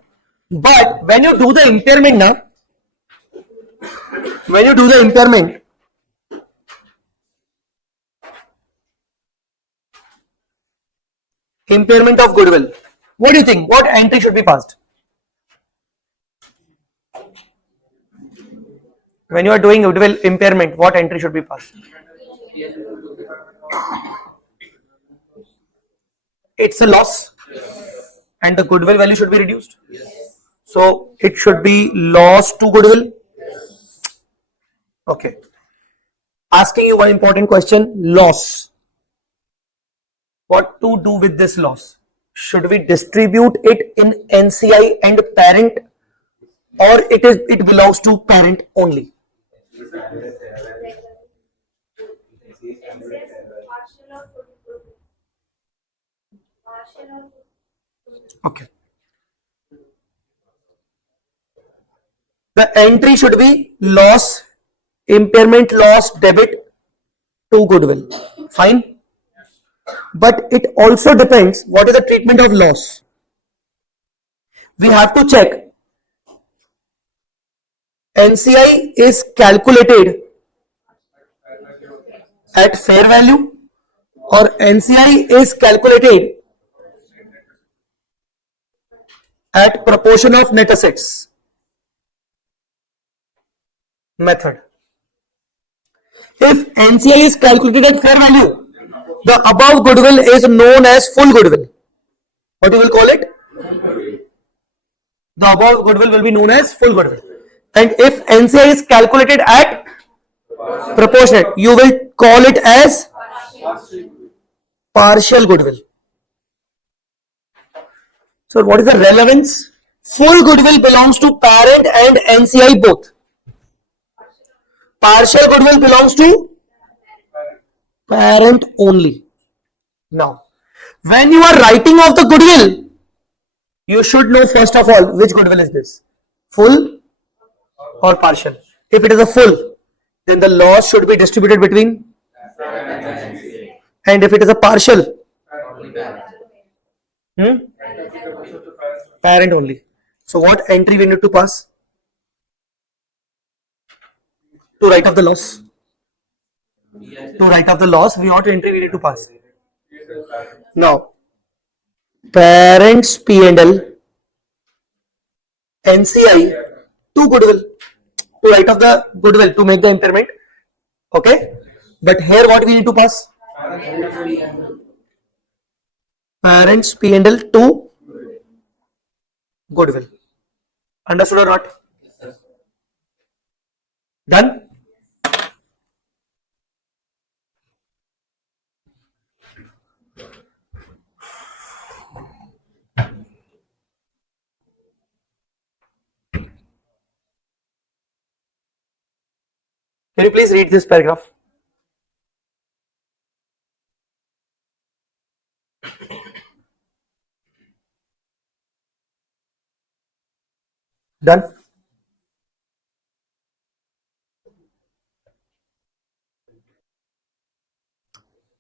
But when you do the impairment now, when you do the impairment, impairment of goodwill, what do you think? What entry should be passed? When you are doing goodwill impairment, what entry should be passed? It's a loss and the goodwill value should be reduced. So it should be loss to goodwill. Okay. Asking you one important question, loss. What to do with this loss? Should we distribute it in NCI and parent, or it belongs to parent only? Okay. The entry should be loss, impairment loss, debit to goodwill. Fine. But it also depends what is the treatment of loss. We have to check NCI is calculated at fair value or NCI is calculated at proportion of net assets method. If NCI is calculated at fair value, the above goodwill is known as full goodwill. What you will call it? The above goodwill will be known as full goodwill. And if NCI is calculated at proportionate, you will call it as partial goodwill. So what is the relevance? Full goodwill belongs to parent and NCI both. Partial goodwill belongs to parent only. Now, when you are writing off the goodwill, you should know first of all which goodwill is this, full or partial. If it is a full, then the loss should be distributed between, and if it is a partial, parent only. So what entry we need to pass to write off the loss? To write off the loss, what entry we need to pass? Now, parents P&L, NCI to goodwill, to write off the goodwill, to make the impairment. Okay, but here what we need to pass? Parents P&L to goodwill. Understood or not? Done? Can you please read this paragraph? Done?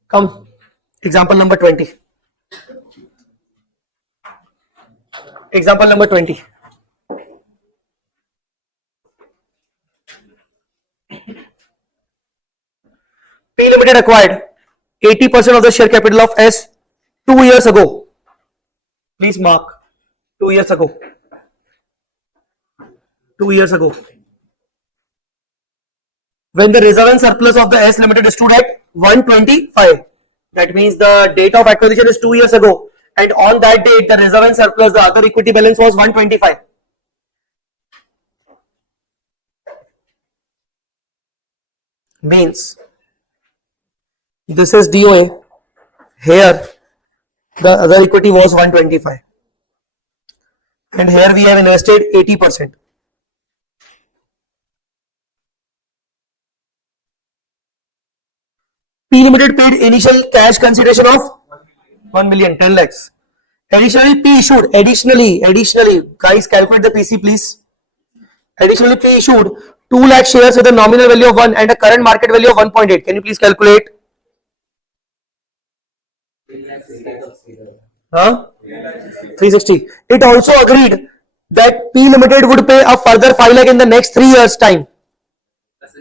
Come, example number 20. Example number 20. P Limited acquired 80% of the share capital of S 2 years ago. Please mark 2 years ago. 2 years ago. When the reserve and surplus of the S Limited stood at 125. That means the date of acquisition is 2 years ago. And on that date, the reserve and surplus, the other equity balance was 125. Means this is DOA. Here the other equity was 125. And here we have invested 80%. P Limited paid initial cash consideration of 1 million, 10 lakhs. Additionally, P issued, additionally, guys calculate the PC please. Additionally, P issued 2 lakh shares with a nominal value of 1 and a current market value of 1.8. Can you please calculate? Huh? 360. It also agreed that P Limited would pay a further 5 lakh in the next 3 years time.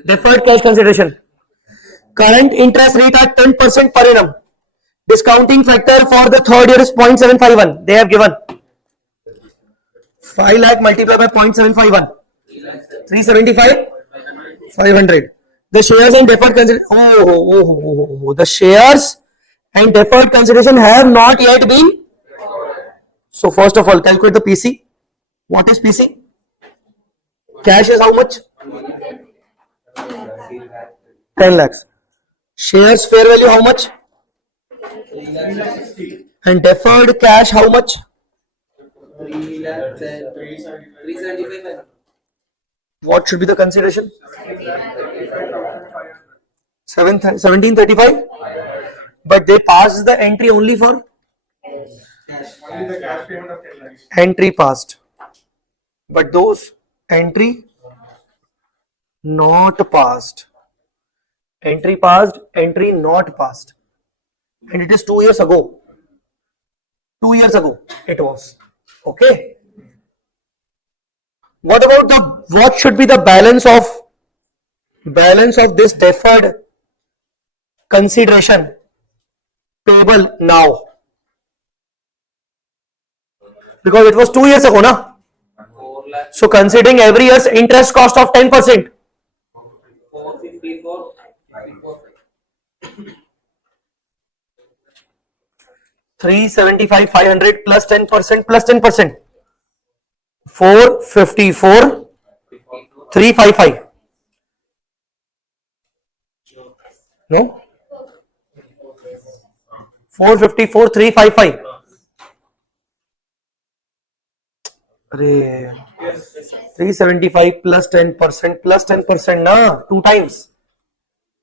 Deferred cash consideration. Current interest rate at 10% per annum. Discounting factor for the third year is 0.751. They have given 5 lakh multiplied by 0.751. 375, 500. The shares and deferred consideration. The shares and deferred consideration have not yet been. So first of all, calculate the PC. What is PC? Cash is how much? 10 lakhs. Shares fair value how much? And deferred cash how much? 375. What should be the consideration? 1735, but they passed the entry only for Only the cash payment of 10 lakhs. entry passed, but those entry not passed, entry passed, entry not passed, and it is 2 years ago. 2 years ago it was. Okay. What about what should be the balance of this deferred consideration payable now? Because it was 2 years ago, na? 4 lakh, So considering every year's interest cost of 10%, 454, 375 500 plus 10% plus 10%, 454 355. No, 454 355. Arey, 375 plus 10% na, 2 times.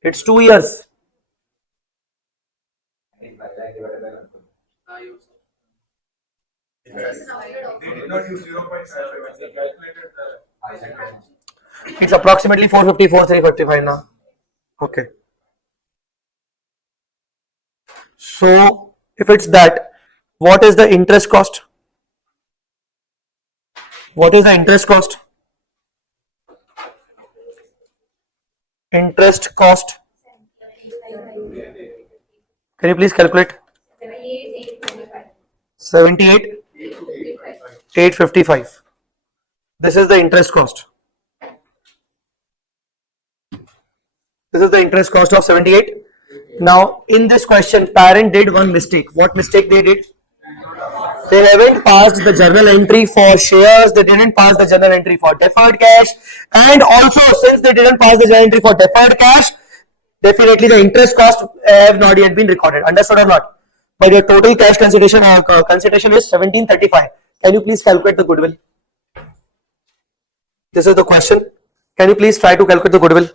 It's 2 years. They did not use 0.55. They calculated the It's approximately 454 355 now. Okay. So if it's that, what is the interest cost? What is the interest cost? Interest cost. Can you please calculate? 78 855. This is the interest cost. This is the interest cost of 78. Now in this question, parent did one mistake. What mistake they did? They haven't passed the journal entry for shares, they didn't pass the journal entry for deferred cash, and also since they didn't pass the journal entry for deferred cash, definitely the interest cost have not yet been recorded. Understood or not? But your total cash consideration is 1735. Can you please calculate the goodwill? This is the question. Can you please try to calculate the goodwill?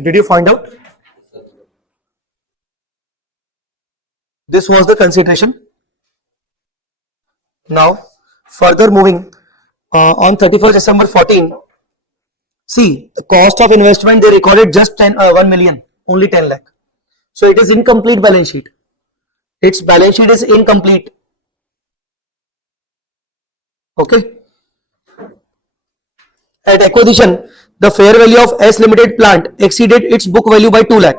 Did you find out? This was the consideration. Now, further moving on 31st December 14, see the cost of investment they recorded just 1 million, only 10 lakh. So it is incomplete balance sheet. Its balance sheet is incomplete. Okay. At acquisition, the fair value of S Limited plant exceeded its book value by 2 lakh.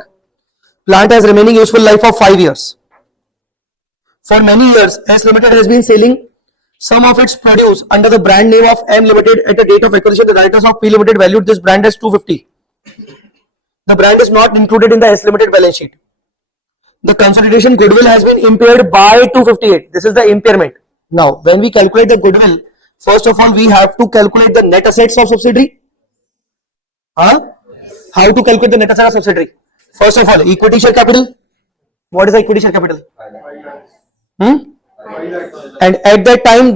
Plant has remaining useful life of 5 years. For many years, S Limited has been selling some of its produce under the brand name of M Limited. At the date of acquisition, the directors of P Limited valued this brand as 250. The brand is not included in the S Limited balance sheet. The consolidation goodwill has been impaired by 258. This is the impairment. Now, when we calculate the goodwill, first of all, we have to calculate the net assets of subsidiary. How to calculate the net assets of subsidiary? First of all, equity share capital. What is the equity share capital? 5 lakhs. And at that time,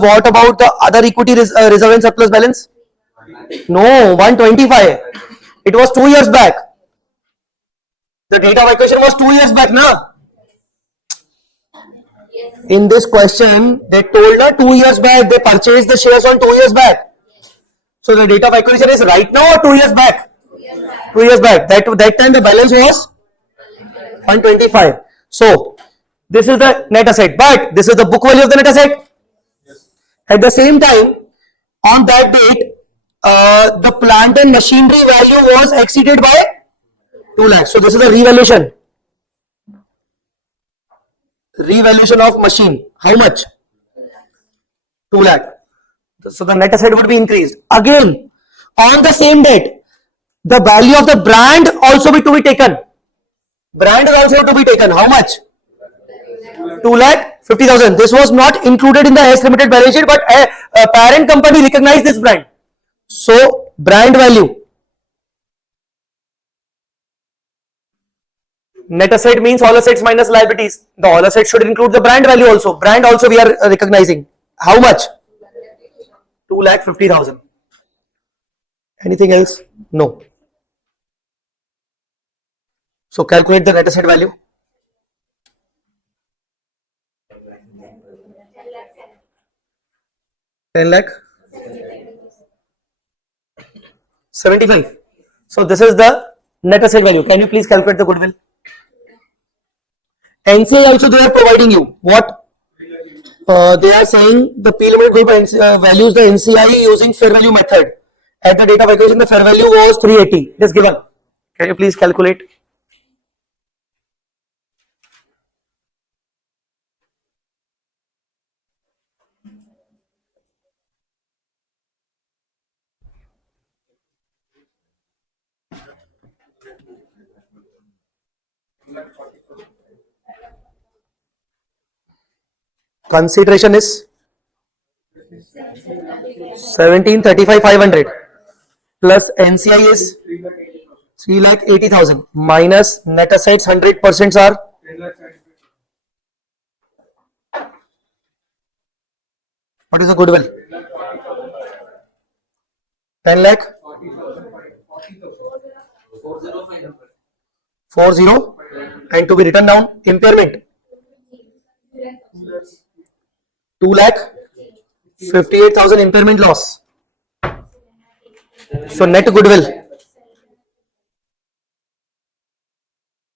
what about the other equity reserve and surplus balance? No, 125. It was 2 years back. The date of acquisition was 2 years back, na? In this question, they told her 2 years back, they purchased the shares on 2 years back. So the date of acquisition is right now or 2 years back? 2 years back. That time the balance was 125. So this is the net asset, but this is the book value of the net asset. At the same time, on that date, the plant and machinery value was exceeded by 2 lakhs. So this is the revaluation. Revaluation of machine. How much? 2 lakh. So the net asset would be increased. Again, on the same date, the value of the brand also to be taken. Brand is also to be taken. How much? 2,50,000. This was not included in the S Limited balance sheet, but a parent company recognized this brand. So brand value. Net asset means all assets minus liabilities. The all assets should include the brand value also. Brand also we are recognizing. How much? 2,50,000. Anything else? No. So calculate the net asset value. 10 lakh. 75. So this is the net asset value. Can you please calculate the goodwill? NCI also they are providing you what? They are saying the P Limited Group values the NCI using fair value method. At the date of acquisition, the fair value was 380. It is given. Can you please calculate? Consideration is 1735,500 plus NCI is 3,80,000 minus net assets 100% are 10 lakh. what is the goodwill? 10 lakh 40 and to be written down impairment 2,58,000 impairment loss. So net goodwill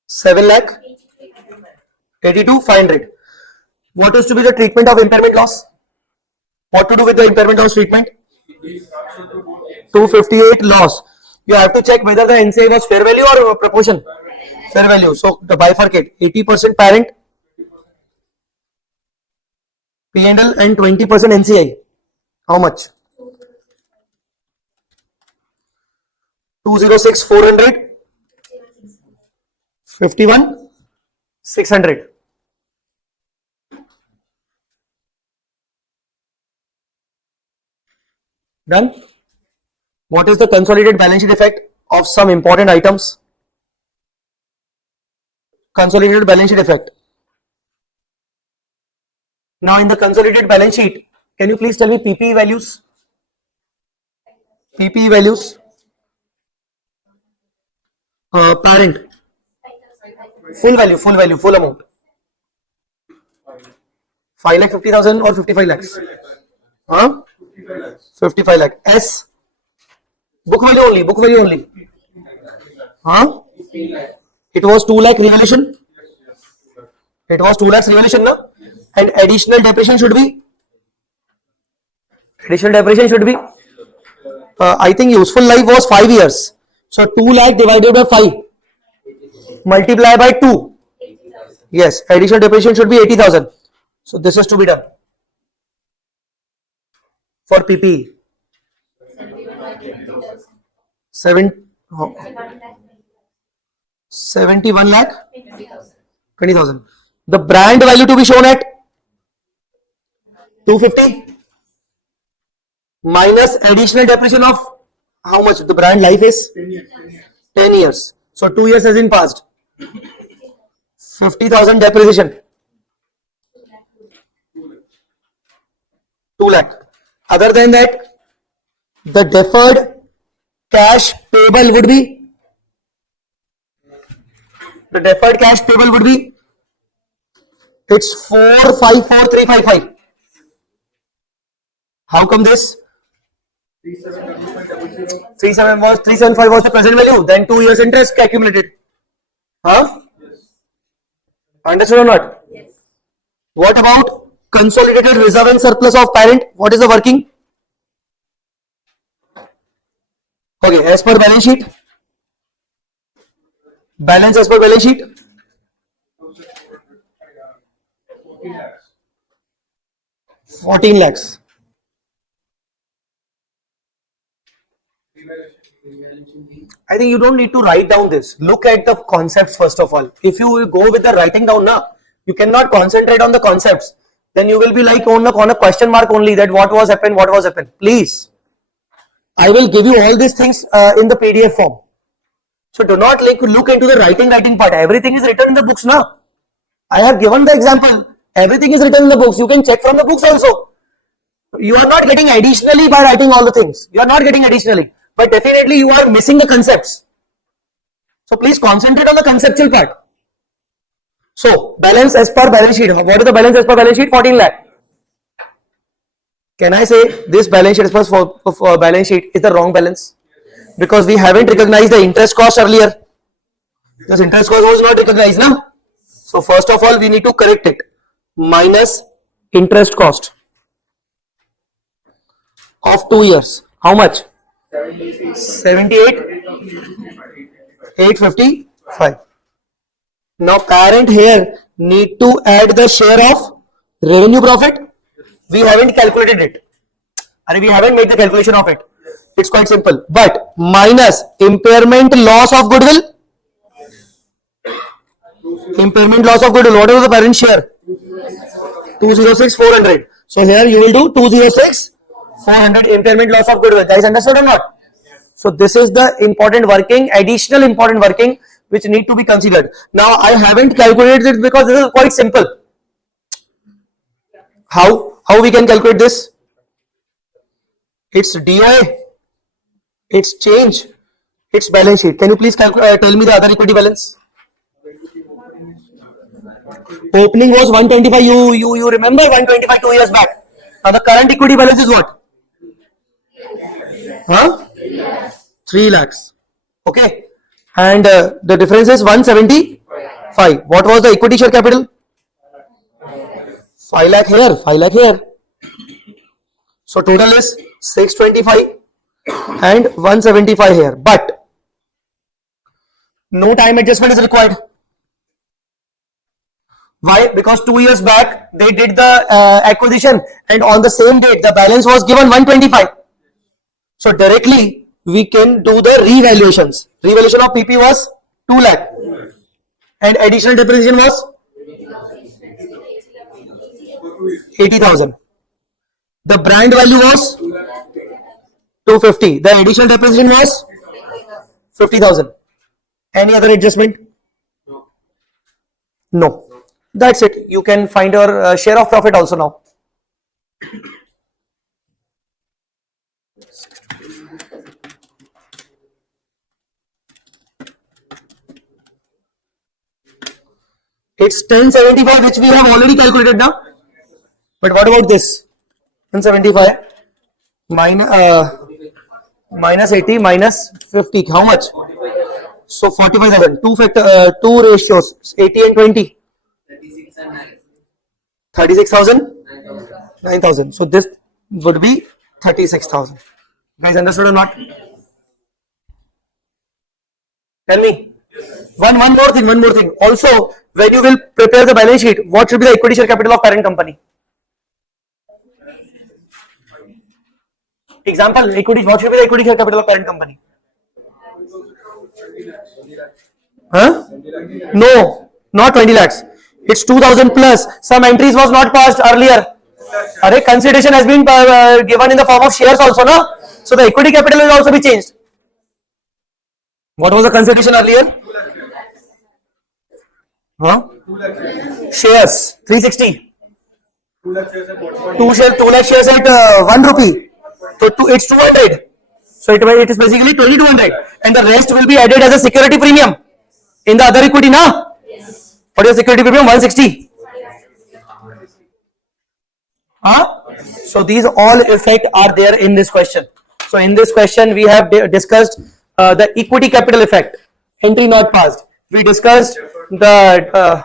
7,82,500. What is to be the treatment of impairment loss? What to do with the impairment loss treatment? 258 loss. You have to check whether the NCI was fair value or proportion. Fair value. So the bifurcate 80% parent P&L and 20% NCI. How much? 206,400 51,600. Done. What is the consolidated balance sheet effect of some important items? Consolidated balance sheet effect. Now in the consolidated balance sheet, can you please tell me PPE values? PPE values. Parent. Full value, full amount. 5,50,000 or 55 lakhs? Huh? 55 lakh. S. Book value only. Huh? It was 2 lakh revaluation. It was 2 lakhs revaluation, no? And additional depreciation should be. I think useful life was 5 years. So 2 lakh divided by 5. Multiply by 2. Yes, additional depreciation should be 80,000. So this is to be done. For PPE. 71 lakh 20,000. The brand value to be shown at 250 minus additional depreciation of how much the brand life is? 10 years. So 2 years has been passed. 50,000 depreciation. 2 lakh. Other than that, the deferred cash payable would be 2 It's 454355. How come this? 375 was the present value, then 2 years interest accumulated. Huh? Understood or not? Yes. What about consolidated reserve and surplus of parent? What is the working? Okay, as per balance sheet. Balance as per balance sheet. 14 lakhs. I think you don't need to write down this. Look at the concepts first of all. If you will go with the writing down now, you cannot concentrate on the concepts. Then you will be like on a question mark only, that what was happened, what was happened. Please, I will give you all these things in the PDF form. So do not look into the writing part. Everything is written in the books now. I have given the example. Everything is written in the books. You can check from the books also. You are not getting additionally by writing all the things. You are not getting additionally. But definitely you are missing the concepts. So please concentrate on the conceptual part. So balance as per balance sheet. What is the balance as per balance sheet? 14 lakh. Can I say this balance sheet as per for balance sheet is the wrong balance? Because we haven't recognized the interest cost earlier. This interest cost was not recognized now. So first of all we need to correct it. Minus interest cost of 2 years. How much? 78 855. Now parent here need to add the share of revenue profit. We haven't calculated it. And we haven't made the calculation of it. It's quite simple. But minus impairment loss of goodwill. Impairment loss of goodwill. What is the parent share? 206 400. So here you will do 206 400 impairment loss of goodwill. Guys, understood or not? So this is the important working, additional important working which need to be considered. Now I haven't calculated it because this is quite simple. How we can calculate this? It's DOA, it's change, it's balance sheet. Can you please tell me the other equity balance? Opening was 125. You remember 125 2 years back. Now the current equity balance is what? Huh? 3 lakhs. Okay. And the difference is 175. What was the equity share capital? 5 lakh here, 5 lakh here. So total is 625 and 175 here. But no time adjustment is required. Why? Because 2 years back they did the acquisition and on the same date the balance was given 125. So directly we can do the revaluations. Revaluation of PP was 2 lakh and additional depreciation was 80,000. The brand value was 250. The additional depreciation was 50,000. Any other adjustment? No. That's it. You can find your share of profit also now. It's 1075 which we have already calculated now. But what about this? 1075 minus 80 minus 50. How much? So 45,000. Two ratios, 80 and 20. 36,000? 9,000. So this would be 36,000. Guys, understood or not? Tell me. One more thing. Also, when you will prepare the balance sheet, what should be the equity share capital of parent company? Example, what should be the equity share capital of parent company? Huh? No, not 20 lakhs. It's 2,000 plus. Some entries was not passed earlier. Consideration has been given in the form of shares also, no? So the equity capital will also be changed. What was the consideration earlier? Huh? Shares, 360. 2 lakh shares at 1 rupee. So it's 200. So it is basically 2200. And the rest will be added as a security premium in the other equity, na? Yes. What is security premium? 160. Huh? So these all effects are there in this question. So in this question we have discussed the equity capital effect, entry not passed. We discussed the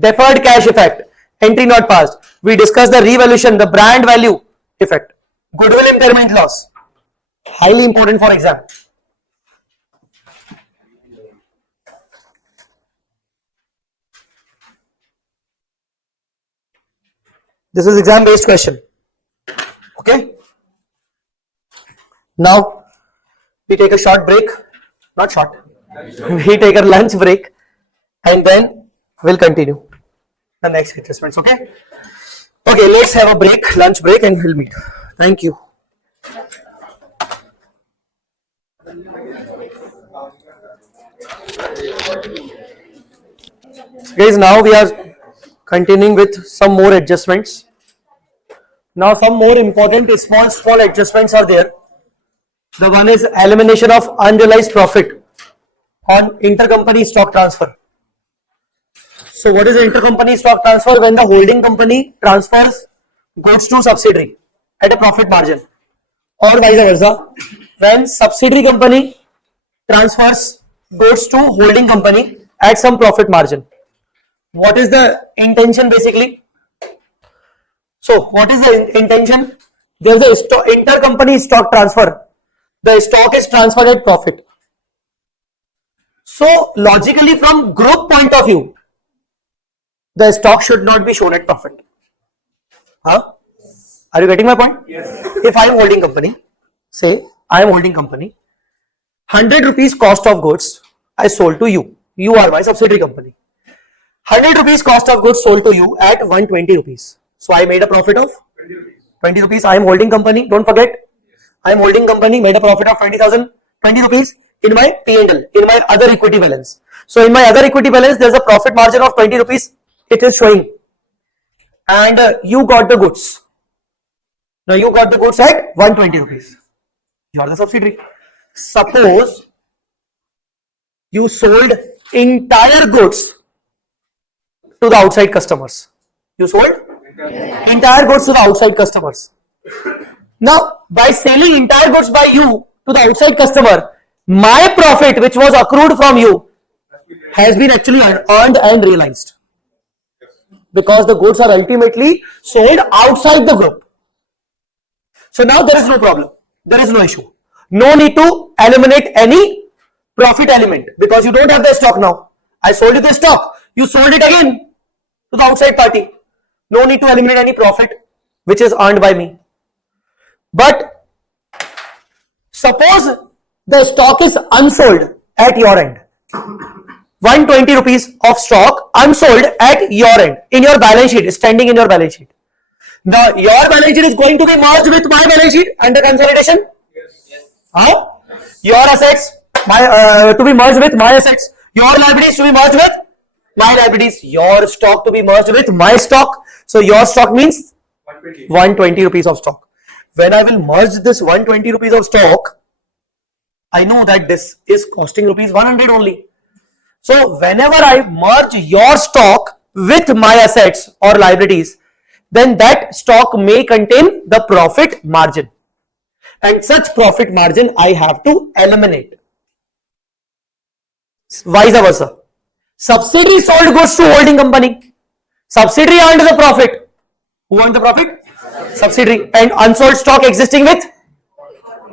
deferred cash effect, entry not passed. We discussed the revaluation, the brand value effect, goodwill impairment loss, highly important for exam. This is exam based question. Okay. Now we take a short break, not short. We take a lunch break and then we'll continue the next adjustments. Okay. Okay, let's have a break, lunch break, and we'll meet. Thank you. Guys, now we are continuing with some more adjustments. Now some more important small adjustments are there. The one is elimination of unrealized profit on intercompany stock transfer. So what is intercompany stock transfer? When the holding company transfers goods to subsidiary at a profit margin, or vice versa, when subsidiary company transfers goods to holding company at some profit margin. What is the intention basically? So what is the intention? There is a intercompany stock transfer. The stock is transferred at profit. So logically from group point of view, the stock should not be shown at profit. Huh? Are you getting my point? Yes. If I am holding company, say I am holding company, 100 rupees cost of goods I sold to you. You are my subsidiary company. 100 rupees cost of goods sold to you at 120 rupees. So I made a profit of 20 rupees. I am holding company. Don't forget, I am holding company, made a profit of 20 rupees in my P&L, in my other equity balance. So in my other equity balance, there is a profit margin of 20 rupees. It is showing. And you got the goods. Now you got the goods at 120 rupees. You are the subsidiary. Suppose you sold entire goods to the outside customers. You sold entire goods to the outside customers. Now, by selling entire goods by you to the outside customer, my profit which was accrued from you has been actually earned and realized. Because the goods are ultimately sold outside the group. So now there is no problem. There is no issue. No need to eliminate any profit element because you don't have the stock now. I sold you the stock. You sold it again to the outside party. No need to eliminate any profit which is earned by me. But suppose the stock is unsold at your end. 120 rupees of stock unsold at your end in your balance sheet, standing in your balance sheet. Now your balance sheet is going to be merged with my balance sheet under consolidation. Yes. How? Your assets to be merged with my assets. Your liabilities to be merged with my liabilities. Your stock to be merged with my stock. So your stock means 120 rupees of stock. When I will merge this 120 rupees of stock, I know that this is costing rupees 100 only. So whenever I merge your stock with my assets or liabilities, then that stock may contain the profit margin. And such profit margin I have to eliminate. Vice versa. Subsidiary sold goods to holding company. Subsidiary earned the profit. Who earned the profit? Subsidiary. And unsold stock existing with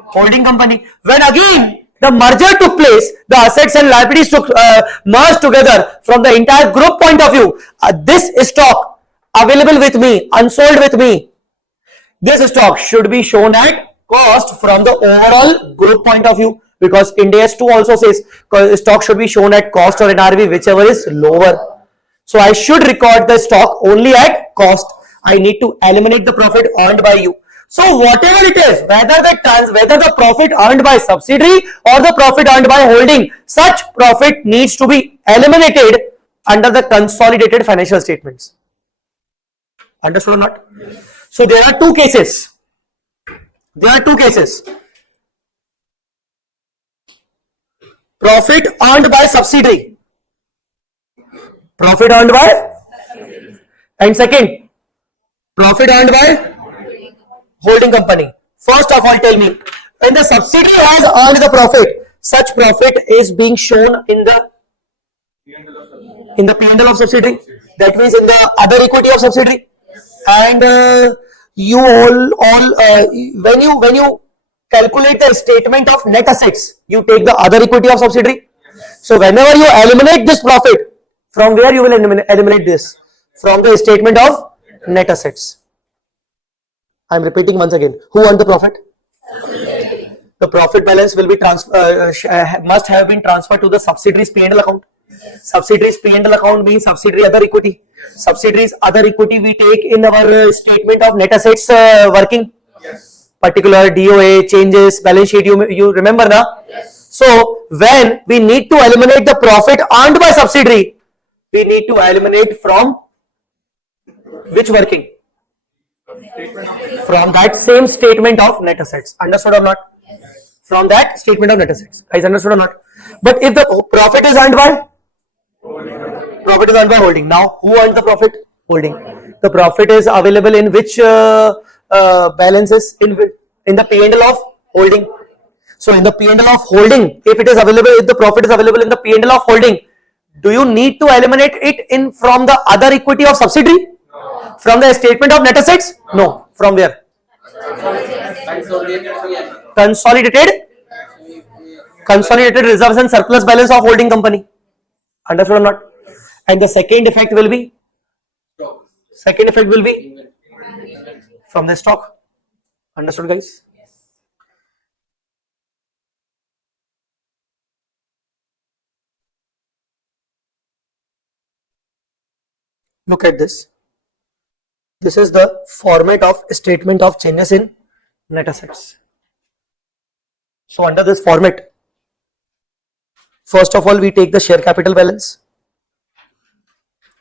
holding company. When again the merger took place, the assets and liabilities took merged together from the entire group point of view. This stock available with me, unsold with me, this stock should be shown at cost from the overall group point of view, because Ind AS 2 also says stock should be shown at cost or NRV, whichever is lower. So I should record the stock only at cost. I need to eliminate the profit earned by you. So whatever it is, whether the profit earned by subsidiary or the profit earned by holding, such profit needs to be eliminated under the consolidated financial statements. Understood or not? So there are two cases. Profit earned by subsidiary. And second, profit earned by holding company. First of all, tell me, when the subsidiary has earned the profit, such profit is being shown in the P&L of subsidiary. That means in the other equity of subsidiary. And you when you calculate the statement of net assets, you take the other equity of subsidiary. So whenever you eliminate this profit, from where you will eliminate this? From the statement of net assets. I am repeating once again. Who earned the profit? The profit balance will be must have been transferred to the subsidiary's P&L account. Subsidiary's P&L account means subsidiary other equity. Subsidiary's other equity we take in our statement of net assets working. Yes. Particular DOA changes, balance sheet. You remember now? Yes. So when we need to eliminate the profit earned by subsidiary, we need to eliminate from which working? From that same statement of net assets. Understood or not? From that statement of net assets. Guys, understood or not? But if the profit is earned by holding. Now, who earned the profit? Holding. The profit is available in which balances? In the P&L of holding. So, in the P&L of holding, if the profit is available in the P&L of holding, do you need to eliminate it from the other equity of subsidiary? No. From the statement of net assets? No. From where? Consolidated reserves and surplus balance of holding company. Understood or not? And the second effect will be from the stock. Understood, guys? Look at this. This is the format of statement of changes in net assets. So under this format, first of all, we take the share capital balance.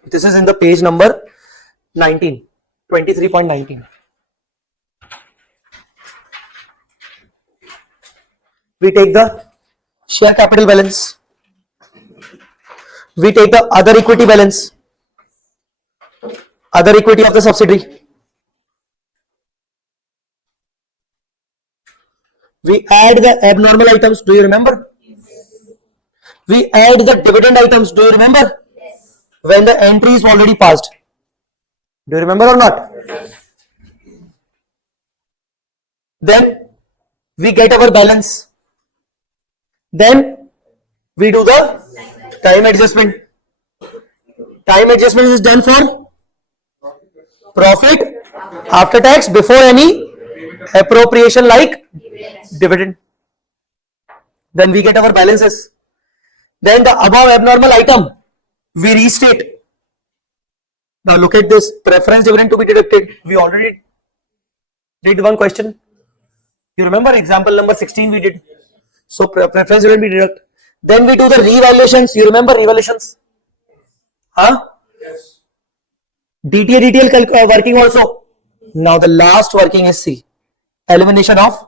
This is in the page number 19, 23.19. We take the share capital balance. We take the other equity balance. Other equity of the subsidiary. We add the abnormal items. Do you remember? We add the dividend items. Do you remember? When the entry is already passed. Do you remember or not? Then we get our balance. Then we do the time adjustment. Time adjustment is done for profit after tax before any appropriation like dividend. Then we get our balances. Then the above abnormal item we restate. Now look at this, preference dividend to be deducted. We already did one question. You remember example number 16 we did. So preference dividend we deduct. Then we do the revaluations. You remember revaluations? Huh? Yes. DTA DTL working also. Now the last working is C. Elimination of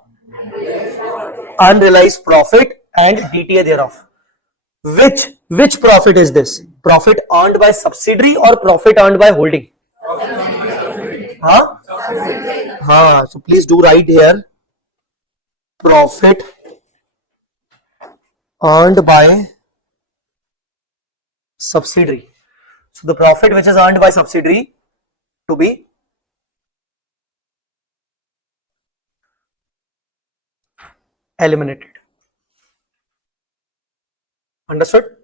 unrealized profit and DTA thereof. Which profit is this? Profit earned by subsidiary or profit earned by holding? Huh? So please do write here. Profit earned by subsidiary. So the profit which is earned by subsidiary to be eliminated. Understood?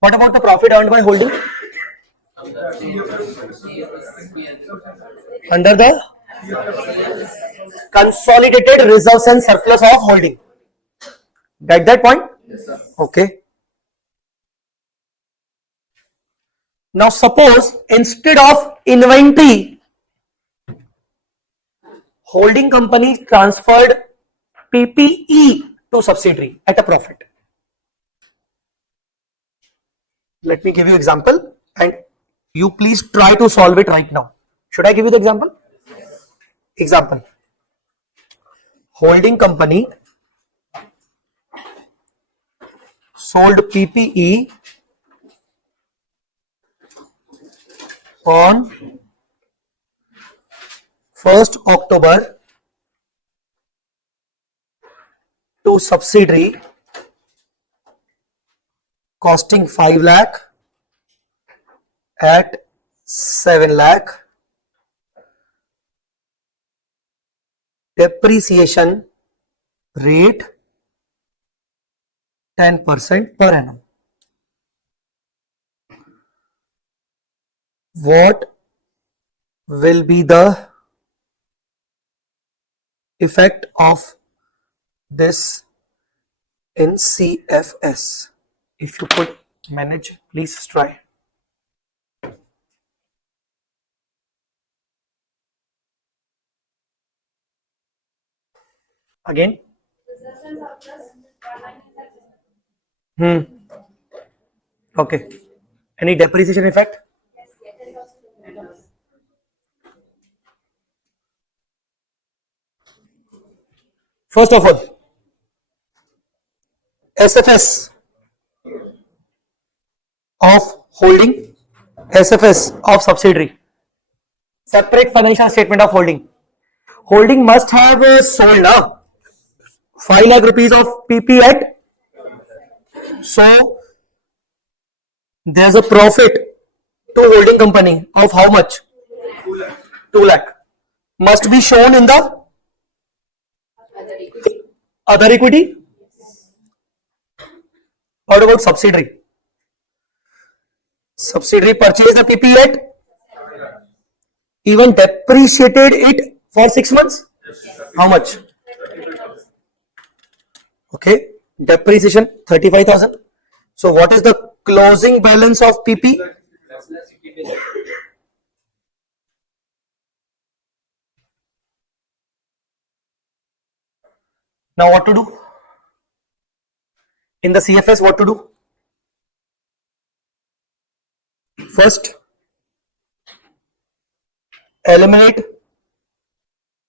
What about the profit earned by holding? Under the consolidated reserves and surplus of holding. Get that point? Yes, sir. Okay. Now suppose instead of inventory, holding company transferred PPE to subsidiary at a profit. Let me give you example and you please try to solve it right now. Should I give you the example? Example. Holding company sold PPE on 1st October to subsidiary costing 5 lakh at 7 lakh, depreciation rate 10% per annum. What will be the effect of this in CFS? If you could manage, please try. Again. Okay. Any depreciation effect? First of all, SFS of holding, SFS of subsidiary, separate financial statement of holding. Holding must have sold 5 lakh rupees of PP at, so there's a profit to holding company of how much? 2 lakh. Must be shown in the other equity. What about subsidiary? Subsidiary purchased the PP at, even depreciated it for 6 months. How much? Okay, depreciation 35,000. So what is the closing balance of PP? Now what to do? In the CFS, what to do? First, eliminate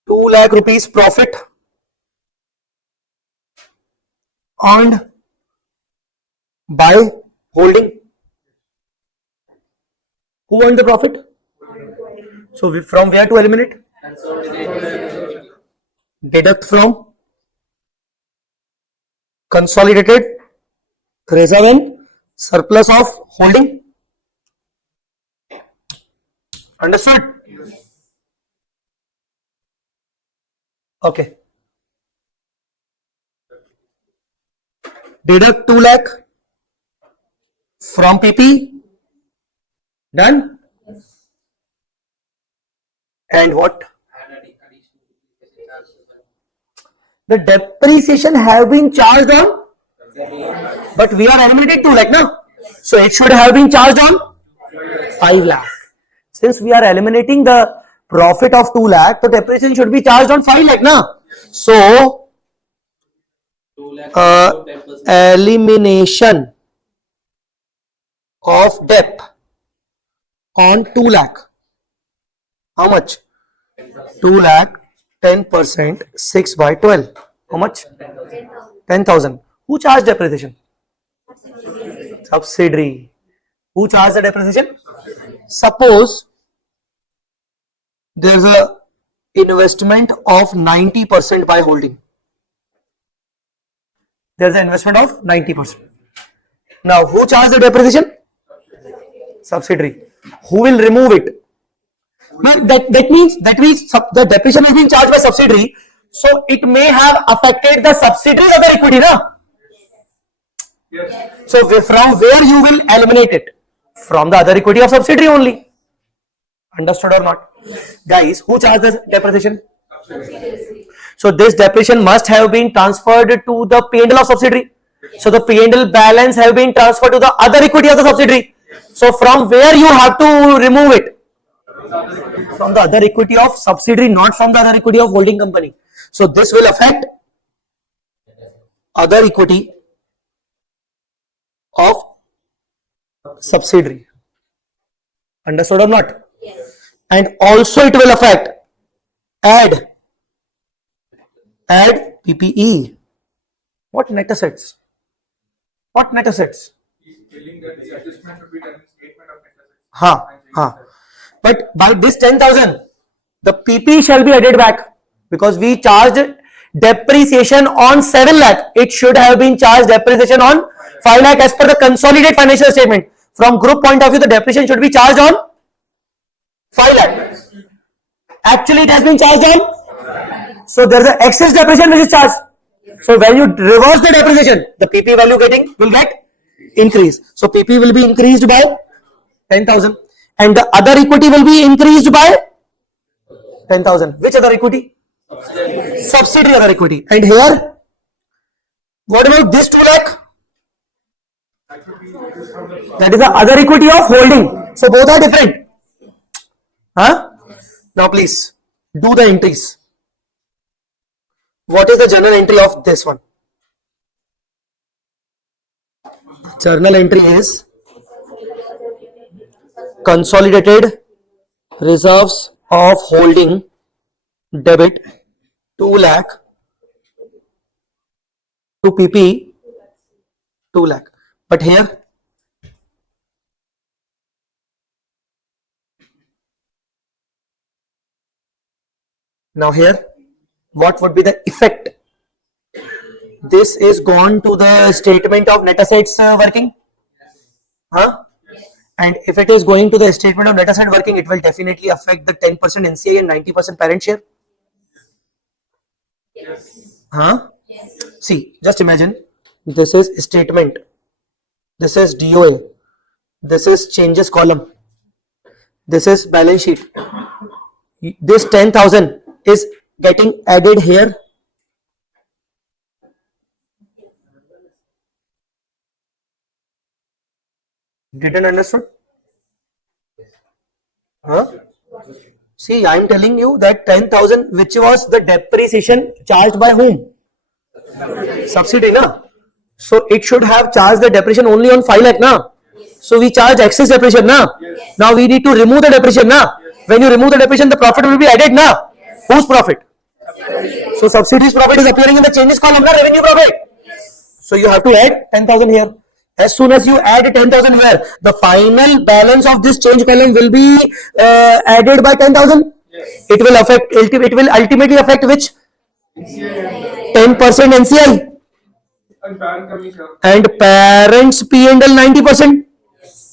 2 lakh rupees profit earned by holding. Who earned the profit? So from where to eliminate? Deduct from consolidated reserve and surplus of holding. Understood? Okay. Deduct 2 lakh from PP. Done? And what? The depreciation have been charged on, but we are eliminating 2 lakh now. So it should have been charged on 5 lakh. Since we are eliminating the profit of 2 lakh, the depreciation should be charged on 5 lakh now. So elimination of debt on 2 lakh. How much? 2 lakh, 10%, 6 by 12. How much? 10,000. Who charged depreciation? Subsidiary. Who charged the depreciation? Suppose there is a investment of 90% by holding. There is an investment of 90%. Now, who charged the depreciation? Subsidiary. Who will remove it? That means the depreciation has been charged by subsidiary, so it may have affected the subsidiary other equity, na? Yes. So from where you will eliminate it? From the other equity of subsidiary only. Understood or not? Guys, who charged the depreciation? So this depreciation must have been transferred to the P&L of subsidiary. So the P&L balance have been transferred to the other equity of the subsidiary. So from where you have to remove it? From the other equity of subsidiary, not from the other equity of holding company. So this will affect other equity of subsidiary. Understood or not? Yes. And also it will affect add PPE. What net assets? What net assets? He's telling that the adjustment should be done in statement of net assets. Ha. But by this 10,000, the PP shall be added back because we charged depreciation on 7 lakh. It should have been charged depreciation on 5 lakh as per the consolidated financial statement. From group point of view, the depreciation should be charged on 5 lakh. Actually, it has been charged on. So there is an excess depreciation which is charged. So when you reverse the depreciation, the PP value will get increased. So PP will be increased by 10,000 and the other equity will be increased by 10,000. Which other equity? Subsidiary other equity. And here, what about this 2 lakh? That is the other equity of holding. So both are different. Huh? Now please do the entries. What is the journal entry of this one? Journal entry is consolidated reserves of holding debit 2 lakh to PP 2 lakh. But here now here what would be the effect? This is gone to the statement of net assets working. Huh? And if it is going to the statement of net asset working, it will definitely affect the 10% NCI and 90% parent share. Huh? See, just imagine this is statement, this is DOA, this is changes column, this is balance sheet. This 10,000 is getting added here. Didn't understood? Huh? See, I am telling you that 10,000 which was the depreciation charged by whom? Subsidy, na? So it should have charged the depreciation only on 5 lakh, na? So we charge excess depreciation, na? Now we need to remove the depreciation, na? When you remove the depreciation, the profit will be added, na? Whose profit? So subsidies profit is appearing in the changes column, na? Revenue profit. So you have to add 10,000 here. As soon as you add 10,000 here, the final balance of this change column will be added by 10,000. It will affect. It will ultimately affect which? 10% NCI. And parents P&L 90%.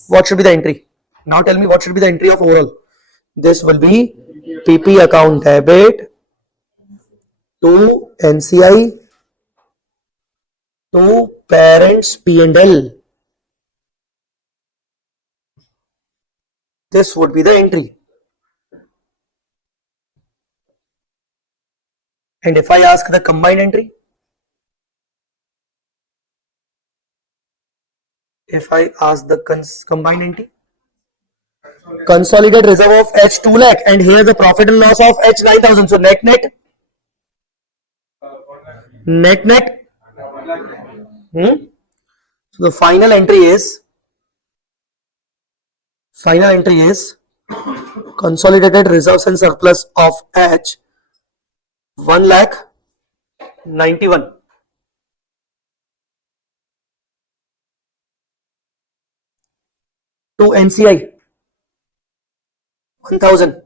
What should be the entry? Now tell me what should be the entry of overall. This will be PP account debit to NCI to parents P&L. This would be the entry. And if I ask the combined entry, if I ask the combined entry, consolidated reserve of H 2 lakh and here the profit and loss of H 9,000. So net. So the final entry is consolidated reserves and surplus of H 1,91,000 to NCI 1,000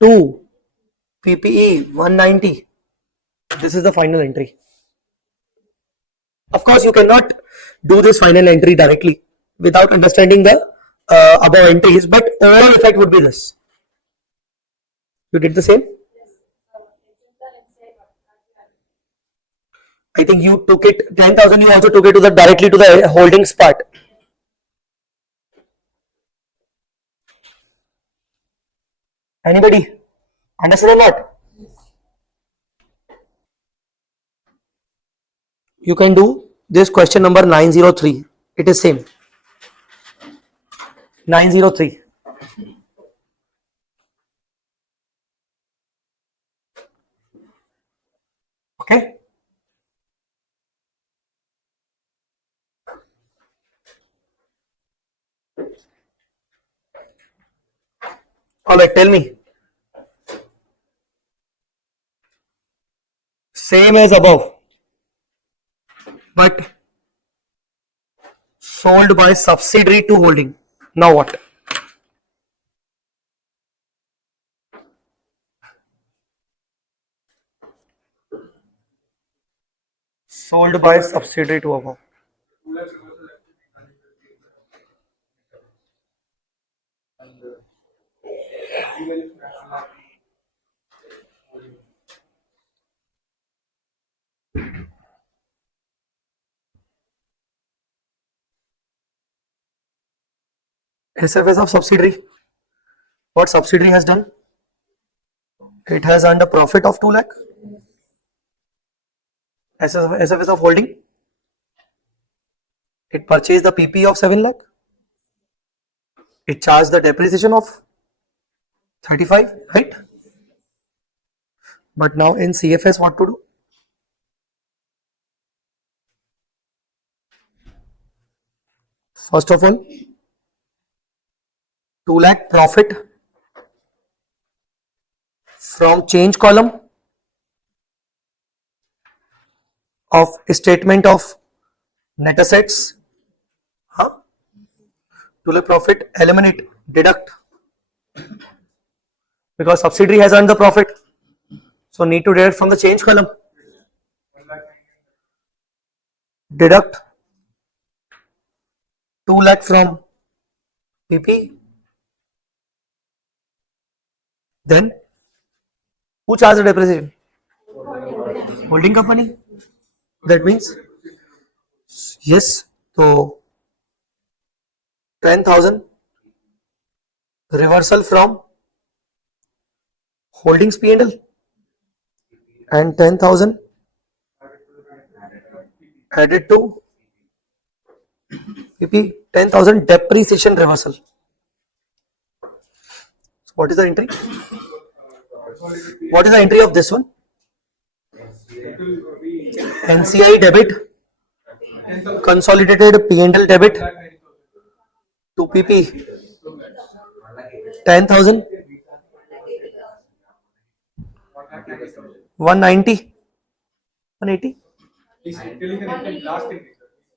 to PPE 190. This is the final entry. Of course, you cannot do this final entry directly without understanding the above entries, but overall effect would be this. You did the same? I think you took it 10,000. You also took it to the directly to the holdings part. Anybody understood or not? You can do this question number 903. It is same. 903. Okay. All right, tell me. Same as above, but sold by subsidiary to holding. Now what? Sold by subsidiary to above. SFS of subsidiary. What subsidiary has done? It has earned a profit of 2 lakh. SFS of holding. It purchased the PP of 7 lakh. It charged the depreciation of 35, right? But now in CFS, what to do? First of all, 2 lakh profit from change column of statement of net assets. 2 lakh profit, eliminate, deduct, because subsidiary has earned the profit, so need to deduct from the change column. Deduct 2 lakh from PP. Then who charged the depreciation? Holding company. That means yes, so 10,000 reversal from holdings P&L and 10,000 added to PP, 10,000 depreciation reversal. So what is the entry? What is the entry of this one? NCI debit, consolidated P&L debit to PP 10,000 190 180. He's telling the last thing,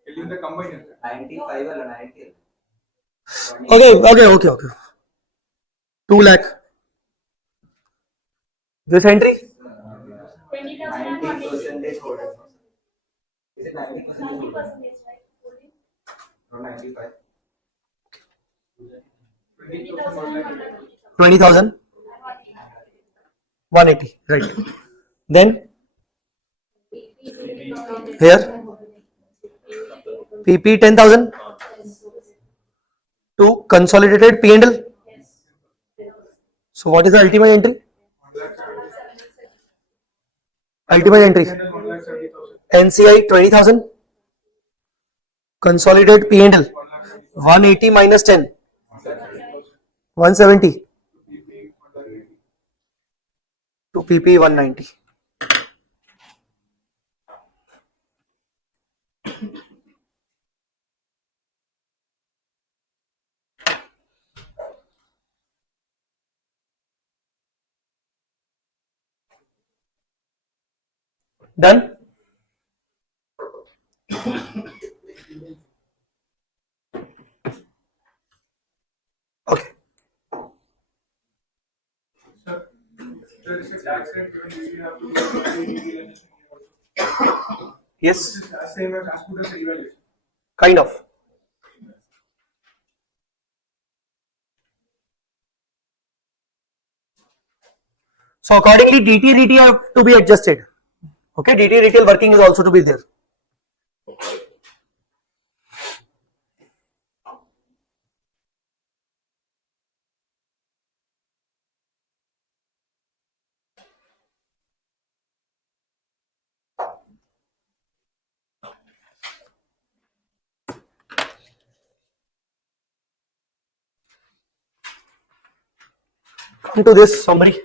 telling the combined. 95 or 90. Okay. 2 lakh. This entry 90% holding. Is it 90% holding? No, 95. 20,000 180, right? Then here PP 10,000 to consolidated P&L. So what is the ultimate entry? Ultimate entry NCI 20,000, consolidated P&L 180 minus 10 170 to PP 190. Done? Okay. There is a tax rate given, we have to do Yes, same as good as evaluation. kind of. So accordingly, DT DT have to be adjusted. Okay, DT retail working is also to be there. Come to this summary.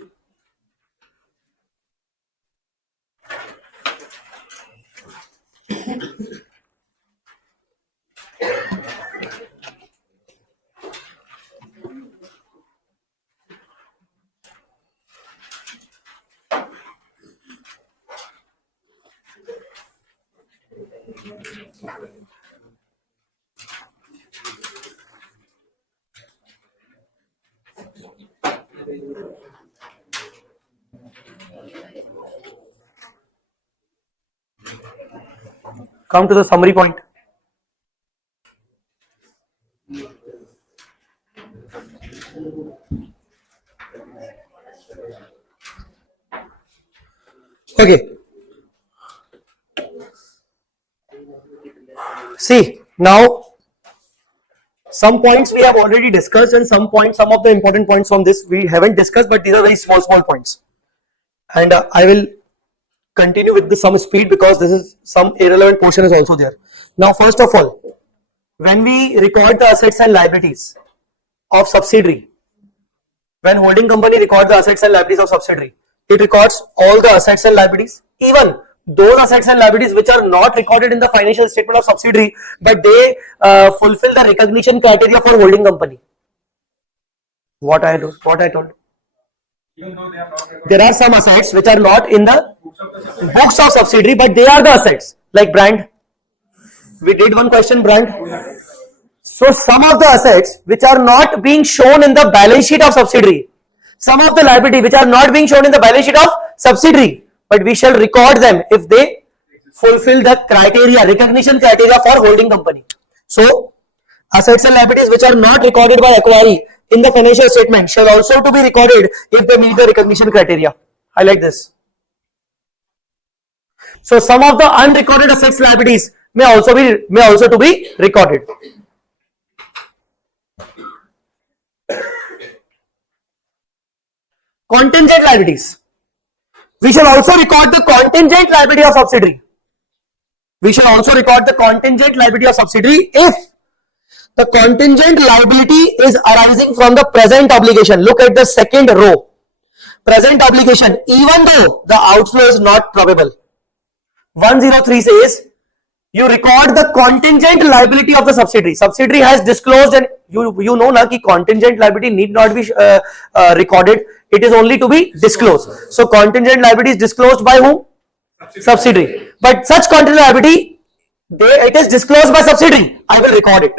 Come to the summary point. Okay. See, now some points we have already discussed, and some of the important points from this we haven't discussed, but these are very small points. And I will continue with some speed because this is some irrelevant portion is also there. Now, first of all, when we record the assets and liabilities of subsidiary, when holding company record the assets and liabilities of subsidiary, it records all the assets and liabilities, even those assets and liabilities which are not recorded in the financial statement of subsidiary, but they fulfill the recognition criteria for holding company. What I told. Even though they are not recorded, There are some assets which are not in the books of the subsidiary. books of subsidiary, but they are the assets, like brand. We did one question, brand. So some of the assets which are not being shown in the balance sheet of subsidiary, some of the liability which are not being shown in the balance sheet of subsidiary, but we shall record them if they fulfill the criteria, recognition criteria for holding company. So assets and liabilities which are not recorded by acquiring in the financial statement shall also to be recorded if they meet the recognition criteria. Highlight this. So some of the unrecorded assets liabilities may also to be recorded. Contingent liabilities. We shall also record the contingent liability of subsidiary. We shall also record the contingent liability of subsidiary if the contingent liability is arising from the present obligation. Look at the second row. Present obligation, even though the outflow is not probable. 103 says you record the contingent liability of the subsidiary. Subsidiary has disclosed, and you know na ki contingent liability need not be recorded. It is only to be disclosed. So contingent liability is disclosed by whom? Subsidiary. But such contingent liability, it is disclosed by subsidiary. I will record it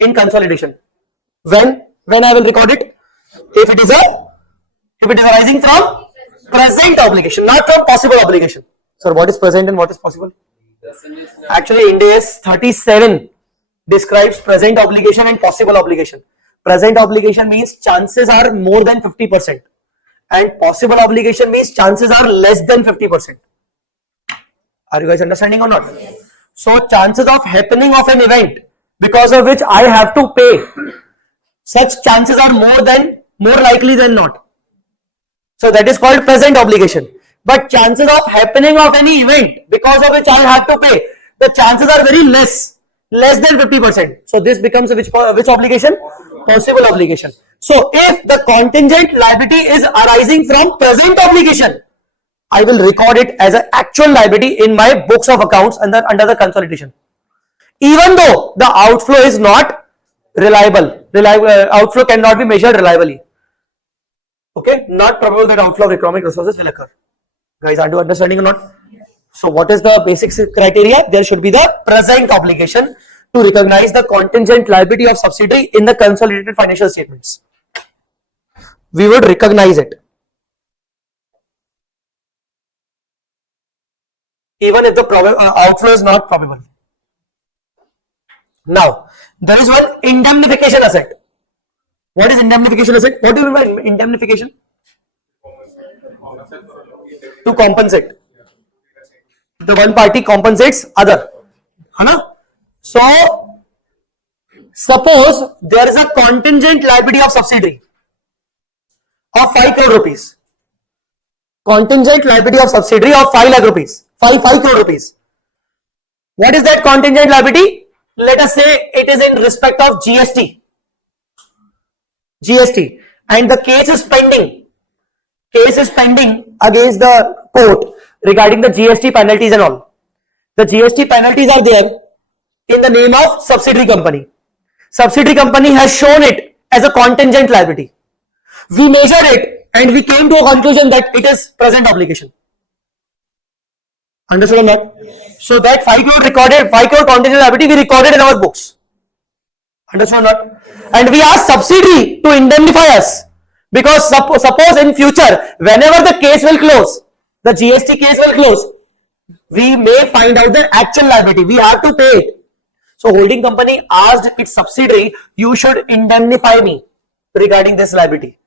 in consolidation. When I will record it? If it is arising from present obligation, not from possible obligation. Sir, what is present and what is possible? Actually, Ind AS 37 describes present obligation and possible obligation. Present obligation means chances are more than 50%, and possible obligation means chances are less than 50%. Are you guys understanding or not? So chances of happening of an event because of which I have to pay, such chances are more likely than not. So that is called present obligation. But chances of happening of any event because of which I have to pay, the chances are very less than 50%. So this becomes which obligation? Possible obligation. So if the contingent liability is arising from present obligation, I will record it as an actual liability in my books of accounts under the consolidation. Even though the outflow is not reliable, outflow cannot be measured reliably. Okay, not probable that outflow of economic resources will occur. Guys, are you understanding or not? So what is the basic criteria? There should be the present obligation to recognize the contingent liability of subsidiary in the consolidated financial statements. We would recognize it. Even if the outflow is not probable. Now, there is one indemnification asset. What is indemnification asset? What do you mean by indemnification? To compensate. The one party compensates other. So, suppose there is a contingent liability of subsidiary of 5 crore rupees. Contingent liability of subsidiary of 5 lakh rupees. 5 crore rupees. What is that contingent liability? Let us say it is in respect of GST. And the case is pending. Against the court regarding the GST penalties and all. The GST penalties are there in the name of subsidiary company. Subsidiary company has shown it as a contingent liability. We measured it and we came to a conclusion that it is present obligation. Understood or not? So that 5 crore contingent liability we recorded in our books. Understood or not? And we asked subsidiary to indemnify us Because suppose in future, whenever the case will close, the GST case will close, we may find out the actual liability. We have to pay it. So holding company asked its subsidiary, you should indemnify me regarding this liability.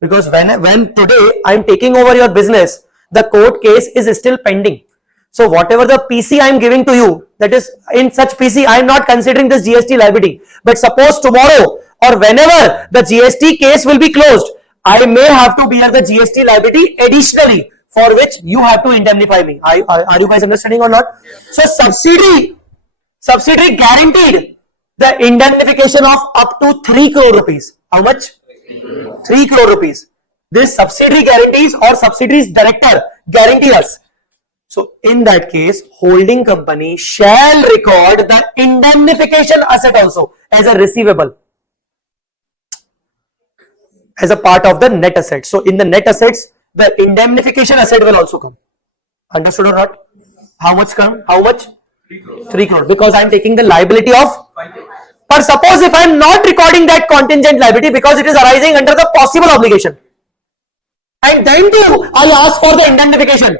Because when today I am taking over your business, the court case is still pending. So whatever the PC I am giving to you, that is in such PC, I am not considering this GST liability. But suppose tomorrow or whenever the GST case will be closed, I may have to bear the GST liability additionally, for which you have to indemnify me. Are you guys understanding or not? So subsidiary guaranteed the indemnification of up to 3 crore rupees. How much? 3 crore rupees. This subsidiary guarantees or subsidiary's director guarantee us. So in that case, holding company shall record the indemnification asset also as a receivable, as a part of the net asset. So in the net assets, the indemnification asset will also come. Understood or not? How much come? How much? 3 crore. Because I am taking the liability of 5 crore. But suppose if I am not recording that contingent liability because it is arising under the possible obligation, and then too I ask for the indemnification,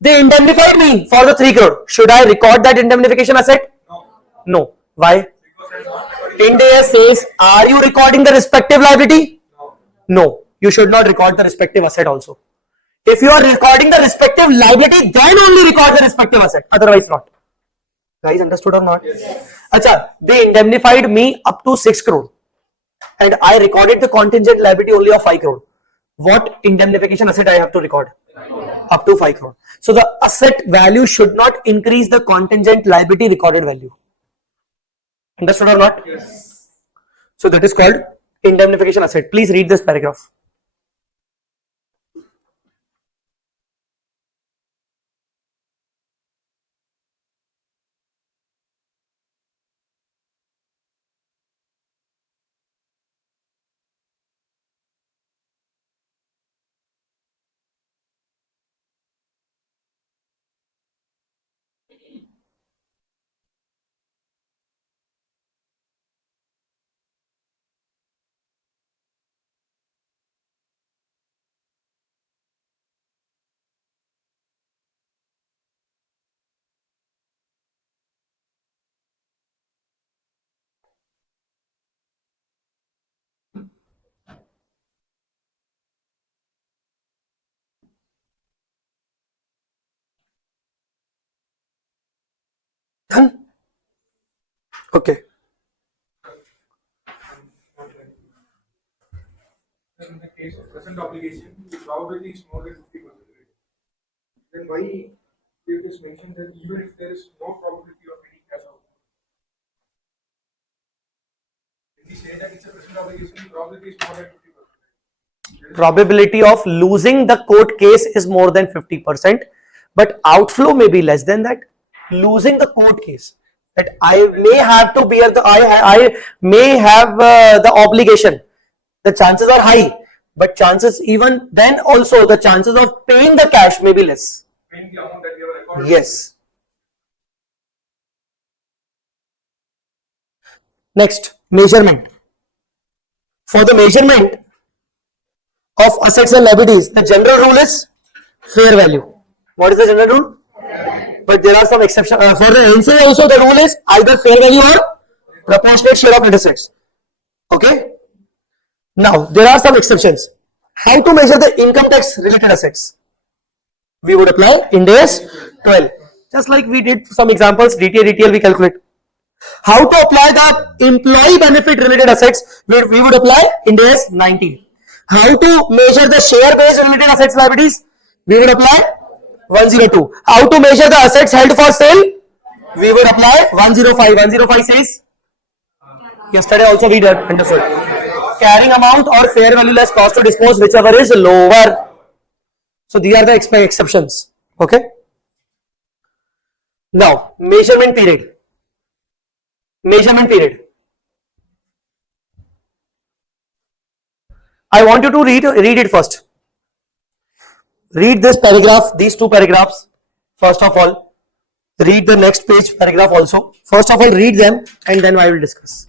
they indemnified me for the 3 crore. Should I record that indemnification asset? No. Why? Ind AS says, are you recording the respective liability? No. You should not record the respective asset also. If you are recording the respective liability, then only record the respective asset. Otherwise not. Guys, understood or not? Yes. Achha, they indemnified me up to 6 crore. And I recorded the contingent liability only of 5 crore. What indemnification asset I have to record? Up to 5 crore. So the asset value should not increase the contingent liability recorded value. Understood or not? Yes. So that is called indemnification asset. Please read this paragraph. Done? Okay. In the case of present obligation, the probability is more than 50%. Then why it is mentioned that even if there is no probability of any cash out? When we say that it's a present obligation, the probability is more than 50%. Probability of losing the court case is more than 50%, but outflow may be less than that. Losing the court case, that I may have to bear the, I may have the obligation. The chances are high, but chances even then also the chances of paying the cash may be less. Paying the amount that we have recorded. Yes. Next, measurement. For the measurement of assets and liabilities, the general rule is fair value. What is the general rule? But there are some exceptions. For the NCA also the rule is either fair value or proportionate share of net assets. Okay. Now there are some exceptions. How to measure the income tax related assets? We would apply Ind AS 12. Just like we did some examples, DTA, DTL we calculate. How to apply the employee benefit related assets? We would apply Ind AS 19. How to measure the share based related assets liabilities? We would apply 102. How to measure the assets held for sale? We would apply 105. 105 says yesterday also we did understood. Carrying amount or fair value less cost to dispose, whichever is lower. So these are the exceptions. Okay. Now measurement period. Measurement period. I want you to read it first. Read this paragraph, these two paragraphs. First of all, read the next page paragraph also. First of all, read them and then I will discuss.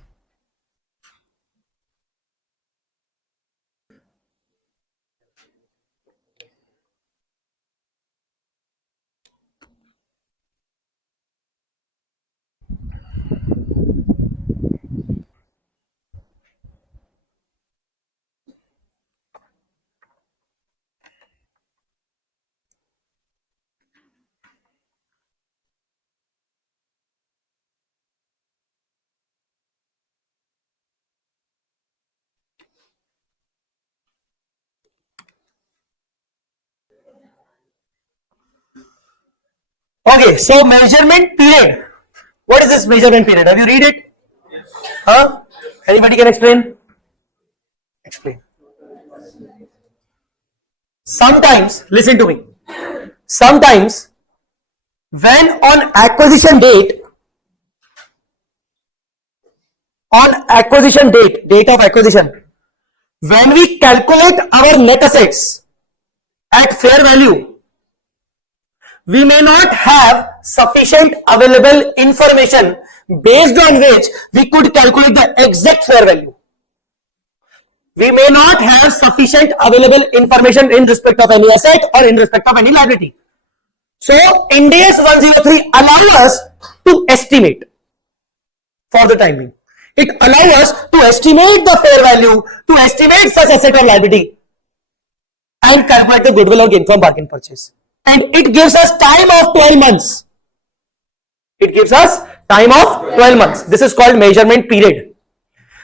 Okay, so measurement period. What is this measurement period? Have you read it? Huh? Anybody can explain? Explain. Sometimes, listen to me. Sometimes, when on acquisition date, date of acquisition, when we calculate our net assets at fair value, we may not have sufficient available information based on which we could calculate the exact fair value. We may not have sufficient available information in respect of any asset or in respect of any liability. So, Ind AS 103 allows us to estimate for the time being. It allows us to estimate the fair value, to estimate such asset or liability and calculate the goodwill or gain from bargain purchase. And it gives us time of 12 months. It gives us time of 12 months. This is called measurement period.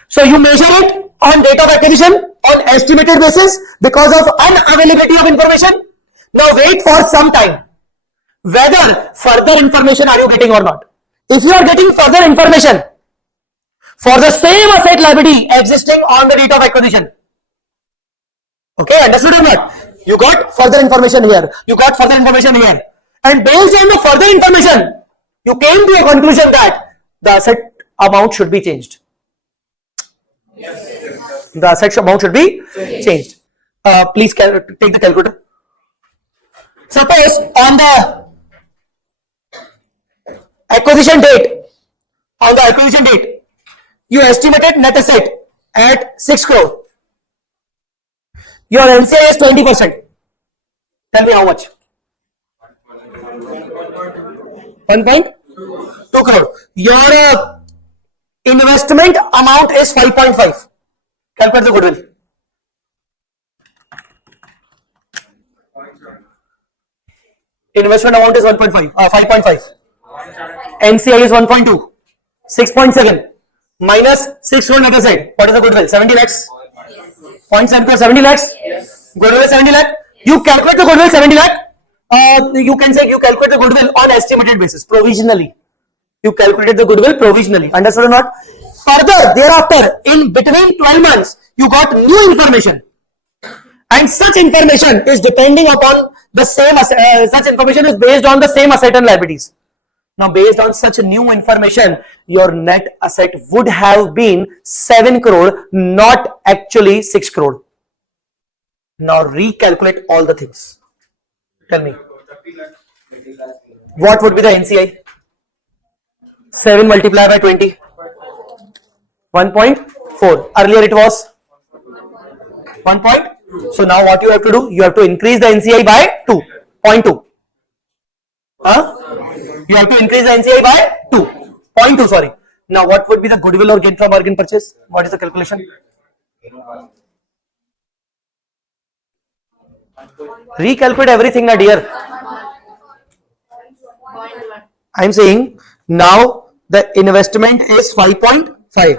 So you measure it on date of acquisition on estimated basis because of unavailability of information. Now wait for some time. Whether further information are you getting or not. If you are getting further information for the same asset liability existing on the date of acquisition. Okay, understood or not? You got further information here. You got further information here. And based on the further information, you came to a conclusion that the asset amount should be changed. Yes. The asset amount should be changed. Please take the calculator. Suppose on the acquisition date, you estimated net asset at 6 crore. Your NCI is 20%. Tell me how much? 1.2 crore. Your investment amount is 5.5. Calculate the goodwill. Investment amount is 5.5. NCI is 1.2. 6.7 minus 6 crore net asset. What is the goodwill? 70 lakhs. 0.7 crore, 70 lakhs. Yes. Goodwill 70 lakh. You calculate the goodwill 70 lakh. You can say you calculate the goodwill on estimated basis, provisionally. You calculated the goodwill provisionally. Understood or not? Further, thereafter, in between 12 months, you got new information. And such information is depending upon the same asset, such information is based on the same asset and liabilities. Now, based on such new information, your net asset would have been 7 crore, not actually 6 crore. Now, recalculate all the things. Tell me. What would be the NCI? 7 multiplied by 20. 1.4. Earlier it was 1. So now what you have to do? You have to increase the NCI by 2.2. You have to increase the NCI by 2.2. Sorry. Now what would be the goodwill or gain from bargain purchase? What is the calculation? Recalculate everything, na dear. I am saying now the investment is 5.5.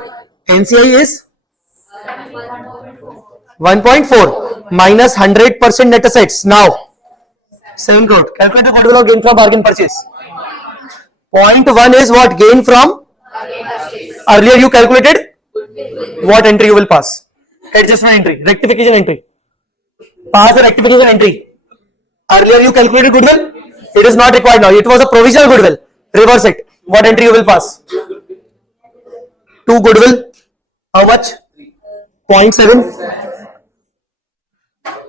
NCI is 1.4 minus 100% net assets. Now 7 crore. Calculate the goodwill or gain from bargain purchase. 0.1 is what? Gain from? Earlier you calculated? What entry you will pass? Adjustment entry, rectification entry. Pass a rectification entry. Earlier you calculated goodwill. It is not required now. It was a provisional goodwill. Reverse it. What entry you will pass? 2 goodwill. How much? 0.7.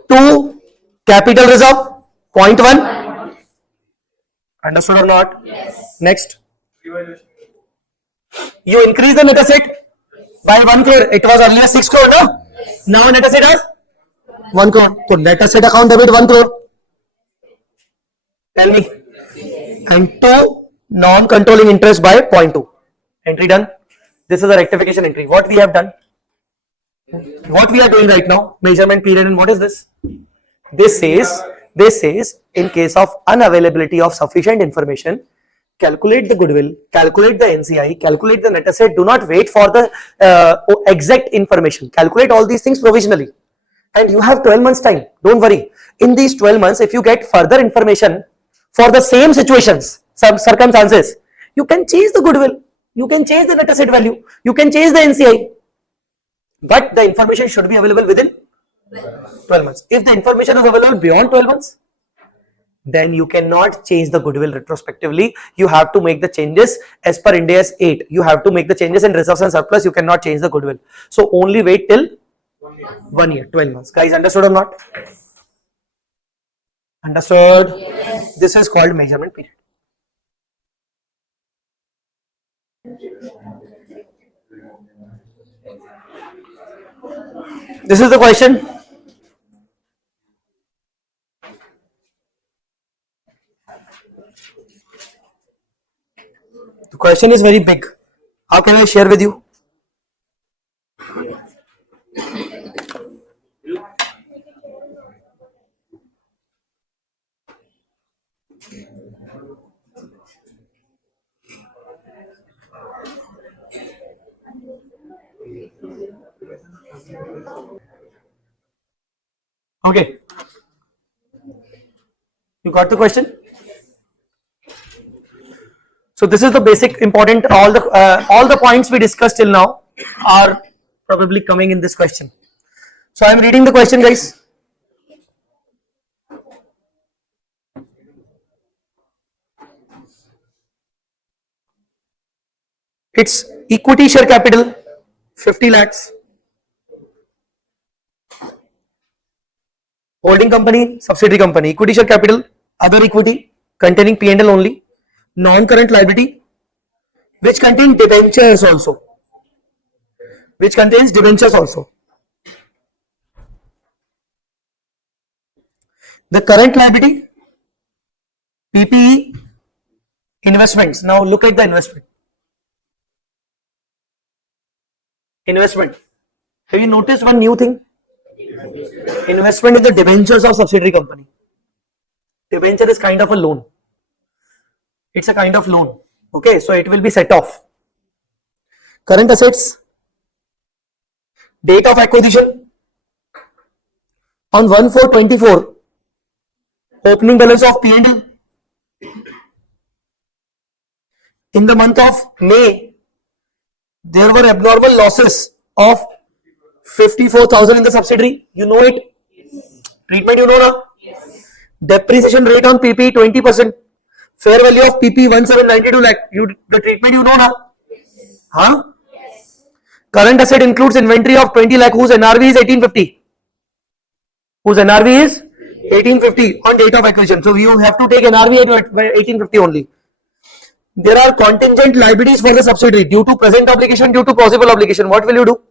2 capital reserve. 0.1. Understood or not? Yes. Next. You increase the net asset by 1 crore. It was earlier 6 crore, no? Yes. Now net asset is 1 crore. So net asset account debit 1 crore. Tell me. And 2 non-controlling interest by 0.2. Entry done. This is a rectification entry. What we have done? What we are doing right now? Measurement period. And what is this? This says in case of unavailability of sufficient information, calculate the goodwill, calculate the NCI, calculate the net asset. Do not wait for the exact information. Calculate all these things provisionally. And you have 12 months time. Don't worry. In these 12 months, if you get further information for the same situations, some circumstances, you can change the goodwill, you can change the net asset value, you can change the NCI, but the information should be available within 12 months. If the information is available beyond 12 months, then you cannot change the goodwill retrospectively. You have to make the changes as per Ind AS 8. You have to make the changes in reserves and surplus. You cannot change the goodwill. So only wait till 1 year, 12 months. Guys, understood or not? Understood? Yes. This is called measurement period. This is the question. The question is very big. How can I share with you? Okay. You got the question? So this is the basic important, all the points we discussed till now are probably coming in this question. So I am reading the question, guys. It's equity share capital 50 lakhs, holding company, subsidiary company, equity share capital, other equity containing P&L only, non-current liability which contain debentures also, which contains debentures also. The current liability, PPE, investments. Now look at the investment. Investment. Have you noticed one new thing? Investment in the debentures of subsidiary company. Debenture is kind of a loan. It's a kind of loan. Okay, so it will be set off. Current assets, date of acquisition on 1/4/24, opening balance of P&L. In the month of May, there were abnormal losses of 54,000 in the subsidiary. You know it? Treatment you know now? Depreciation rate on PP 20%. Fair value of PP 1792 lakh. The treatment you know now? Huh? Current asset includes inventory of 20 lakh whose NRV is 1850. Whose NRV is 1850 on date of acquisition. So you have to take NRV at 1850 only. There are contingent liabilities for the subsidiary due to present obligation, due to possible obligation. What will you do?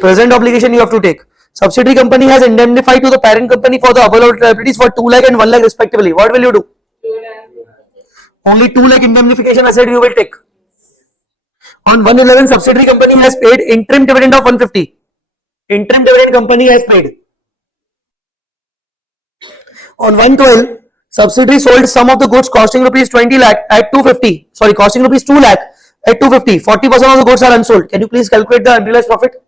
Present obligation you have to take. Subsidiary company has indemnified to the parent company for the above liabilities for 2 lakh and 1 lakh respectively. What will you do? Only 2 lakh indemnification asset you will take. On 1/11, subsidiary company has paid interim dividend of 150. Interim dividend company has paid. On 1/12, subsidiary sold some of the goods costing rupees 20 lakh at 250. Sorry, costing rupees 2 lakh at 250. 40% of the goods are unsold. Can you please calculate the unrealized profit?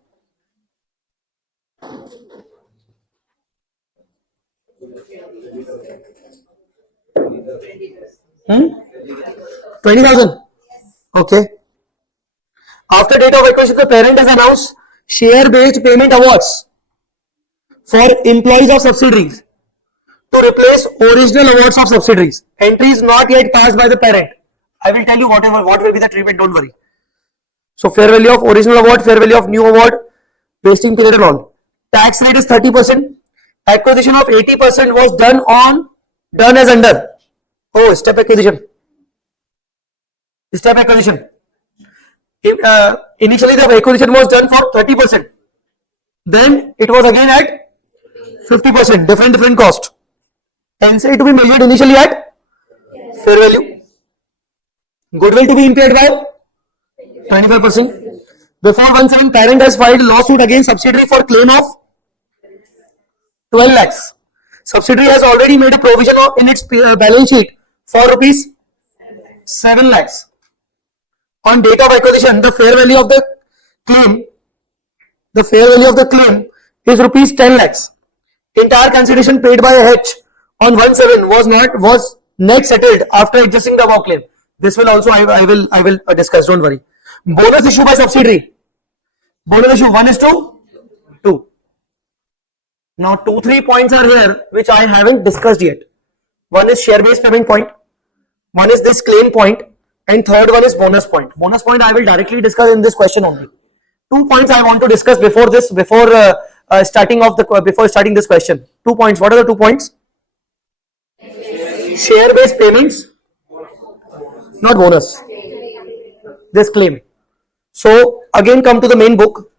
Hmm? 20,000. Okay. After date of acquisition, the parent has announced share-based payment awards for employees of subsidiaries to replace original awards of subsidiaries. Entry is not yet passed by the parent. I will tell you what will be the treatment, don't worry. So fair value of original award, fair value of new award, vesting period and all. Tax rate is 30%. Acquisition of 80% was done as under. Oh, step acquisition. Step acquisition. Initially the acquisition was done for 30%. Then it was again at 50%, different cost. NCI to be measured initially at fair value. Goodwill to be impaired by 25%. Before 1/7, parent has filed lawsuit against subsidiary for claim of 12 lakhs. Subsidiary has already made a provision in its balance sheet for rupees 7 lakhs. On date of acquisition, the fair value of the claim is rupees 10 lakhs. Entire consideration paid by H on 1/7 was net settled after adjusting the above claim. This will also I will discuss. Don't worry. Bonus issue by subsidiary. Bonus issue 1:2. Now 2-3 points are here which I haven't discussed yet. One is share based payment point. One is this claim point, and third one is bonus point. Bonus point I will directly discuss in this question only. 2 points I want to discuss before starting this question. 2 points. What are the 2 points? Share based payments, not bonus. This claim. So again, come to the main book.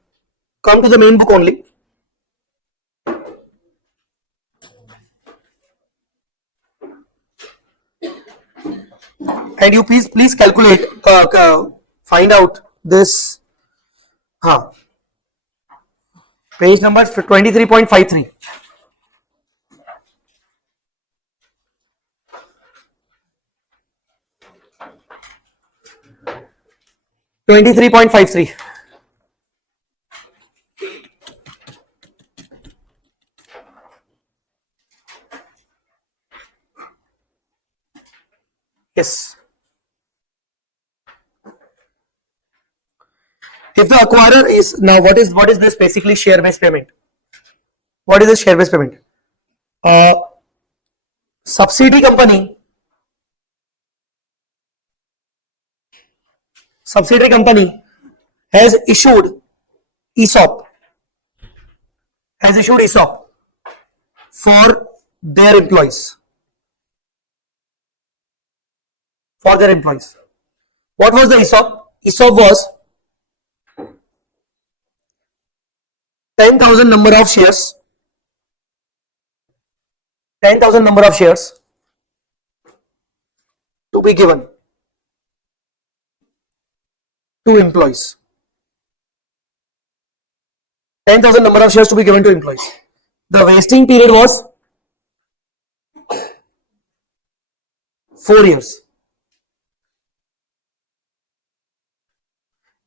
Come to the main book only. And you please calculate, find out this. Page number 23.53. Yes. If the acquirer is now, what is this basically share based payment? What is this share based payment? Subsidiary company has issued ESOP for their employees. What was the ESOP? ESOP was 10,000 number of shares. 10,000 number of shares to be given to employees. 10,000 number of shares to be given to employees. The vesting period was 4 years.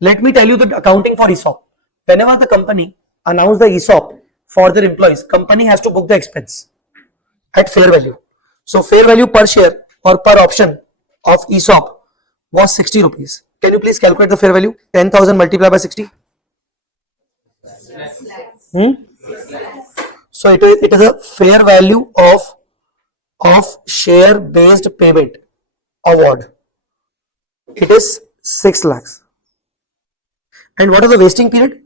Let me tell you the accounting for ESOP. Whenever the company announces the ESOP for their employees, company has to book the expense at fair value. So fair value per share or per option of ESOP was 60 rupees. Can you please calculate the fair value? 10,000 multiplied by 60. So it is a fair value of share based payment award. It is 6 lakhs. And what is the vesting period?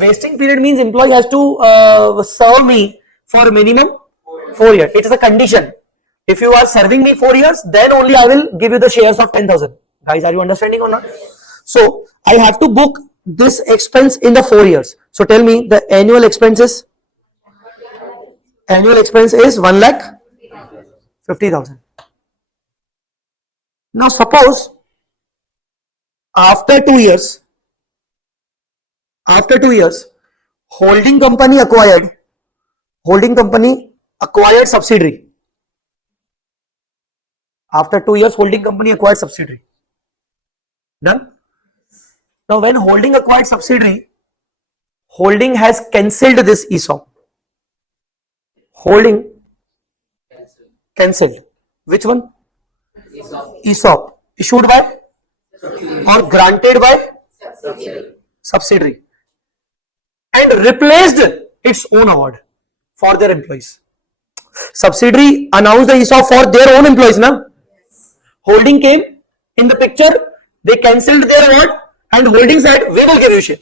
Vesting period means employee has to serve me for minimum 4 years. It is a condition. If you are serving me 4 years, then only I will give you the shares of 10,000. Guys, are you understanding or not? So I have to book this expense in the 4 years. So tell me the annual expense is 1,50,000. Now suppose after 2 years, holding company acquired subsidiary. After 2 years, holding company acquired subsidiary. Done? Now when holding acquired subsidiary, holding has cancelled this ESOP. Holding cancelled. Which one? ESOP. Issued by or granted by subsidiary. And replaced its own award for their employees. Subsidiary announced the ESOP for their own employees. Now, holding came in the picture, they cancelled their award, and holding said, we will give you share,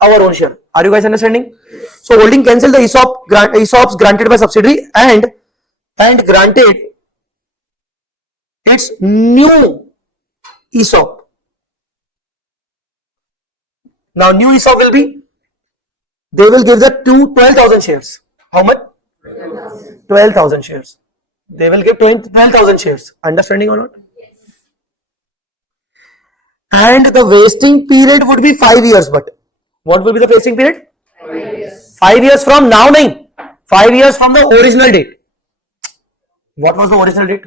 our own share. Are you guys understanding? So holding cancelled the ESOPs granted by subsidiary and granted its new ESOP. Now new ESOP will be, they will give the 12,000 shares. How much? 12,000 shares. They will give 12,000 shares. Understanding or not? Yes. And the vesting period would be 5 years. But what will be the vesting period? 5 years. 5 years from now, nahin. 5 years from the original date. What was the original date?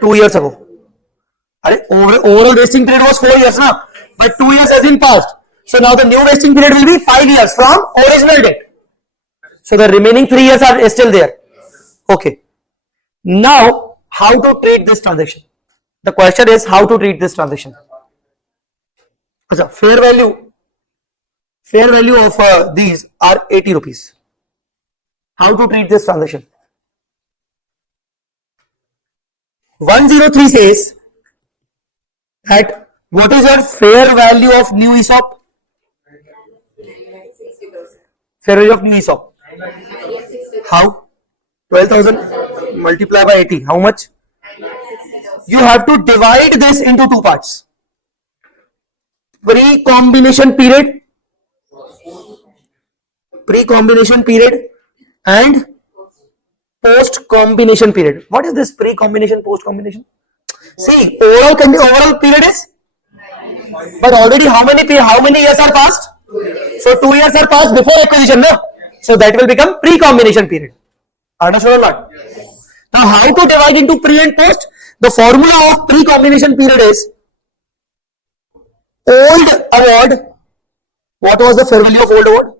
2 years ago. Overall vesting period was 4 years now. But 2 years has been passed. So now the new vesting period will be 5 years from original date. So the remaining 3 years are still there. Okay. Now, how to treat this transaction? The question is how to treat this transaction. Achha, fair value of these are 80 rupees. How to treat this transaction? 103 says that what is your fair value of new ESOP? Fair value of new ESOP. How? 12,000 multiplied by 80. How much? You have to divide this into two parts. Pre-combination period and post-combination period. What is this pre-combination, post-combination? See, overall period is, but already how many years are passed? So 2 years are passed before acquisition, no? So that will become pre-combination period. Understood or not? Now how to divide into pre and post? The formula of pre-combination period is old award. What was the fair value of old award?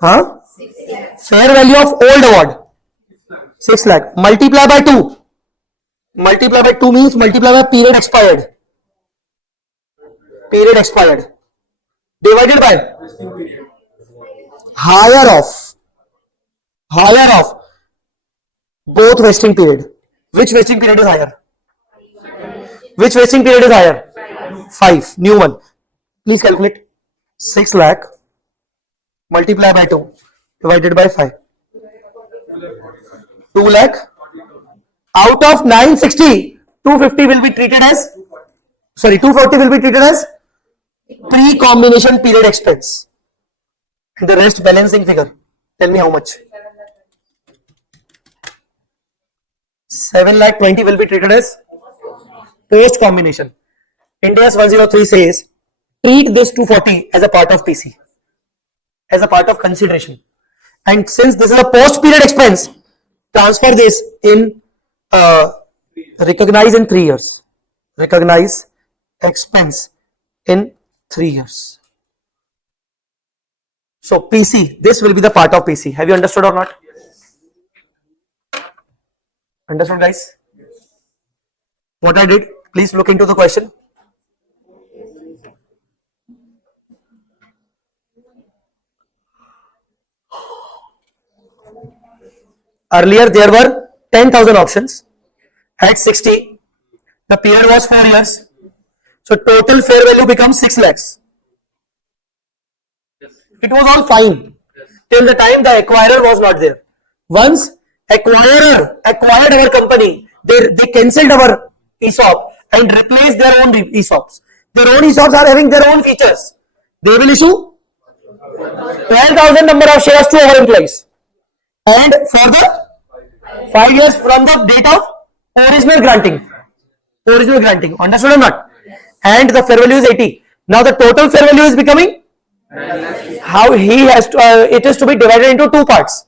Huh? Fair value of old award 6 lakh. Multiply by 2. Multiply by 2 means multiply by period expired. Period expired. Divided by higher of both vesting period. Which vesting period is higher? Which vesting period is higher? 5. New one. Please calculate. 6 lakh multiply by 2 divided by 5. 2 lakh. Out of 960, 250 will be treated as, 240 will be treated as pre-combination period expense. And the rest balancing figure. Tell me how much? 7 lakh 20 will be treated as post-combination. India's 103 says, treat this 240 as a part of PC, as a part of consideration. And since this is a post-period expense, transfer this in, recognize in 3 years. Recognize expense in 3 years. So PC, this will be the part of PC. Have you understood or not? Understood, guys? What I did? Please look into the question. Earlier there were 10,000 options. At 60, the period was 4 years. So total fair value becomes 6 lakhs. It was all fine till the time the acquirer was not there. Once acquirer acquired our company, they cancelled our ESOP and replaced their own ESOPs. Their own ESOPs are having their own features. They will issue 12,000 number of shares to our employees. And for the 5 years from the date of original granting. Understood or not? And the fair value is 80. Now the total fair value is becoming, how he has to, it is to be divided into two parts.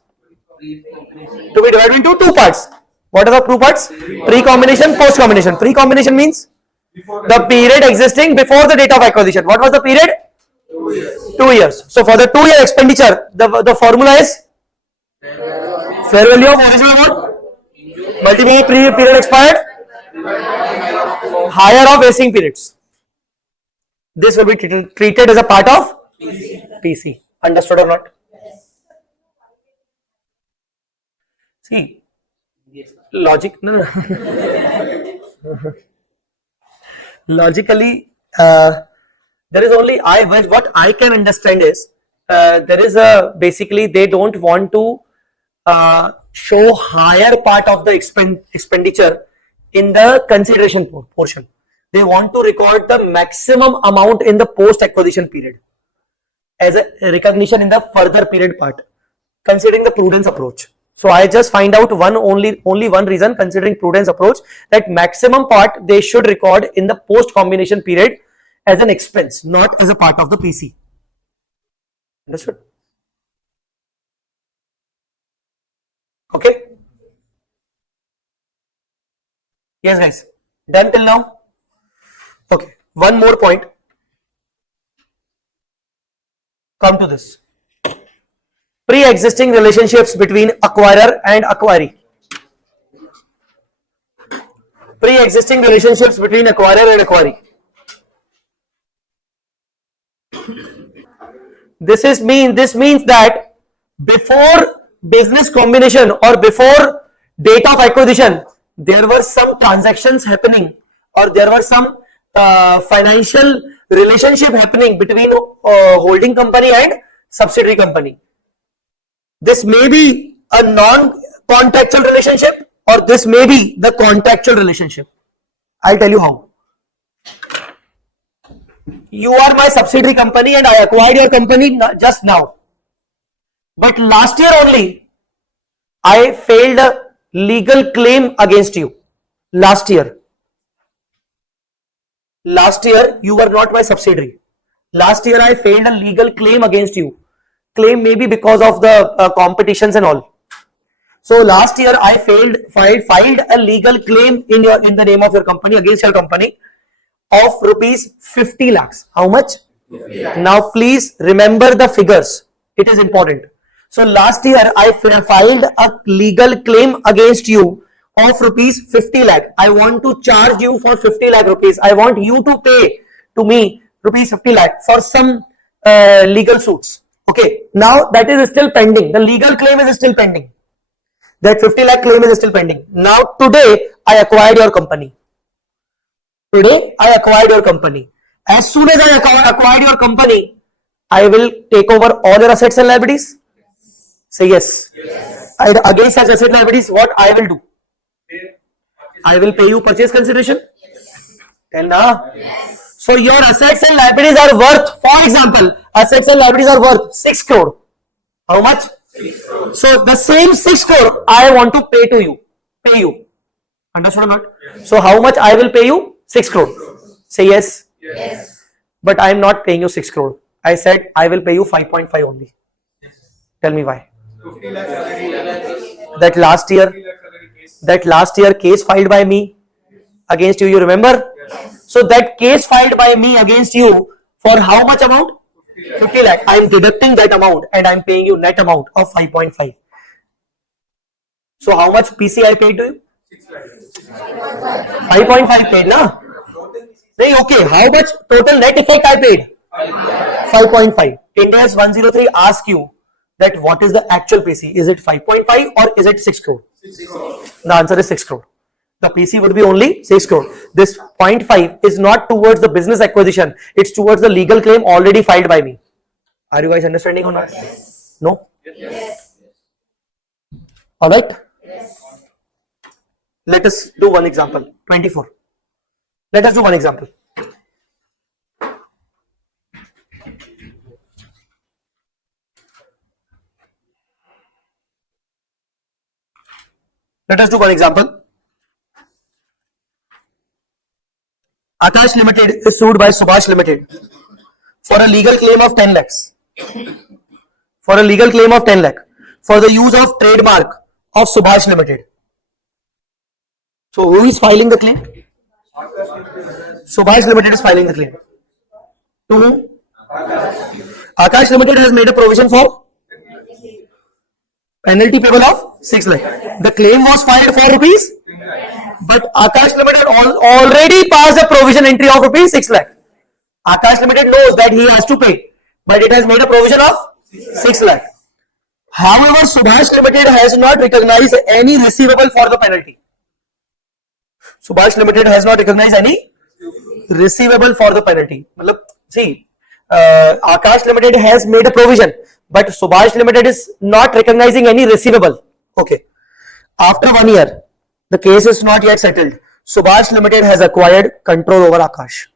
What are the two parts? Pre-combination, post-combination. Pre-combination means the period existing before the date of acquisition. What was the period? 2 years. So for the 2 year expenditure, the formula is fair value of original amount multiplied by period expired higher of vesting periods. This will be treated as a part of PC. Understood or not? See, logic. No. Logically, there is only what I can understand is there is a basically they don't want to show higher part of the expenditure in the consideration portion. They want to record the maximum amount in the post acquisition period as a recognition in the further period part, considering the prudence approach. So I just find out only one reason, considering prudence approach, that maximum part they should record in the post combination period as an expense, not as a part of the PC. Understood? Okay. Yes, guys. Done till now? Okay. One more point. Come to this. Pre-existing relationships between acquirer and acquiree. Pre-existing relationships between acquirer and acquiree. This means that before business combination or before date of acquisition, there were some transactions happening, or there were some financial relationship happening between holding company and subsidiary company. This may be a non-contractual relationship, or this may be the contractual relationship. I'll tell you how. You are my subsidiary company and I acquired your company just now. But last year only, I failed a legal claim against you. Last year, you were not my subsidiary. Last year, I failed a legal claim against you. Claim maybe because of the competitions and all. So last year, I filed a legal claim in the name of your company, against your company, of rupees 50 lakhs. How much? 50 lakhs. Now please remember the figures. It is important. So last year I filed a legal claim against you of rupees 50 lakh. I want to charge you for 50 lakh rupees. I want you to pay to me rupees 50 lakh for some legal suits. Okay. Now that is still pending. The legal claim is still pending. That 50 lakh claim is still pending. Now today I acquired your company. As soon as I acquired your company, I will take over all your assets and liabilities. Say yes. Against such asset liabilities, what I will do? I will pay you purchase consideration. Tell na. So your assets and liabilities are worth, for example, assets and liabilities are worth 6 crore. How much? 6 crore. So the same 6 crore I want to pay you. Understood or not? So how much I will pay you? 6 crore. Say yes. Yes. But I am not paying you 6 crore. I said I will pay you 5.5 only. Tell me why. That last year case filed by me against you, you remember? So that case filed by me against you for how much amount? 50 lakh. I am deducting that amount and I am paying you net amount of 5.5. So how much PC I paid to you? 5.5 paid, na? Okay, how much total net effect I paid? 5.5. India's 103 ask you that what is the actual PC? Is it 5.5 or is it 6 crore? 6 crore. The answer is 6 crore. The PC would be only 6 crore. This 0.5 is not towards the business acquisition. It's towards the legal claim already filed by me. Are you guys understanding or not? Yes. No? Yes. Alright? Yes. Let us do one example. 24. Let us do one example. Let us do one example. Akash Limited is sued by Subhash Limited for a legal claim of 10 lakhs. For the use of trademark of Subhash Limited. So who is filing the claim? Subhash Limited is filing the claim. To whom? Akash Limited has made a provision for penalty payable of 6 lakh. The claim was filed for rupees, but Akash Limited already passed a provision entry of rupees 6 lakh. Akash Limited knows that he has to pay, but it has made a provision of 6 lakh. However, Subhash Limited has not recognized any receivable for the penalty. Subhash Limited has not recognized any receivable for the penalty. See, Akash Limited has made a provision, but Subhash Limited is not recognizing any receivable. Okay. After 1 year, the case is not yet settled. Subhash Limited has acquired control over Akash.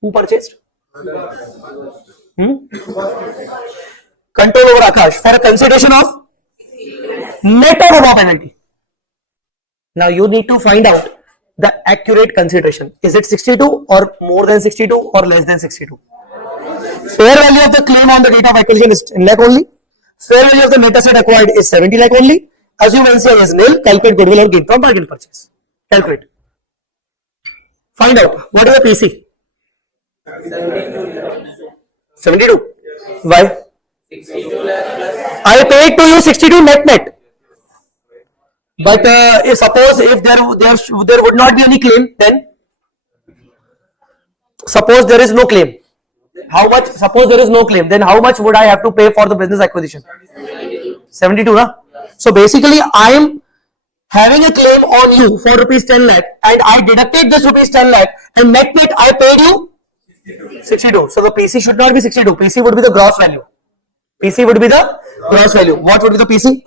Who purchased? Control over Akash for a consideration of net of above penalty. Now you need to find out the accurate consideration. Is it 62 or more than 62 or less than 62? Fair value of the claim on the date of acquisition is 10 lakh only. Fair value of the net asset acquired is 70 lakh only. Assume NCI is nil. Calculate goodwill or gain from bargain purchase. Calculate. Find out what is the PC. 72. Why? 62 lakh plus. I paid to you 62 net. But if suppose if there would not be any claim, then suppose there is no claim. How much? Suppose there is no claim, then how much would I have to pay for the business acquisition? 72, na? So basically, I am having a claim on you for rupees 10 lakh, and I deducted this rupees 10 lakh, and net I paid you 62. So the PC should not be 62. PC would be the gross value. PC would be the gross value. What would be the PC?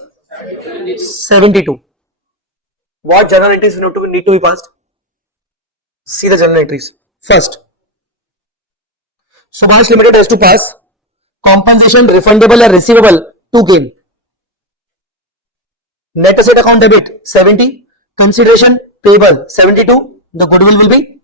72. What journal entries need to be passed? See the journal entries. First, Subhash Limited has to pass compensation refundable or receivable to gain. Net asset account debit 70, consideration payable 72, the goodwill will be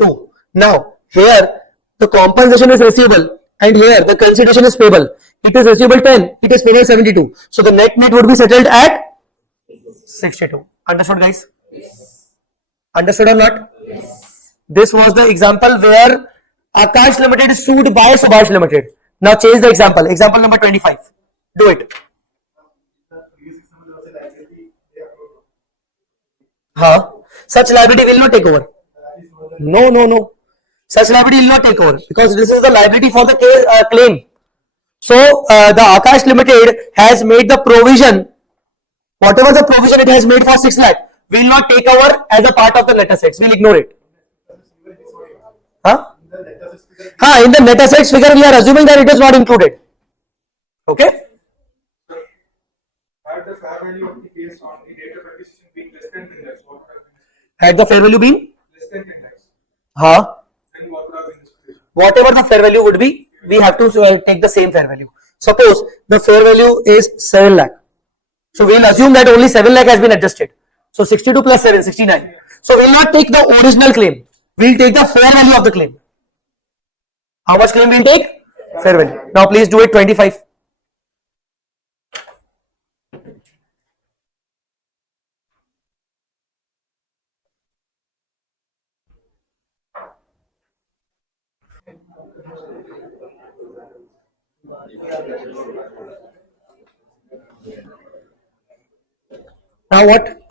2. Now here the compensation is receivable and here the consideration is payable. It is receivable 10, it is payable 72. So the net would be settled at 62. Understood, guys? Understood or not? This was the example where Akash Limited is sued by Subhash Limited. Now change the example. Example number 25. Do it. Such liability will not take over. No. Such liability will not take over because this is the liability for the claim. So the Akash Limited has made the provision, whatever the provision it has made for 6 lakh, will not take over as a part of the net assets. We'll ignore it. In the net assets figure, we are assuming that it is not included. Okay? Had the fair value of the case on the date of acquisition being less than 10 lakhs, what would have been Had the fair value been? less than 10 lakhs? Then what would have been this position? Whatever the fair value would be, we have to take the same fair value. Suppose the fair value is 7 lakh. So we'll assume that only 7 lakh has been adjusted. So 62 plus 7, 69. So we'll not take the original claim. We'll take the fair value of the claim. How much claim we'll take? Fair value. Now please do it 25. Now what?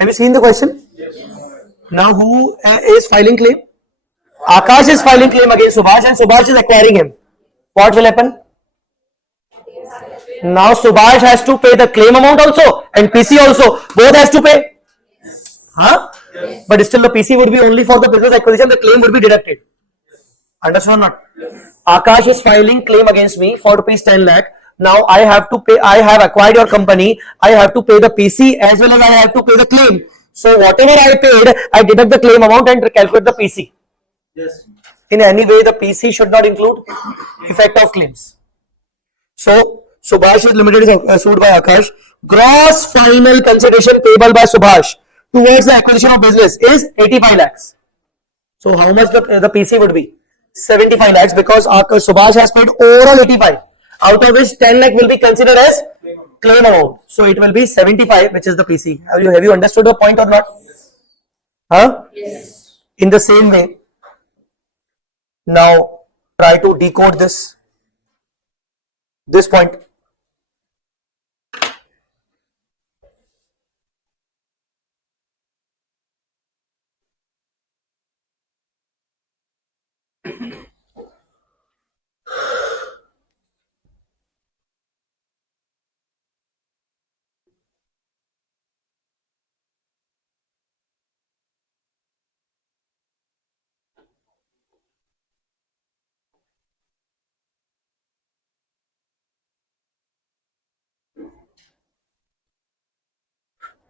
Have you seen the question? Now who is filing claim? Akash is filing claim against Subhash and Subhash is acquiring him. What will happen? Now Subhash has to pay the claim amount also and PC also. Both has to pay. But still the PC would be only for the business acquisition. The claim would be deducted. Understand or not? Akash is filing claim against me for rupees 10 lakh. Now I have to pay. I have acquired your company. I have to pay the PC as well as I have to pay the claim. So whatever I paid, I deduct the claim amount and calculate the PC. Yes. In any way, the PC should not include effect of claims. So Subhash Limited is sued by Akash. Gross final consideration payable by Subhash towards the acquisition of business is 85 lakhs. So how much the PC would be? 75 lakhs because Subhash has paid overall 85. Out of which 10 lakh will be considered as claim amount. So it will be 75, which is the PC. Have you understood the point or not? Yes. In the same way, now try to decode this point.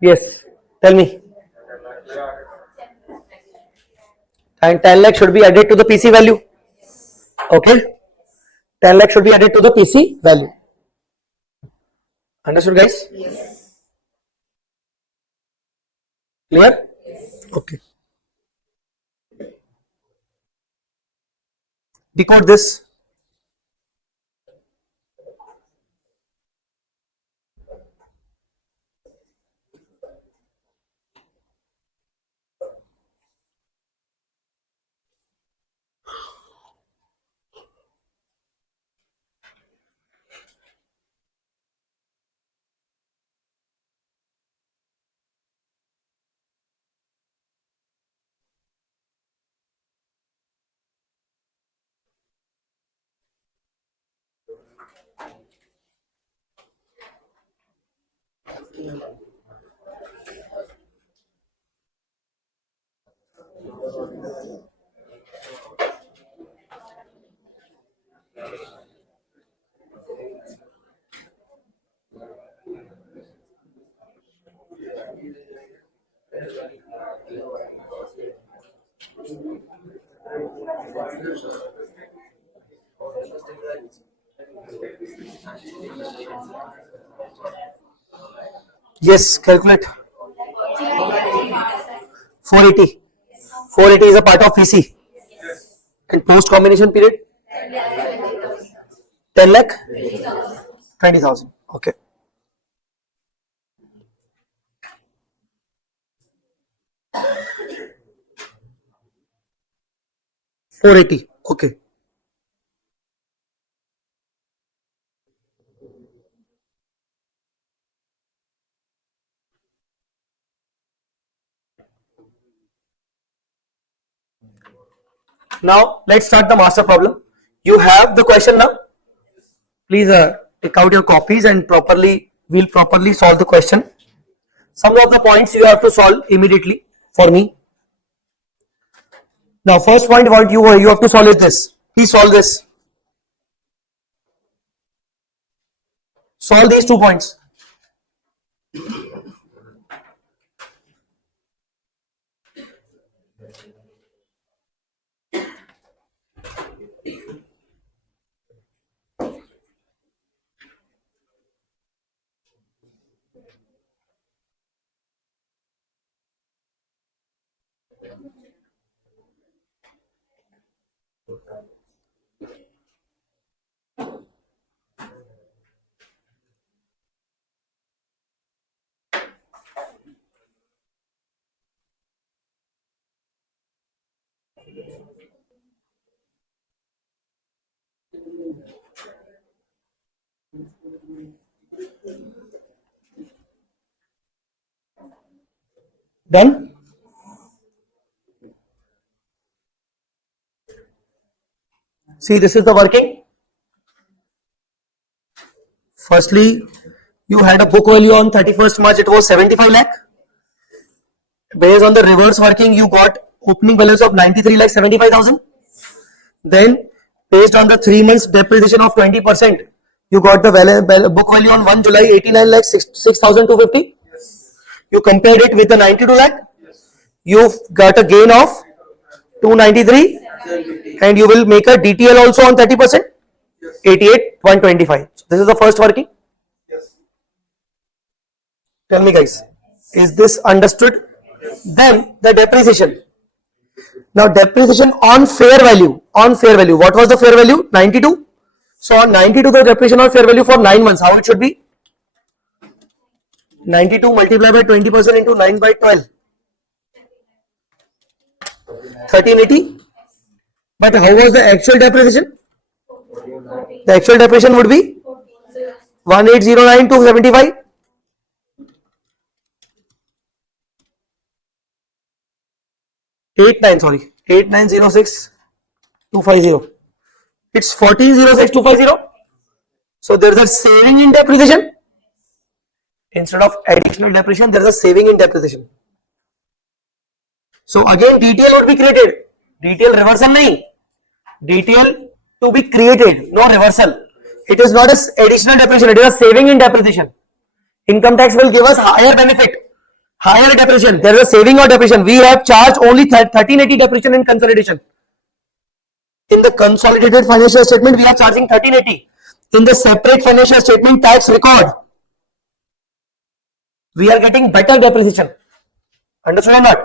Yes, tell me. And 10 lakh should be added to the PC value. Okay, 10 lakh should be added to the PC value. Understood, guys? Yes. Clear? Okay. Decode this. Yes, calculate. 480. 480 is a part of PC. And post combination period? 10 lakh? 20,000. Okay. $480. Okay. Now let's start the master problem. You have the question now. Please take out your copies and we'll properly solve the question. Some of the points you have to solve immediately for me. Now first point what you have to solve is this. Please solve this. Solve these 2 points. Done? See, this is the working. Firstly, you had a book value on 31st March, it was 75 lakh. Based on the reverse working, you got opening balance of 93 lakh 75,000. Then, based on the 3 months depreciation of 20%, you got the book value on 1 July 89 lakh 6,250. You compared it with the 92 lakh. You've got a gain of 293, and you will make a DTL also on 30%, 88,125. So this is the first working. Tell me guys, is this understood? Then the depreciation. Now depreciation on fair value. What was the fair value? 92. So on 92 the depreciation on fair value for 9 months. How it should be? 92 multiplied by 20% into 9 by 12. 1380. But how was the actual depreciation? The actual depreciation would be 1809 to 75. 8906 250. It's 1406 250. So there is a saving in depreciation. Instead of additional depreciation, there is a saving in depreciation. So again, DTL would be created. DTL reversal nahi. DTL to be created, no reversal. It is not as additional depreciation, it is a saving in depreciation. Income tax will give us higher benefit, higher depreciation. There is a saving or depreciation. We have charged only 1380 depreciation in consolidation. In the consolidated financial statement, we are charging 1380. In the separate financial statement tax record, we are getting better depreciation. Understood or not?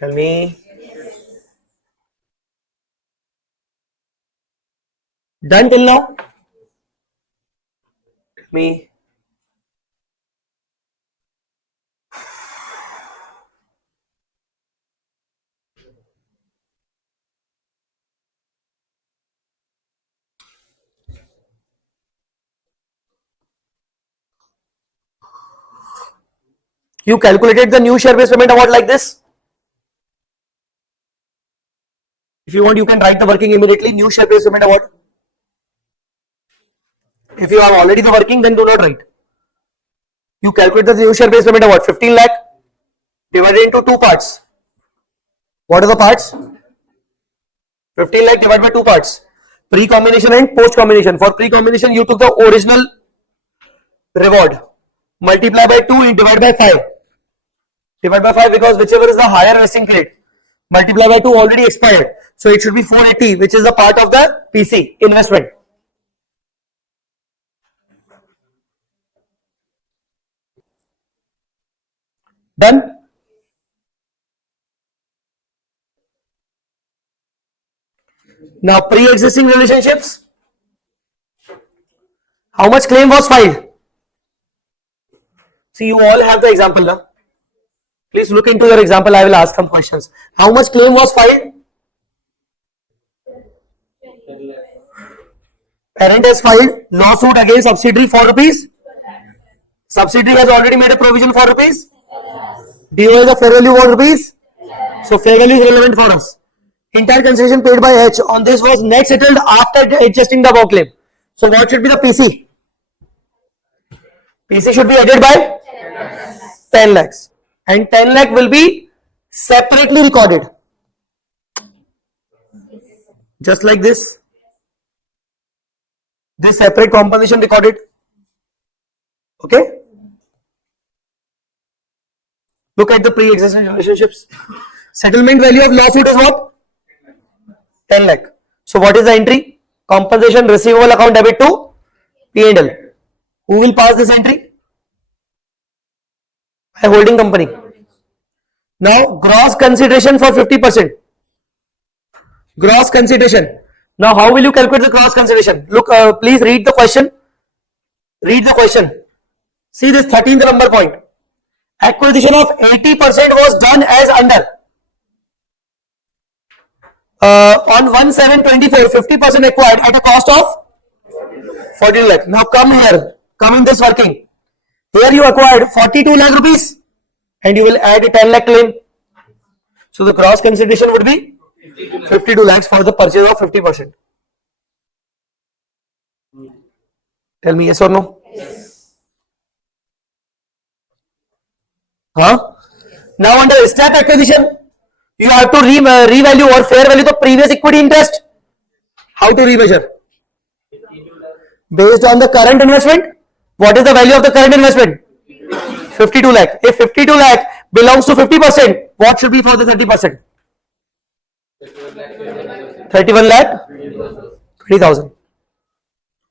Tell me. Done till now? Tell me. You calculated the new share-based payment award like this. If you want, you can write the working immediately. New share-based payment award. If you have already the working, then do not write. You calculate the new share based payment of what? 15 lakh divided into two parts. What are the parts? 15 lakh divided by two parts. Pre-combination and post-combination. For pre-combination, you took the original reward. Multiply by 2 and divide by 5. Divide by 5 because whichever is the higher vesting rate. Multiply by 2 already expired. So it should be 480, which is a part of the PC investment. Done? Now pre-existing relationships. How much claim was filed? See, you all have the example now. Please look into your example. I will ask some questions. How much claim was filed? Parent has filed lawsuit against subsidiary for rupees. Subsidiary has already made a provision for rupees. DO is a fair value for rupees. So fair value is relevant for us. Entire consideration paid by H on this was net settled after adjusting the above claim. So what should be the PC? PC should be added by 10 lakhs. And 10 lakh will be separately recorded. Just like this. This separate compensation recorded. Okay. Look at the pre-existing relationships. Settlement value of lawsuit is what? 10 lakh. So what is the entry? Compensation receivable account debit to P&L. Who will pass this entry? A holding company. Now gross consideration for 50%. Gross consideration. Now how will you calculate the gross consideration? Look, please read the question. Read the question. See this 13th number point. Acquisition of 80% was done as under. On 1/7/24, 50% acquired at a cost of 14 lakh. Now come here. Come in this working. Here you acquired 42 lakh rupees and you will add a 10 lakh claim. So the gross consideration would be 52 lakhs for the purchase of 50%. Tell me yes or no? Yes. Huh? Now under step acquisition, you have to revalue or fair value the previous equity interest. How to remeasure? Based on the current investment. What is the value of the current investment? 52 lakh. If 52 lakh belongs to 50%, what should be for the 30%? 31 lakh 20,000.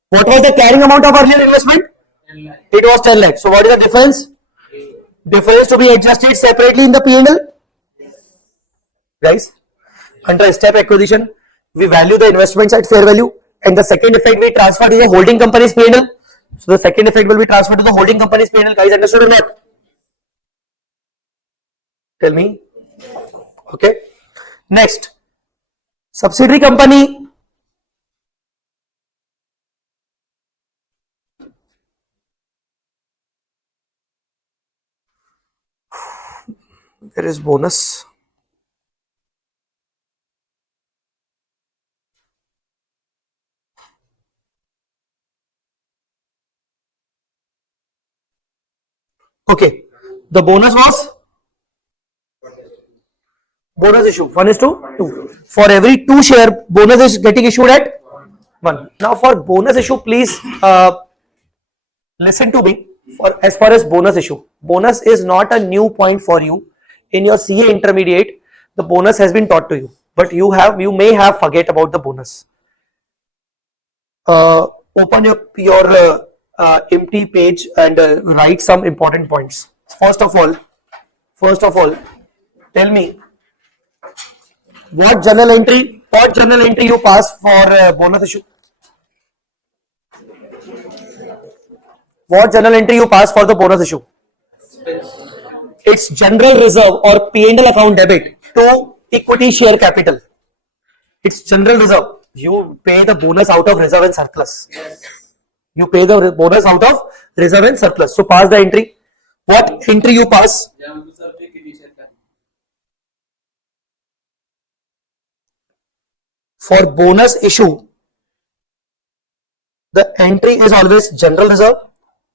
What was the carrying amount of earlier investment? It was 10 lakh. So what is the difference? Difference to be adjusted separately in the P&L. Guys, under step acquisition, we value the investments at fair value, and the second effect we transfer to the holding company's P&L. So the second effect will be transferred to the holding company's P&L. Guys, understood or not? Tell me. Okay. Next, subsidiary company. There is bonus. Okay. The bonus was bonus issue 1:2. For every 2 share, bonus is getting issued at 1. Now for bonus issue, please listen to me. For as far as bonus issue, bonus is not a new point for you. In your CA intermediate, the bonus has been taught to you, but you may have forget about the bonus. Open your empty page and write some important points. First of all, tell me what journal entry you pass for bonus issue. What journal entry you pass for the bonus issue? It's general reserve or P&L account debit to equity share capital. It's general reserve. You pay the bonus out of reserve and surplus. You pay the bonus out of reserve and surplus. So pass the entry. What entry you pass? For bonus issue, the entry is always general reserve,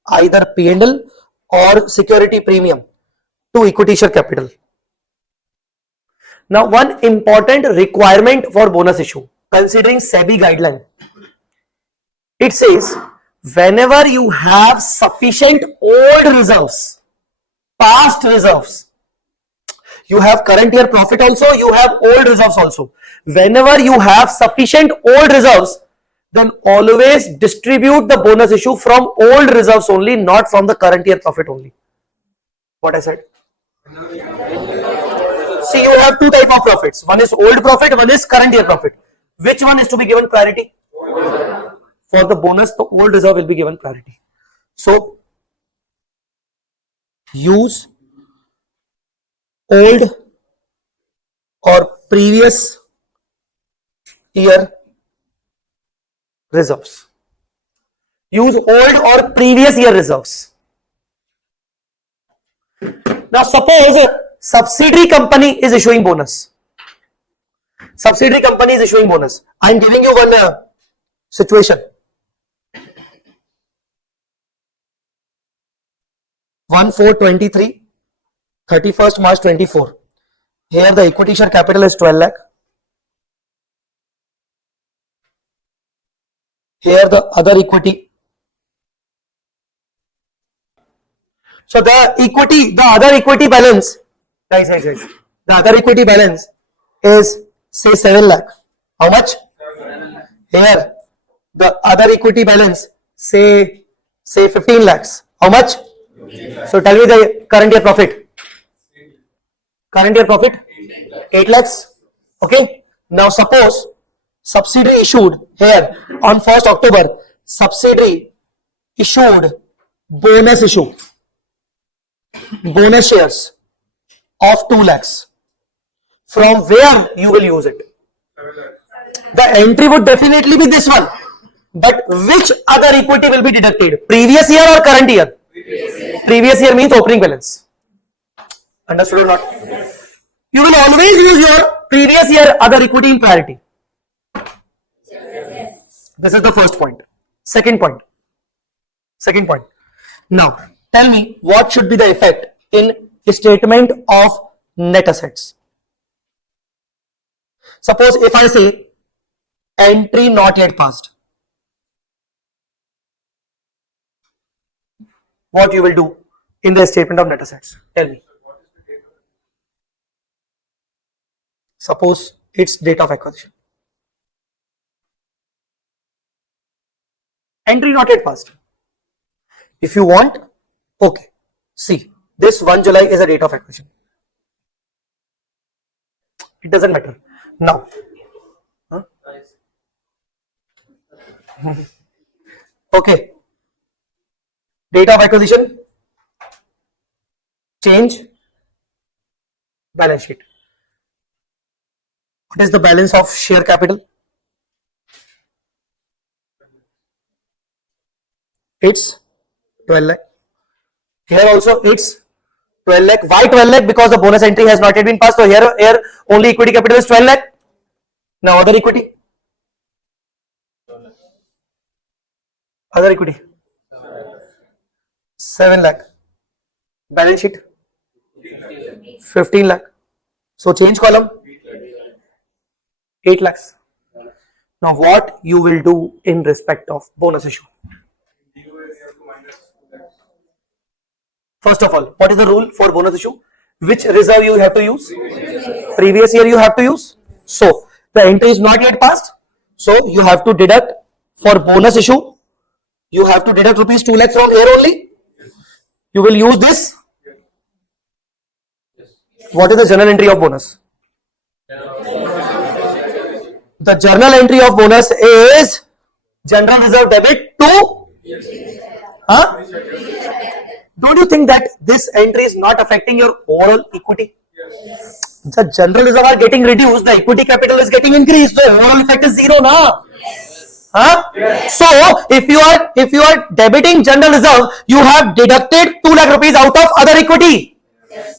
either P&L or security premium to equity share capital. Now, one important requirement for bonus issue, considering SEBI guideline, it says whenever you have sufficient old reserves, past reserves, you have current year profit also, you have old reserves also. Whenever you have sufficient old reserves, then always distribute the bonus issue from old reserves only, not from the current year profit only. What I said? See, you have two type of profits. One is old profit, one is current year profit. Which one is to be given priority? For the bonus, the old reserve will be given priority. So, use old or previous year reserves. Use old or previous year reserves. Now, suppose subsidiary company is issuing bonus. Subsidiary company is issuing bonus. I am giving you one situation. 1/4/23, 31st March 24. Here the equity share capital is 12 lakh. Here the other equity. So the other equity balance, guys, the other equity balance is say 7 lakh. How much? Here the other equity balance say 15 lakhs. How much? So tell me the current year profit. Current year profit 8 lakhs. Okay. Now suppose subsidiary issued here on 1st October. Subsidiary issued bonus issue. Bonus shares of 2 lakhs. From where you will use it? The entry would definitely be this one. But which other equity will be deducted? Previous year or current year? Previous year means opening balance. Understood or not? You will always use your previous year other equity in priority. This is the first point. Second point. Now, tell me what should be the effect in statement of net assets. Suppose if I say entry not yet passed, what you will do in the statement of net assets? Tell me. Suppose it's date of acquisition. Entry not yet passed. If you want, okay. See, this 1 July is a date of acquisition. It doesn't matter. Now, okay. Date of acquisition, change, balance sheet. What is the balance of share capital? It's 12 lakh. Here also it's 12 lakh. Why 12 lakh? Because the bonus entry has not yet been passed. So here only equity capital is 12 lakh. Now other equity. Other equity. 7 lakh. Balance sheet. 15 lakh. So change column. 8 lakhs. Now what you will do in respect of bonus issue? First of all, what is the rule for bonus issue? Which reserve you have to use? Previous year you have to use. So the entry is not yet passed. So you have to deduct for bonus issue. You have to deduct rupees 2 lakhs from here only. You will use this. What is the journal entry of bonus? The journal entry of bonus is general reserve debit to. Don't you think that this entry is not affecting your overall equity? The general reserve are getting reduced, the equity capital is getting increased, the overall effect is zero, na? So if you are debiting general reserve, you have deducted 2 lakh rupees out of other equity,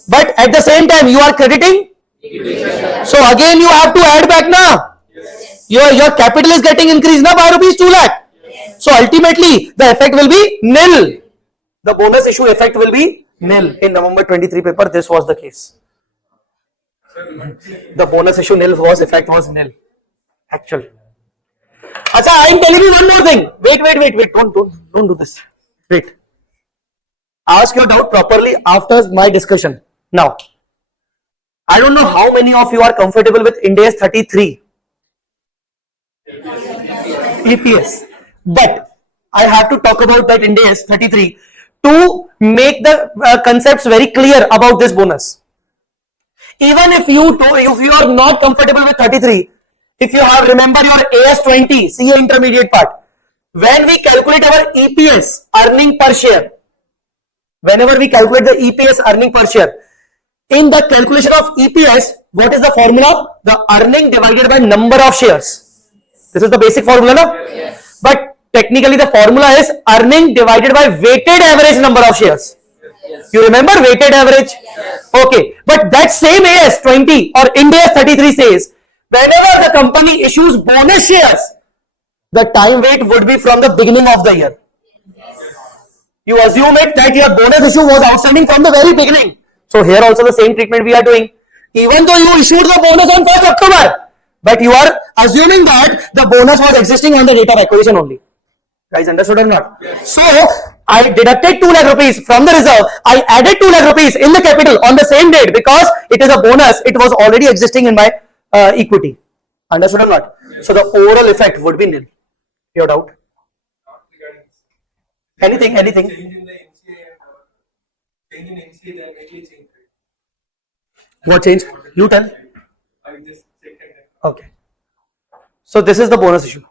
but at the same time you are crediting. So again you have to add back, na? Your capital is getting increased, na, by rupees 2 lakh. So ultimately the effect will be nil. The bonus issue effect will be nil. In November 23 paper, this was the case. The bonus issue nil was effect was nil. Actual. Acha, I am telling you one more thing. Wait. Don't do this. Wait. Ask your doubt properly after my discussion. Now, I don't know how many of you are comfortable with Ind AS 33 EPS, but I have to talk about that Ind AS 33 to make the concepts very clear about this bonus. Even if you are not comfortable with 33, if you have remember your AS20 CA intermediate part, when we calculate our EPS earning per share, whenever we calculate the EPS earning per share, in the calculation of EPS, what is the formula? The earning divided by number of shares. This is the basic formula, no? Yes. But technically the formula is earning divided by weighted average number of shares. Yes. You remember weighted average? Yes. Okay. But that same AS20 or Ind AS 33 says, whenever the company issues bonus shares, the time weight would be from the beginning of the year. You assume it that your bonus issue was outstanding from the very beginning. So here also the same treatment we are doing. Even though you issued the bonus on 1st October, but you are assuming that the bonus was existing on the date of acquisition only. Guys, understood or not? Yes. So I deducted 2 lakh rupees from the reserve. I added 2 lakh rupees in the capital on the same date because it is a bonus. It was already existing in my equity. Understood or not? Yes. So the overall effect would be nil. Your doubt? Anything? Change in the MCA and change in MCA, they are mainly changed. What change? You tell. I just checked it. Okay. So this is the bonus issue.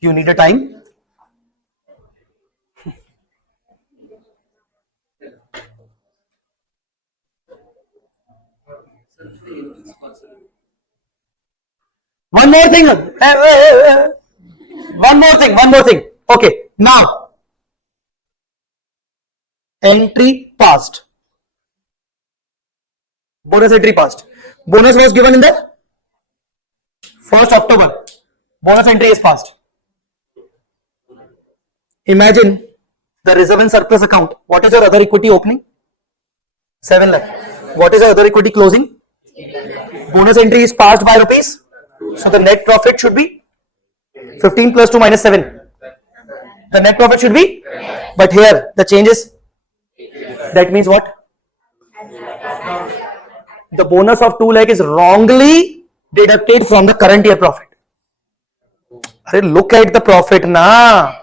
You need a time? One more thing. One more thing. Okay. Now, entry passed. Bonus entry passed. Bonus was given in the 1st October. Bonus entry is passed. Imagine the reserve and surplus account. What is your other equity opening? 7 lakh. What is your other equity closing? Bonus entry is passed by rupees. So the net profit should be 15 plus 2 minus 7. The net profit should be, but here the change is, that means what? The bonus of 2 lakh is wrongly deducted from the current year profit. Look at the profit na.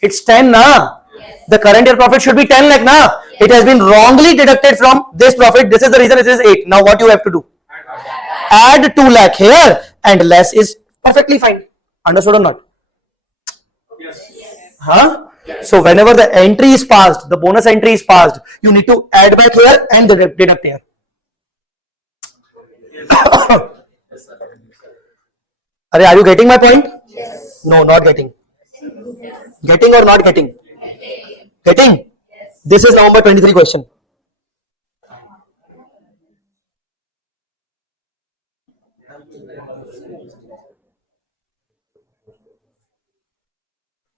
It's 10 na. The current year profit should be 10 lakh na. It has been wrongly deducted from this profit. This is the reason it is 8. Now what you have to do? Add 2 lakh here and less is perfectly fine. Understood or not? Yes. Huh? Yes. So whenever the entry is passed, the bonus entry is passed, you need to add back here and deduct here. Are you getting my point? Yes. No, not getting. Getting or not getting? Getting? This is November 23 question.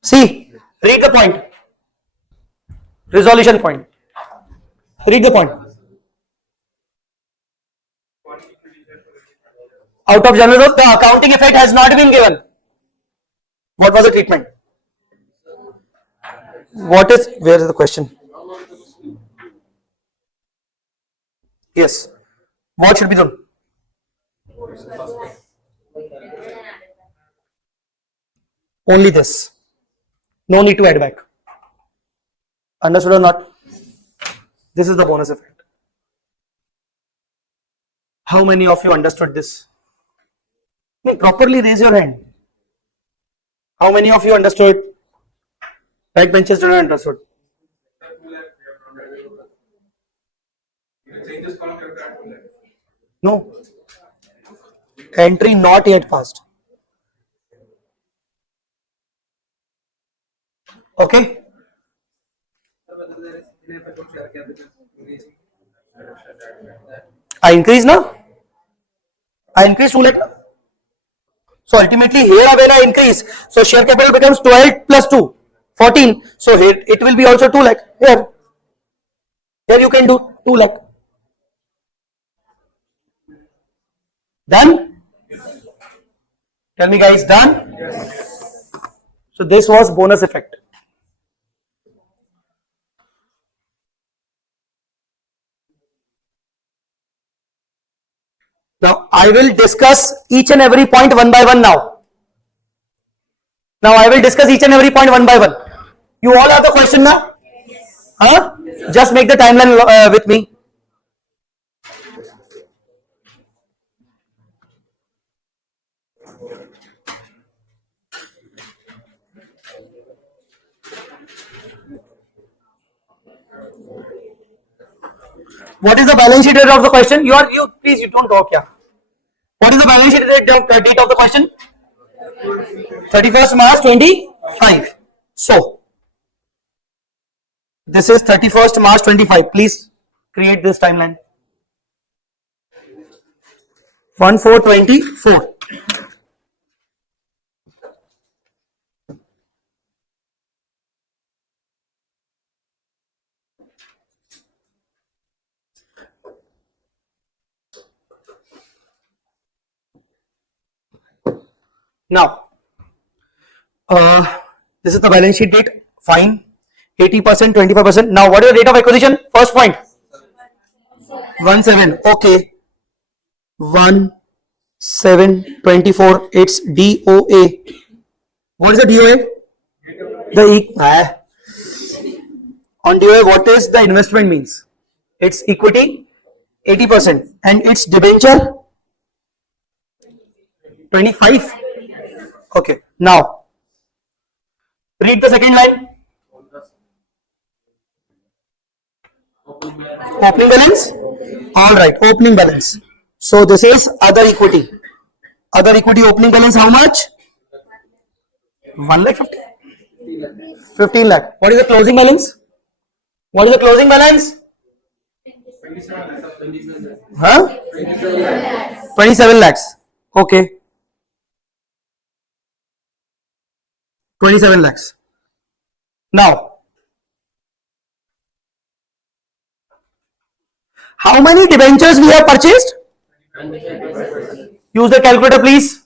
See, read the point. Resolution point. Read the point. Out of general reserve, the accounting effect has not been given. What was the treatment? What is, where is the question? Yes. What should be done? Only this. No need to add back. Understood or not? This is the bonus effect. How many of you understood this? Properly raise your hand. How many of you understood? Backbenchers did not understood. No. Entry not yet passed. Okay. I increase now? I increase 2 lakh. So ultimately here when I increase, so share capital becomes 12 plus 2, 14. So here it will be also 2 lakh. Here you can do 2 lakh. Done? Tell me guys, done? Yes. So this was bonus effect. Now I will discuss each and every point one by one now. Now I will discuss each and every point one by one. You all have the question now? Huh? Just make the timeline with me. What is the balance sheet date of the question? You please you don't talk here. What is the balance sheet date of the question? 31st March 25. So this is 31st March 25. Please create this timeline. 1/4/24. Now, this is the balance sheet date. Fine. 80%, 25%. Now, what is the date of acquisition? First point. 1/7. Okay. 1/7/24. It's DOA. What is the DOA? On DOA, what is the investment means? It's equity 80% and it's debenture 25. Okay. Now, read the second line. Opening balance. All right. Opening balance. So this is other equity. Other equity opening balance how much? 1 lakh 50. 15 lakh. What is the closing balance? What is the closing balance? 27 lakhs. Okay. 27 lakhs. Now, how many debentures we have purchased? Use the calculator, please.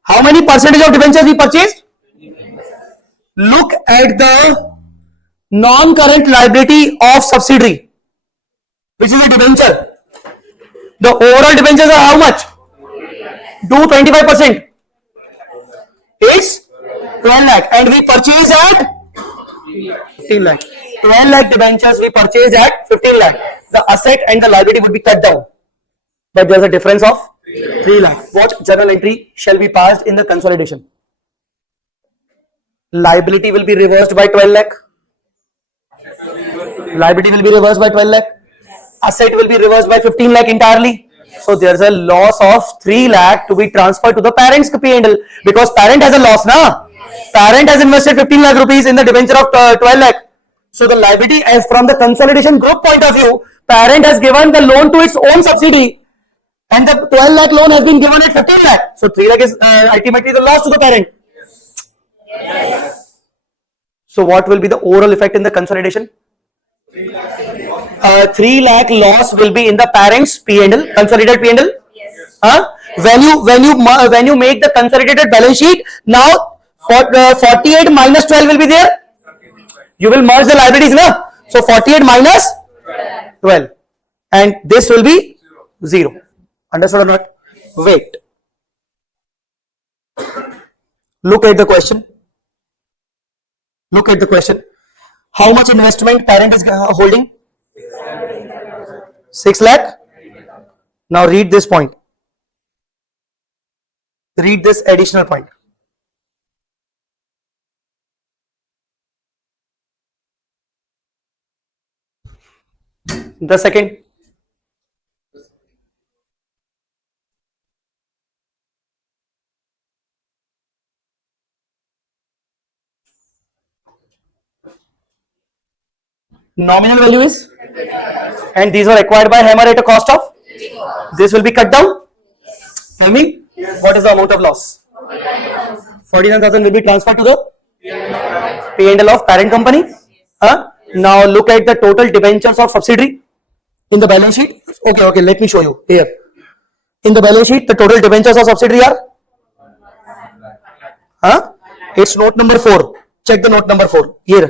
How many percentage of debentures we purchased? Look at the non-current liability of subsidiary, which is a debenture. The overall debentures are how much? Do 25%. It's 12 lakh and we purchase at 15 lakh. 12 lakh debentures we purchase at 15 lakh. The asset and the liability would be cut down. But there's a difference of 3 lakh. What journal entry shall be passed in the consolidation? Liability will be reversed by 12 lakh. Liability will be reversed by 12 lakh. Asset will be reversed by 15 lakh entirely. So there's a loss of 3 lakh to be transferred to the parent's P&L because parent has a loss now. Parent has invested 15 lakh rupees in the debenture of 12 lakh. So the liability as from the consolidation group point of view, parent has given the loan to its own subsidiary and the 12 lakh loan has been given at 15 lakh. So 3 lakh is ultimately the loss to the parent. Yes. So what will be the overall effect in the consolidation? 3 lakh loss will be in the parent's P&L, consolidated P&L. Yes. When you make the consolidated balance sheet, now 48 minus 12 will be there. You will merge the liabilities now. So 48 minus 12 and this will be 0. Understood or not? Wait. Look at the question. Look at the question. How much investment parent is holding? 6 lakh. Now read this point. Read this additional point. The second. Nominal value is, and these were acquired by Hammer at a cost of, this will be cut down. Tell me, what is the amount of loss? 49,000 will be transferred to the P&L of parent company. Now look at the total debentures of subsidiary in the balance sheet. Okay, let me show you here. In the balance sheet, the total debentures of subsidiary are, it's note number 4. Check the note number 4 here.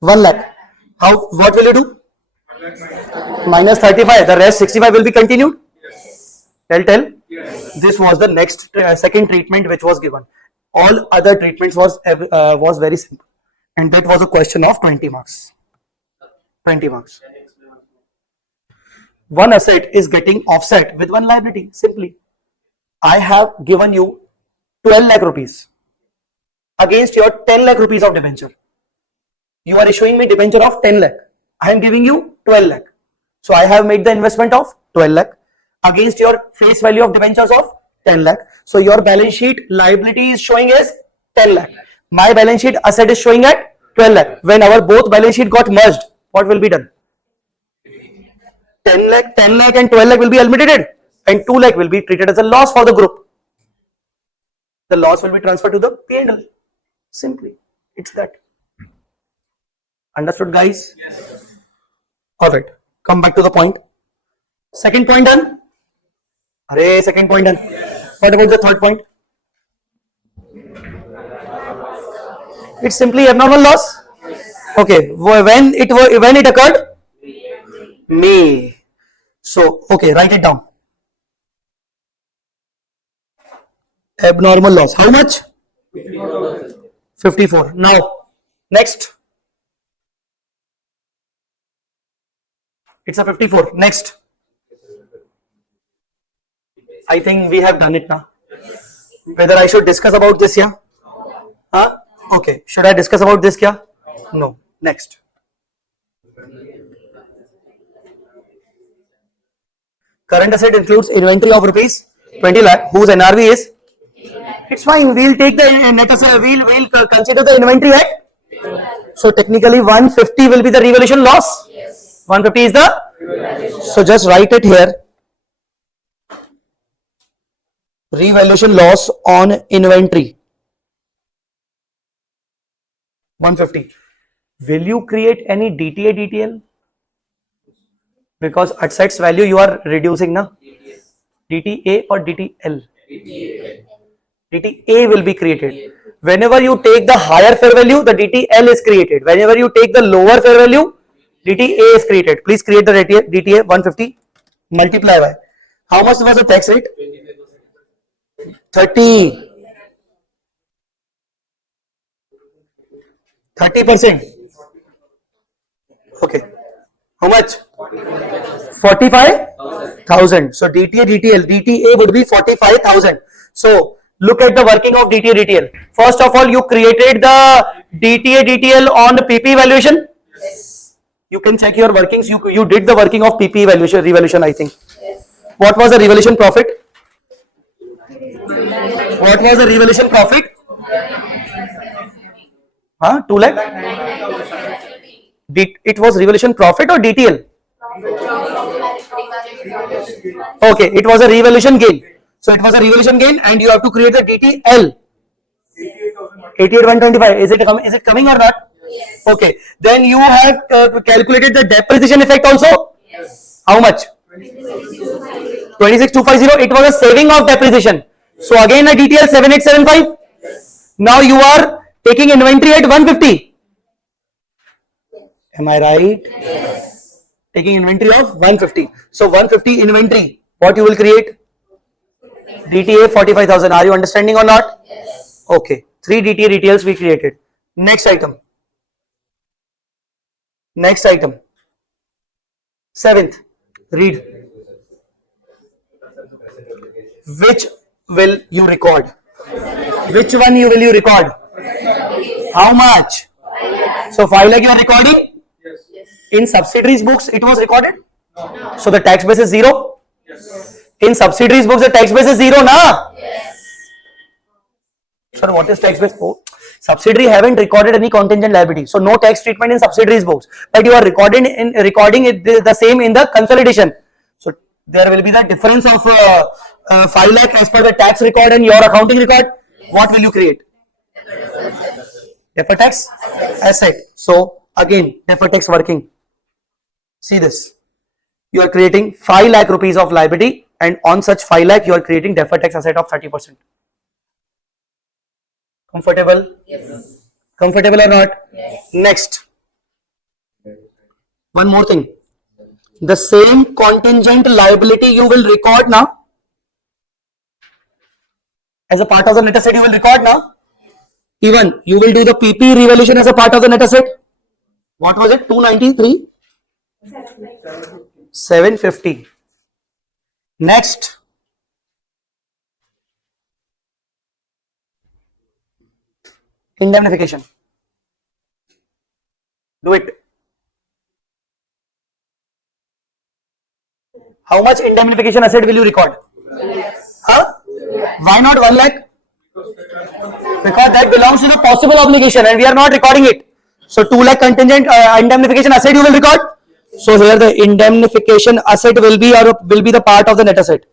1 lakh. What will you do? Minus 35. The rest 65 will be continued. Tell. This was the next second treatment which was given. All other treatments was very simple, and that was a question of 20 marks. 20 marks. One asset is getting offset with one liability. Simply, I have given you 12 lakh rupees against your 10 lakh rupees of debenture. You are issuing me debenture of 10 lakh. I am giving you 12 lakh. So I have made the investment of 12 lakh against your face value of debentures of 10 lakh. So your balance sheet liability is showing as 10 lakh. My balance sheet asset is showing at 12 lakh. When our both balance sheet got merged, what will be done? 10 lakh and 12 lakh will be eliminated, and 2 lakh will be treated as a loss for the group. The loss will be transferred to the P&L. Simply, it's that. Understood, guys? Yes. Alright, come back to the point. Second point done? Second point done. Yes. What about the third point? It's simply abnormal loss. Okay, when it occurred? May. So, okay, write it down. Abnormal loss. How much? 54. Now, next. It's a 54. Next. I think we have done it now. Whether I should discuss about this here? Okay. Should I discuss about this here? No. Next. Current asset includes inventory of rupees 20 lakh, whose NRV is. It's fine. We'll take the net asset. We'll consider the inventory at. So technically 150 will be the revaluation loss. 150 is the. So just write it here. Revaluation loss on inventory. 150. Will you create any DTA DTL? Because assets value you are reducing, na? DTA or DTL? DTA will be created. Whenever you take the higher fair value, the DTL is created. Whenever you take the lower fair value, DTA is created. Please create the DTA 150 multiply by. How much was the tax rate? 30%. Okay. How much? 45,000. So DTA would be 45,000. So look at the working of DTA DTL. First of all, you created the DTA DTL on the PP valuation. Yes. You can check your workings. You did the working of PP valuation revaluation, I think. Yes. What was the revaluation profit? What was the revaluation profit? 2 lakh? It was revaluation profit or DTL? Okay, it was a revaluation gain. So it was a revaluation gain, and you have to create the DTL. 88,125. Is it coming or not? Yes. Okay. Then you have calculated the depreciation effect also. Yes. How much? 26,250. It was a saving of depreciation. So again a DTL 7875. Yes. Now you are taking inventory at 150. Am I right? Yes. Taking inventory of 150. So 150 inventory. What you will create? DTA 45,000. Are you understanding or not? Yes. Okay. 3 DTA details we created. Next item. Next item. 7th. Read. Which will you record? Which one will you record? How much? So 5 lakh you are recording? In subsidiaries books it was recorded? No. So the tax base is 0? Yes. In subsidiaries books the tax base is 0, na? Yes. Sir, what is tax base? Oh, subsidiary haven't recorded any contingent liability, so no tax treatment in subsidiaries books. But you are recording it the same in the consolidation. So there will be the difference of 5 lakh as per the tax record and your accounting record, what will you create? Deferred tax asset. So again, deferred tax working. See this. You are creating 5 lakh rupees of liability, and on such 5 lakh you are creating deferred tax asset of 30%. Comfortable? Yes. Comfortable or not? Yes. Next. One more thing. The same contingent liability you will record now. As a part of the net asset you will record now. Even you will do the PP revaluation as a part of the net asset. What was it? 293? 750. Next. Indemnification. Do it. How much indemnification asset will you record? Huh? Why not 1 lakh? Because that belongs to the possible obligation and we are not recording it. So 2 lakh contingent indemnification asset you will record. So here the indemnification asset will be the part of the net asset.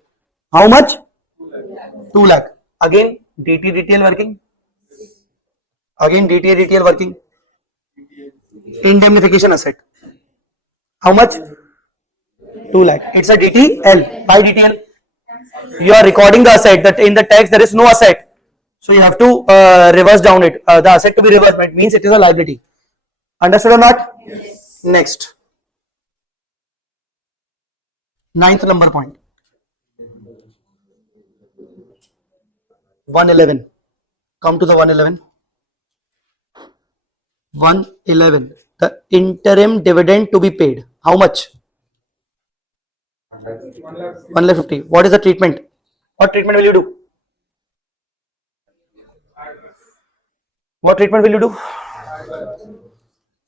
How much? 2 lakh. Again DT DTL working. Again DTA DTL working. Indemnification asset. How much? 2 lakh. It's a DTL. By DTL. You are recording the asset. That in the tax there is no asset. So you have to reverse down it. The asset to be reversed means it is a liability. Understood or not? Yes. Next. 9th number point. 111. Come to the 111. 111. The interim dividend to be paid. How much? 150. What is the treatment? What treatment will you do? What treatment will you do?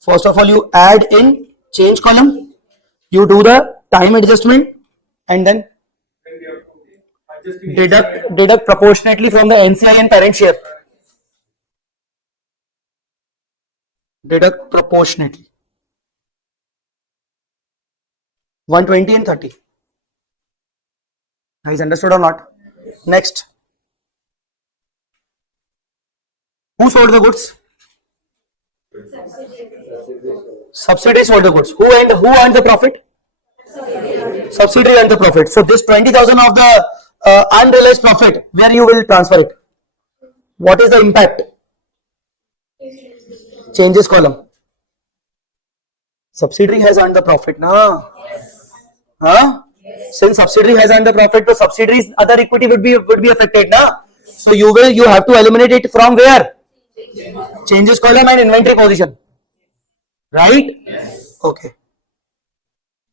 First of all, you add in change column. You do the time adjustment and then deduct proportionately from the NCI and parent share. Deduct proportionately. 120 and 30. Guys, understood or not? Next. Who sold the goods? Subsidiary sold the goods. Who earned the profit? Subsidiary earned the profit. So this 20,000 of the unrealized profit, where you will transfer it? What is the impact? Changes column. Subsidiary has earned the profit, na? Huh? Since subsidiary has earned the profit, the subsidiary's other equity would be affected, na? So you have to eliminate it from where? Changes column and inventory position. Right? Yes. Okay.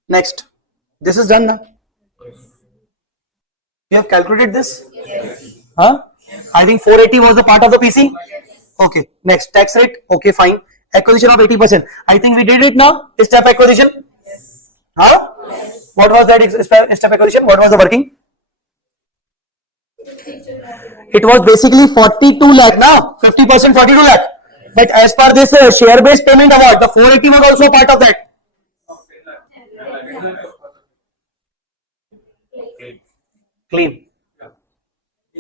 Next. This is done now. You have calculated this? Yes. Huh? I think 480 was the part of the PC. Okay. Next. Tax rate. Okay, fine. Acquisition of 80%. I think we did it now. Step acquisition. Huh? What was that step acquisition? What was the working? It was basically 42 lakh now. 50% 42 lakh. But as per this share based payment award, the 480 was also a part of that. Claim.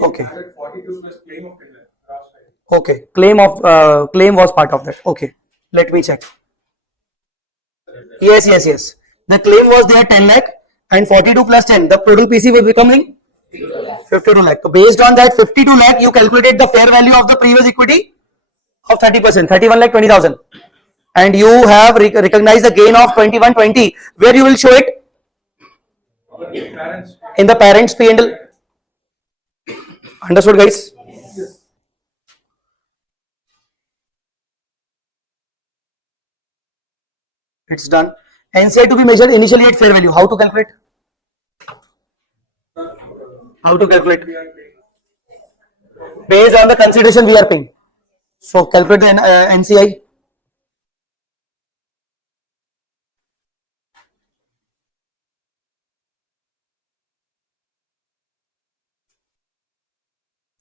Okay. 42 plus claim of 10 lakh. Okay. Claim was part of that. Okay. Let me check. Yes. The claim was there 10 lakh and 42 plus 10. The total PC was becoming 52 lakh. So based on that 52 lakh, you calculated the fair value of the previous equity of 30%, 31 lakh 20,000. And you have recognized the gain of 2120. Where you will show it? In the parents P&L. Understood, guys? It's done. NCI to be measured initially at fair value. How to calculate? How to calculate? Based on the consideration we are paying. So calculate the NCI.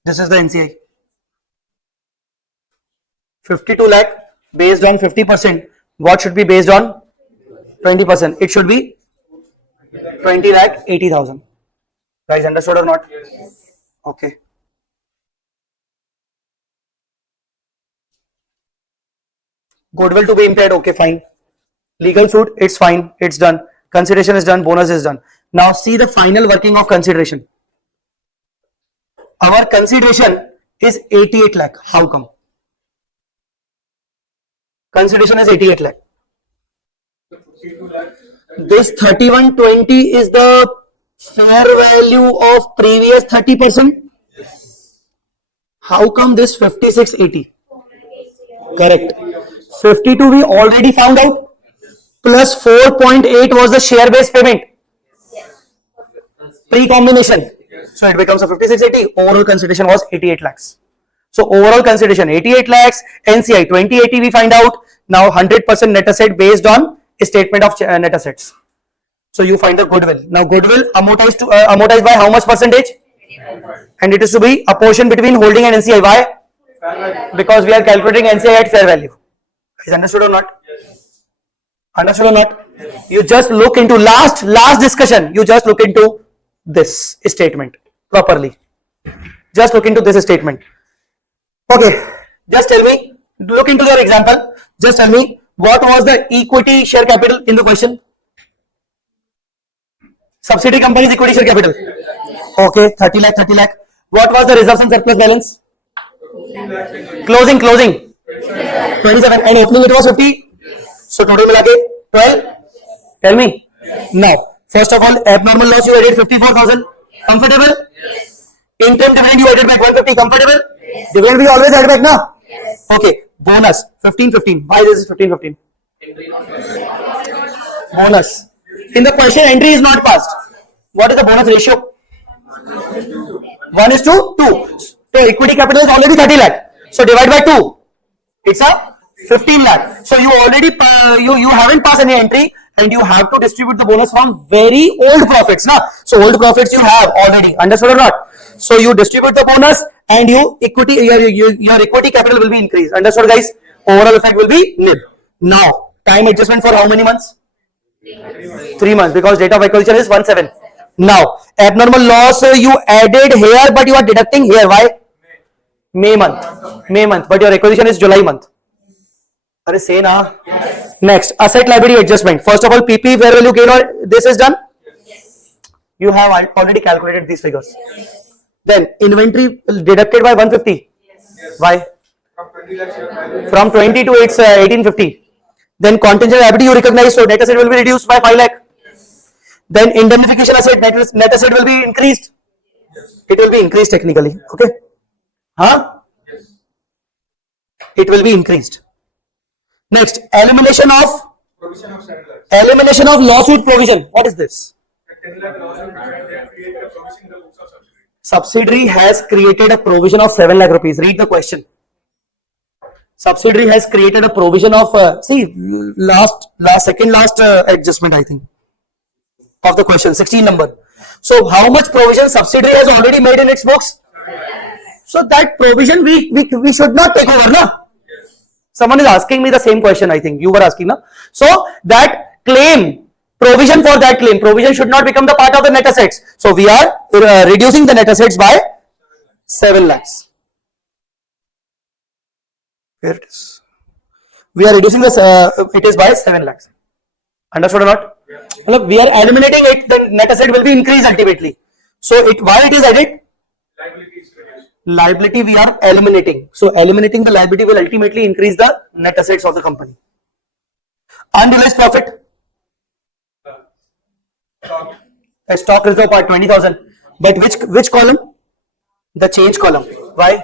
This is the NCI. 52 lakh based on 50%. What should be based on? 20%. It should be 20 lakh 80,000. Guys, understood or not? Okay. Goodwill to be impaired. Okay, fine. Legal suit, it's fine. It's done. Consideration is done. Bonus is done. Now see the final working of consideration. Our consideration is 88 lakh. How come? Consideration is 88 lakh. This 3120 is the fair value of previous 30%. How come this 5680? Correct. 52 we already found out. Plus 4.8 was the share based payment. Pre-combination. So it becomes a 5680. Overall consideration was 88 lakhs. So overall consideration 88 lakhs. NCI 2080 we find out. Now 100% net asset based on a statement of net assets. So you find the goodwill. Now goodwill amortized by how much percentage? And it is to be a portion between holding and NCI. Why? Because we are calculating NCI at fair value. Is understood or not? Understood or not? You just look into last discussion. You just look into this statement properly. Just look into this statement. Okay. Just tell me. Look into your example. Just tell me what was the equity share capital in the question. Subsidiary company's equity share capital. Okay. 30 lakh. What was the reserves and surplus balance? Closing. 27 and opening it was 50. So total milake 12. Tell me. Now, first of all, abnormal loss you added 54,000. Comfortable? Interim dividend you added back 150. Comfortable? Dividend we always add back now. Okay. Bonus 15. Why this is 15? Bonus. In the question entry is not passed. What is the bonus ratio? 1:2. So equity capital is already 30 lakh. So divide by 2. It's a 15 lakh. So you already you haven't passed any entry and you have to distribute the bonus from very old profits. Now, so old profits you have already. Understood or not? So you distribute the bonus and your equity capital will be increased. Understood, guys? Overall effect will be nil. Now, time adjustment for how many months? 3 months, because date of acquisition is 1/7. Now, abnormal loss you added here, but you are deducting here. Why? May month, but your acquisition is July month. Are you saying na? Yes. Next, asset liability adjustment. First of all, PP fair value gain or this is done. Yes. You have already calculated these figures. Yes. Then inventory deducted by 150. Yes. Why? From 20 to it's 1850. Then contingent liability you recognize, so net asset will be reduced by 5 lakh. Yes. Then indemnification asset, net asset will be increased. Yes. It will be increased technically. Okay. Huh? Yes. It will be increased. Next, elimination of lawsuit provision. What is this? Subsidiary has created a provision of 7 lakh rupees. Read the question. Subsidiary has created a provision of second last adjustment, I think, of the question, 16 number. So how much provision subsidiary has already made in its books? So that provision we should not take over, no? Someone is asking me the same question, I think. You were asking, no? So that claim, provision for that claim, provision should not become the part of the net assets. So we are reducing the net assets by 7 lakhs. Here it is. We are reducing this, it is by 7 lakhs. Understood or not? Yeah. We are eliminating it, the net asset will be increased ultimately. So why it is added? Liability we are eliminating. So eliminating the liability will ultimately increase the net assets of the company. Unrealized profit. A stock reserve part 20,000. But which column? The change column. Why?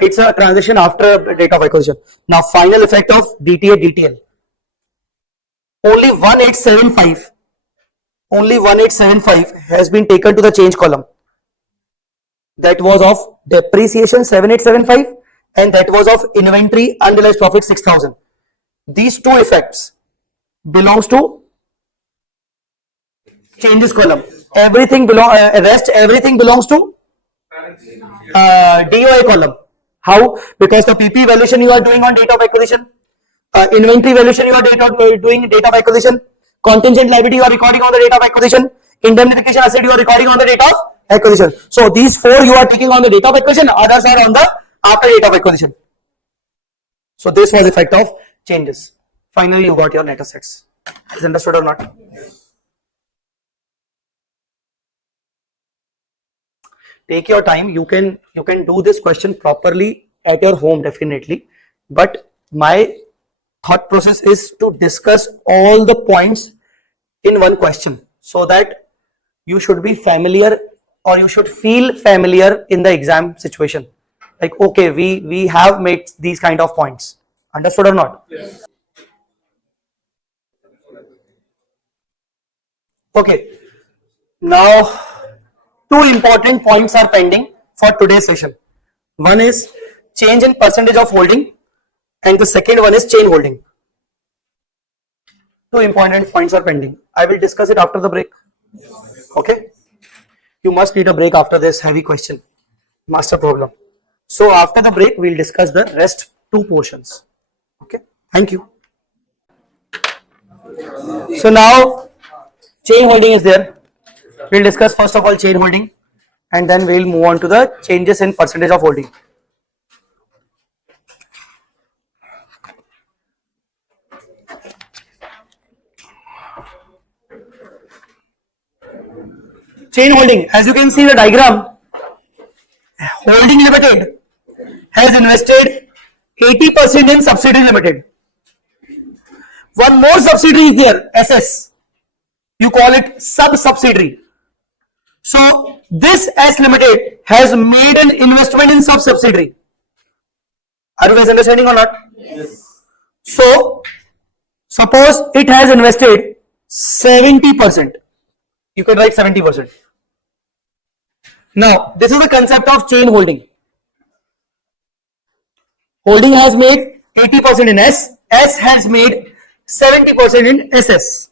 It's a transaction after date of acquisition. Now final effect of DTA DTL. Only 1875 has been taken to the change column. That was of depreciation 7875 and that was of inventory unrealized profit 6,000. These two effects belongs to changes column. Everything belongs to DOA column. How? Because the PP valuation you are doing on date of acquisition, inventory valuation you are doing date of acquisition, contingent liability you are recording on the date of acquisition, Indemnification asset you are recording on the date of acquisition. So these 4 you are taking on the date of acquisition, others are on the after date of acquisition. So this was effect of changes. Finally, you got your net assets. Is understood or not? Take your time. You can do this question properly at your home definitely. But my thought process is to discuss all the points in one question so that you should be familiar or you should feel familiar in the exam situation. Like, okay, we have made these kind of points. Understood or not? Yes. Okay. Now, 2 important points are pending for today's session. One is change in percentage of holding and the second one is chain holding. 2 important points are pending. I will discuss it after the break. Okay. You must need a break after this heavy question, master problem. So after the break, we'll discuss the rest 2 portions. Okay. Thank you. So now chain holding is there. We'll discuss first of all chain holding and then we'll move on to the changes in percentage of holding. Chain holding, as you can see the diagram, Holding Limited has invested 80% in subsidiary limited. One more subsidiary is there, SS. You call it sub-subsidiary. So this S Limited has made an investment in sub-subsidiary. Are you guys understanding or not? Yes. So suppose it has invested 70%. You can write 70%. Now this is the concept of chain holding. Holding has made 80% in S. S has made 70% in SS.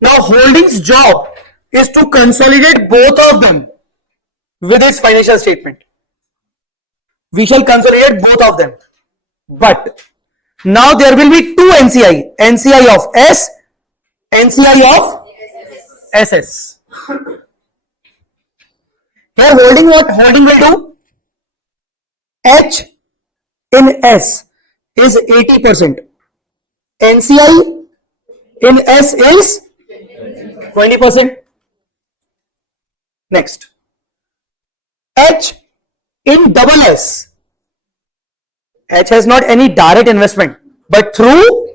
Now holding's job is to consolidate both of them with its financial statement. We shall consolidate both of them. But now there will be 2 NCI. NCI of S, NCI of SS. Here holding what? Holding will do? H in S is 80%. NCI in S is 20%. Next. H in double S. H has not any direct investment, but through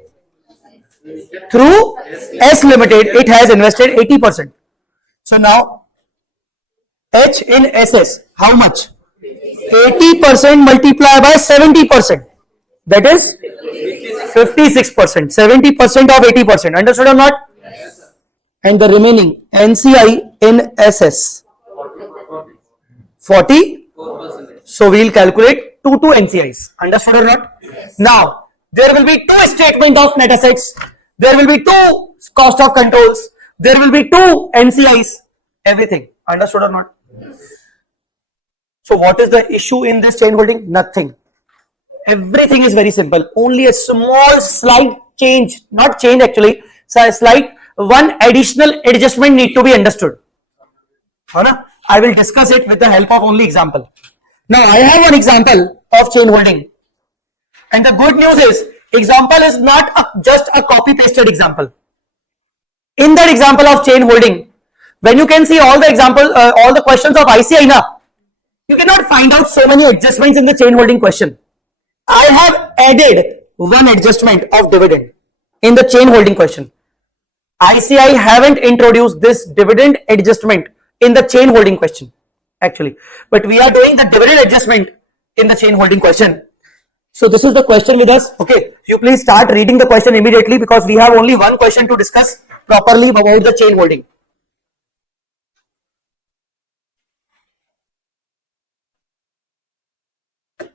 S Limited, it has invested 80%. So now H in SS, how much? 80% multiplied by 70%. That is 56%. 70% of 80%. Understood or not? Yes. And the remaining NCI in SS 40%. So we will calculate 2 NCIs. Understood or not? Yes. Now there will be 2 statement of net assets. There will be 2 cost of controls. There will be 2 NCIs. Everything. Understood or not? Yes. So what is the issue in this chain holding? Nothing. Everything is very simple. Only a small slight change, not change actually, so a slight one additional adjustment need to be understood. I will discuss it with the help of only example. Now I have one example of chain holding. And the good news is, example is not just a copy pasted example. In that example of chain holding, when you can see all the example, all the questions of ICI now, you cannot find out so many adjustments in the chain holding question. I have added one adjustment of dividend in the chain holding question. ICI haven't introduced this dividend adjustment in the chain holding question actually, but we are doing the dividend adjustment in the chain holding question. So this is the question with us. Okay, you please start reading the question immediately because we have only one question to discuss properly about the chain holding.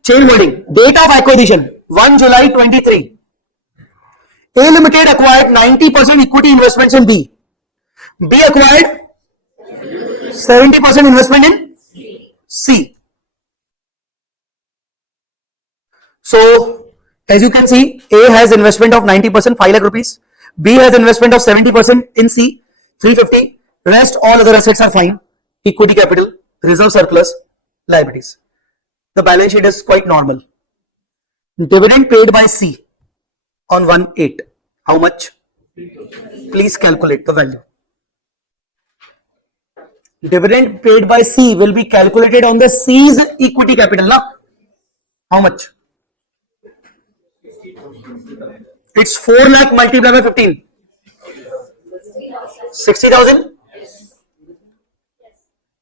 Chain holding, date of acquisition 1 July 23. A Limited acquired 90% equity investments in B. B acquired 70% investment in C. So as you can see, A has investment of 90%, 5 lakh rupees. B has investment of 70% in C, 350. Rest all other assets are fine. Equity capital, reserve surplus, liabilities. The balance sheet is quite normal. Dividend paid by C on 1/8. How much? Please calculate the value. Dividend paid by C will be calculated on the C's equity capital. Now, how much? It's 4 lakh multiplied by 15. 60,000.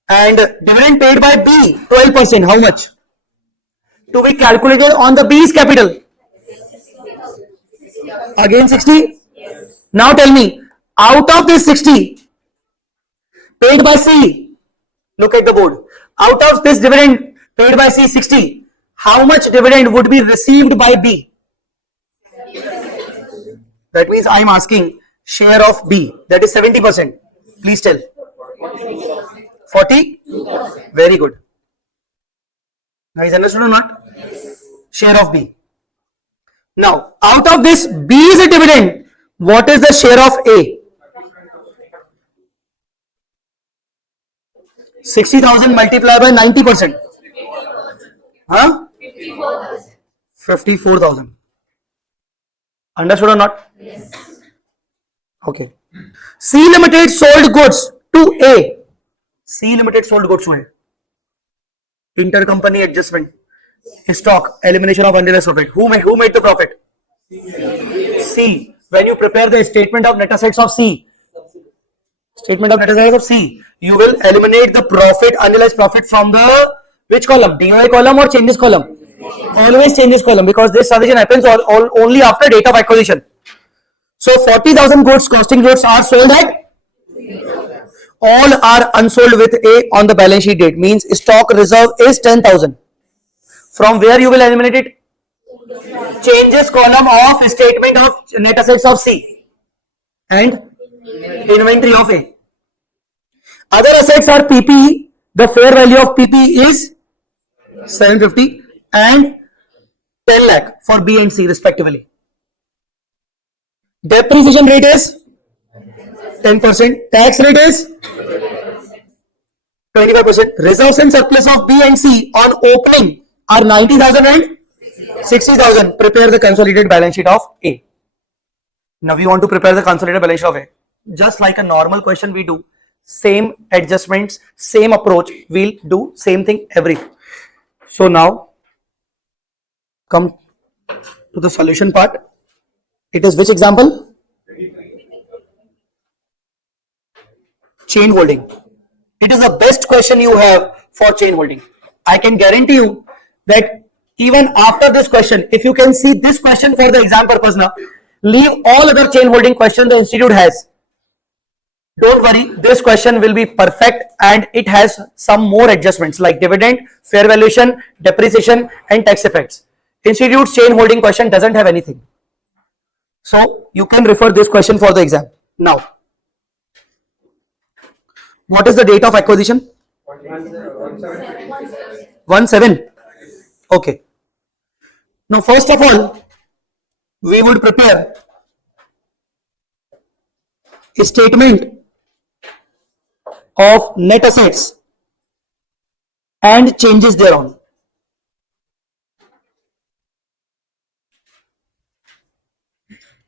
And dividend paid by B, 12%. How much? To be calculated on the B's capital. Again 60. Now tell me, out of this 60 paid by C, look at the board. Out of this dividend paid by C 60, how much dividend would be received by B? That means I am asking share of B, that is 70%. Please tell. 40? Very good. Now is understood or not? Share of B. Now, out of this B is a dividend. What is the share of A? 60,000 multiplied by 90%. Huh? 54,000. Understood or not? Yes. Okay. C Limited sold goods to A. C Limited sold goods to A. Intercompany adjustment. Stock. Elimination of unrealized profit. Who made the profit? C. When you prepare the statement of net assets of C, you will eliminate the profit, unrealized profit from the which column? DOA column or changes column? Always changes column, because this transaction happens only after date of acquisition. So 40,000 goods, costing goods are sold at, all are unsold with A on the balance sheet date, means stock reserve is 10,000. From where you will eliminate it? Changes column of statement of net assets of C and inventory of A. Other assets are PP. The fair value of PP is 750 and 10 lakh for B and C respectively. Depreciation rate is 10%. Tax rate is 25%. Reserves and surplus of B and C on opening are 90,000 and 60,000. Prepare the consolidated balance sheet of A. Now we want to prepare the consolidated balance sheet of A. Just like a normal question we do, same adjustments, same approach, we'll do same thing everything. So now come to the solution part. It is which example? Chain holding. It is the best question you have for chain holding. I can guarantee you that even after this question, if you can see this question for the exam purpose now, leave all other chain holding questions the institute has. Don't worry, this question will be perfect and it has some more adjustments like dividend, fair valuation, depreciation and tax effects. Institute's chain holding question doesn't have anything. So you can refer this question for the exam. Now, what is the date of acquisition? 1/7. Okay. Now first of all, we would prepare a statement of net assets and changes thereon.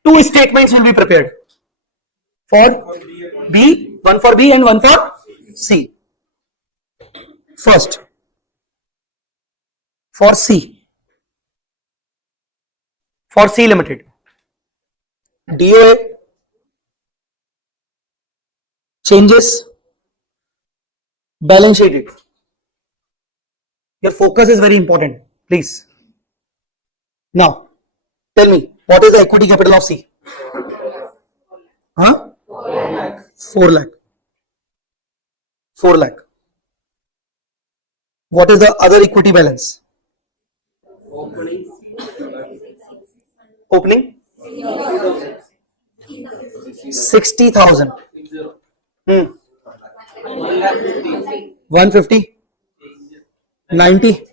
Two statements will be prepared for B, one for B and one for C. First, for C Limited, DOA, changes, balance sheet. Your focus is very important, please. Now, tell me, what is the equity capital of C? Huh? 4 lakh. 4 lakh. What is the other equity balance? Opening? 60,000. 150? 90?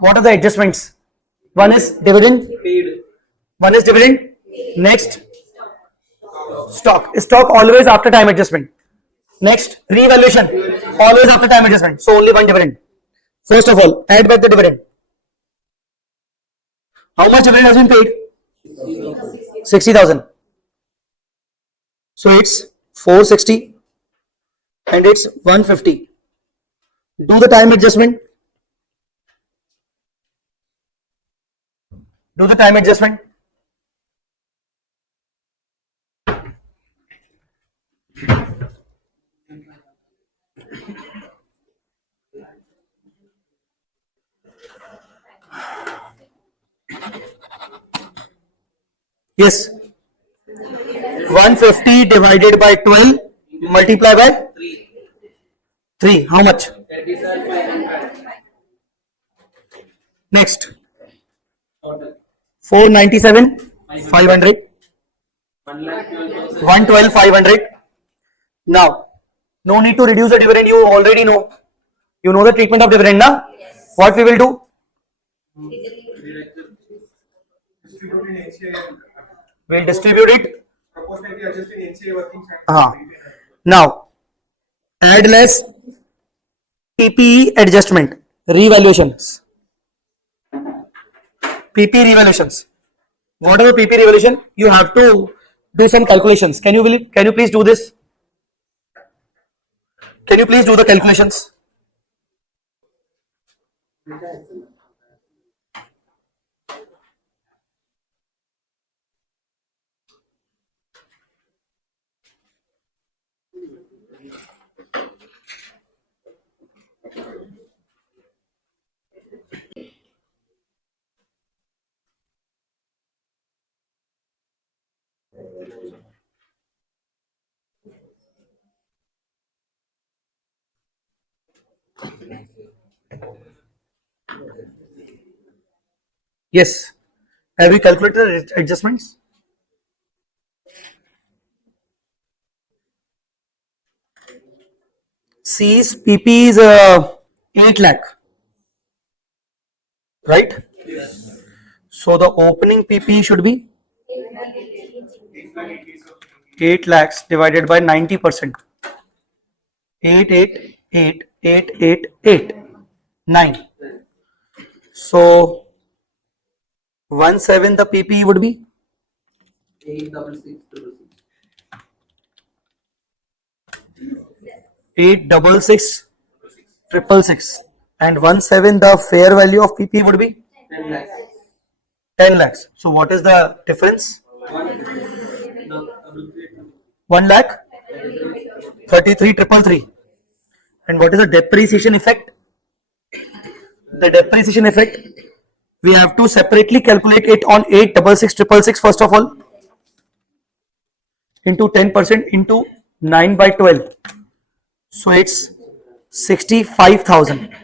What are the adjustments? One is dividend. Next, Stock always after time adjustment. Next, revaluation, always after time adjustment. So only one dividend. First of all, add back the dividend. How much dividend has been paid? 60,000. So it's 460 and it's 150. Do the time adjustment. Do the time adjustment. Yes. 150 divided by 12 multiply by 3. How much? Next. 497 500 112 500. Now, no need to reduce the dividend. You already know. You know the treatment of dividend, na? What we will do? Distribute in NCA. We'll distribute it. Proportionally adjusted NCA working capital. Now, add less PPE adjustment, revaluations. PP revaluations. Whatever PP revaluation, you have to do some calculations. Can you please do this? Can you please do the calculations? Yes. Have you calculated adjustments? C's PP is 8 lakh, right? Yes. So the opening PP should be 8 lakhs divided by 90%. 8 So 1/7 the PP would be 866,666,666 and 1/7 the fair value of PP would be 10 lakhs. So what is the difference? 1 lakh 33,333. And what is the depreciation effect? The depreciation effect, we have to separately calculate it on 866,666 first of all, into 10% into 9 by 12. So it's 65,000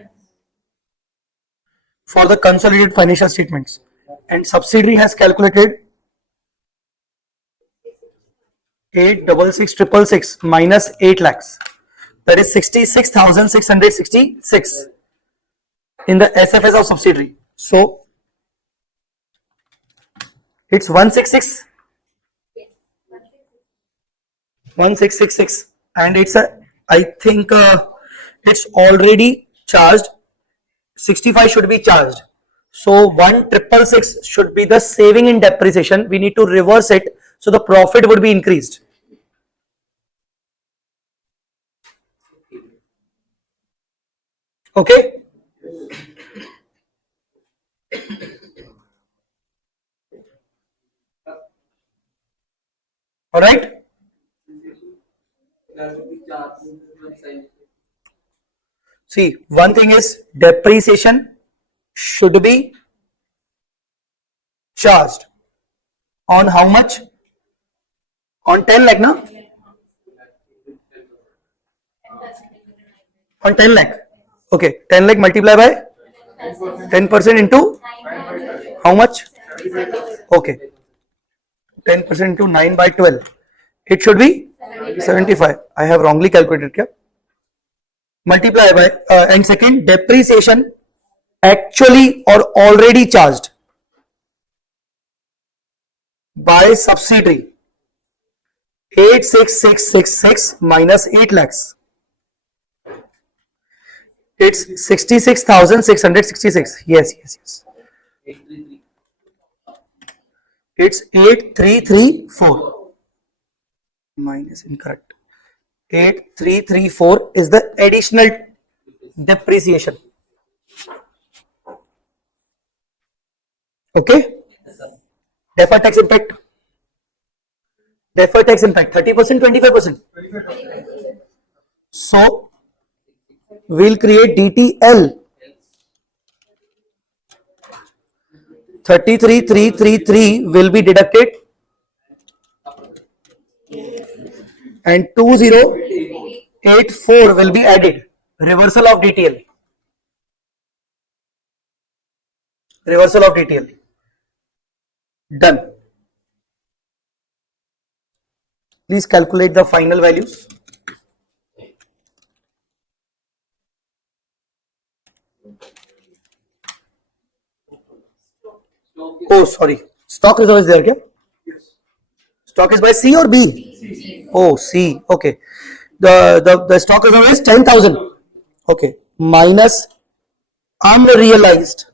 for the consolidated financial statements, and subsidiary has calculated 866,666 minus 8 lakhs, that is 66,666 in the SFS of subsidiary. So it's 1666 and it's I think it's already charged. 65 should be charged. So 1,666 should be the saving in depreciation. We need to reverse it, so the profit would be increased. Okay. All right. See, one thing is depreciation should be charged on how much? On 10 lakh, no? On 10 lakh. Okay, 10 lakh multiply by 10% into how much? Okay, 10% into 9 by 12. It should be 75. I have wrongly calculated. Kya? Multiply by and second, depreciation actually or already charged by subsidiary 86666 minus 8 lakhs. It's 66,666. Yes. It's 8334. Minus incorrect. 8334 is the additional depreciation. Okay? Deferred tax impact. 30%, 25%. So we'll create DTL. 33,333 will be deducted and 2084 will be added. Reversal of DTL. Done. Please calculate the final values. Oh, sorry. Stock reserve is there, kya? Stock is by C or B? C. Oh, C. Okay. The stock reserve is 10,000. Okay. Minus unrealized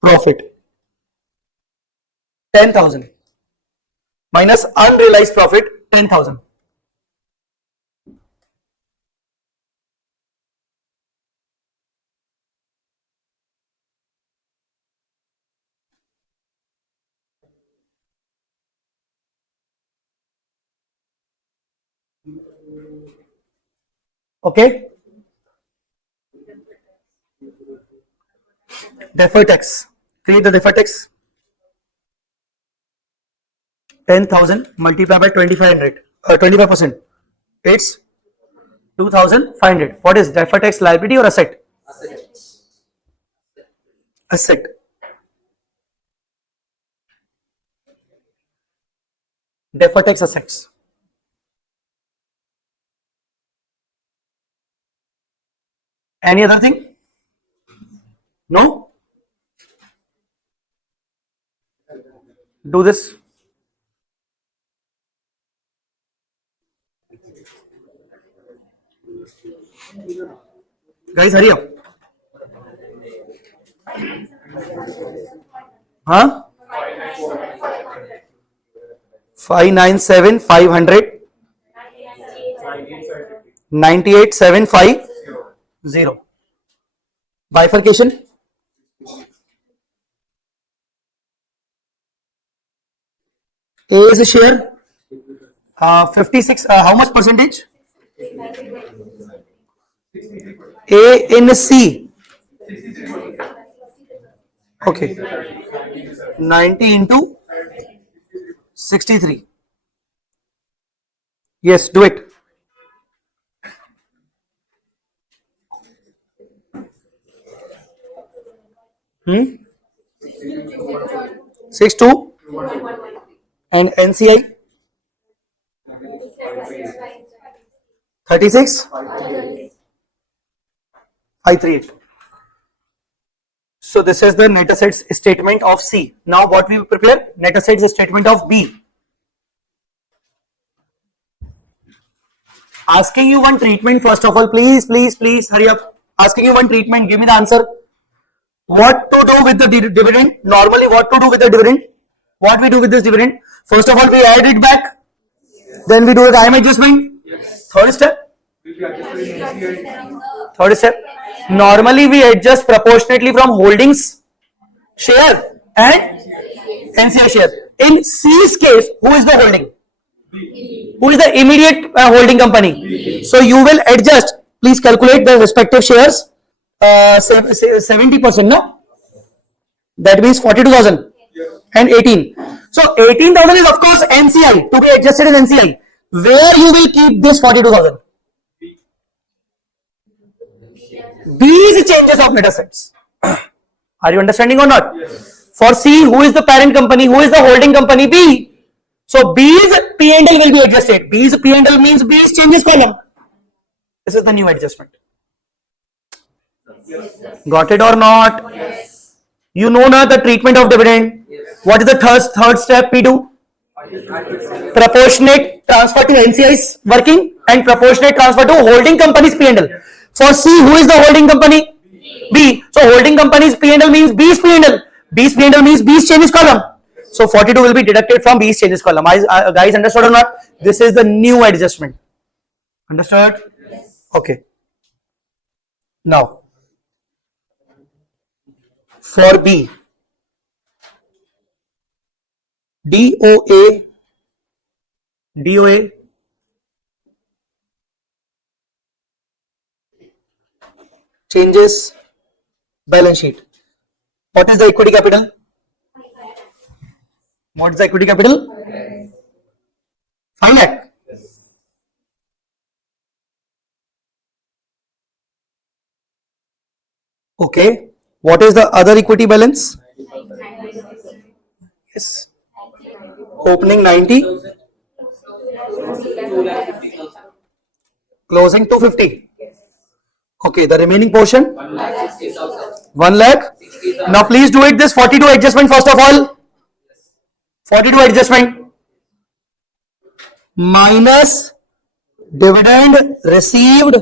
profit. 10,000. Minus unrealized profit 10,000. Okay. Deferred tax. Create the deferred tax. 10,000 multiplied by 2,500. 25%. It's 2,500. What is deferred tax, liability or asset? Asset. Deferred tax assets. Any other thing? No? Do this. Guys, hurry up. Huh? 597 500 98,750. Bifurcation. A is a share. 56. How much percentage? A in C. Okay. 90 into 63. Yes, do it. Hmm? 62 and NCI 36 538. So this is the net assets statement of C. Now what we prepare? Net assets statement of B. Asking you one treatment first of all. Please hurry up. Asking you one treatment. Give me the answer. What to do with the dividend? Normally what to do with the dividend? What we do with this dividend? First of all we add it back. Then we do a time adjustment. Third step. Normally we adjust proportionately from holdings share and NCI share. In C's case, who is the holding? Who is the immediate holding company? So you will adjust. Please calculate the respective shares. 70%, no? That means 42,000 and 18. So 18,000 is of course NCI, to be adjusted in NCI. Where you will keep this 42,000? These changes of net assets. Are you understanding or not? Yes. For C, who is the parent company? Who is the holding company? B. So B's P&L will be adjusted. B's P&L means B's changes column. This is the new adjustment. Yes. Got it or not? Yes. You know now the treatment of dividend. Yes. What is the third step we do? Proportionate transfer to NCI is working and proportionate transfer to holding company's P&L. For C, who is the holding company? B. So holding company's P&L means B's P&L. B's P&L means B's changes column. So 42 will be deducted from B's changes column. Guys, understood or not? This is the new adjustment. Understood? Okay. Now, for B, DOA changes balance sheet. What is the equity capital? What is the equity capital? 5 lakh. Okay. What is the other equity balance? Yes. Opening 90. Closing 250. Okay. The remaining portion? 1 lakh. Now please do it this 42 adjustment first of all. 42 adjustment minus dividend received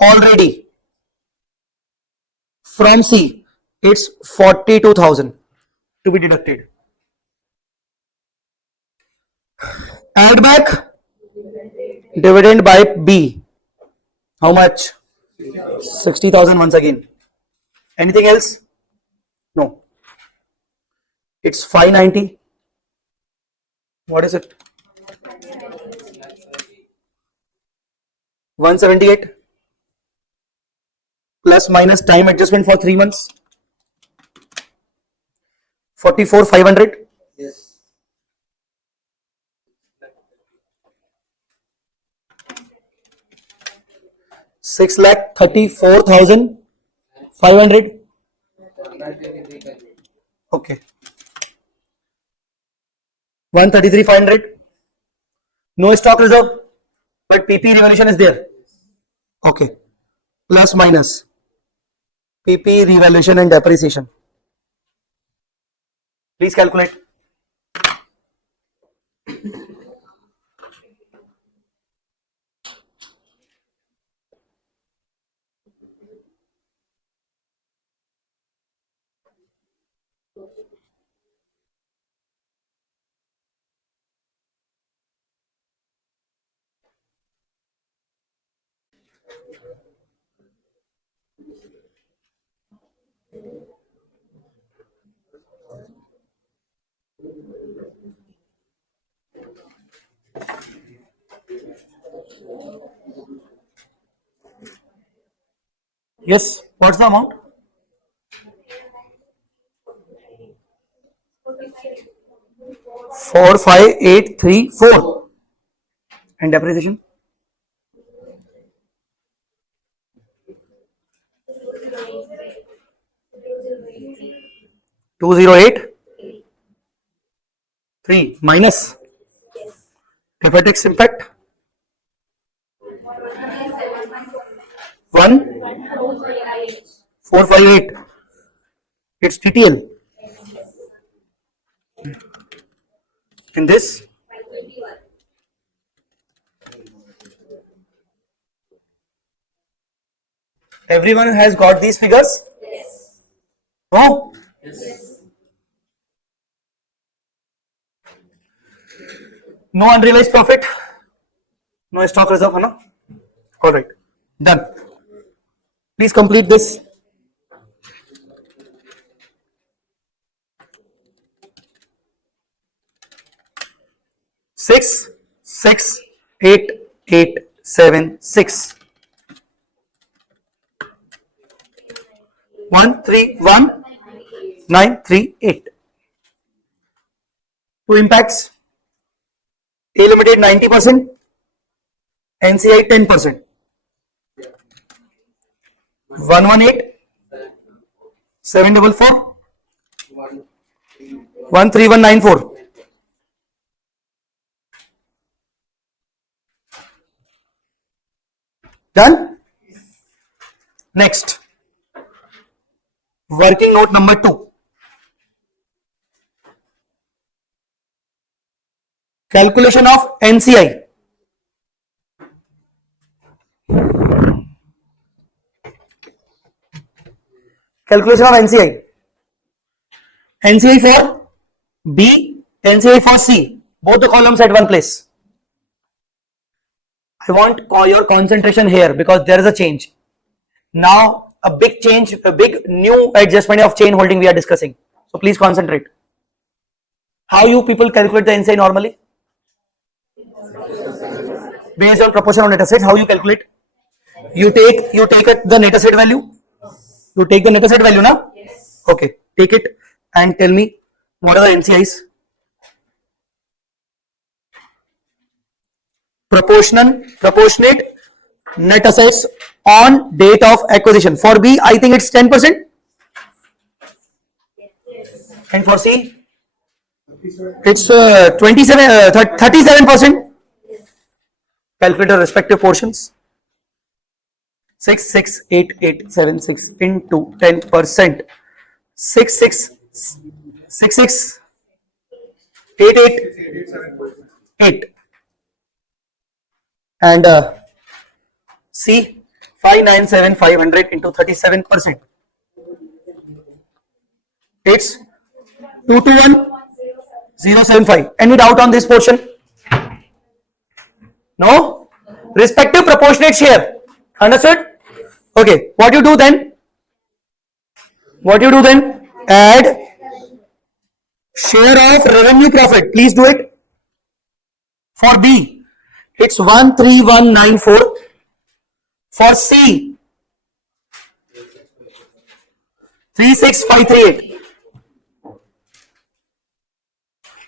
already from C. It's 42,000 to be deducted. Add back dividend by B. How much? 60,000 once again. Anything else? No. It's 590. What is it? 178 plus minus time adjustment for 3 months. 44,500. Yes. Six lakh 34,500. Okay. 133,500. No stock reserve, but PP revaluation is there. Okay. Plus minus PP revaluation and depreciation. Please calculate. Yes, what's the amount? 45834. And depreciation? 2083 minus deferred tax impact 1458. It's TTL. In this everyone has got these figures? No? No unrealized profit, no stock reserve, no? All right, done. Please complete this. Six, 876 131,938. Two impacts. A Limited 90%, NCI 10%. 118 744 13194. Done? Next, working note number 2. Calculation of NCI. Calculation of NCI. NCI for B, NCI for C. Both the columns at one place. I want your concentration here because there is a change. Now a big change, a big new adjustment of chain holding we are discussing. So please concentrate. How you people calculate the NCI normally? Based on proportion of net assets, how you calculate? You take the net asset value. You take the net asset value, na? Yes. Okay, take it and tell me what are the NCIs. Proportionate net assets on date of acquisition. For B, I think it's 10%. And for C, it's 37%. Calculate the respective portions. 668,876 into 10%. 66888. And C 597,500 into 37%. It's 221,075. Any doubt on this portion? No? Respective proportionate share. Understood? Okay. What you do then? Add share of revenue profit. Please do it. For B, it's 13194. For C, 36538.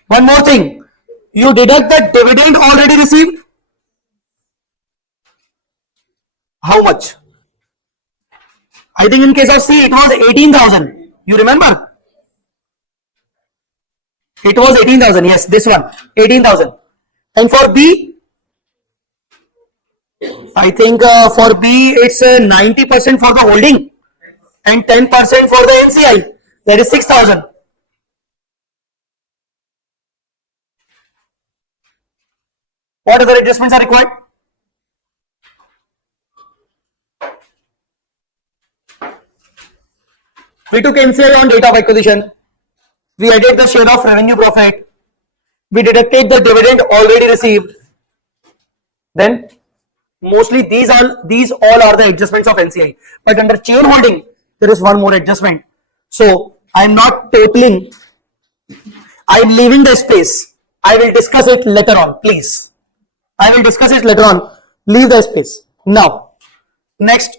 One more thing. You deduct the dividend already received. How much? I think in case of C, it was 18,000. You remember? It was 18,000. Yes, this one. 18,000. And for B, I think for B, it's 90% for the holding and 10% for the NCI. That is 6,000. What other adjustments are required? We took NCI on date of acquisition. We added the share of revenue profit. We deducted the dividend already received. Then mostly these all are the adjustments of NCI. But under chain holding, there is one more adjustment. So I am not totaling. I am leaving the space. I will discuss it later on, please. I will discuss it later on. Leave the space. Now, next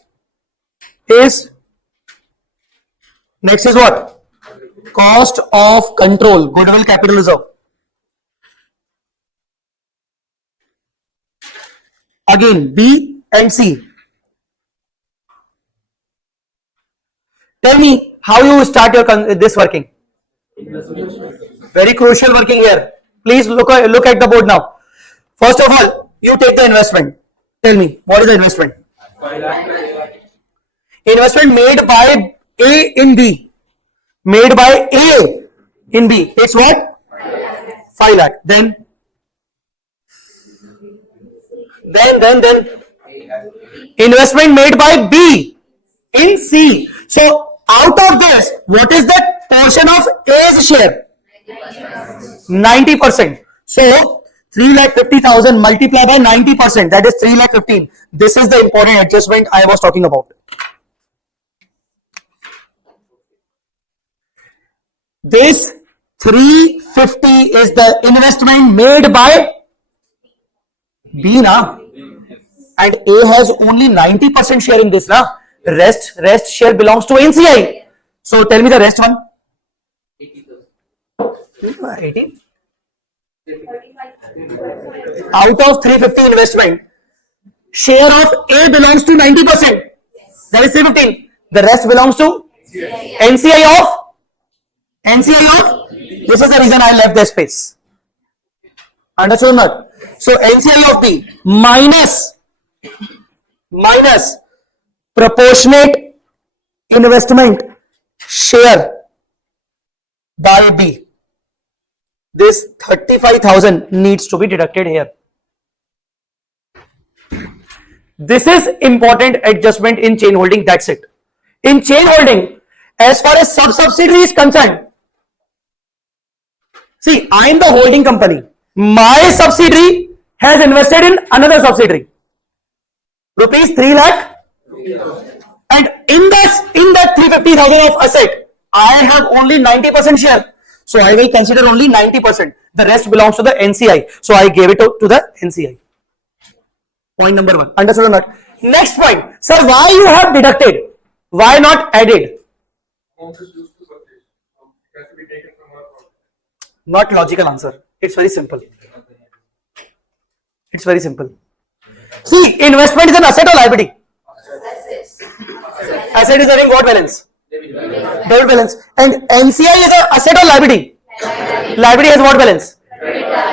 is what? Cost of control, goodwill capital reserve. Again, B and C. Tell me how you start this working. Very crucial working here. Please look at the board now. First of all, you take the investment. Tell me, what is the investment? Investment made by A in B. Made by A in B. It's what? 5 lakh. Then investment made by B in C. So out of this, what is the portion of A's share? 90%. So 3,50,000 multiplied by 90%, that is 3,15,000. This is the important adjustment I was talking about. This 350 is the investment made by B na, and A has only 90% share in this na. Rest share belongs to NCI. So tell me the rest one. 80. Out of 350 investment, share of A belongs to 90%. That is 315. The rest belongs to NCI of. This is the reason I left the space. Understood or not? So NCI of B minus proportionate investment share by B. this 35,000 needs to be deducted here. This is important adjustment in chain holding, that's it. In chain holding, as far as sub-subsidiary is concerned, see, I am the holding company. My subsidiary has invested in another subsidiary. Rupees 3 lakh. And in that 350,000 of asset, I have only 90% share. So I will consider only 90%. The rest belongs to the NCI. So I gave it to the NCI. Point number 1. Understood or not? Next point. Sir, why you have deducted? Why not added? Amount is used to purchase. It has to be taken from our profit. Not logical answer. It's very simple. It's very simple. See, investment is an asset or liability? Asset is having what balance? Debit balance. And NCI is an asset or liability? Liability has what balance?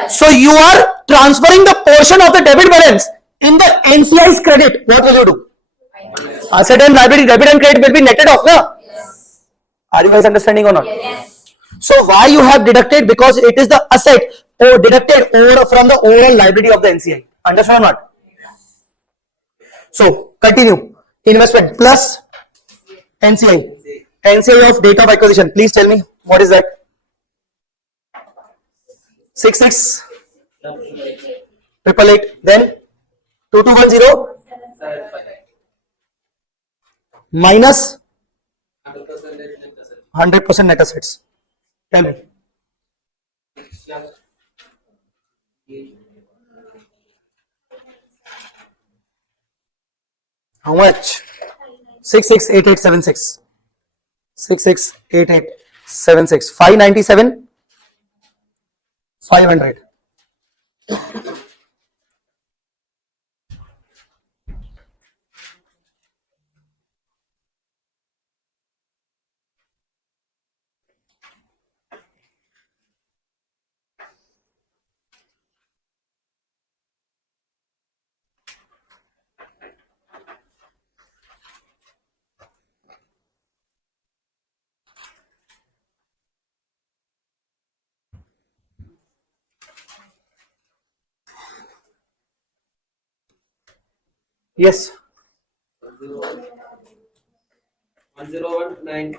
So you are transferring the portion of the debit balance in the NCI's credit. What will you do? Asset and liability, debit and credit will be netted off, no? Yes. Are you guys understanding or not? Yes. So why you have deducted? Because it is the asset or deducted over from the overall liability of the NCI. Understand or not? So continue. Investment plus NCI. NCI of date of acquisition. Please tell me what is that? 66 888. Then 2210 minus 100% net assets. Tell me. How much? 668876. 668876. 597. 500. Yes. 1019.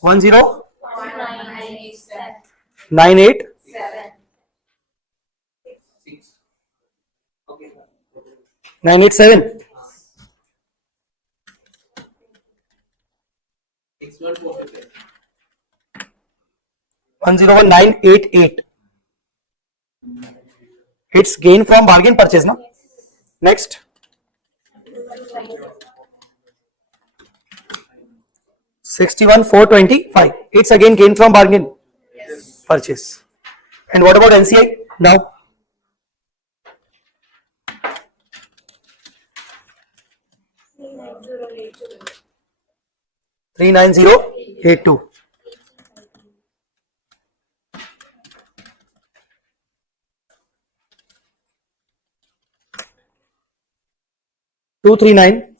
1098. 987. 101988. It's gain from bargain purchase, no? Next. 61,425. It's again gain from bargain purchase. And what about NCI now? $39082. 239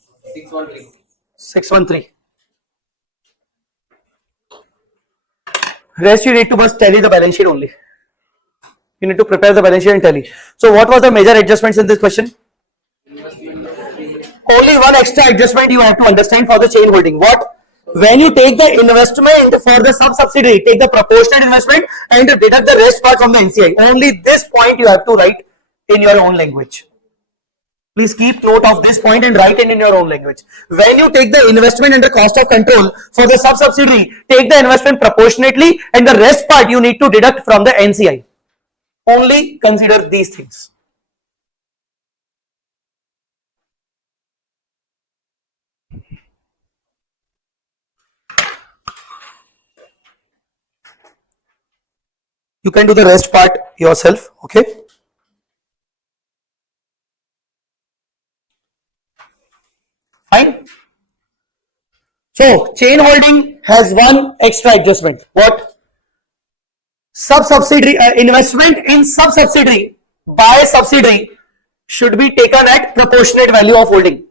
613. Rest you need to just tally the balance sheet only. You need to prepare the balance sheet and tally. So what was the major adjustments in this question? Only one extra adjustment you have to understand for the chain holding. What? When you take the investment for the sub-subsidiary, take the proportionate investment and deduct the rest part from the NCI. Only this point you have to write in your own language. Please keep note of this point and write it in your own language. When you take the investment and the cost of control for the sub-subsidiary, take the investment proportionately and the rest part you need to deduct from the NCI. Only consider these things. You can do the rest part yourself, okay? Fine. So chain holding has one extra adjustment. What? Sub-subsidiary investment in sub-subsidiary by subsidiary should be taken at proportionate value of holding,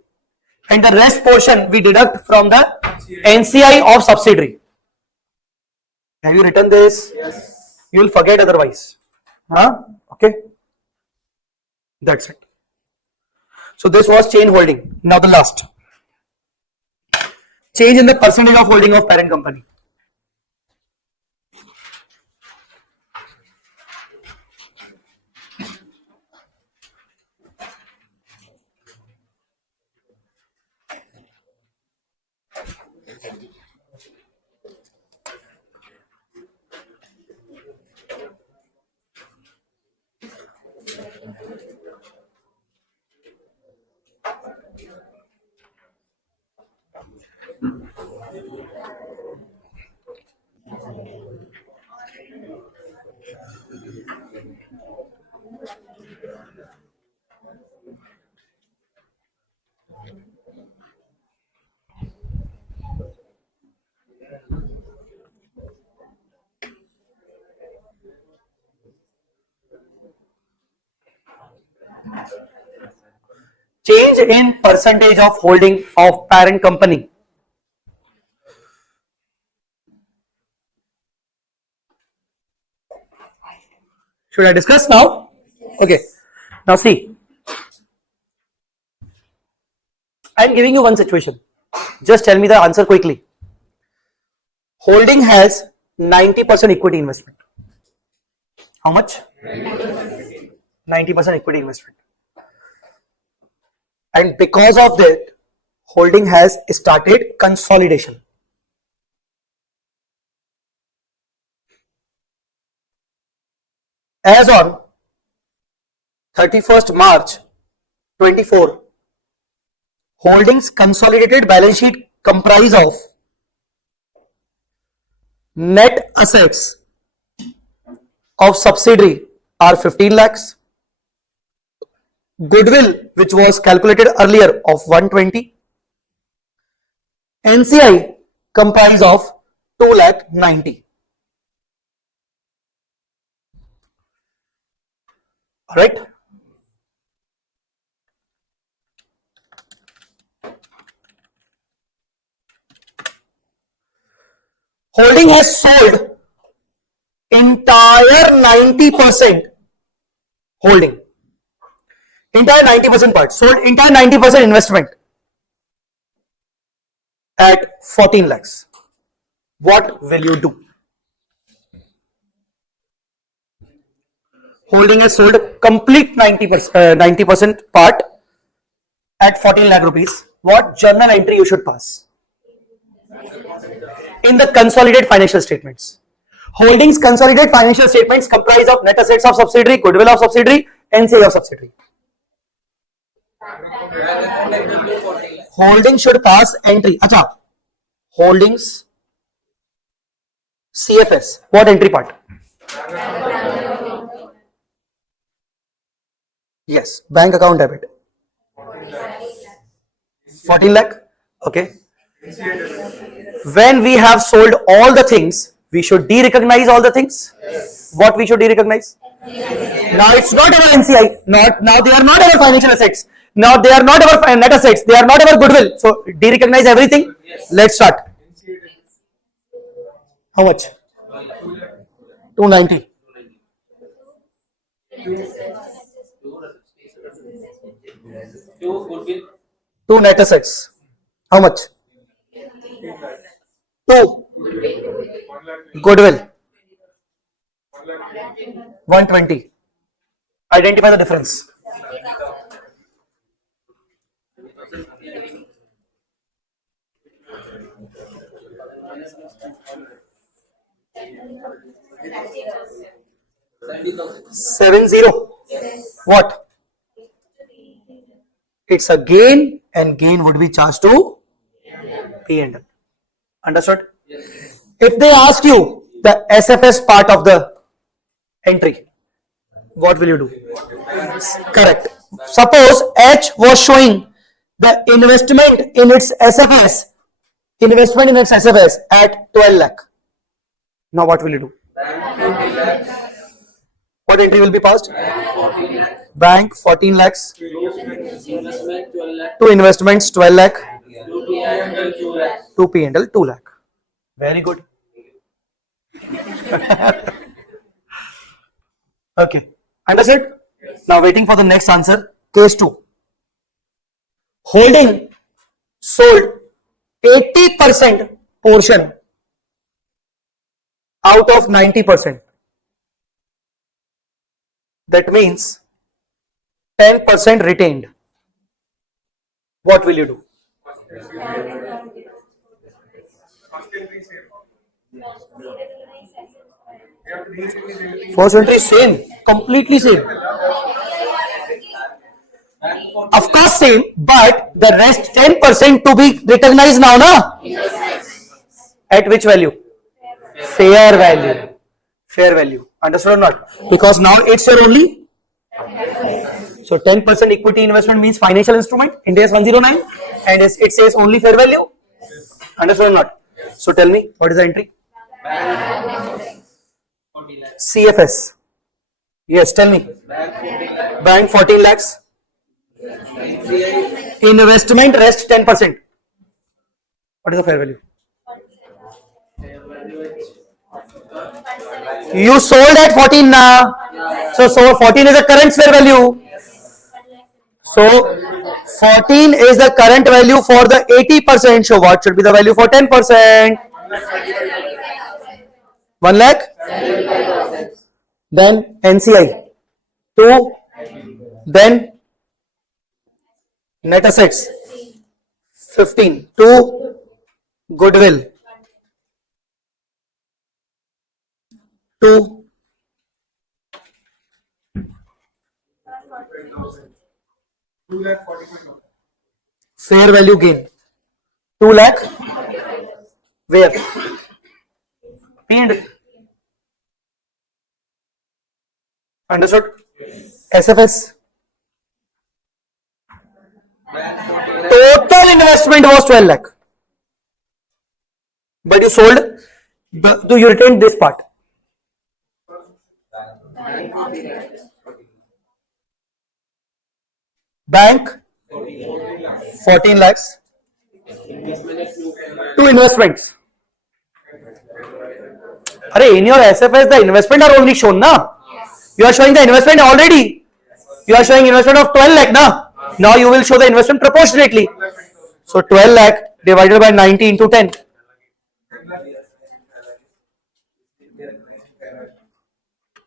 and the rest portion we deduct from the NCI of subsidiary. Have you written this? Yes. You will forget otherwise. Huh? Okay. That's it. So this was chain holding. Now the last. Change in the percentage of holding of parent company. Change in percentage of holding of parent company. Should I discuss now? Okay. Now see. I am giving you one situation. Just tell me the answer quickly. Holding has 90% equity investment. How much? 90% equity investment. And because of that, holding has started consolidation. As on 31st March 24, holdings consolidated balance sheet comprise of net assets of subsidiary are 15 lakhs, goodwill which was calculated earlier of 120, NCI comprise of 2 lakh 90. Alright. Holding has sold entire 90% holding. Entire 90% part. Sold entire 90% investment at 14 lakhs. What will you do? Holding has sold complete 90% part at 14 lakh rupees. What journal entry you should pass? In the consolidated financial statements. Holdings consolidated financial statements comprise of net assets of subsidiary, goodwill of subsidiary, NCI of subsidiary. Holding should pass entry. Acha. Holdings CFS. What entry part? Yes. Bank account debit. 14 lakh. Okay. When we have sold all the things, we should de-recognize all the things. Yes. What we should de-recognize? Yes. Now it's not our NCI. Now they are not our financial assets. Now they are not our net assets. They are not our goodwill. So de-recognize everything. Yes. Let's start. How much? 290. Two net assets. How much? 2. Goodwill. 120. Identify the difference. Seven zero. What? It's a gain, and gain would be charged to P&L. Understood? Yes. If they ask you the SFS part of the entry, what will you do? Correct. Suppose H was showing the investment in its SFS, at 12 lakh. Now what will you do? What entry will be passed? Bank 14 lakhs. Investment 12 lakh. Two investments 12 lakh. To P&L 2 lakh. To P&L 2 lakh. Very good. Okay. Understood? Now waiting for the next answer. Case 2. Holding sold 80% portion out of 90%. That means 10% retained. What will you do? First entry same, completely same. Of course same, but the rest 10% to be recognized now, na? At which value? Fair value. Fair value. Understood or not? Because now it's your only. So 10% equity investment means financial instrument, Ind AS 109, and it says only fair value. Understood or not? So tell me, what is the entry? CFS. Yes, tell me. Bank 14 lakhs. Investment rest 10%. What is the fair value? You sold at 14 now. So 14 is the current fair value. So 14 is the current value for the 80%. So what should be the value for 10%? 1 lakh. Then NCI 2. Then net assets 15. 2. Goodwill 2. Fair value gain 2 lakh. Where? P&L. Understood? SFS. Total investment was 12 lakh. But you sold, so you retained this part. Bank 14 lakhs. 2 investments. In your SFS the investment are only shown, na? You are showing the investment already. You are showing investment of 12 lakh, na? Now you will show the investment proportionately. So 12 lakh divided by 90 into 10.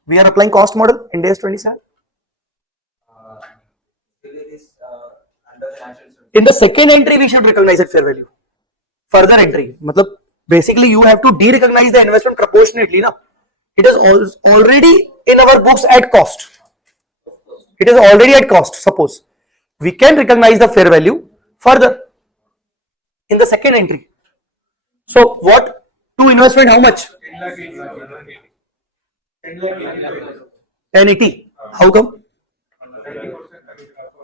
We are applying cost model in days 27. In the second entry, we should recognize at fair value. Further entry, basically you have to de-recognize the investment proportionately, na? It is already in our books at cost. It is already at cost. Suppose we can recognize the fair value further in the second entry. So what? To investment how much? 1080. How come?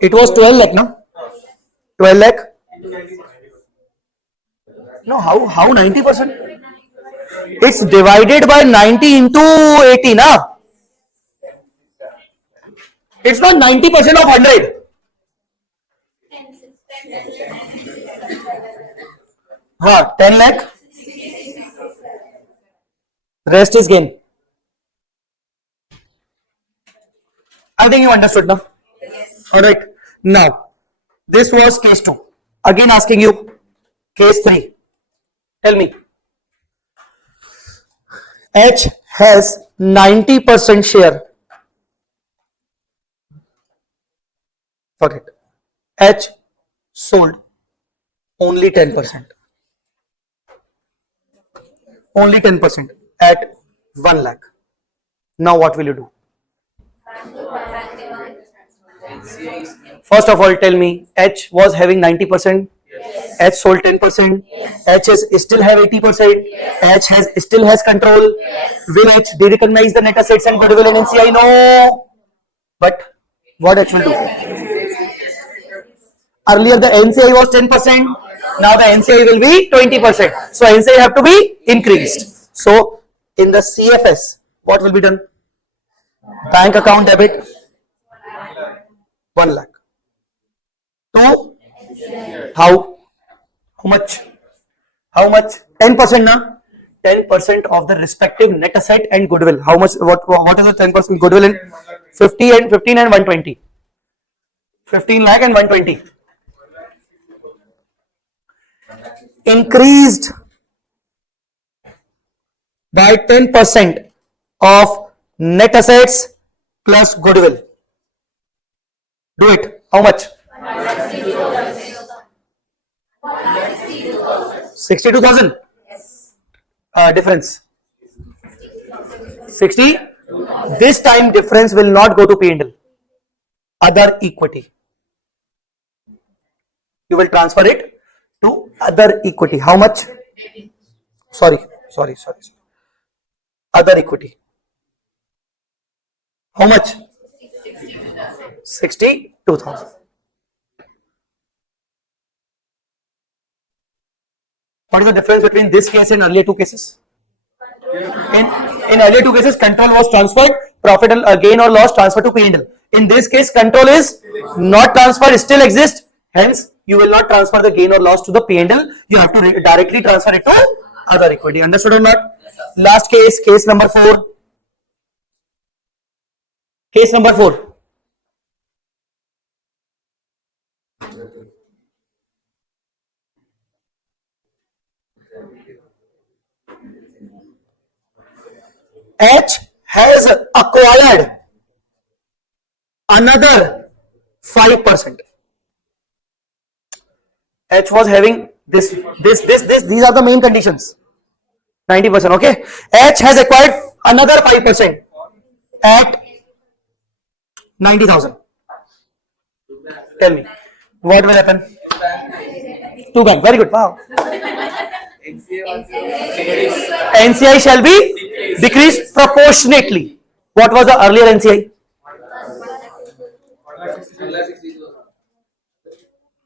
It was 12 lakh, no? 12 lakh? No, how 90%? It's divided by 90 into 80, na? It's not 90% of 100. What? 10 lakh? Rest is gain. I think you understood now. Alright. Now, this was case 2. Again asking you, case 3. Tell me. H has 90% share. Forget. H sold only 10%. Only 10% at 1 lakh. Now what will you do? First of all, tell me, H was having 90%. Yes. H sold 10%. Yes. H is still have 80%. Yes. H still has control. Yes. Will H de-recognize the net assets and goodwill and NCI? No. But what H will do? Earlier the NCI was 10%. Now the NCI will be 20%. So NCI have to be increased. So in the CFS, what will be done? Bank account debit 1 lakh. To how much? How much? 10% na? 10% of the respective net asset and goodwill. How much? What is the 10% goodwill in 50 and 15 and 120? 15 lakh and 120. Increased by 10% of net assets plus goodwill. Do it. How much? 62,000. Difference. 60. This time difference will not go to P&L. Other equity. You will transfer it to other equity. How much? Sorry. Other equity. How much? 62,000. What is the difference between this case and earlier two cases? In earlier two cases, control was transferred, profit and gain or loss transferred to P&L. In this case, control is not transferred, still exists. Hence, you will not transfer the gain or loss to the P&L. You have to directly transfer it to other equity. Understood or not? Last case, case number 4. Case number 4. H has acquired another 5%. H was having this. These are the main conditions. 90%. Okay. H has acquired another 5% at 90,000. Tell me, what will happen? Two bank. Very good. Wow. NCI shall be decreased proportionately. What was the earlier NCI?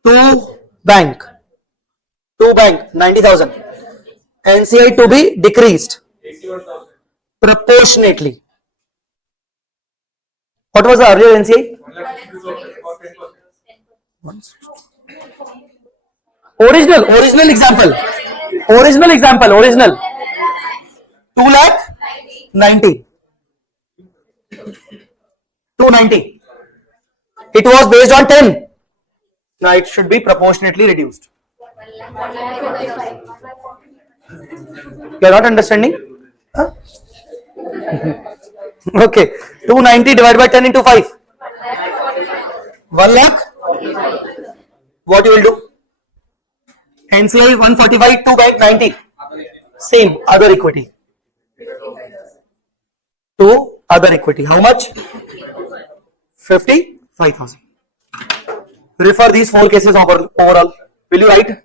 2 bank 90,000. NCI to be decreased proportionately. What was the earlier NCI? Original example. 2 lakh 90. 290. It was based on 10. Now it should be proportionately reduced. You are not understanding? Huh? Okay. 290 divided by 10 into 5. 1 lakh. What you will do? NCI 145, 2 bank 90. Same, other equity. To other equity. How much? 55,000. Refer these 4 cases overall. Will you write?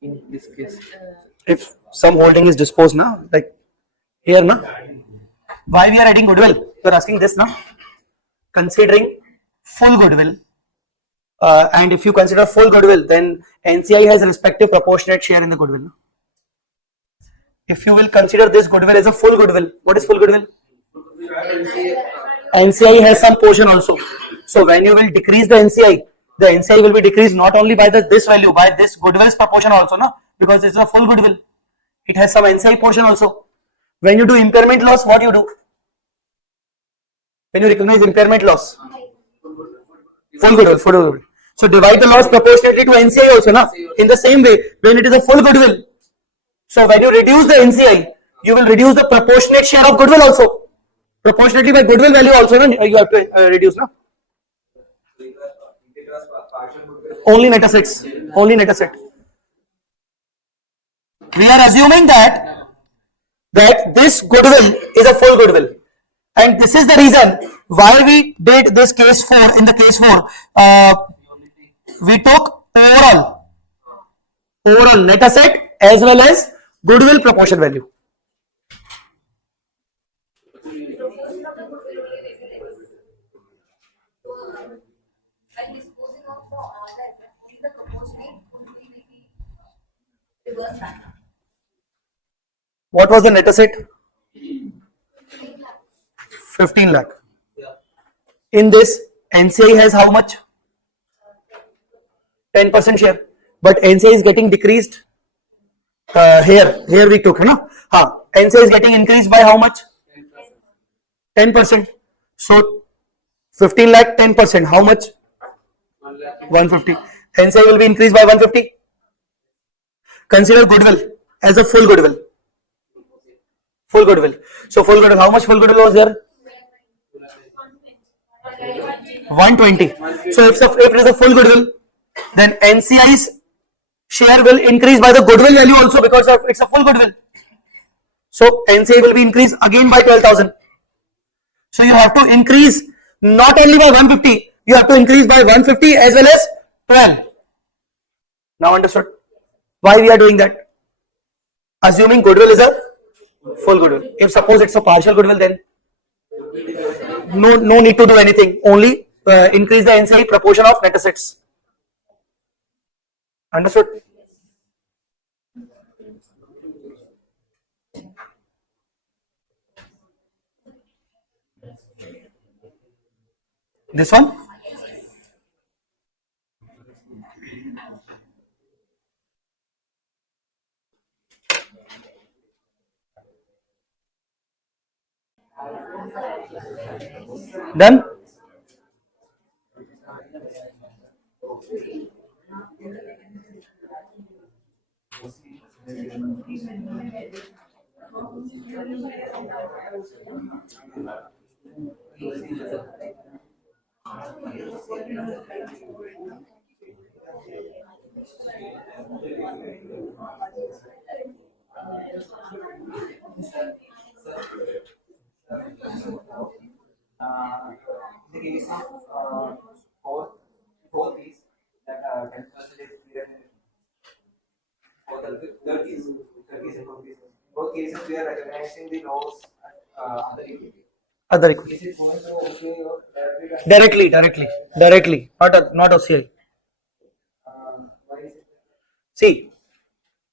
In this case, if some holding is disposed now, like here now, why we are adding goodwill? You are asking this now. Considering full goodwill, and if you consider full goodwill, then NCI has respective proportionate share in the goodwill. No? If you will consider this goodwill as a full goodwill, what is full goodwill? NCI has some portion also. So when you will decrease the NCI will be decreased not only by this value, by this goodwill's proportion also, no? Because it's a full goodwill. It has some NCI portion also. When you do impairment loss, what you do? When you recognize impairment loss, full goodwill. So divide the loss proportionately to NCI also, na? In the same way, when it is a full goodwill, so when you reduce the NCI, you will reduce the proportionate share of goodwill also. Proportionately by goodwill value also, na? You have to reduce, na? Only net assets. Only net asset. We are assuming that this goodwill is a full goodwill, and this is the reason why we did this case 4. In the case 4, we took overall net asset as well as goodwill proportion value. What was the net asset? 15 lakh. In this, NCI has how much? 10% share. But NCI is getting decreased. Here we took, no? NCI is getting increased by how much? 10%. So 15 lakh, 10%. How much? 150. NCI will be increased by 150. Consider goodwill as a full goodwill. Full goodwill. So full goodwill. How much full goodwill was there? 120. So if it is a full goodwill, then NCI's share will increase by the goodwill value also because it's a full goodwill. So NCI will be increased again by 12,000. So you have to increase not only by 150, you have to increase by 150 as well as 12. Now understood why we are doing that? Assuming goodwill is a full goodwill. If suppose it's a partial goodwill, then no need to do anything. Only increase the NCI proportion of net assets. Understood? This one? Done? In the case of four piece that can consolidate for the third case and fourth case. Both cases we are recognizing the loss other equity. Other equity. Is it going to OCI or Directly. Not OCI. why is it? See,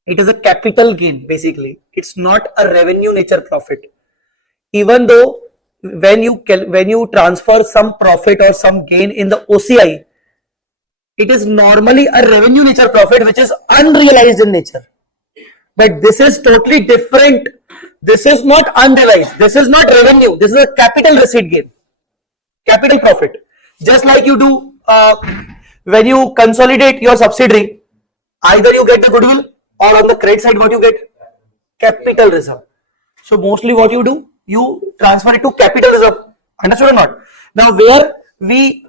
it is a capital gain basically. It's not a revenue nature profit. Even though when you transfer some profit or some gain in the OCI, it is normally a revenue nature profit which is unrealized in nature. But this is totally different. This is not unrealized. This is not revenue. This is a capital receipt gain. Capital profit. Just like you do when you consolidate your subsidiary, either you get the goodwill or on the credit side what you get? Capital reserve. So mostly what you do? You transfer it to capital reserve. Understood or not? Now where we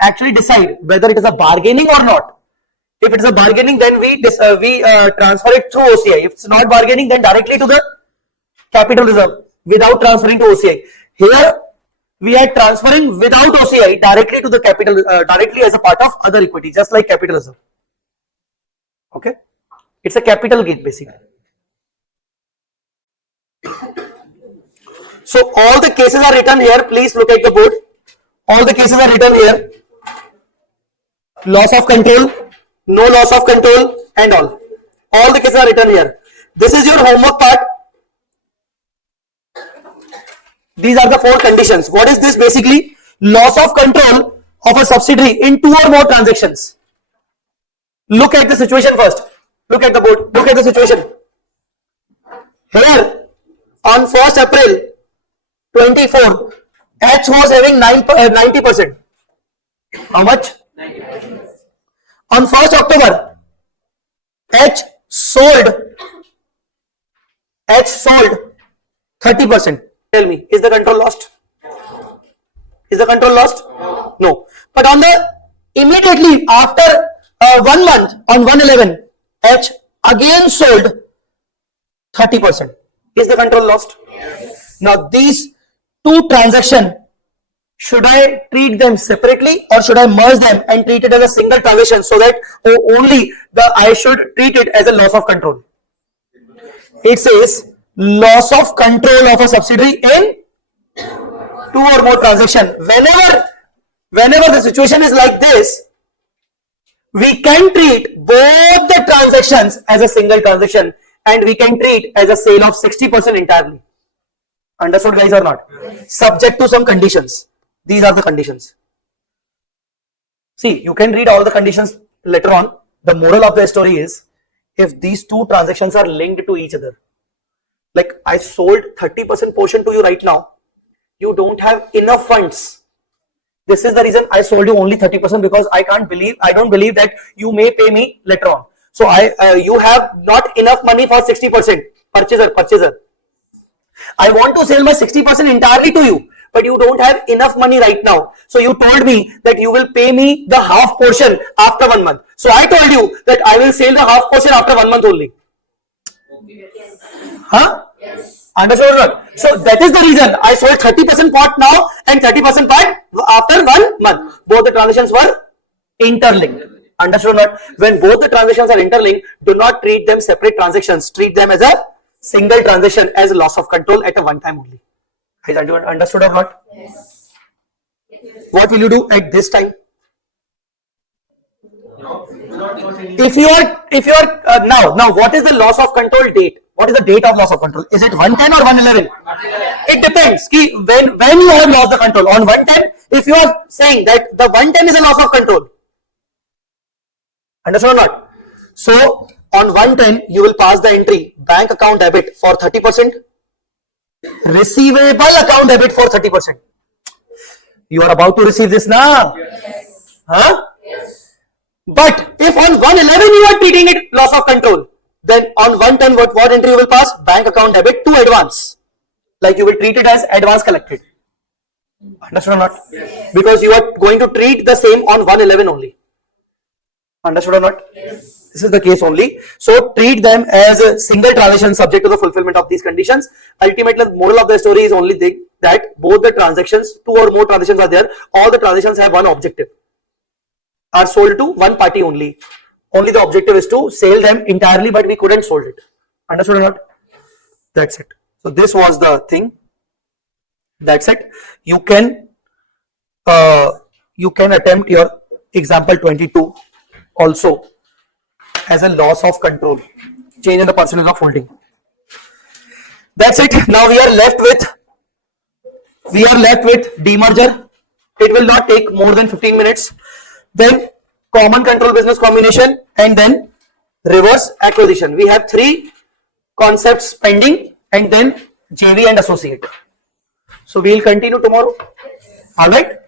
actually decide whether it is a bargaining or not. If it is a bargaining, then we transfer it through OCI. If it's not bargaining, then directly to the capital reserve without transferring to OCI. Here we are transferring without OCI directly to the capital, directly as a part of other equity, just like capital reserve. Okay, it's a capital gain basically. So all the cases are written here. Please look at the board. All the cases are written here. Loss of control, no loss of control, and all. All the cases are written here. This is your homework part. These are the 4 conditions. What is this basically? Loss of control of a subsidiary in 2 or more transactions. Look at the situation first. Look at the board. Look at the situation. Here, on 1st April 24, H was having 90%. How much? 90%. On 1st October, H sold 30%. Tell me, is the control lost? Is the control lost? No. But on the immediately after 1 month, on 1/11, H again sold 30%. Is the control lost? Yes. Now these 2 transactions, should I treat them separately or should I merge them and treat it as a single transaction so that only I should treat it as a loss of control? It says loss of control of a subsidiary in 2 or more transactions. Whenever the situation is like this, we can treat both the transactions as a single transaction and we can treat as a sale of 60% entirely. Understood guys or not? Subject to some conditions. These are the conditions. See, you can read all the conditions later on. The moral of the story is, if these two transactions are linked to each other, like I sold 30% portion to you right now, you don't have enough funds. This is the reason I sold you only 30% because I don't believe that you may pay me later on. So you have not enough money for 60%. Purchaser. I want to sell my 60% entirely to you, but you don't have enough money right now. So you told me that you will pay me the half portion after 1 month. So I told you that I will sell the half portion after 1 month only. Huh? Yes. Understood or not? So that is the reason I sold 30% part now and 30% part after 1 month. Both the transactions were interlinked. Understood or not? When both the transactions are interlinked, do not treat them separate transactions. Treat them as a single transaction, as a loss of control at a one time only. Guys, understood or not? Yes. What will you do at this time? If you are now what is the loss of control date? What is the date of loss of control? Is it 110 or 111? It depends. When you have lost the control on 110, if you are saying that the 110 is a loss of control, understood or not? So on 110 you will pass the entry bank account debit for 30%, receivable account debit for 30%. You are about to receive this now. Yes. Huh? Yes. But if on 111 you are treating it loss of control, then on 110 what entry you will pass? Bank account debit to advance. Like you will treat it as advance collected. Understood or not? Yes. Because you are going to treat the same on 111 only. Understood or not? Yes. This is the case only. So treat them as a single transaction subject to the fulfillment of these conditions. Ultimately, the moral of the story is only that both the transactions, two or more transactions are there. All the transactions have one objective. Are sold to one party only. Only the objective is to sell them entirely, but we couldn't sold it. Understood or not? That's it. So this was the thing. That's it. You can attempt your example 22 also as a loss of control, change in the percentage of holding. That's it. Now we are left with demerger. It will not take more than 15 minutes. Then common control business combination and then reverse acquisition. We have 3 concepts pending and then JV and associate. So we will continue tomorrow. All right.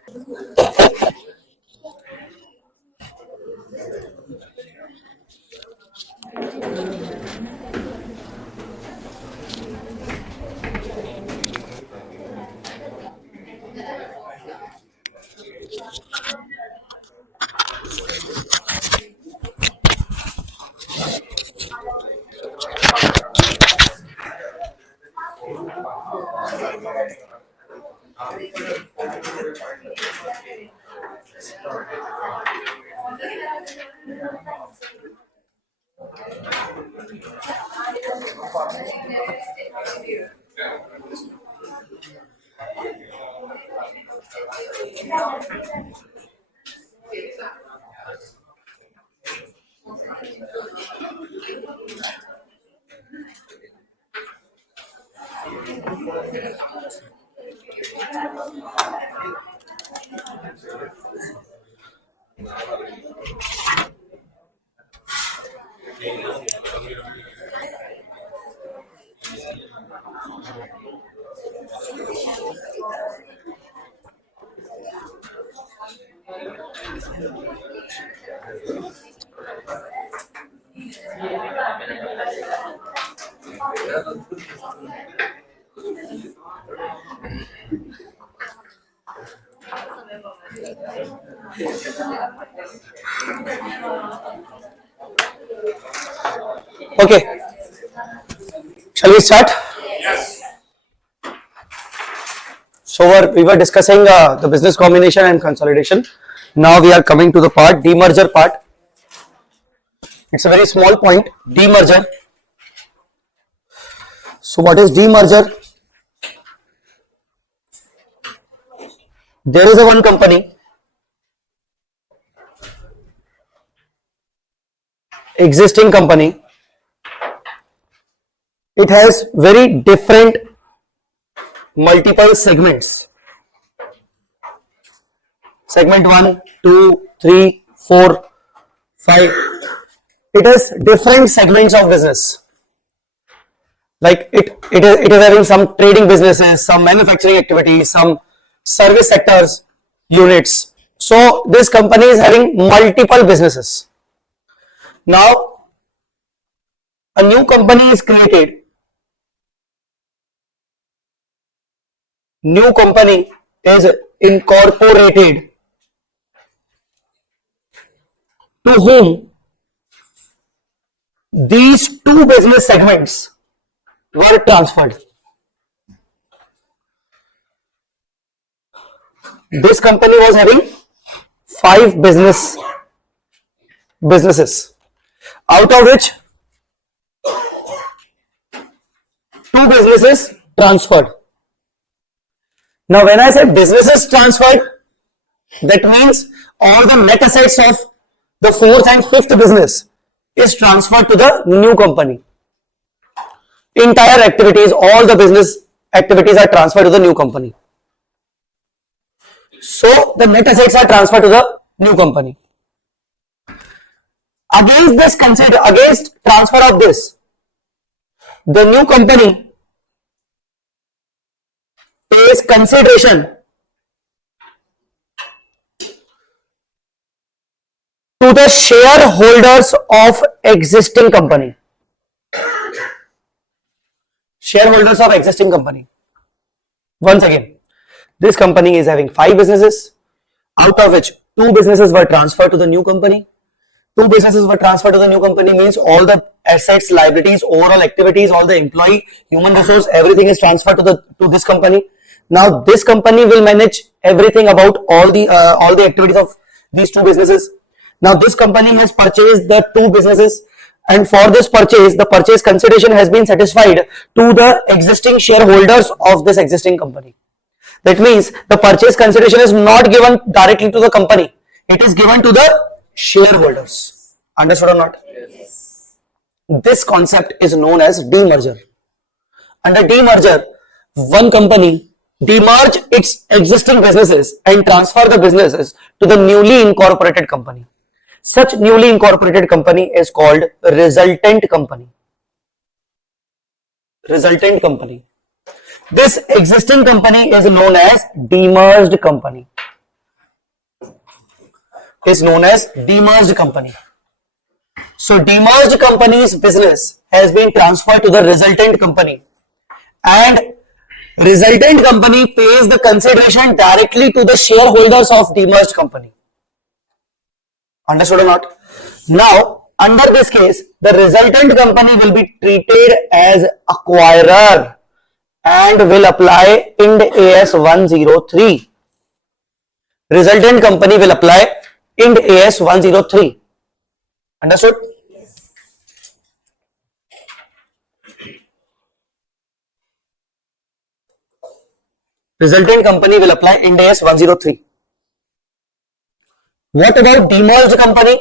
Okay. Shall we start? Yes. So we were discussing the business combination and consolidation. Now we are coming to the part, demerger part. It's a very small point, demerger. So what is demerger? There is a one company existing company, it has very different multiple segments. Segment 1, 2, 3, 4, 5. It has different segments of business. Like it is having some trading businesses, some manufacturing activities, some service sectors, units. So this company is having multiple businesses. Now a new company is created. New company is incorporated, to whom these two business segments were transferred. This company was having 5 businesses, out of which 2 businesses transferred. Now when I say businesses transferred, that means all the net assets of the 4th and 5th business is transferred to the new company. Entire activities, all the business activities are transferred to the new company. So the net assets are transferred to the new company. Against transfer of this, the new company pays consideration to the shareholders of existing company. Shareholders of existing company. Once again, this company is having 5 businesses, out of which 2 businesses were transferred to the new company. 2 businesses were transferred to the new company means all the assets, liabilities, overall activities, all the employee, human resource, everything is transferred to this company. Now this company will manage everything about all the activities of these 2 businesses. Now this company has purchased the 2 businesses, and for this purchase, the purchase consideration has been satisfied to the existing shareholders of this existing company. That means the purchase consideration is not given directly to the company. It is given to the shareholders. Understood or not? Yes. This concept is known as demerger. Under demerger, one company demerge its existing businesses and transfer the businesses to the newly incorporated company. Such newly incorporated company is called resultant company. Resultant company. This existing company is known as demerged company. Is known as demerged company. So demerged company's business has been transferred to the resultant company, and resultant company pays the consideration directly to the shareholders of demerged company. Understood or not? Now, under this case, the resultant company will be treated as acquirer and will apply Ind AS 103. Resultant company will apply Ind AS 103. Understood? Resultant company will apply Ind AS 103. What about demerged company?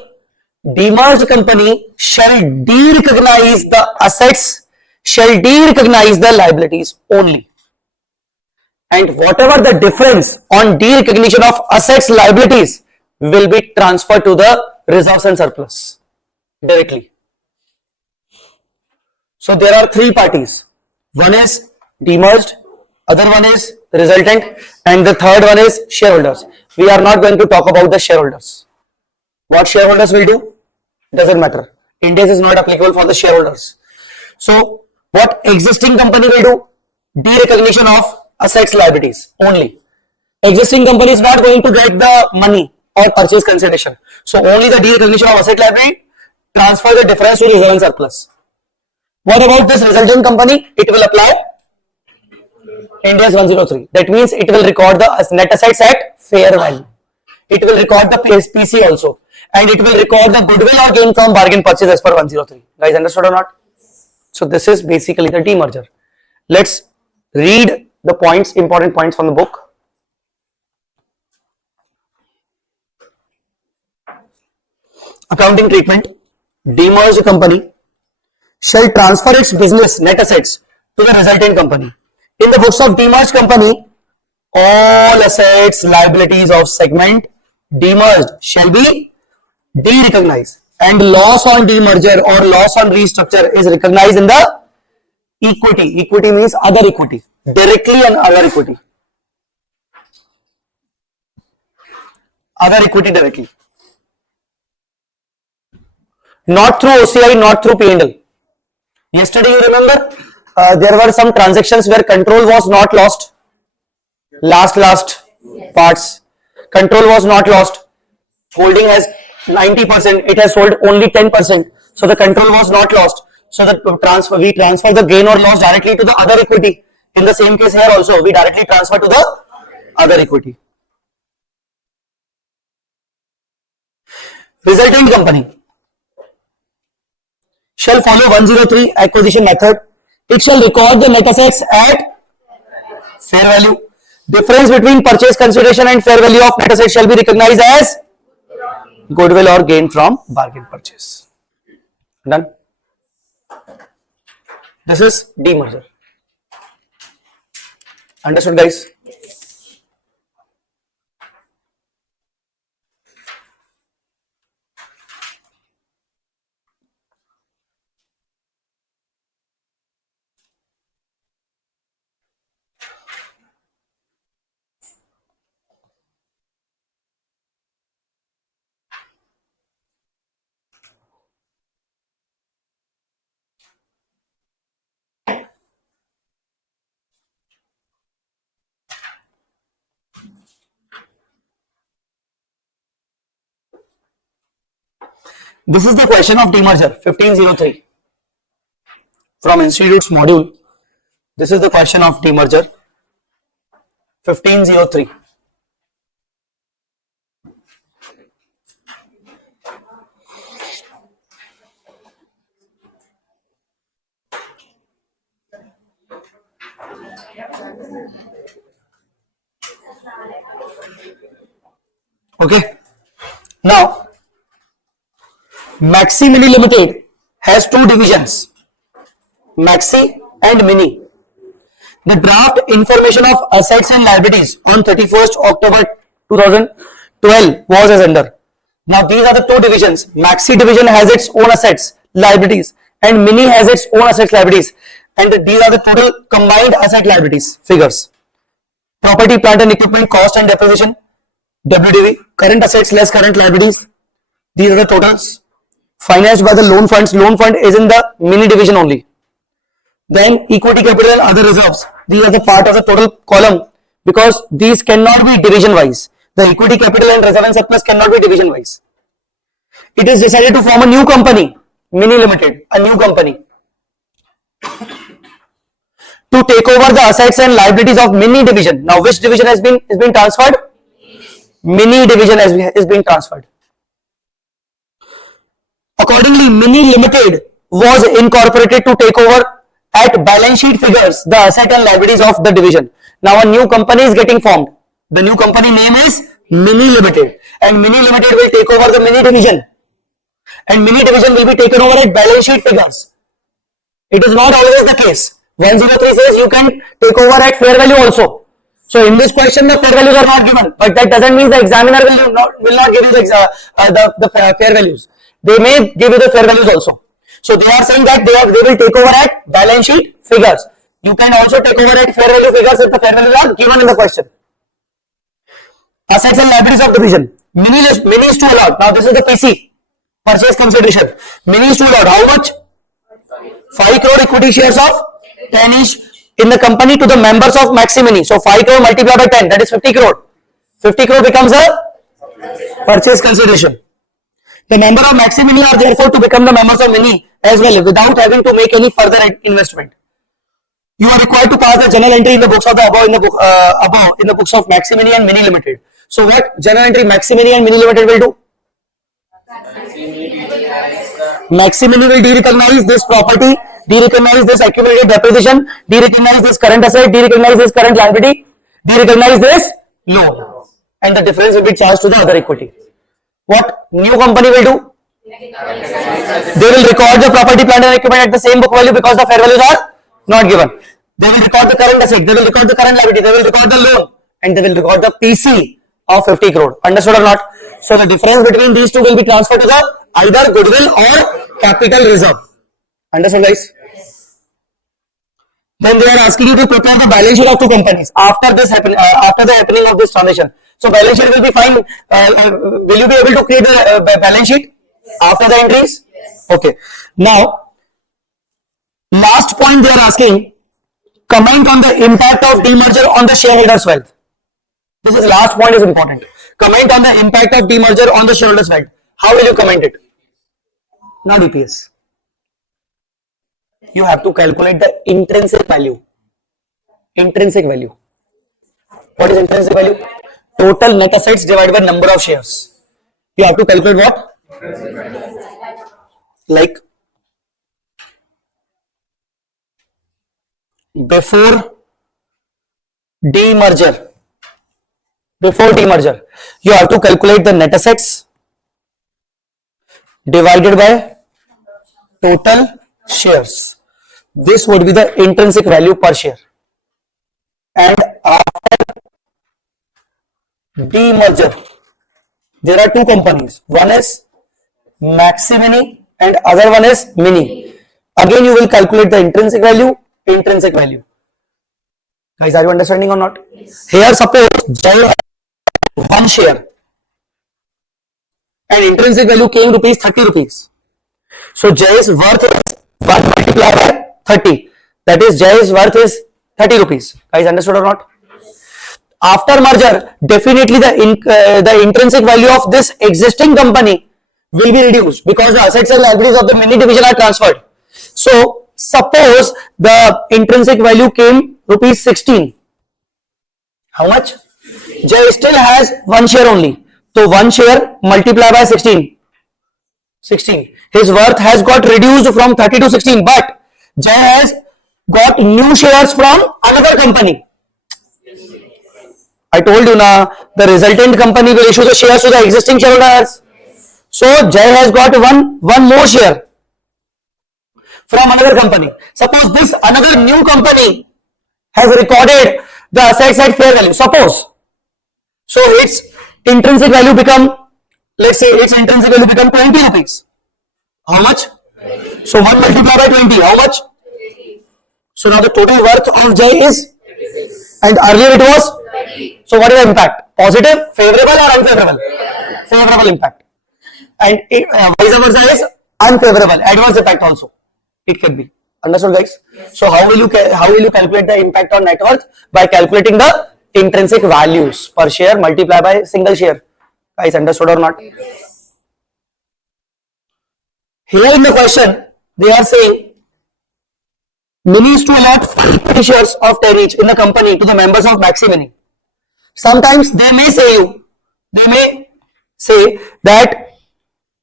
Demerged company shall de-recognize the assets, shall de-recognize the liabilities only. And whatever the difference on de-recognition of assets, liabilities will be transferred to the reserves and surplus directly. So there are 3 parties. One is demerged, other one is resultant, and the third one is shareholders. We are not going to talk about the shareholders. What shareholders will do? Doesn't matter. Ind AS is not applicable for the shareholders. So what existing company will do? De-recognition of assets, liabilities only. Existing company is not going to get the money or purchase consideration. So only the de-recognition of asset, liability, transfer the difference to reserve and surplus. What about this resultant company? It will apply Ind AS 103. That means it will record the net assets at fair value. It will record the PC also. And it will record the goodwill or gain from bargain purchase as per 103. Guys, understood or not? So this is basically the demerger. Let's read the points, important points from the book. Accounting treatment. demerged company shall transfer its business net assets to the resultant company. In the books of demerged company, all assets, liabilities of segment demerged shall be de-recognized, and loss on demerger or loss on restructure is recognized in the equity. Equity means other equity, directly and other equity. Other equity directly. Not through OCI, not through P&L. Yesterday you remember there were some transactions where control was not lost. Last parts. Control was not lost. Holding has 90%, it has sold only 10%. So the control was not lost. So we transfer the gain or loss directly to the other equity. In the same case here also, we directly transfer to the other equity. Resultant company shall follow 103 acquisition method. It shall record the net assets at fair value. Difference between purchase consideration and fair value of net assets shall be recognized as goodwill or gain from bargain purchase. Done. This is demerger. Understood, guys? This is the question of demerger 1503 from Institute's module. This is the question of demerger 1503. Okay. Now, Maxi Mini Limited has two divisions, Maxi and Mini. The draft information of assets and liabilities on 31st October 2012 was as under. Now these are the two divisions. Maxi division has its own assets, liabilities, and Mini has its own assets, liabilities, and these are the total combined asset liabilities figures. Property, plant and equipment, cost and depreciation, WDV, current assets less current liabilities. These are the totals. Financed by the loan funds. Loan fund is in the Mini division only. Then equity capital and other reserves. These are the part of the total column because these cannot be division wise. The equity capital and reserve and surplus cannot be division wise. It is decided to form a new company, Mini Limited, a new company, to take over the assets and liabilities of Mini division. Now which division has been transferred? Mini division has been transferred. Accordingly, Mini Limited was incorporated to take over at balance sheet figures the asset and liabilities of the division. Now a new company is getting formed. The new company name is Mini Limited, and Mini Limited will take over the Mini division, and Mini division will be taken over at balance sheet figures. It is not always the case. 103 says you can take over at fair value also. So in this question the fair values are not given, but that doesn't mean the examiner will not give you the fair values. They may give you the fair values also. So they are saying that they will take over at balance sheet figures. You can also take over at fair value figures if the fair values are given in the question. Assets and liabilities of division. Mini is to allot. Now this is the PC, purchase consideration. Mini is to allot how much? 5 crore equity shares of 10 each in the company to the members of Maxi Mini. So 5 crore multiplied by 10, that is 50 crore. 50 crore becomes a purchase consideration. The member of Maxi Mini are therefore to become the members of Mini as well without having to make any further investment. You are required to pass the journal entry in the books of the above in the books of Maxi Mini and Mini Limited. So what journal entry Maxi Mini and Mini Limited will do? Maxi Mini will de-recognize this property, de-recognize this accumulated depreciation, de-recognize this current asset, de-recognize this current liability, de-recognize this loan, and the difference will be charged to the other equity. What new company will do? They will record the property, plant and equipment at the same book value because the fair values are not given. They will record the current asset, they will record the current liability, they will record the loan, and they will record the PC of 50 crore. Understood or not? So the difference between these two will be transferred to the either goodwill or capital reserve. Understood, guys? Then they are asking you to prepare the balance sheet of two companies after the happening of this transaction. So balance sheet will be fine. Will you be able to create the balance sheet after the entries? Okay. Now, last point they are asking, comment on the impact of demerger on the shareholders' wealth. This is last point is important. Comment on the impact of demerger on the shareholders' wealth. How will you comment it? Not EPS. You have to calculate the intrinsic value. Intrinsic value. What is intrinsic value? Total net assets divided by number of shares. You have to calculate what? Like before demerger, you have to calculate the net assets divided by total shares. This would be the intrinsic value per share. And after demerger, there are two companies. One is Maximini and other one is Mini. Again, you will calculate the intrinsic value. Guys, are you understanding or not? Here, suppose Jai had 1 share and intrinsic value came rupees 30 rupees. So Jai's worth is 1 multiplied by 30. That is Jai's worth is 30 rupees. Guys, understood or not? After merger, definitely the intrinsic value of this existing company will be reduced because the assets and liabilities of the mini division are transferred. So suppose the intrinsic value came rupees 16. How much? Jai still has 1 share only. So 1 share multiplied by 16. 16. His worth has got reduced from 30 to 16, but Jai has got new shares from another company. I told you now, the resultant company will issue the shares to the existing shareholders. So Jai has got one more share from another company. Suppose this another new company has recorded the assets at fair value. Suppose. So its intrinsic value become, let's say its intrinsic value become 20 rupees. How much? So 1 multiplied by 20. How much? So now the total worth of Jai is, and earlier it was. So what is the impact? Positive, favorable or unfavorable? Favorable impact. And vice versa is unfavorable, adverse impact also. It can be. Understood, guys? So how will you calculate the impact on net worth? By calculating the intrinsic values per share multiplied by single share. Guys, understood or not? Here in the question, they are saying Mini is to allot 5 shares of 10 each in the company to the members of Maximini. Sometimes they may say that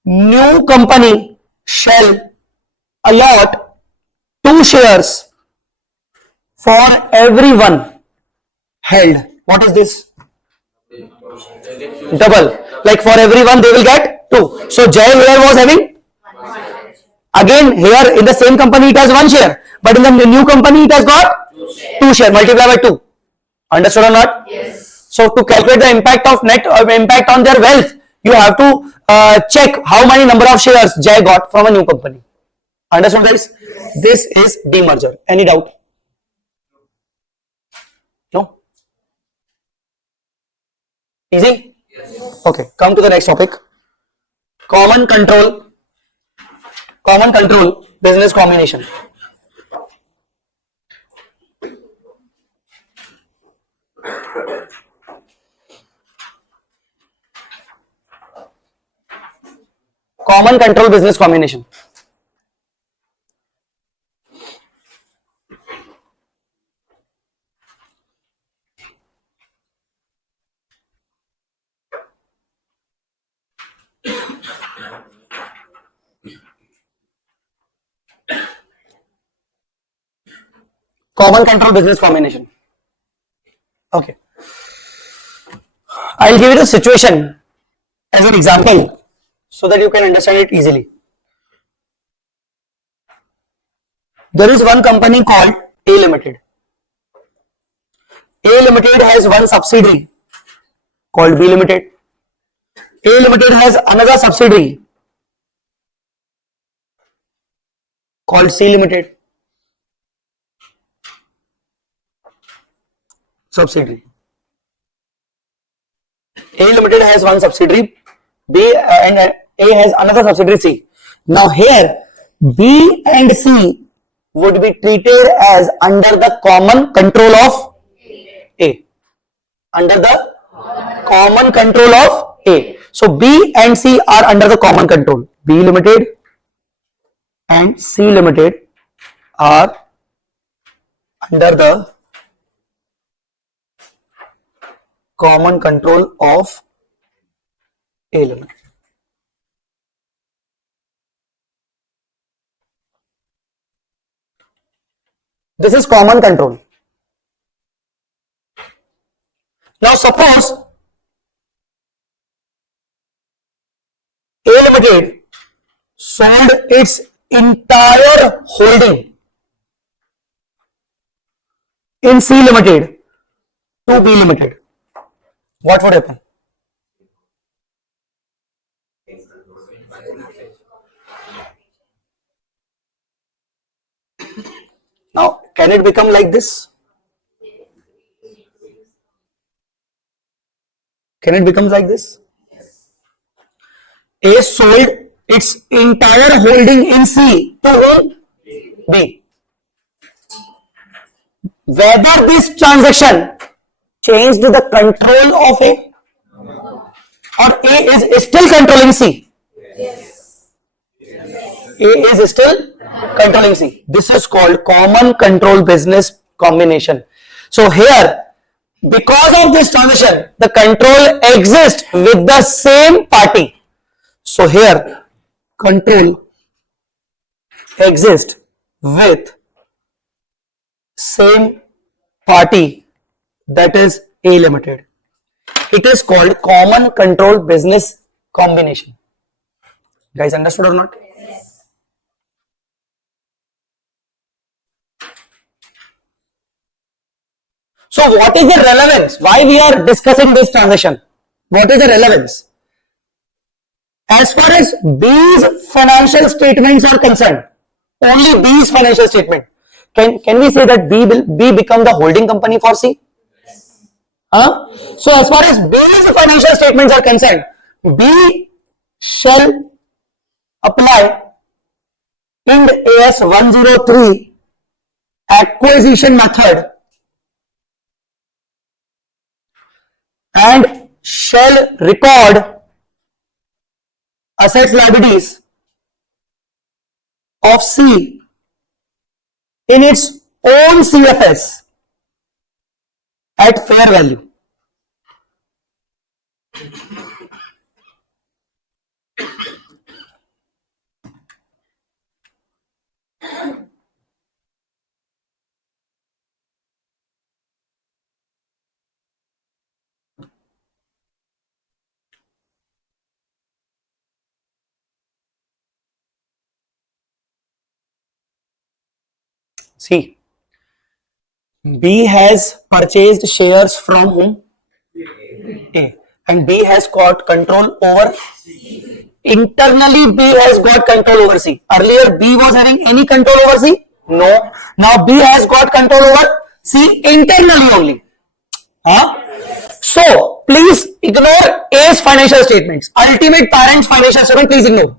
new company shall allot 2 shares for everyone held. What is this? Double. Like for everyone they will get 2. So Jai here was having, again here in the same company it has 1 share, but in the new company it has got 2 shares multiplied by 2. Understood or not? Yes. So to calculate the impact of net or impact on their wealth, you have to check how many number of shares Jai got from a new company. Understood, guys? This is demerger. Any doubt? No? Easy? Yes. Okay, come to the next topic. Common control business combination. Common control business combination. Common control business combination. Okay. I'll give you the situation as an example so that you can understand it easily. There is one company called A Limited. A Limited has one subsidiary called B Limited. A Limited has another subsidiary called C Limited. Subsidiary. A Limited has one subsidiary, B and A has another subsidiary C. Now here B and C would be treated as under the common control of A. Under the common control of A. So B and C are under the common control. B Limited and C Limited are under the common control of A Limited. This is common control. Now suppose A Limited sold its entire holding in C Limited to B Limited. What would happen? Now, can it become like this? Can it become like this? A sold its entire holding in C to whom? B. Whether this transaction changed the control of A or A is still controlling C? A is still controlling C. This is called common control business combination. So here, because of this transaction, the control exists with the same party. So here, control exists with same party, that is A Limited. It is called common control business combination. Guys, understood or not? So what is the relevance? Why we are discussing this transaction? What is the relevance? As far as B's financial statements are concerned, only B's financial statement. Can we say that B become the holding company for C? So as far as B's financial statements are concerned, B shall apply Ind AS 103 acquisition method and shall record assets liabilities of C in its own CFS at fair value. See, B has purchased shares from whom? A. And B has got control over internally. B has got control over C. Earlier B was having any control over C? No. Now B has got control over C internally only. So please ignore A's financial statements. Ultimate parent's financial statement, please ignore.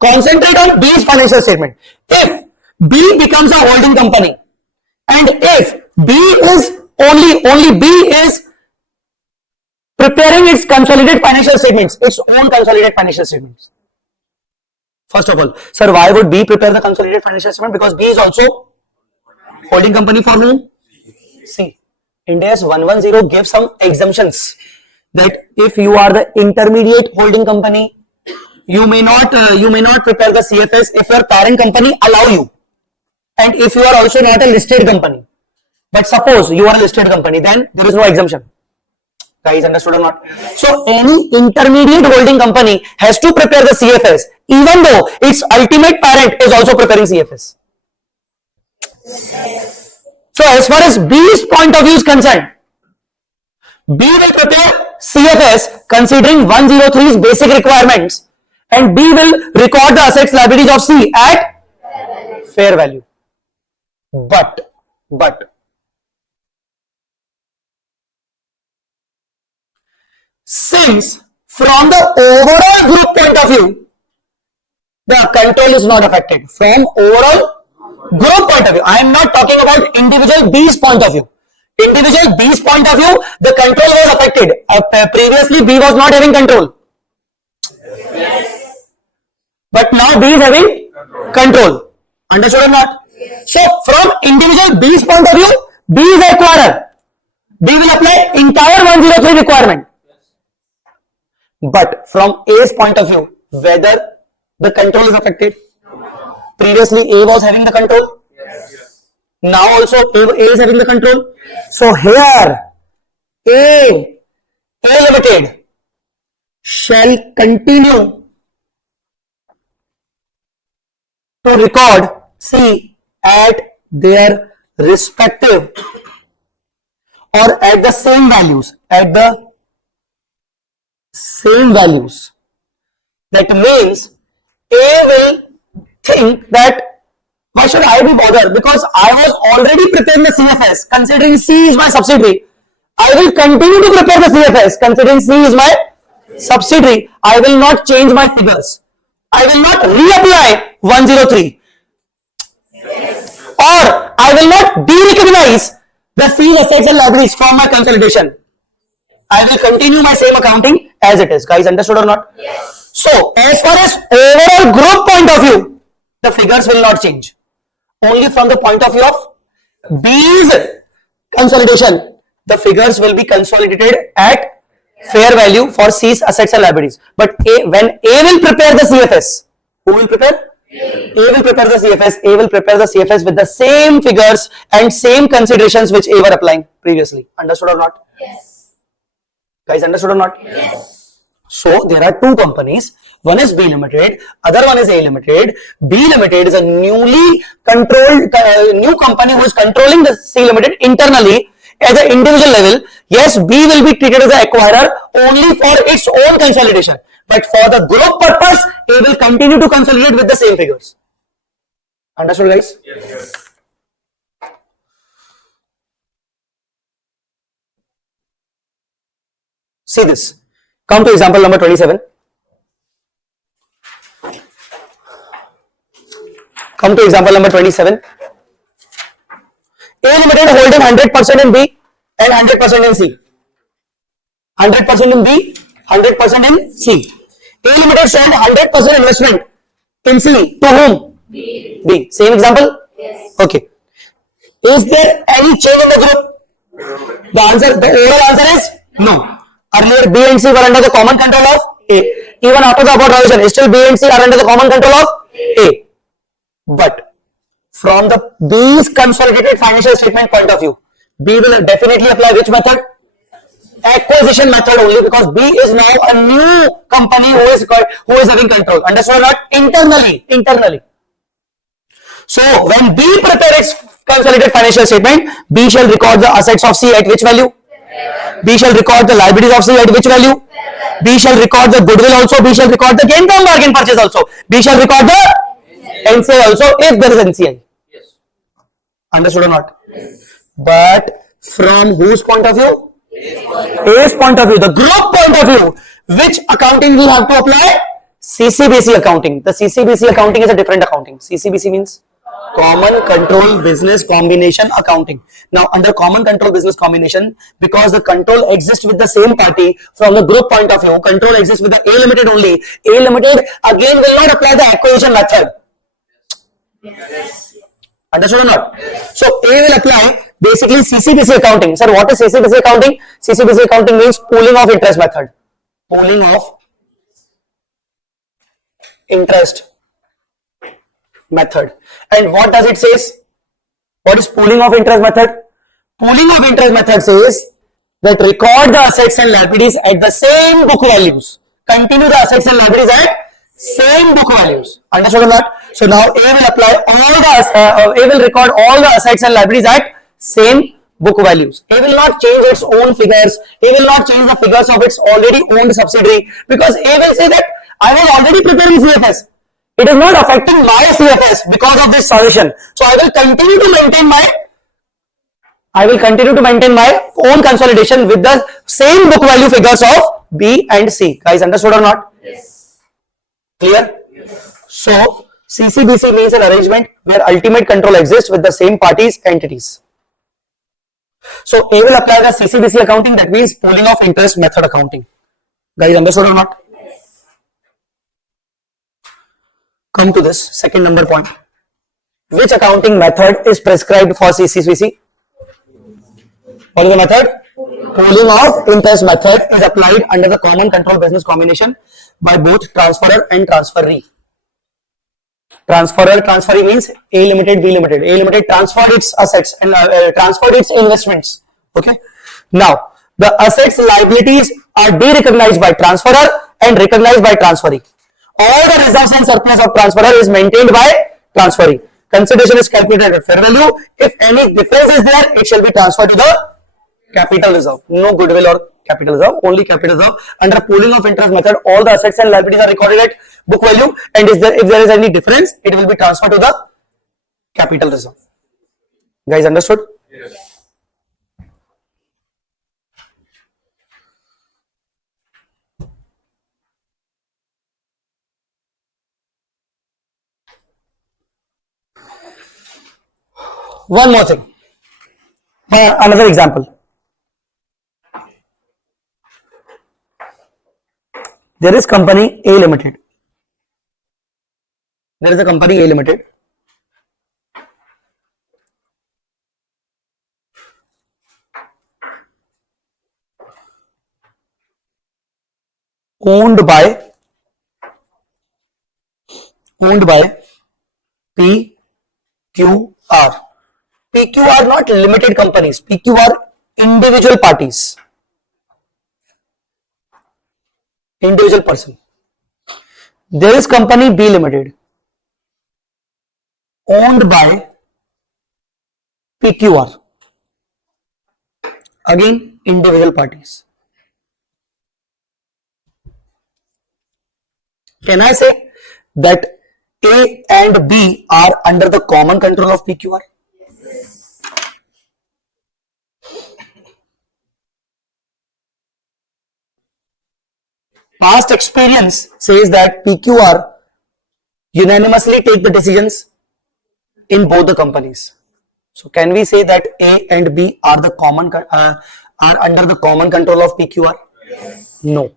Concentrate on B's financial statement. If B becomes a holding company and if B is only B is preparing its consolidated financial statements, its own consolidated financial statements. First of all, sir, why would B prepare the consolidated financial statement? Because B is also holding company for whom? C. Ind AS 110 gives some exemptions that if you are the intermediate holding company, you may not prepare the CFS if your parent company allow you, and if you are also not a listed company. But suppose you are a listed company, then there is no exemption. Guys, understood or not? So any intermediate holding company has to prepare the CFS, even though its ultimate parent is also preparing CFS. So as far as B's point of view is concerned, B will prepare CFS considering 103's basic requirements, and B will record the assets liabilities of C at fair value. But since from the overall group point of view, the control is not affected. From overall group point of view, I am not talking about individual B's point of view. Individual B's point of view, the control was affected. Previously, B was not having control. But now B is having control. Understood or not? So, from individual B's point of view, B is the acquirer. B will apply entire 103 requirement. But from A's point of view, whether the control is affected. Previously, A was having the control. Now also A is having the control. So here, A Limited shall continue to record C at their respective or at the same values. That means A will think that why should I be bothered, because I was already preparing the CFS considering C is my subsidiary. I will continue to prepare the CFS considering C is my subsidiary. I will not change my figures. I will not reapply 103 or I will not de-recognize the C assets and liabilities from my consolidation. I will continue my same accounting as it is. Guys, understood or not? Yes. So, as far as overall group point of view, the figures will not change. Only from the point of view of B's consolidation, the figures will be consolidated at fair value for C's assets and liabilities. But when A will prepare the CFS, who will prepare? A will prepare the CFS. A will prepare the CFS with the same figures and same considerations which A were applying previously. Understood or not? Yes. Guys, understood or not? Yes. So there are two companies. One is B Limited, other one is A Limited. B Limited is a newly controlled new company who is controlling the C Limited internally at the individual level. Yes, B will be treated as an acquirer only for its own consolidation. But for the group purpose, A will continue to consolidate with the same figures. Understood, guys? Yes. See this. Come to example number 27. Come to example number 27. A Limited holding 100% in B and 100% in C. 100% in B, 100% in C. A Limited sold 100% investment in C to whom? B. Same example? Yes. Okay. Is there any change in the group? The overall answer is no. Earlier B and C were under the common control of A. Even after the above revision, still B and C are under the common control of A. But from the B's consolidated financial statement point of view, B will definitely apply which method? Acquisition method only, because B is now a new company who is having control. Understood or not? Internally. So when B prepares consolidated financial statement, B shall record the assets of C at which value? B shall record the liabilities of C at which value? B shall record the goodwill also. B shall record the gain from bargain purchase also. B shall record the NCI also if there is NCI. Yes. Understood or not? But from whose point of view? A's point of view, the group point of view. Which accounting we have to apply? CCBC accounting. The CCBC accounting is a different accounting. CCBC means Common Control Business Combination Accounting. Now under Common Control Business Combination, because the control exists with the same party, from the group point of view, control exists with the A Limited only. A Limited again will not apply the acquisition method. Yes. Understood or not? So A will apply basically CCBC accounting. Sir, what is CCBC accounting? CCBC accounting means pooling of interest method. Pooling of interest method. And what does it say? What is pooling of interest method? Pooling of interest method says that record the assets and liabilities at the same book values. Continue the assets and liabilities at same book values. Understood or not? So now A will apply all the A will record all the assets and liabilities at same book values. A will not change its own figures. A will not change the figures of its already owned subsidiary, because A will say that I was already preparing CFS. It is not affecting my CFS because of this transition. So I will continue to maintain my own consolidation with the same book value figures of B and C. Guys, understood or not? Yes. Clear? Yes. So CCBC means an arrangement where ultimate control exists with the same parties entities. So A will apply the CCBC accounting, that means pooling of interest method accounting. Guys, understood or not? Yes. Come to this second number point. Which accounting method is prescribed for CCBC? What is the method? Pooling of interest method is applied under the common control business combination by both transferor and transferee. Transferee means A limited, B limited. A limited transferred its assets and transferred its investments. Okay. Now the assets liabilities are de-recognized by transferor and recognized by transferee. All the reserves and surplus of transferor is maintained by transferee. Consideration is calculated at fair value. If any difference is there, it shall be transferred to the capital reserve. No goodwill or capital reserve, only capital reserve. Under pooling of interest method, all the assets and liabilities are recorded at book value, and if there is any difference, it will be transferred to the capital reserve. Guys, understood? Yes. One more thing. Another example. There is company A Limited. There is a company A Limited. Owned by PQR. PQ are not limited companies. PQ are individual parties. Individual person. There is company B Limited, owned by PQR. Again, individual parties. Can I say that A and B are under the common control of PQR? Yes. Past experience says that PQR unanimously take the decisions in both the companies. So can we say that A and B are under the common control of PQR? Yes. No.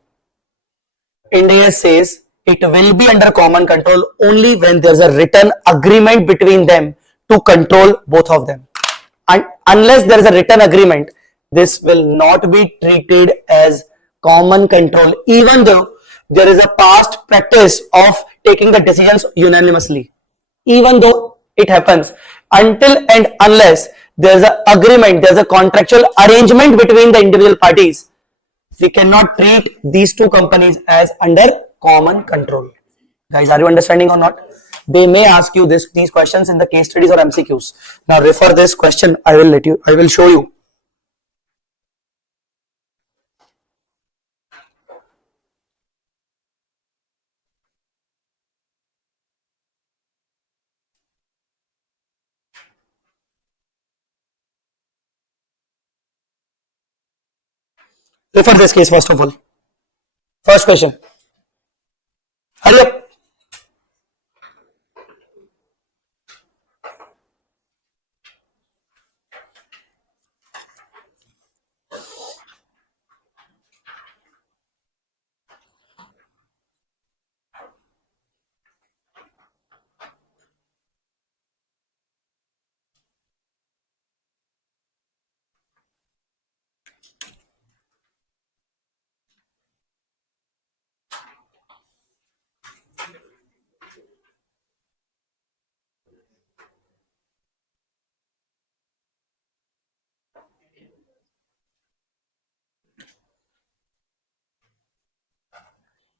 India says it will be under common control only when there is a written agreement between them to control both of them. And unless there is a written agreement, this will not be treated as common control, even though there is a past practice of taking the decisions unanimously. Even though it happens, until and unless there is an agreement, there is a contractual arrangement between the individual parties, we cannot treat these two companies as under common control. Guys, are you understanding or not? They may ask you these questions in the case studies or MCQs. Now refer this question. I will show you. Refer this case first of all. First question. Hurry up.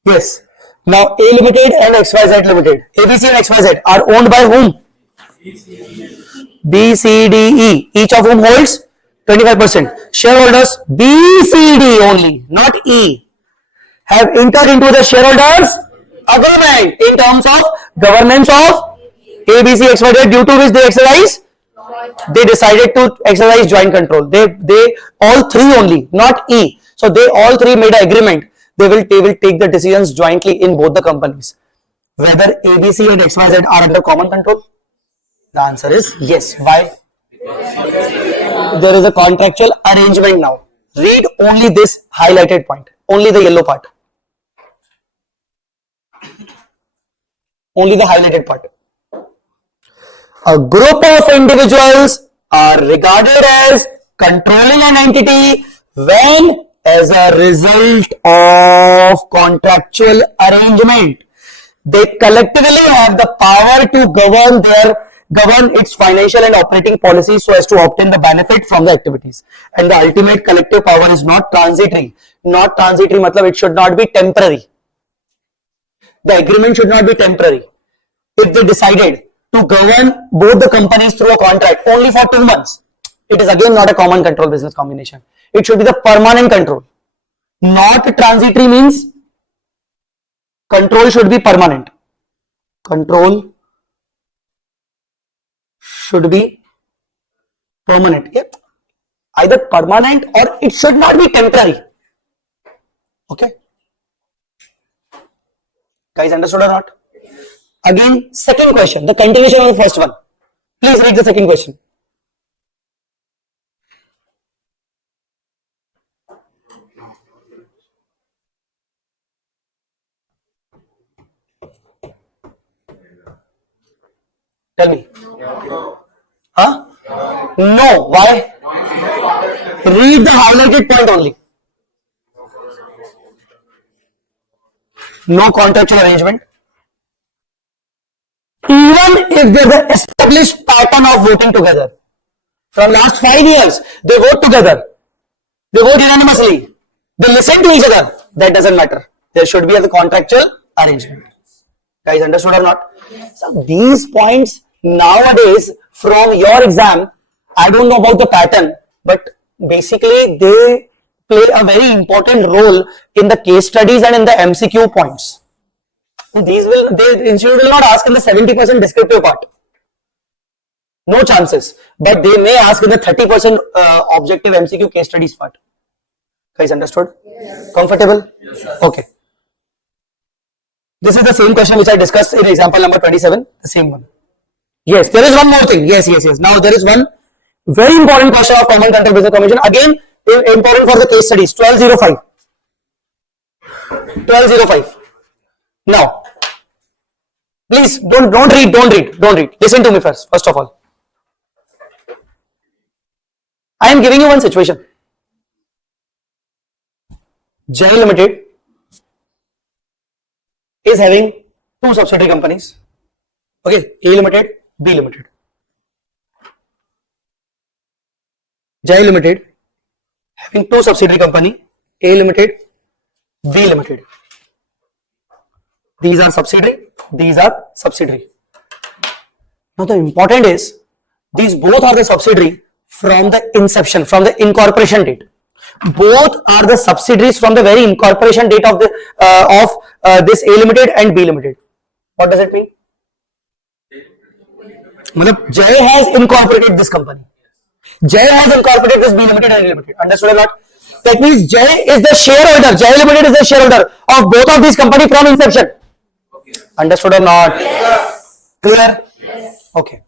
Yes. Now A Limited and XYZ Limited, ABC and XYZ are owned by whom? B, C, D, E. Each of whom holds 25%. Shareholders B, C, D only, not E, have entered into the shareholders agreement in terms of governance of A, B, C, XYZ, due to which they decided to exercise joint control. They all three only, not E. So they all three made an agreement. They will take the decisions jointly in both the companies. Whether ABC and XYZ are under common control? The answer is yes. Why? There is a contractual arrangement now. Read only this highlighted point, only the yellow part, only the highlighted part. A group of individuals are regarded as controlling an entity when, as a result of contractual arrangement, they collectively have the power to govern its financial and operating policies so as to obtain the benefit from the activities. And the ultimate collective power is not transitory. Not transitory matlab it should not be temporary. The agreement should not be temporary. If they decided to govern both the companies through a contract only for 2 months, it is again not a common control business combination. It should be the permanent control. Not transitory means control should be permanent. Control should be permanent. Yep. Either permanent or it should not be temporary. Okay. Guys, understood or not? Again, second question, the continuation of the first one. Please read the second question. Tell me. Huh? No. Why? Read the highlighted point only. No contractual arrangement. Even if there's an established pattern of voting together. From last 5 years, they vote together. They vote unanimously. They listen to each other. That doesn't matter. There should be a contractual arrangement. Guys, understood or not? So these points nowadays from your exam, I don't know about the pattern, but basically they play a very important role in the case studies and in the MCQ points. The institute will not ask in the 70% descriptive part. No chances. But they may ask in the 30% objective MCQ case studies part. Guys, understood? Yes. Comfortable? Yes, okay. This is the same question which I discussed in example number 27. The same one. Yes, there is one more thing. Yes. Now there is one very important question of common control business combination. Again, important for the case studies. 1205. 1205. Now, please don't read. Listen to me first of all. I am giving you one situation. Jai Limited is having 2 subsidiary companies. Okay, A Limited, B Limited. Jai Limited having 2 subsidiary company, A Limited, B Limited. These are subsidiary, these are subsidiary. Now the important is, these both are the subsidiary from the inception, from the incorporation date. Both are the subsidiaries from the very incorporation date of the this A Limited and B Limited. What does it mean? Jai has incorporated this company. Jai has incorporated this B Limited and A Limited. Understood or not? That means Jai is the shareholder. Jai Limited is the shareholder of both of these companies from inception. Okay. Understood or not? Yes. Clear? Yes. Okay.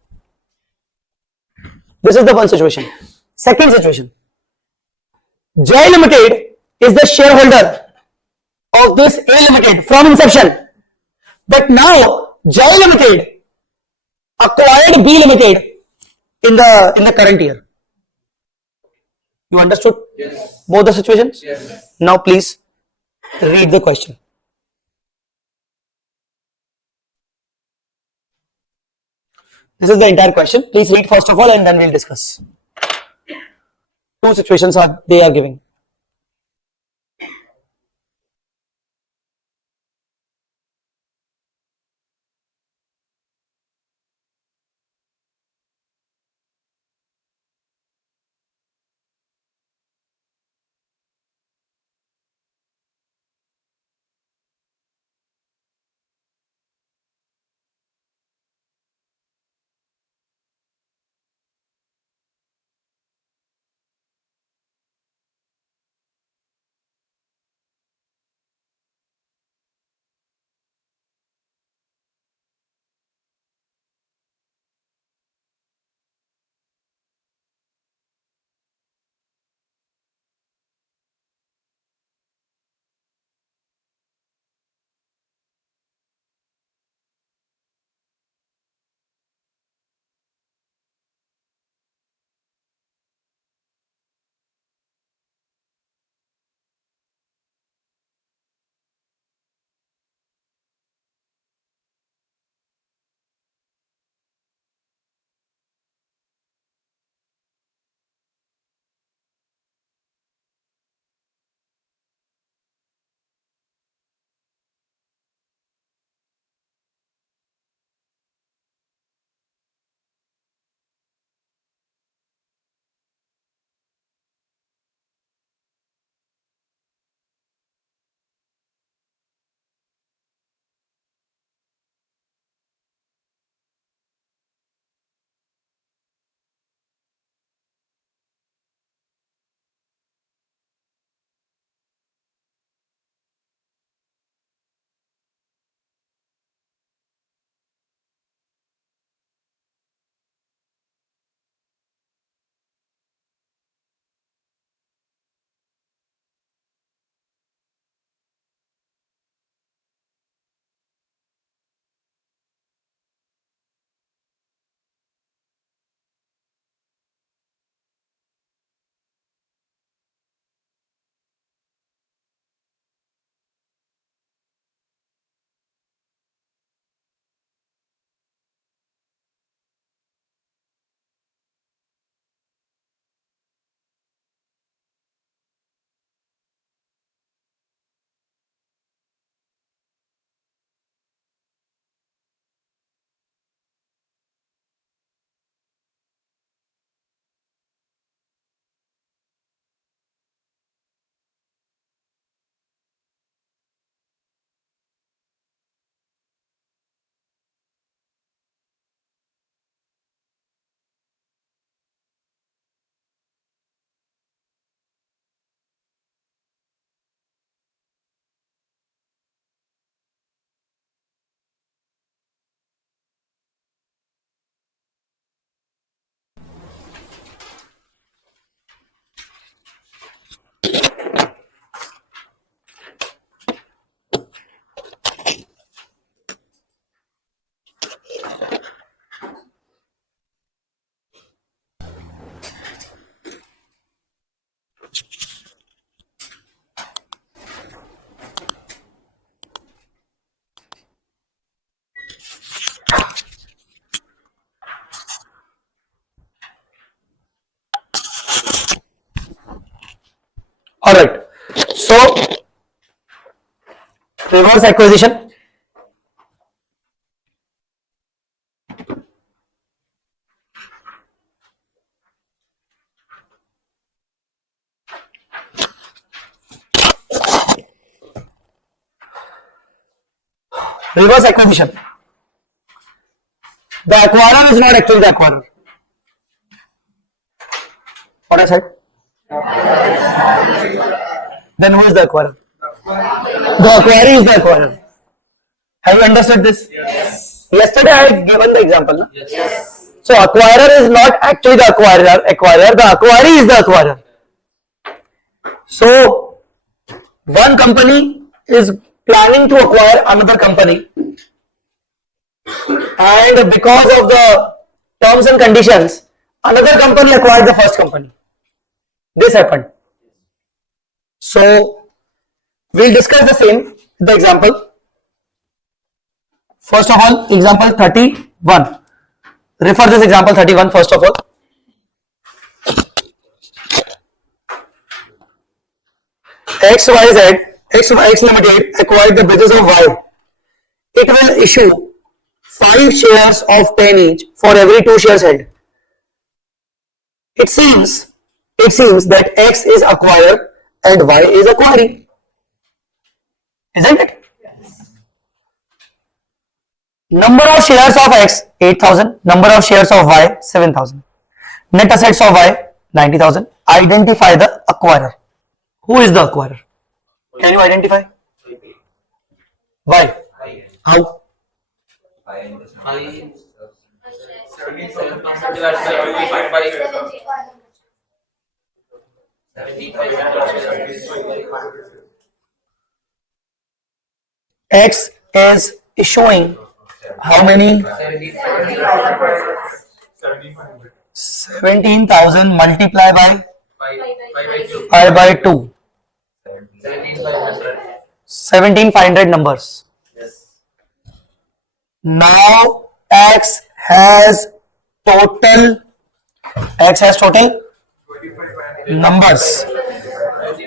This is the one situation. Second situation. Jai Limited is the shareholder of this A Limited from inception. But now Jai Limited acquired B Limited in the current year. You understood? Yes. Both the situations? Yes. Now please read the question. This is the entire question. Please read first of all and then we'll discuss. 2 situations they are giving. Alright. So, reverse acquisition. Reverse acquisition. The acquirer is not actually the acquirer. What I said? Then who is the acquirer? The acquirer is the acquirer. Have you understood this? Yes. Yesterday I had given the example. No? Yes. So acquirer is not actually the acquirer. The acquirer is the acquirer. So one company is planning to acquire another company, and because of the terms and conditions, another company acquired the first company. This happened. So we'll discuss the same, the example. First of all, example 31. Refer this example 31 first of all. X Limited acquired the business of Y. It will issue 5 shares of 10 each for every 2 shares held. It seems that X is acquired and Y is acquiring. Isn't it? Number of shares of X 8,000, number of shares of Y 7,000. Net assets of Y 90,000. Identify the acquirer. Who is the acquirer? Can you identify? Why? How? 75. X is issuing how many? 17,000 multiply by 5 by 2. 17,500 numbers. Now X has total numbers.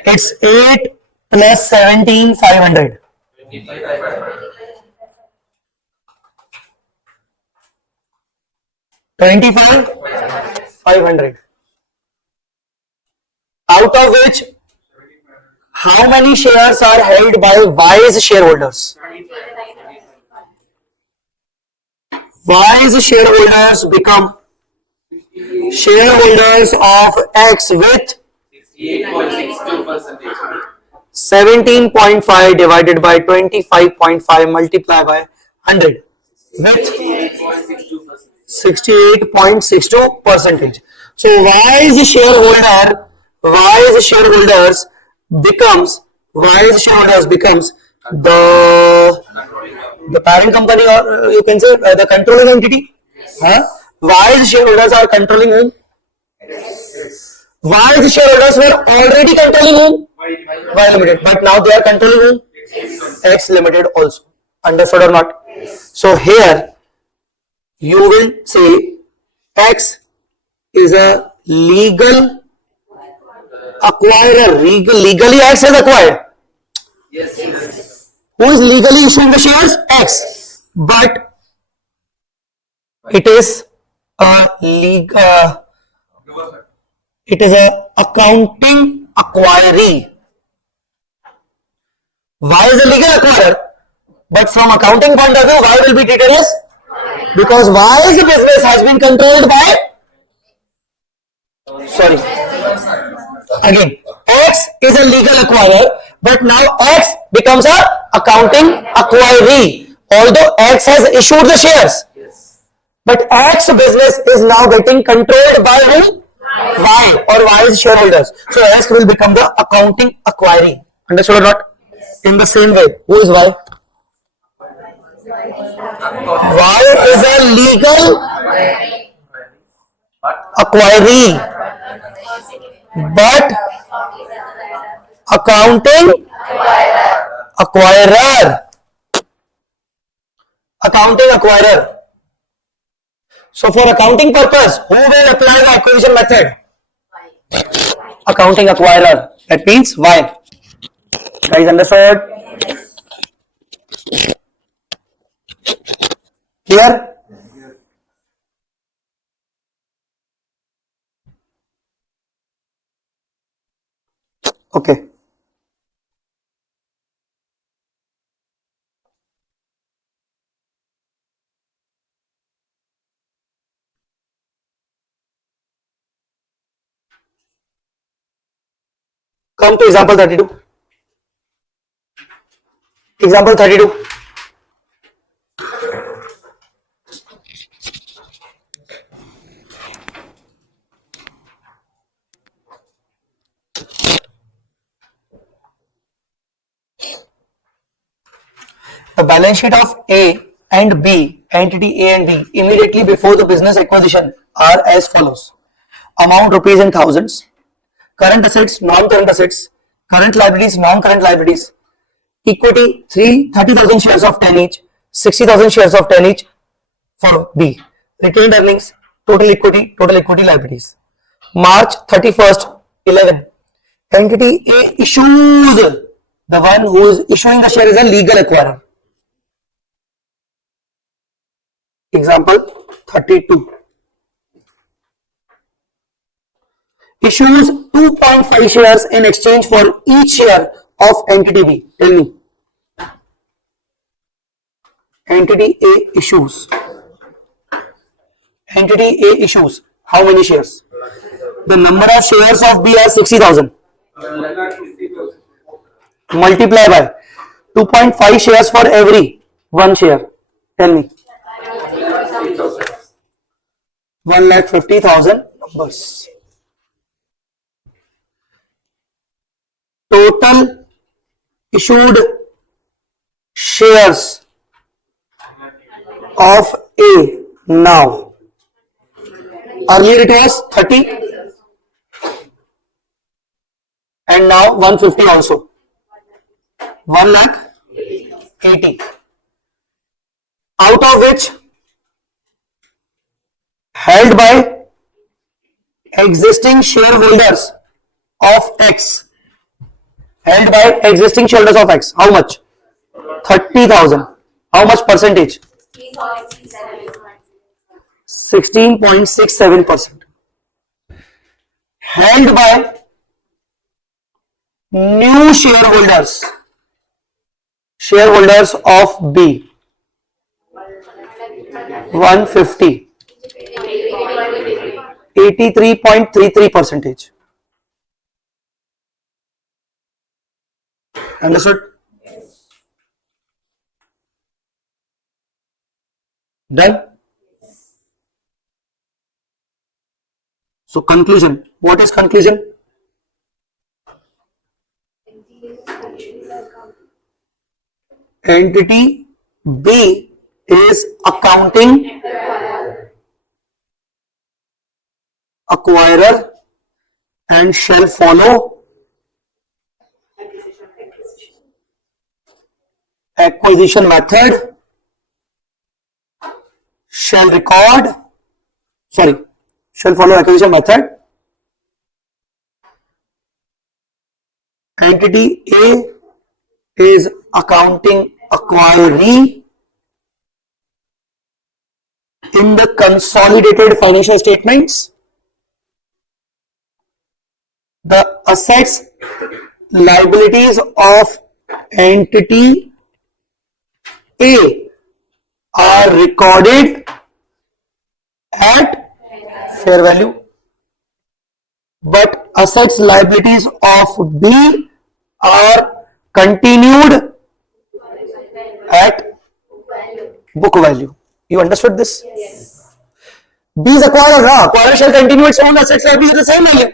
It's 8 plus 17,500. 25,500. Out of which, how many shares are held by Y's shareholders? Y's shareholders become shareholders of X with 17.5 divided by 25.5 multiplied by 100 with 68.62%. So Y's shareholders becomes the parent company, or you can say the controlling entity. Y's shareholders are controlling whom? Y's shareholders were already controlling whom? Y Limited, but now they are controlling whom? X Limited also. Understood or not? So here you will say X is a legal acquirer. Legally X has acquired. Yes. Who is legally issuing the shares? X. But it is a accounting acquiree. Y is a legal acquirer, but from accounting point of view, Y will be treated as, because Y's business has been controlled by, X is a legal acquirer, but now X becomes a accounting acquiree, although X has issued the shares. But X business is now getting controlled by whom? Y, or Y's shareholders. So X will become the accounting acquiree. Understood or not? In the same way, who is Y? Y is a legal acquiree, but accounting acquirer. Accounting acquirer. So for accounting purpose, who will apply the acquisition method? accounting acquirer. That means Y. Guys, understood? Clear? Okay. Come to example 32. Example 32. The balance sheet of A and B, entity A and B, immediately before the business acquisition are as follows. Amount rupees in thousands, current assets, non-current assets, current liabilities, non-current liabilities, equity 30,000 shares of 10 each, 60,000 shares of 10 each for B. Retained earnings, total equity liabilities. March 31st, 11. Entity A issues, the one who is issuing the share is a legal acquirer. Example 32. Issues 2.5 shares in exchange for each share of entity B. Tell me. Entity A issues. Entity A issues. How many shares? The number of shares of B are 60,000. Multiply by 2.5 shares for every one share. Tell me. 1,50,000 numbers. Total issued shares of A now. Earlier it was 30 and now 150 also. 1,80,000. Out of which held by existing shareholders of X. Held by existing shareholders of X. How much? 30,000. How much percentage? 16.67%. Held by new shareholders. Shareholders of B. 150. 83.33%. Understood? Done? So conclusion. What is conclusion? Entity B is accounting acquirer and shall follow acquisition method, shall follow acquisition method. Entity A is accounting acquiree in the consolidated financial statements. The assets, liabilities of entity A are recorded at fair value, but assets, liabilities of B are continued at book value. You understood this? Yes. B is acquirer. Acquirer shall continue its own assets, liabilities at the same value.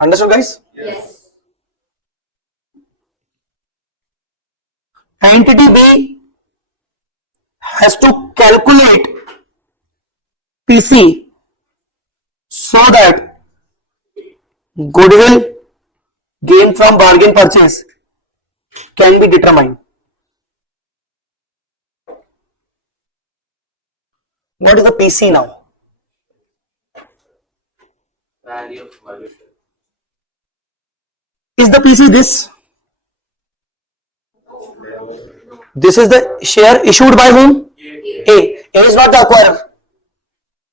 Understood, guys? Yes. Entity B has to calculate PC so that goodwill gain from bargain purchase can be determined. What is the PC now? Value of value. Is the PC this? This is the share issued by whom? A. A is not the acquirer.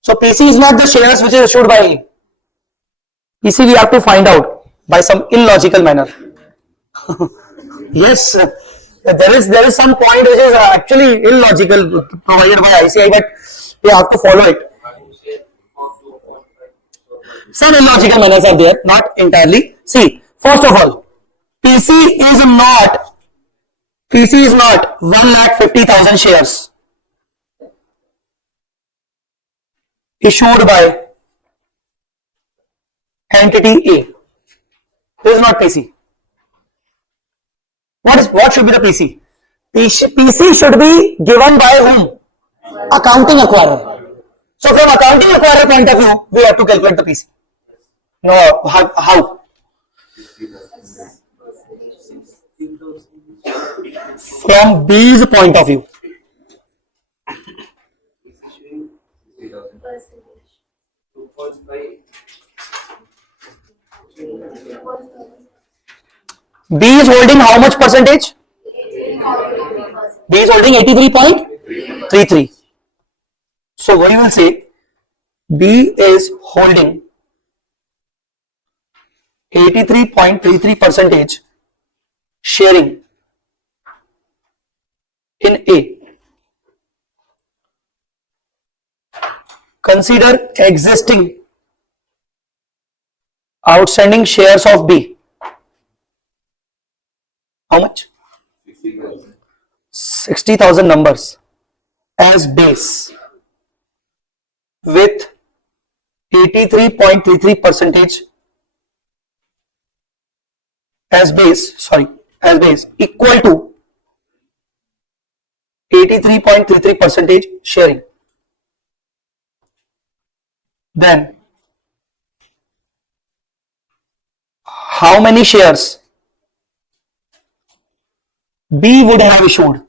So PC is not the shares which is issued by A. PC we have to find out by some illogical manner. Yes, there is some point which is actually illogical provided by ICI, but we have to follow it. Some illogical manners are there, not entirely. See, first of all, PC is not 1,50,000 shares issued by entity A. This is not PC. What should be the PC? PC should be given by whom? Accounting acquirer. So from accounting acquirer point of view, we have to calculate the PC. No, how? From B's point of view. B is holding how much percentage? B is holding 83.33. So what you will say? B is holding 83.33 percentage sharing in A. Consider existing outstanding shares of B. How much? 60,000 numbers as base with 83.33 percentage as base equal to 83.33 percentage sharing. Then how many shares B would have issued?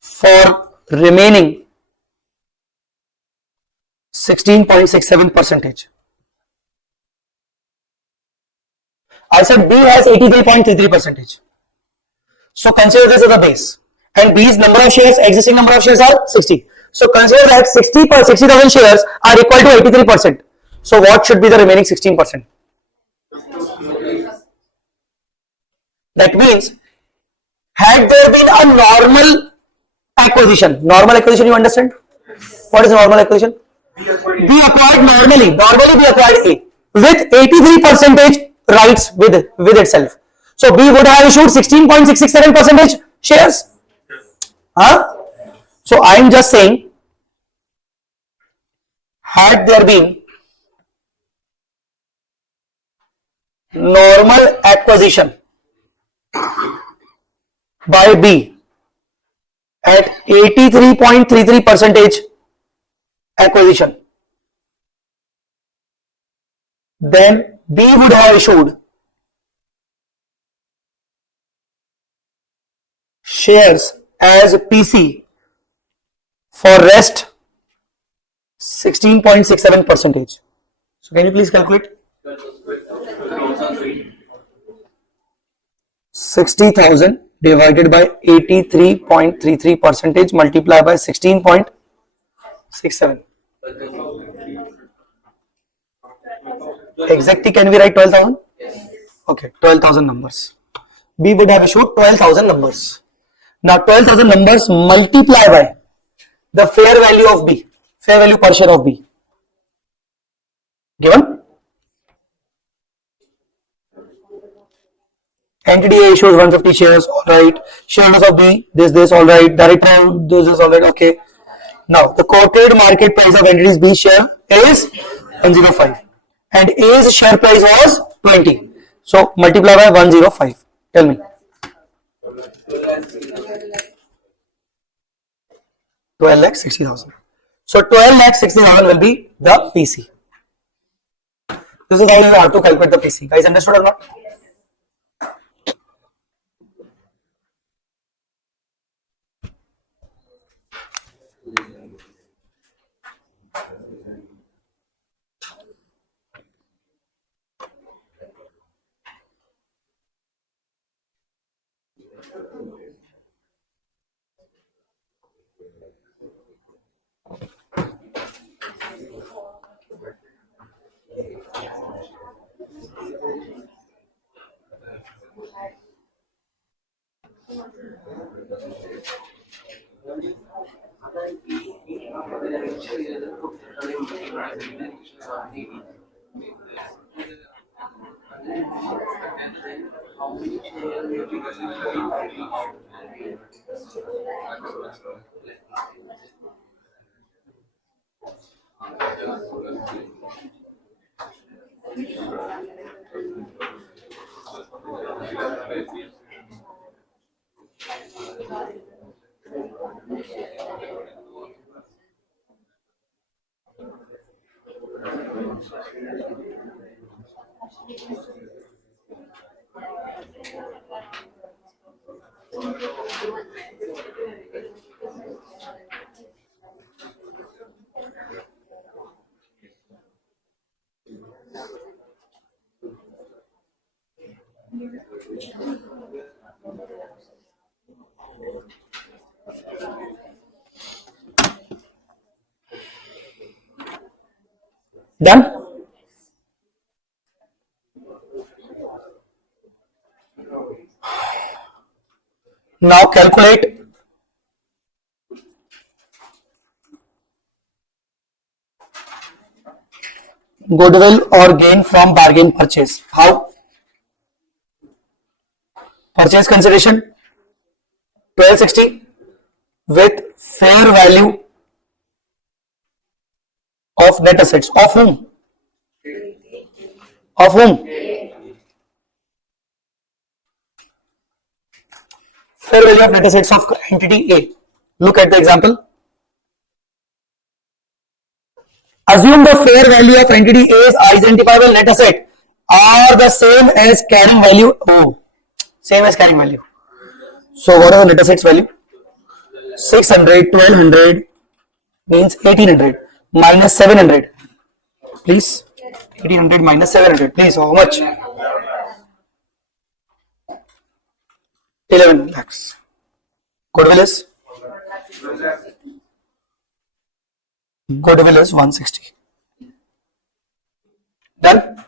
For remaining 16.67 percentage. I said B has 83.33 percentage. So consider this as a base. And B's number of shares, existing number of shares are 60. So consider that 60,000 shares are equal to 83%. So what should be the remaining 16%? That means, had there been a normal acquisition you understand? What is normal acquisition? B acquired normally B acquired A with 83% rights with itself. So B would have issued 16.667% shares. So I am just saying, had there been normal acquisition by B at 83.33% acquisition, then B would have issued shares as PC for rest 16.67%. So can you please calculate? 60,000 divided by 83.33% multiplied by 16.67. Exactly, can we write 12,000? Okay, 12,000 numbers. B would have issued 12,000 numbers. Now 12,000 numbers multiply by the fair value of B, fair value per share of B. Given? Entity A issues 150 shares, alright. Shareholders of B, this, alright. Director, this, alright, okay. Now, the quoted market price of entities B share is 105. And A's share price was 20. So, multiply by 105. Tell me. 12,60,000. So, 12,60,000 will be the PC. This is how you have to calculate the PC. Guys, understood or not? Done? Now calculate goodwill or gain from bargain purchase. How? Purchase consideration 1260 with fair value of net assets. Of whom? Of whom? Fair value of net assets of entity A. Look at the example. Assume the fair value of entity A's identifiable net asset are the same as carrying value. Oh, same as carrying value. So what are the net assets value? 600, 1200 means 1800 minus 700. Please, 1800 minus 700. Please, how much? 11 lakhs. Goodwill is? Goodwill is 160. Done?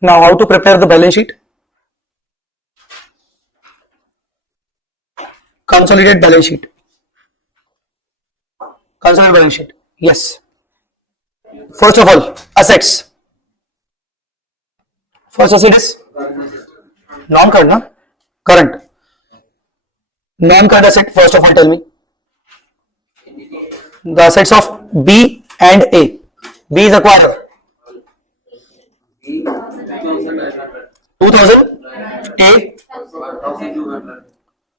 Now how to prepare the balance sheet? Consolidated balance sheet. Consolidated balance sheet. Yes. First of all, assets. First asset is non-current, no? Current. Non-current asset, first of all tell me. The assets of B and A. B is acquired. 2000. A.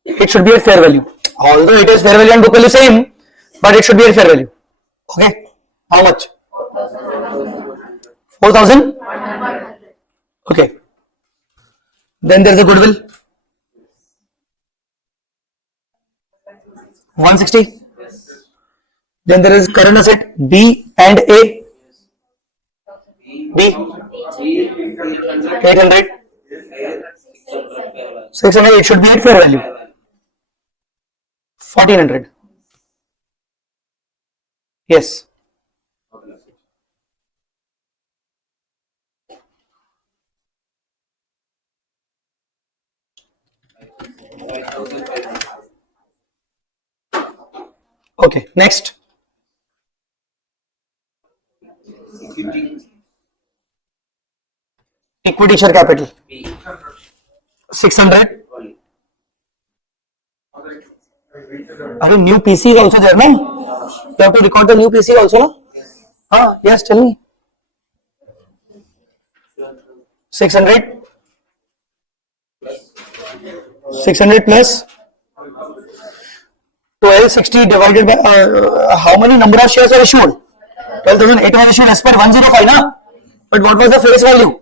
It should be at fair value. Although it is fair value and book value same, but it should be at fair value. Okay. How much? 4000. Okay. Then there is a goodwill. 160. Then there is current asset B and A. B 800. 600. It should be at fair value. 1400. Yes. Okay, next. Equity share capital. 600. Are new PC is also there, no? You have to record the new PC also, no? Yes, tell me. 600. 600 plus 1260 divided by how many number of shares are issued? 12,008 was issued as per 105, na? But what was the face value?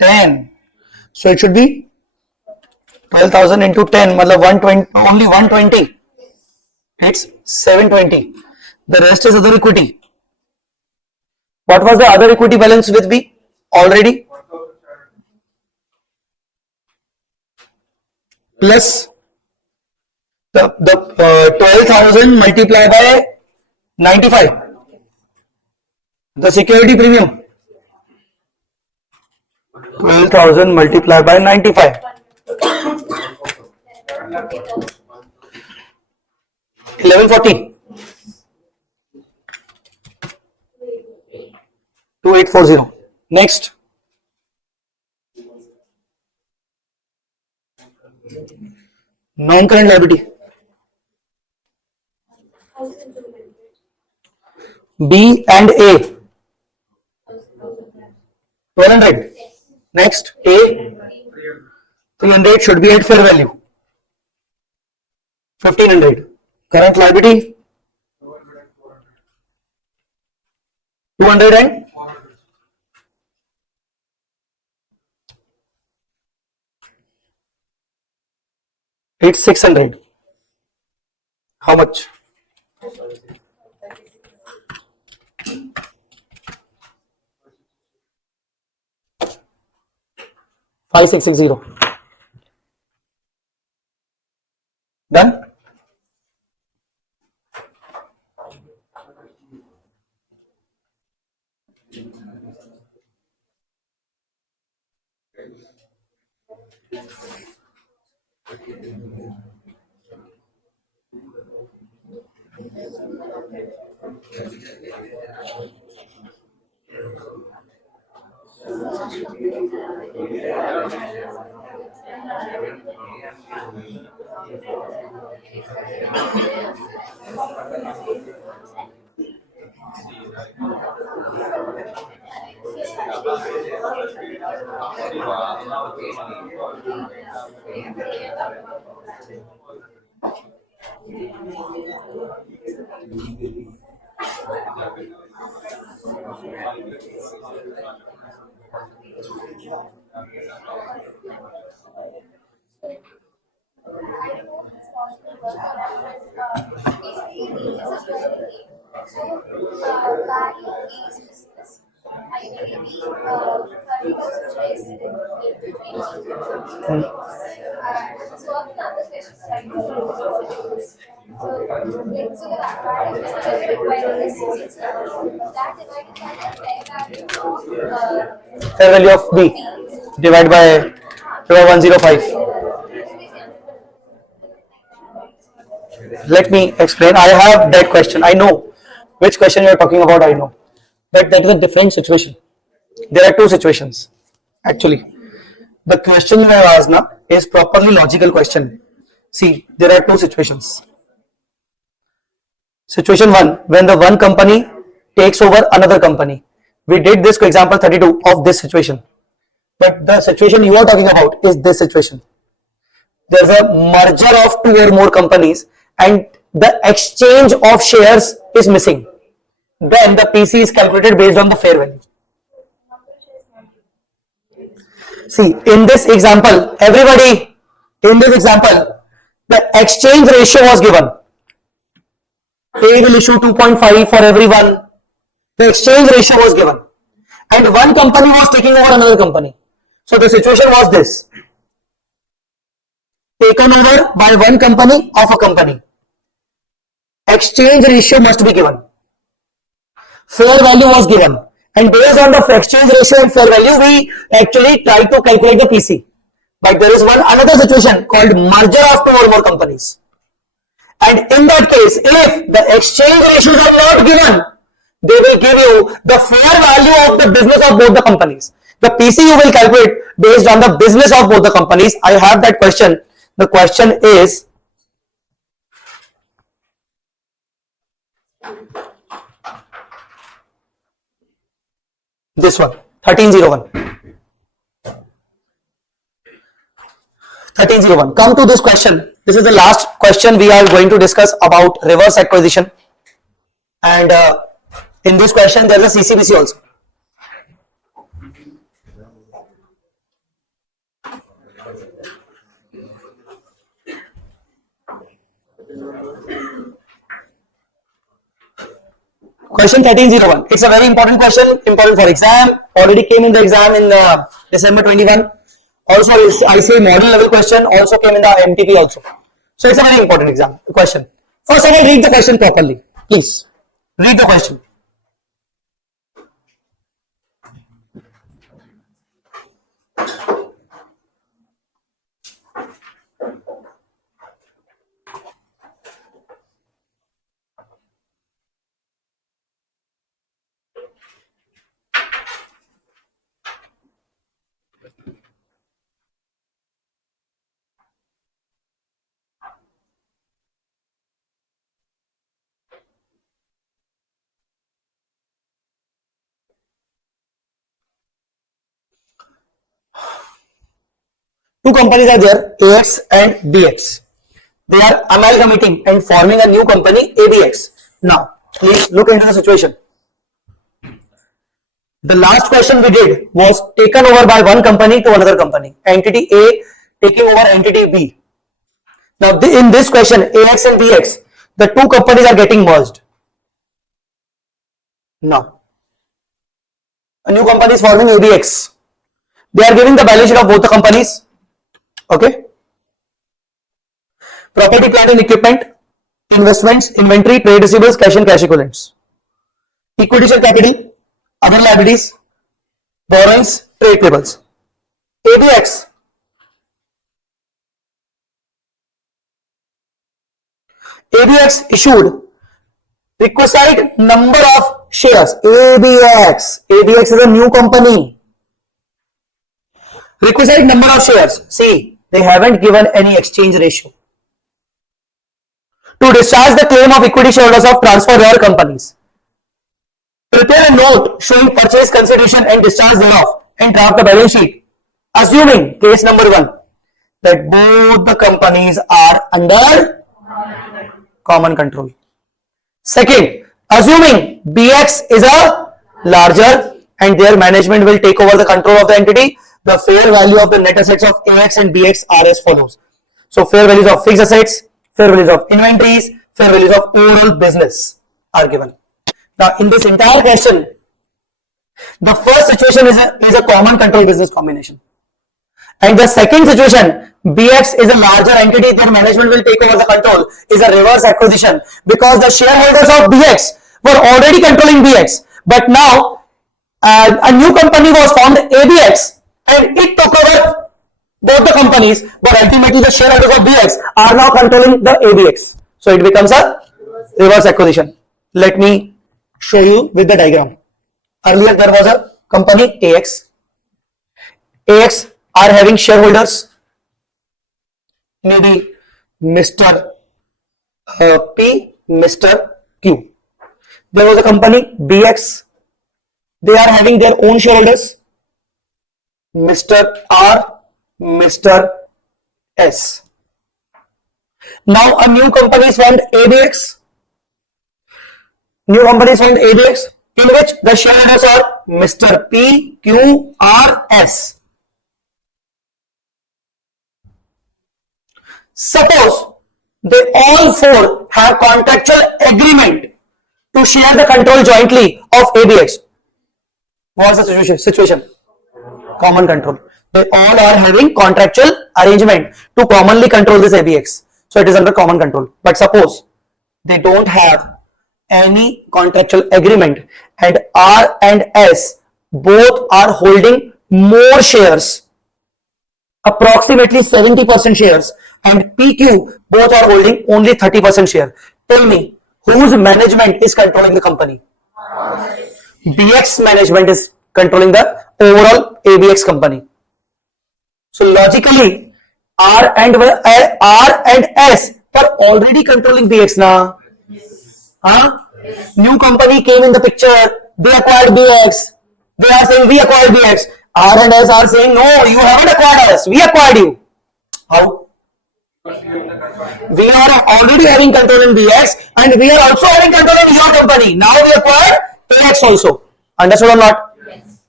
10. So it should be 12,000 into 10, matlab 120, only 120. It's 720. The rest is other equity. What was the other equity balance with B already? Plus the 12,000 multiplied by 95. The security premium. 12,000 multiplied by 95. 1140. 840. Next. Non-current liability. B and A. 1200. Next. A. 300 should be at fair value. 1500. Current liability. 200 and 600. How much? 5660. Done? Fair value of B divided by 105. Let me explain. I have that question. I know which question you are talking about. I know, but that is a different situation. There are two situations actually. The question you have asked now is properly logical question. See, there are two situations. Situation 1, when the one company takes over another company. We did this example 32 of this situation. But the situation you are talking about is this situation. There's a merger of two or more companies and the exchange of shares is missing. Then the PC is calculated based on the fair value. See, in this example, everybody, in this example, the exchange ratio was given. A will issue 2.5 for everyone. The exchange ratio was given. And one company was taking over another company. So the situation was this. Taken over by one company of a company. Exchange ratio must be given. Fair value was given. And based on the exchange ratio and fair value, we actually try to calculate the PC. But there is one another situation called merger of two or more companies. And in that case, if the exchange ratios are not given, they will give you the fair value of the business of both the companies. The PC you will calculate based on the business of both the companies. I have that question. The question is, this one, 1301. 1301. Come to this question. This is the last question we are going to discuss about reverse acquisition. And in this question, there is a CCBC also. Question 1301. It's a very important question, important for exam. Already came in the exam in December 21. Also, I say model level question also came in the MTP also. So it's a very important exam question. First, I will read the question properly. Please read the question. Two companies are there, AX and BX. They are amalgamating and forming a new company, ABX. Now, please look into the situation. The last question we did was taken over by one company to another company. Entity A taking over entity B. Now, in this question, AX and BX, the two companies are getting merged. Now, a new company is forming ABX. They are giving the balance sheet of both the companies. Okay. Property, plant and equipment, investments, inventory, trade receivables, cash and cash equivalents. Equity share capital, other liabilities, borrowings, trade payables. ABX. ABX issued requisite number of shares. ABX. ABX is a new company. Requisite number of shares. See, they haven't given any exchange ratio. To discharge the claim of equity shareholders of transfer their companies. Prepare a note showing purchase consideration and discharge thereof and draft the balance sheet. Assuming, case number 1, that both the companies are under common control. Second, assuming BX is a larger and their management will take over the control of the entity, the fair value of the net assets of AX and BX are as follows. So, fair values of fixed assets, fair values of inventories, fair values of overall business are given. Now, in this entire question, the first situation is a common control business combination. And the second situation, BX is a larger entity, their management will take over the control, is a reverse acquisition because the shareholders of BX were already controlling BX. But now, a new company was formed, ABX, and it took over both the companies, but ultimately the shareholders of BX are now controlling the ABX. So it becomes a reverse acquisition. Let me show you with the diagram. Earlier there was a company AX. AX are having shareholders, maybe Mr. P, Mr. Q. There was a company BX. They are having their own shareholders, Mr. R, Mr. S. Now a new company is formed, ABX. New company is formed, ABX, in which the shareholders are Mr. P, Q, R, S. Suppose they all four have contractual agreement to share the control jointly of ABX. What is the situation? Common control. They all are having contractual arrangement to commonly control this ABX. So it is under common control. But suppose they don't have any contractual agreement and R and S both are holding more shares, approximately 70% shares, and PQ both are holding only 30% share. Tell me, whose management is controlling the company? BX management is controlling the overall ABX company. So logically, R and S are already controlling BX now. Huh? New company came in the picture. They acquired BX. They are saying we acquired BX. R and S are saying no, you haven't acquired us. We acquired you. How? We are already having control in BX and we are also having control in your company. Now we acquired AX also. Understood or not? Yes.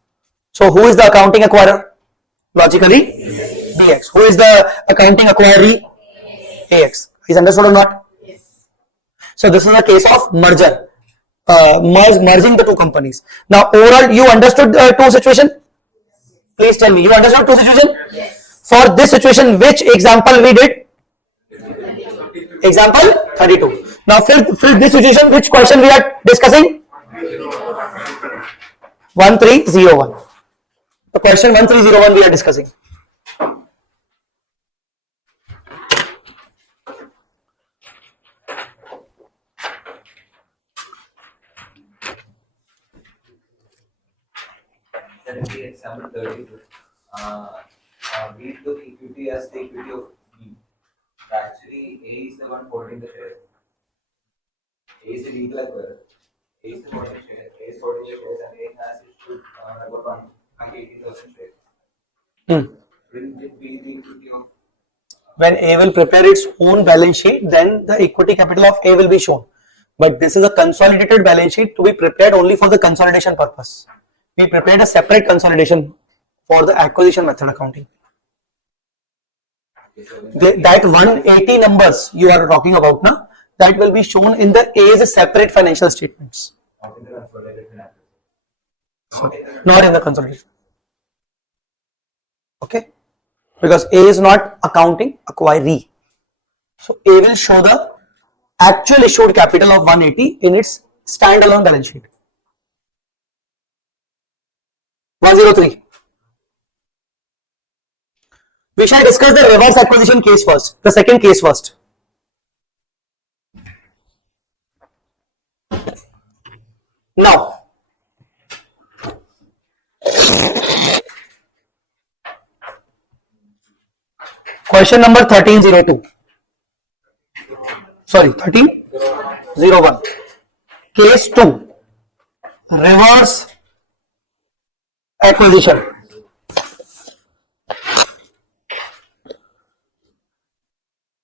So who is the accounting acquirer? Logically, BX. Who is the accounting acquiree? AX. Is understood or not? Yes. So this is a case of merger. Merging the two companies. Now overall, you understood two situation? Please tell me, you understood two situation? Yes. For this situation, which example we did? Example 32. Now fill this situation, which question we are discussing? 1301. The question 1301 we are discussing. Example 32. We took equity as the equity of B. Actually, A is the one holding the share. A is the legal acquirer. A is the holding share. A is holding the shares and A has issued about 118,000 shares. Will it be the equity of When A will prepare its own balance sheet, then the equity capital of A will be shown. But this is a consolidated balance sheet to be prepared only for the consolidation purpose. We prepared a separate consolidation for the acquisition method accounting. That 180 numbers you are talking about now, that will be shown in the A's separate financial statements, not in the consolidated financials? not in the consolidation. Okay, because A is not accounting acquiree, so A will show the actual issued capital of 180 in its standalone balance sheet. 103. We shall discuss the reverse acquisition case first, the second case first. Now, question number 1302. Sorry, 1301. Case 2. Reverse acquisition.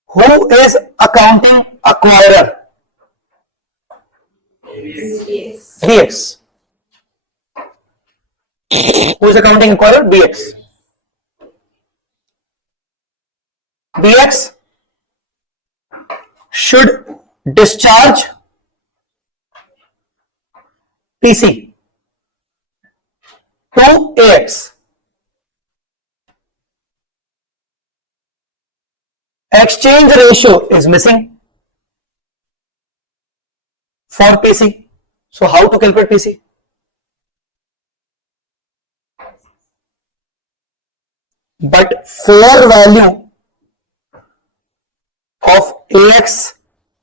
Who is accounting acquirer? Yes. BX. Who is accounting acquirer? BX. BX should discharge PC to AX. Exchange ratio is missing for PC. So how to calculate PC? But fair value of AX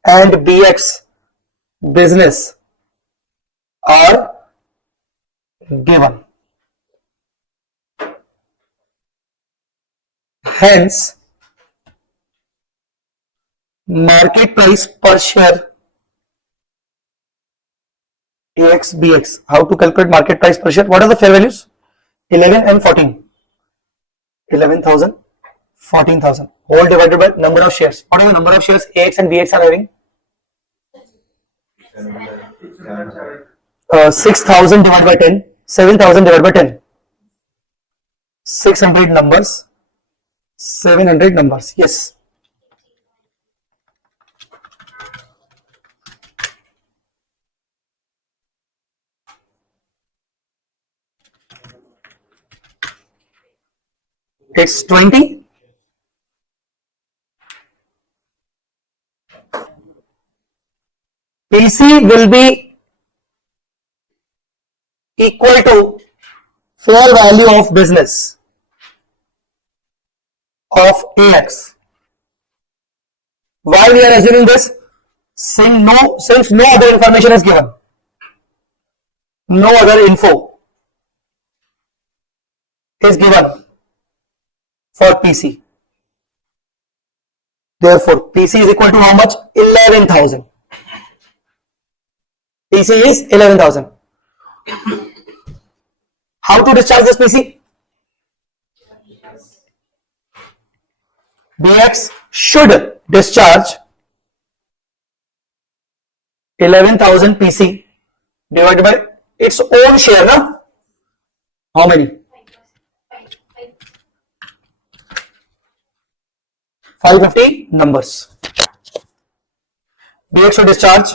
and BX business are given. Hence, market price per share AX BX. How to calculate market price per share? What are the fair values? 11 and 14. 11,000, 14,000. Whole divided by number of shares. What are the number of shares AX and BX are having? 6,000 divided by 10. 7,000 divided by 10. 600 numbers. 700 numbers. Yes. It's 20. PC will be equal to fair value of business of AX. Why we are assuming this? Since no other information is given, no other info is given for PC. Therefore, PC is equal to how much? 11,000. PC is 11,000. How to discharge this PC? BX should discharge 11,000 PC divided by its own share, na? How many? 550 numbers. BX should discharge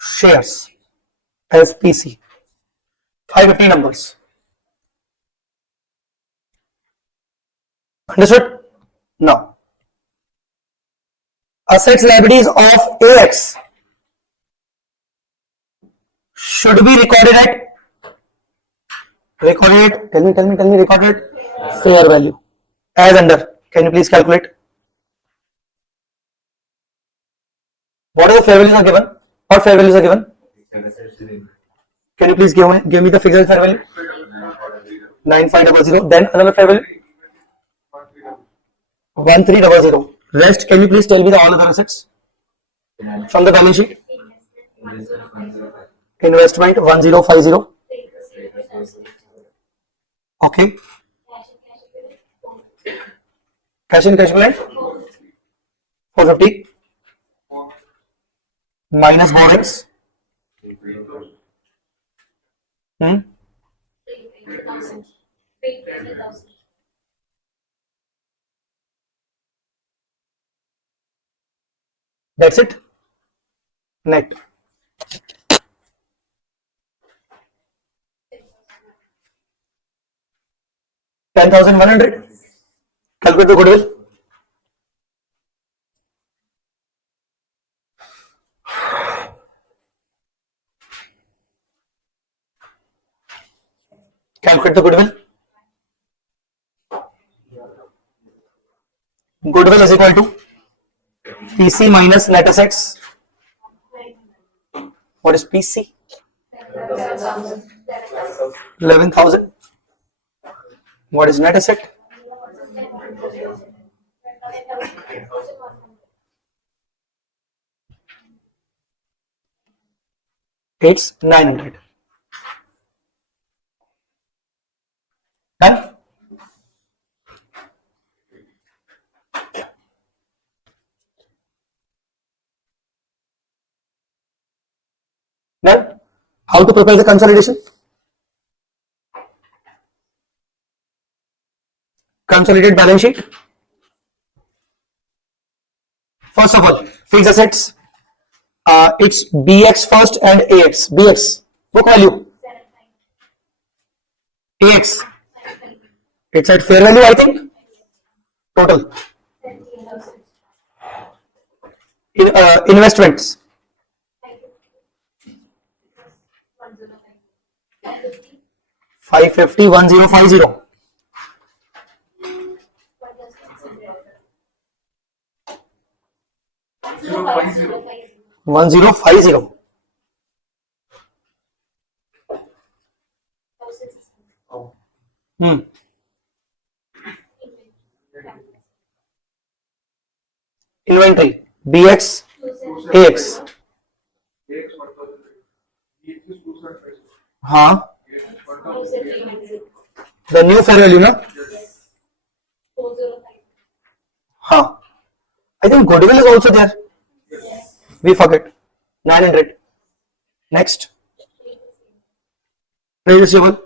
shares as PC. 550 numbers. Understood? Now, assets liabilities of AX should be recorded at fair value as under. Can you please calculate? What are the fair values are given? What fair values are given? Can you please give me the figure fair value? 9500. Then another fair value? 1300. Rest, can you please tell me the all other assets from the balance sheet? Investment 1050. Okay. Cash in, cash equivalent 450 minus borrowings. Hmm? 320,000. That's it. Net. 10,100. Calculate the goodwill. Calculate the goodwill. Goodwill is equal to PC minus net assets. What is PC? 11,000. What is net asset? It's 900. Done? Done? How to prepare the consolidation? Consolidated balance sheet. First of all, fixed assets. It's BX first and AX. BX, book value. AX, it's at fair value, I think. Total. Investments. 550, 1050. 1050. Hmm. Inventory. BX, AX. Huh? The new fair value, no? Huh. I think goodwill is also there. We forget. 900. Next. Trade receivable.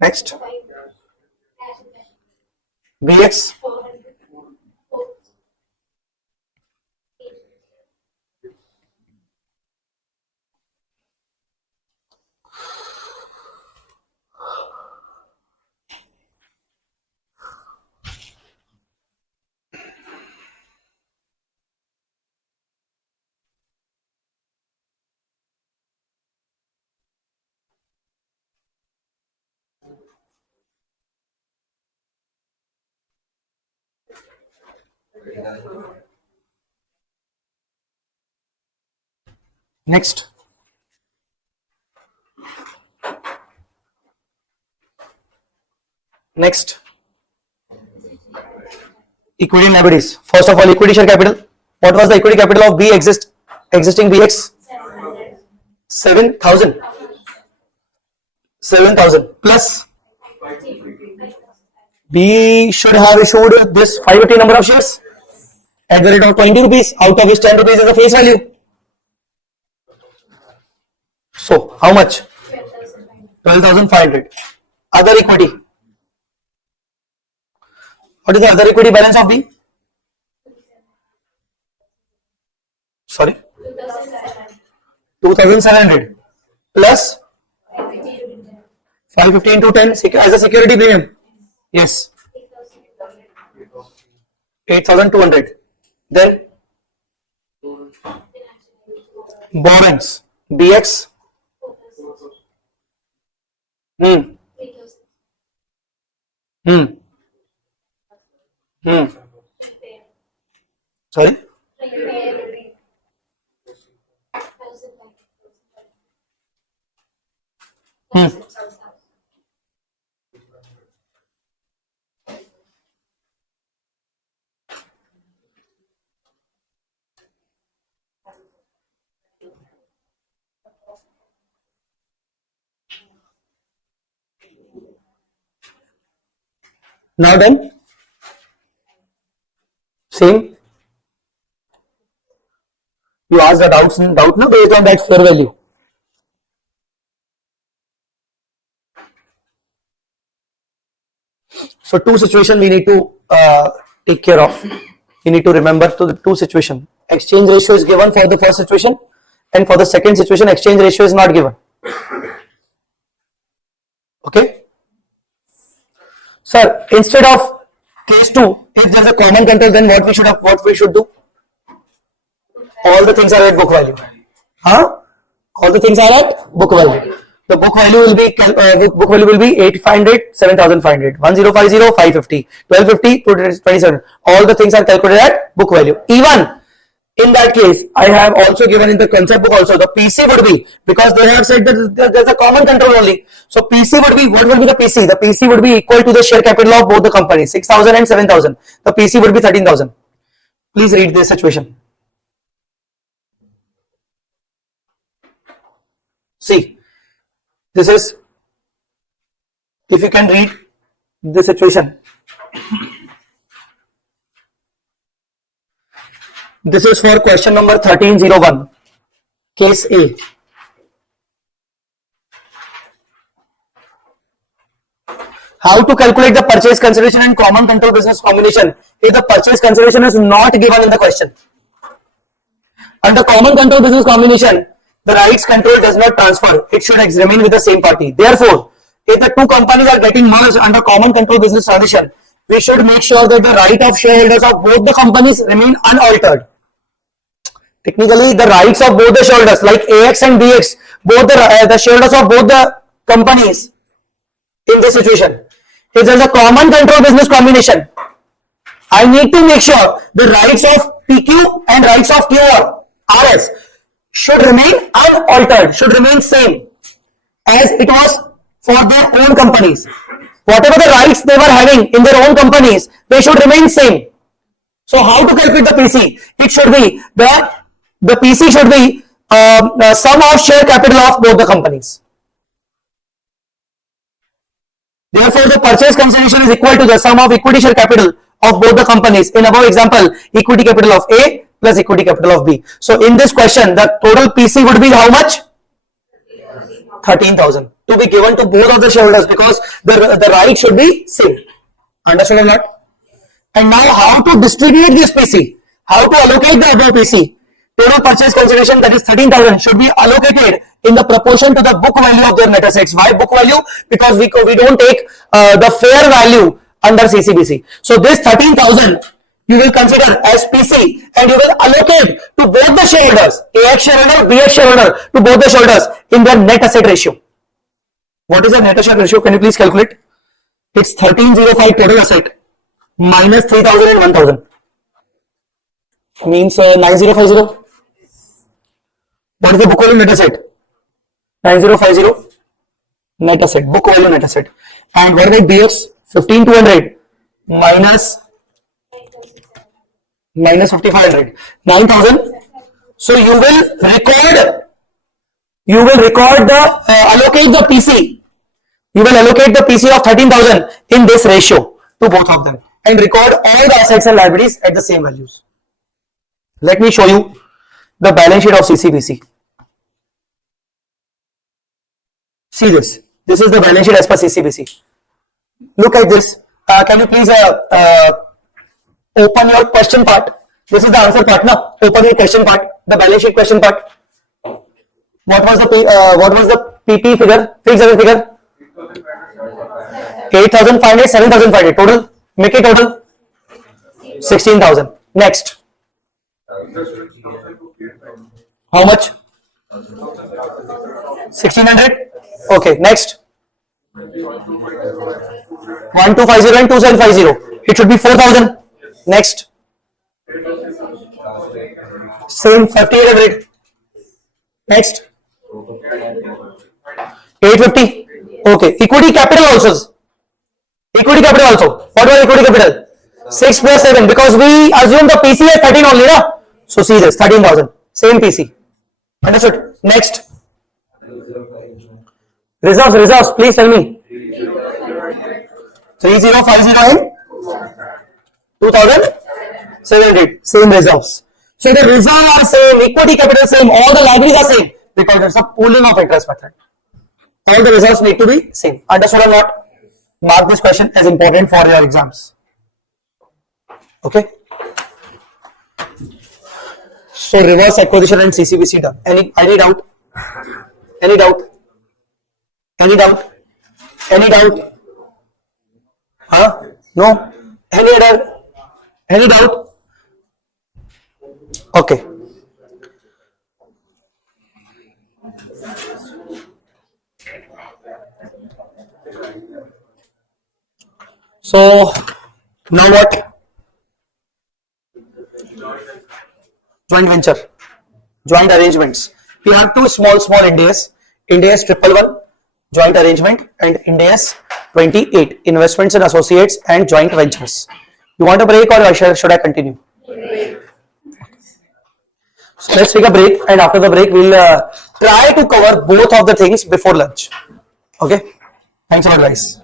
Next. BX. Next. Next. Equity and liabilities. First of all, equity share capital. What was the equity capital of existing BX? 7,000. 7,000 plus B should have issued this 550 number of shares at the rate of 20 rupees, out of which 10 rupees is the face value. So, how much? 12,500. Other equity. What is the other equity balance of B? Sorry? 2,700 plus 550 into 10 as a security premium. Yes. 8,200. Then borrowings. BX. Hmm. Hmm. Hmm. Sorry? Hmm. Now then, same. You ask the doubt now based on that fair value. So two situations we need to take care of. You need to remember the two situations. Exchange ratio is given for the first situation, and for the second situation, exchange ratio is not given. Okay. Sir, instead of case 2, if there is a common control, then what we should do? All the things are at book value. All the things are at book value. The book value will be 8,500, 7,500, 1050, 550, 1250, 27. All the things are calculated at book value. Even in that case, I have also given in the concept book also the PC would be, because they have said that there's a common control only. So PC would be, what will be the PC? The PC would be equal to the share capital of both the companies, 6,000 and 7,000. The PC would be 13,000. Please read this situation. See, this is, if you can read the situation. This is for question number 1301, case A. How to calculate the purchase consideration and common control business combination if the purchase consideration is not given in the question. Under common control business combination, the rights control does not transfer. It should remain with the same party. Therefore, if the two companies are getting merged under common control business transition, we should make sure that the right of shareholders of both the companies remain unaltered. Technically, the rights of both the shareholders, like AX and BX, both the shareholders of both the companies in this situation. If there is a common control business combination, I need to make sure the rights of PQ and rights of QR, RS, should remain unaltered, should remain same as it was for their own companies. Whatever the rights they were having in their own companies, they should remain same. So how to calculate the PC? It should be the PC should be sum of share capital of both the companies. Therefore, the purchase consideration is equal to the sum of equity share capital of both the companies. In above example, equity capital of A plus equity capital of B. So in this question, the total PC would be how much? 13,000 to be given to both of the shareholders, because the right should be same. Understood or not? And now how to distribute this PC? How to allocate the above PC? Total purchase consideration, that is 13,000, should be allocated in the proportion to the book value of their net assets. Why book value? Because we don't take the fair value under CCBC. So this 13,000 you will consider as PC and you will allocate to both the shareholders, AX shareholder, BX shareholder, to both the shareholders in their net asset ratio. What is the net asset ratio? Can you please calculate? It's 1305 total asset minus 3,000 and 1,000. Means 9050. What is the book value net asset? 9050 net asset, book value net asset. And what about BX? 15,200 minus 5,500, 9,000. So you will record the allocate the PC. You will allocate the PC of 13,000 in this ratio to both of them and record all the assets and liabilities at the same values. Let me show you the balance sheet of CCBC. See this. This is the balance sheet as per CCBC. Look at this. Can you please open your question part? This is the answer part now. Open your question part. The balance sheet question part. What was the PP figure? Fixed asset figure? 8,500, 7,500 total. Make it total 16,000. Next. How much? 1,600. Okay. Next. 1250 and 2750. It should be 4,000. Next. Same 5,800. Next. 850. Okay. Equity capital also. Equity capital also. What was equity capital? 6 plus 7, because we assume the PC is 13 only, na? So see this, 13,000. Same PC. Understood? Next. Reserves, please tell me. 3050 and 2,700. Same reserves. So the reserve are same, equity capital same, all the liabilities are same because it's a pooling of interest method. All the reserves need to be same. Understood or not? Mark this question as important for your exams. Okay. So reverse acquisition and CCBC done. Any doubt? Any doubt? Any doubt? Any doubt? Huh? No? Any other? Any doubt? Okay. So now what? Joint venture, joint arrangements. We have two small NDAs, NDAs 111 joint arrangement and NDAs 28 investments in associates and joint ventures. You want a break or should I continue? So let's take a break, and after the break we'll try to cover both of the things before lunch. Okay, thanks a lot guys.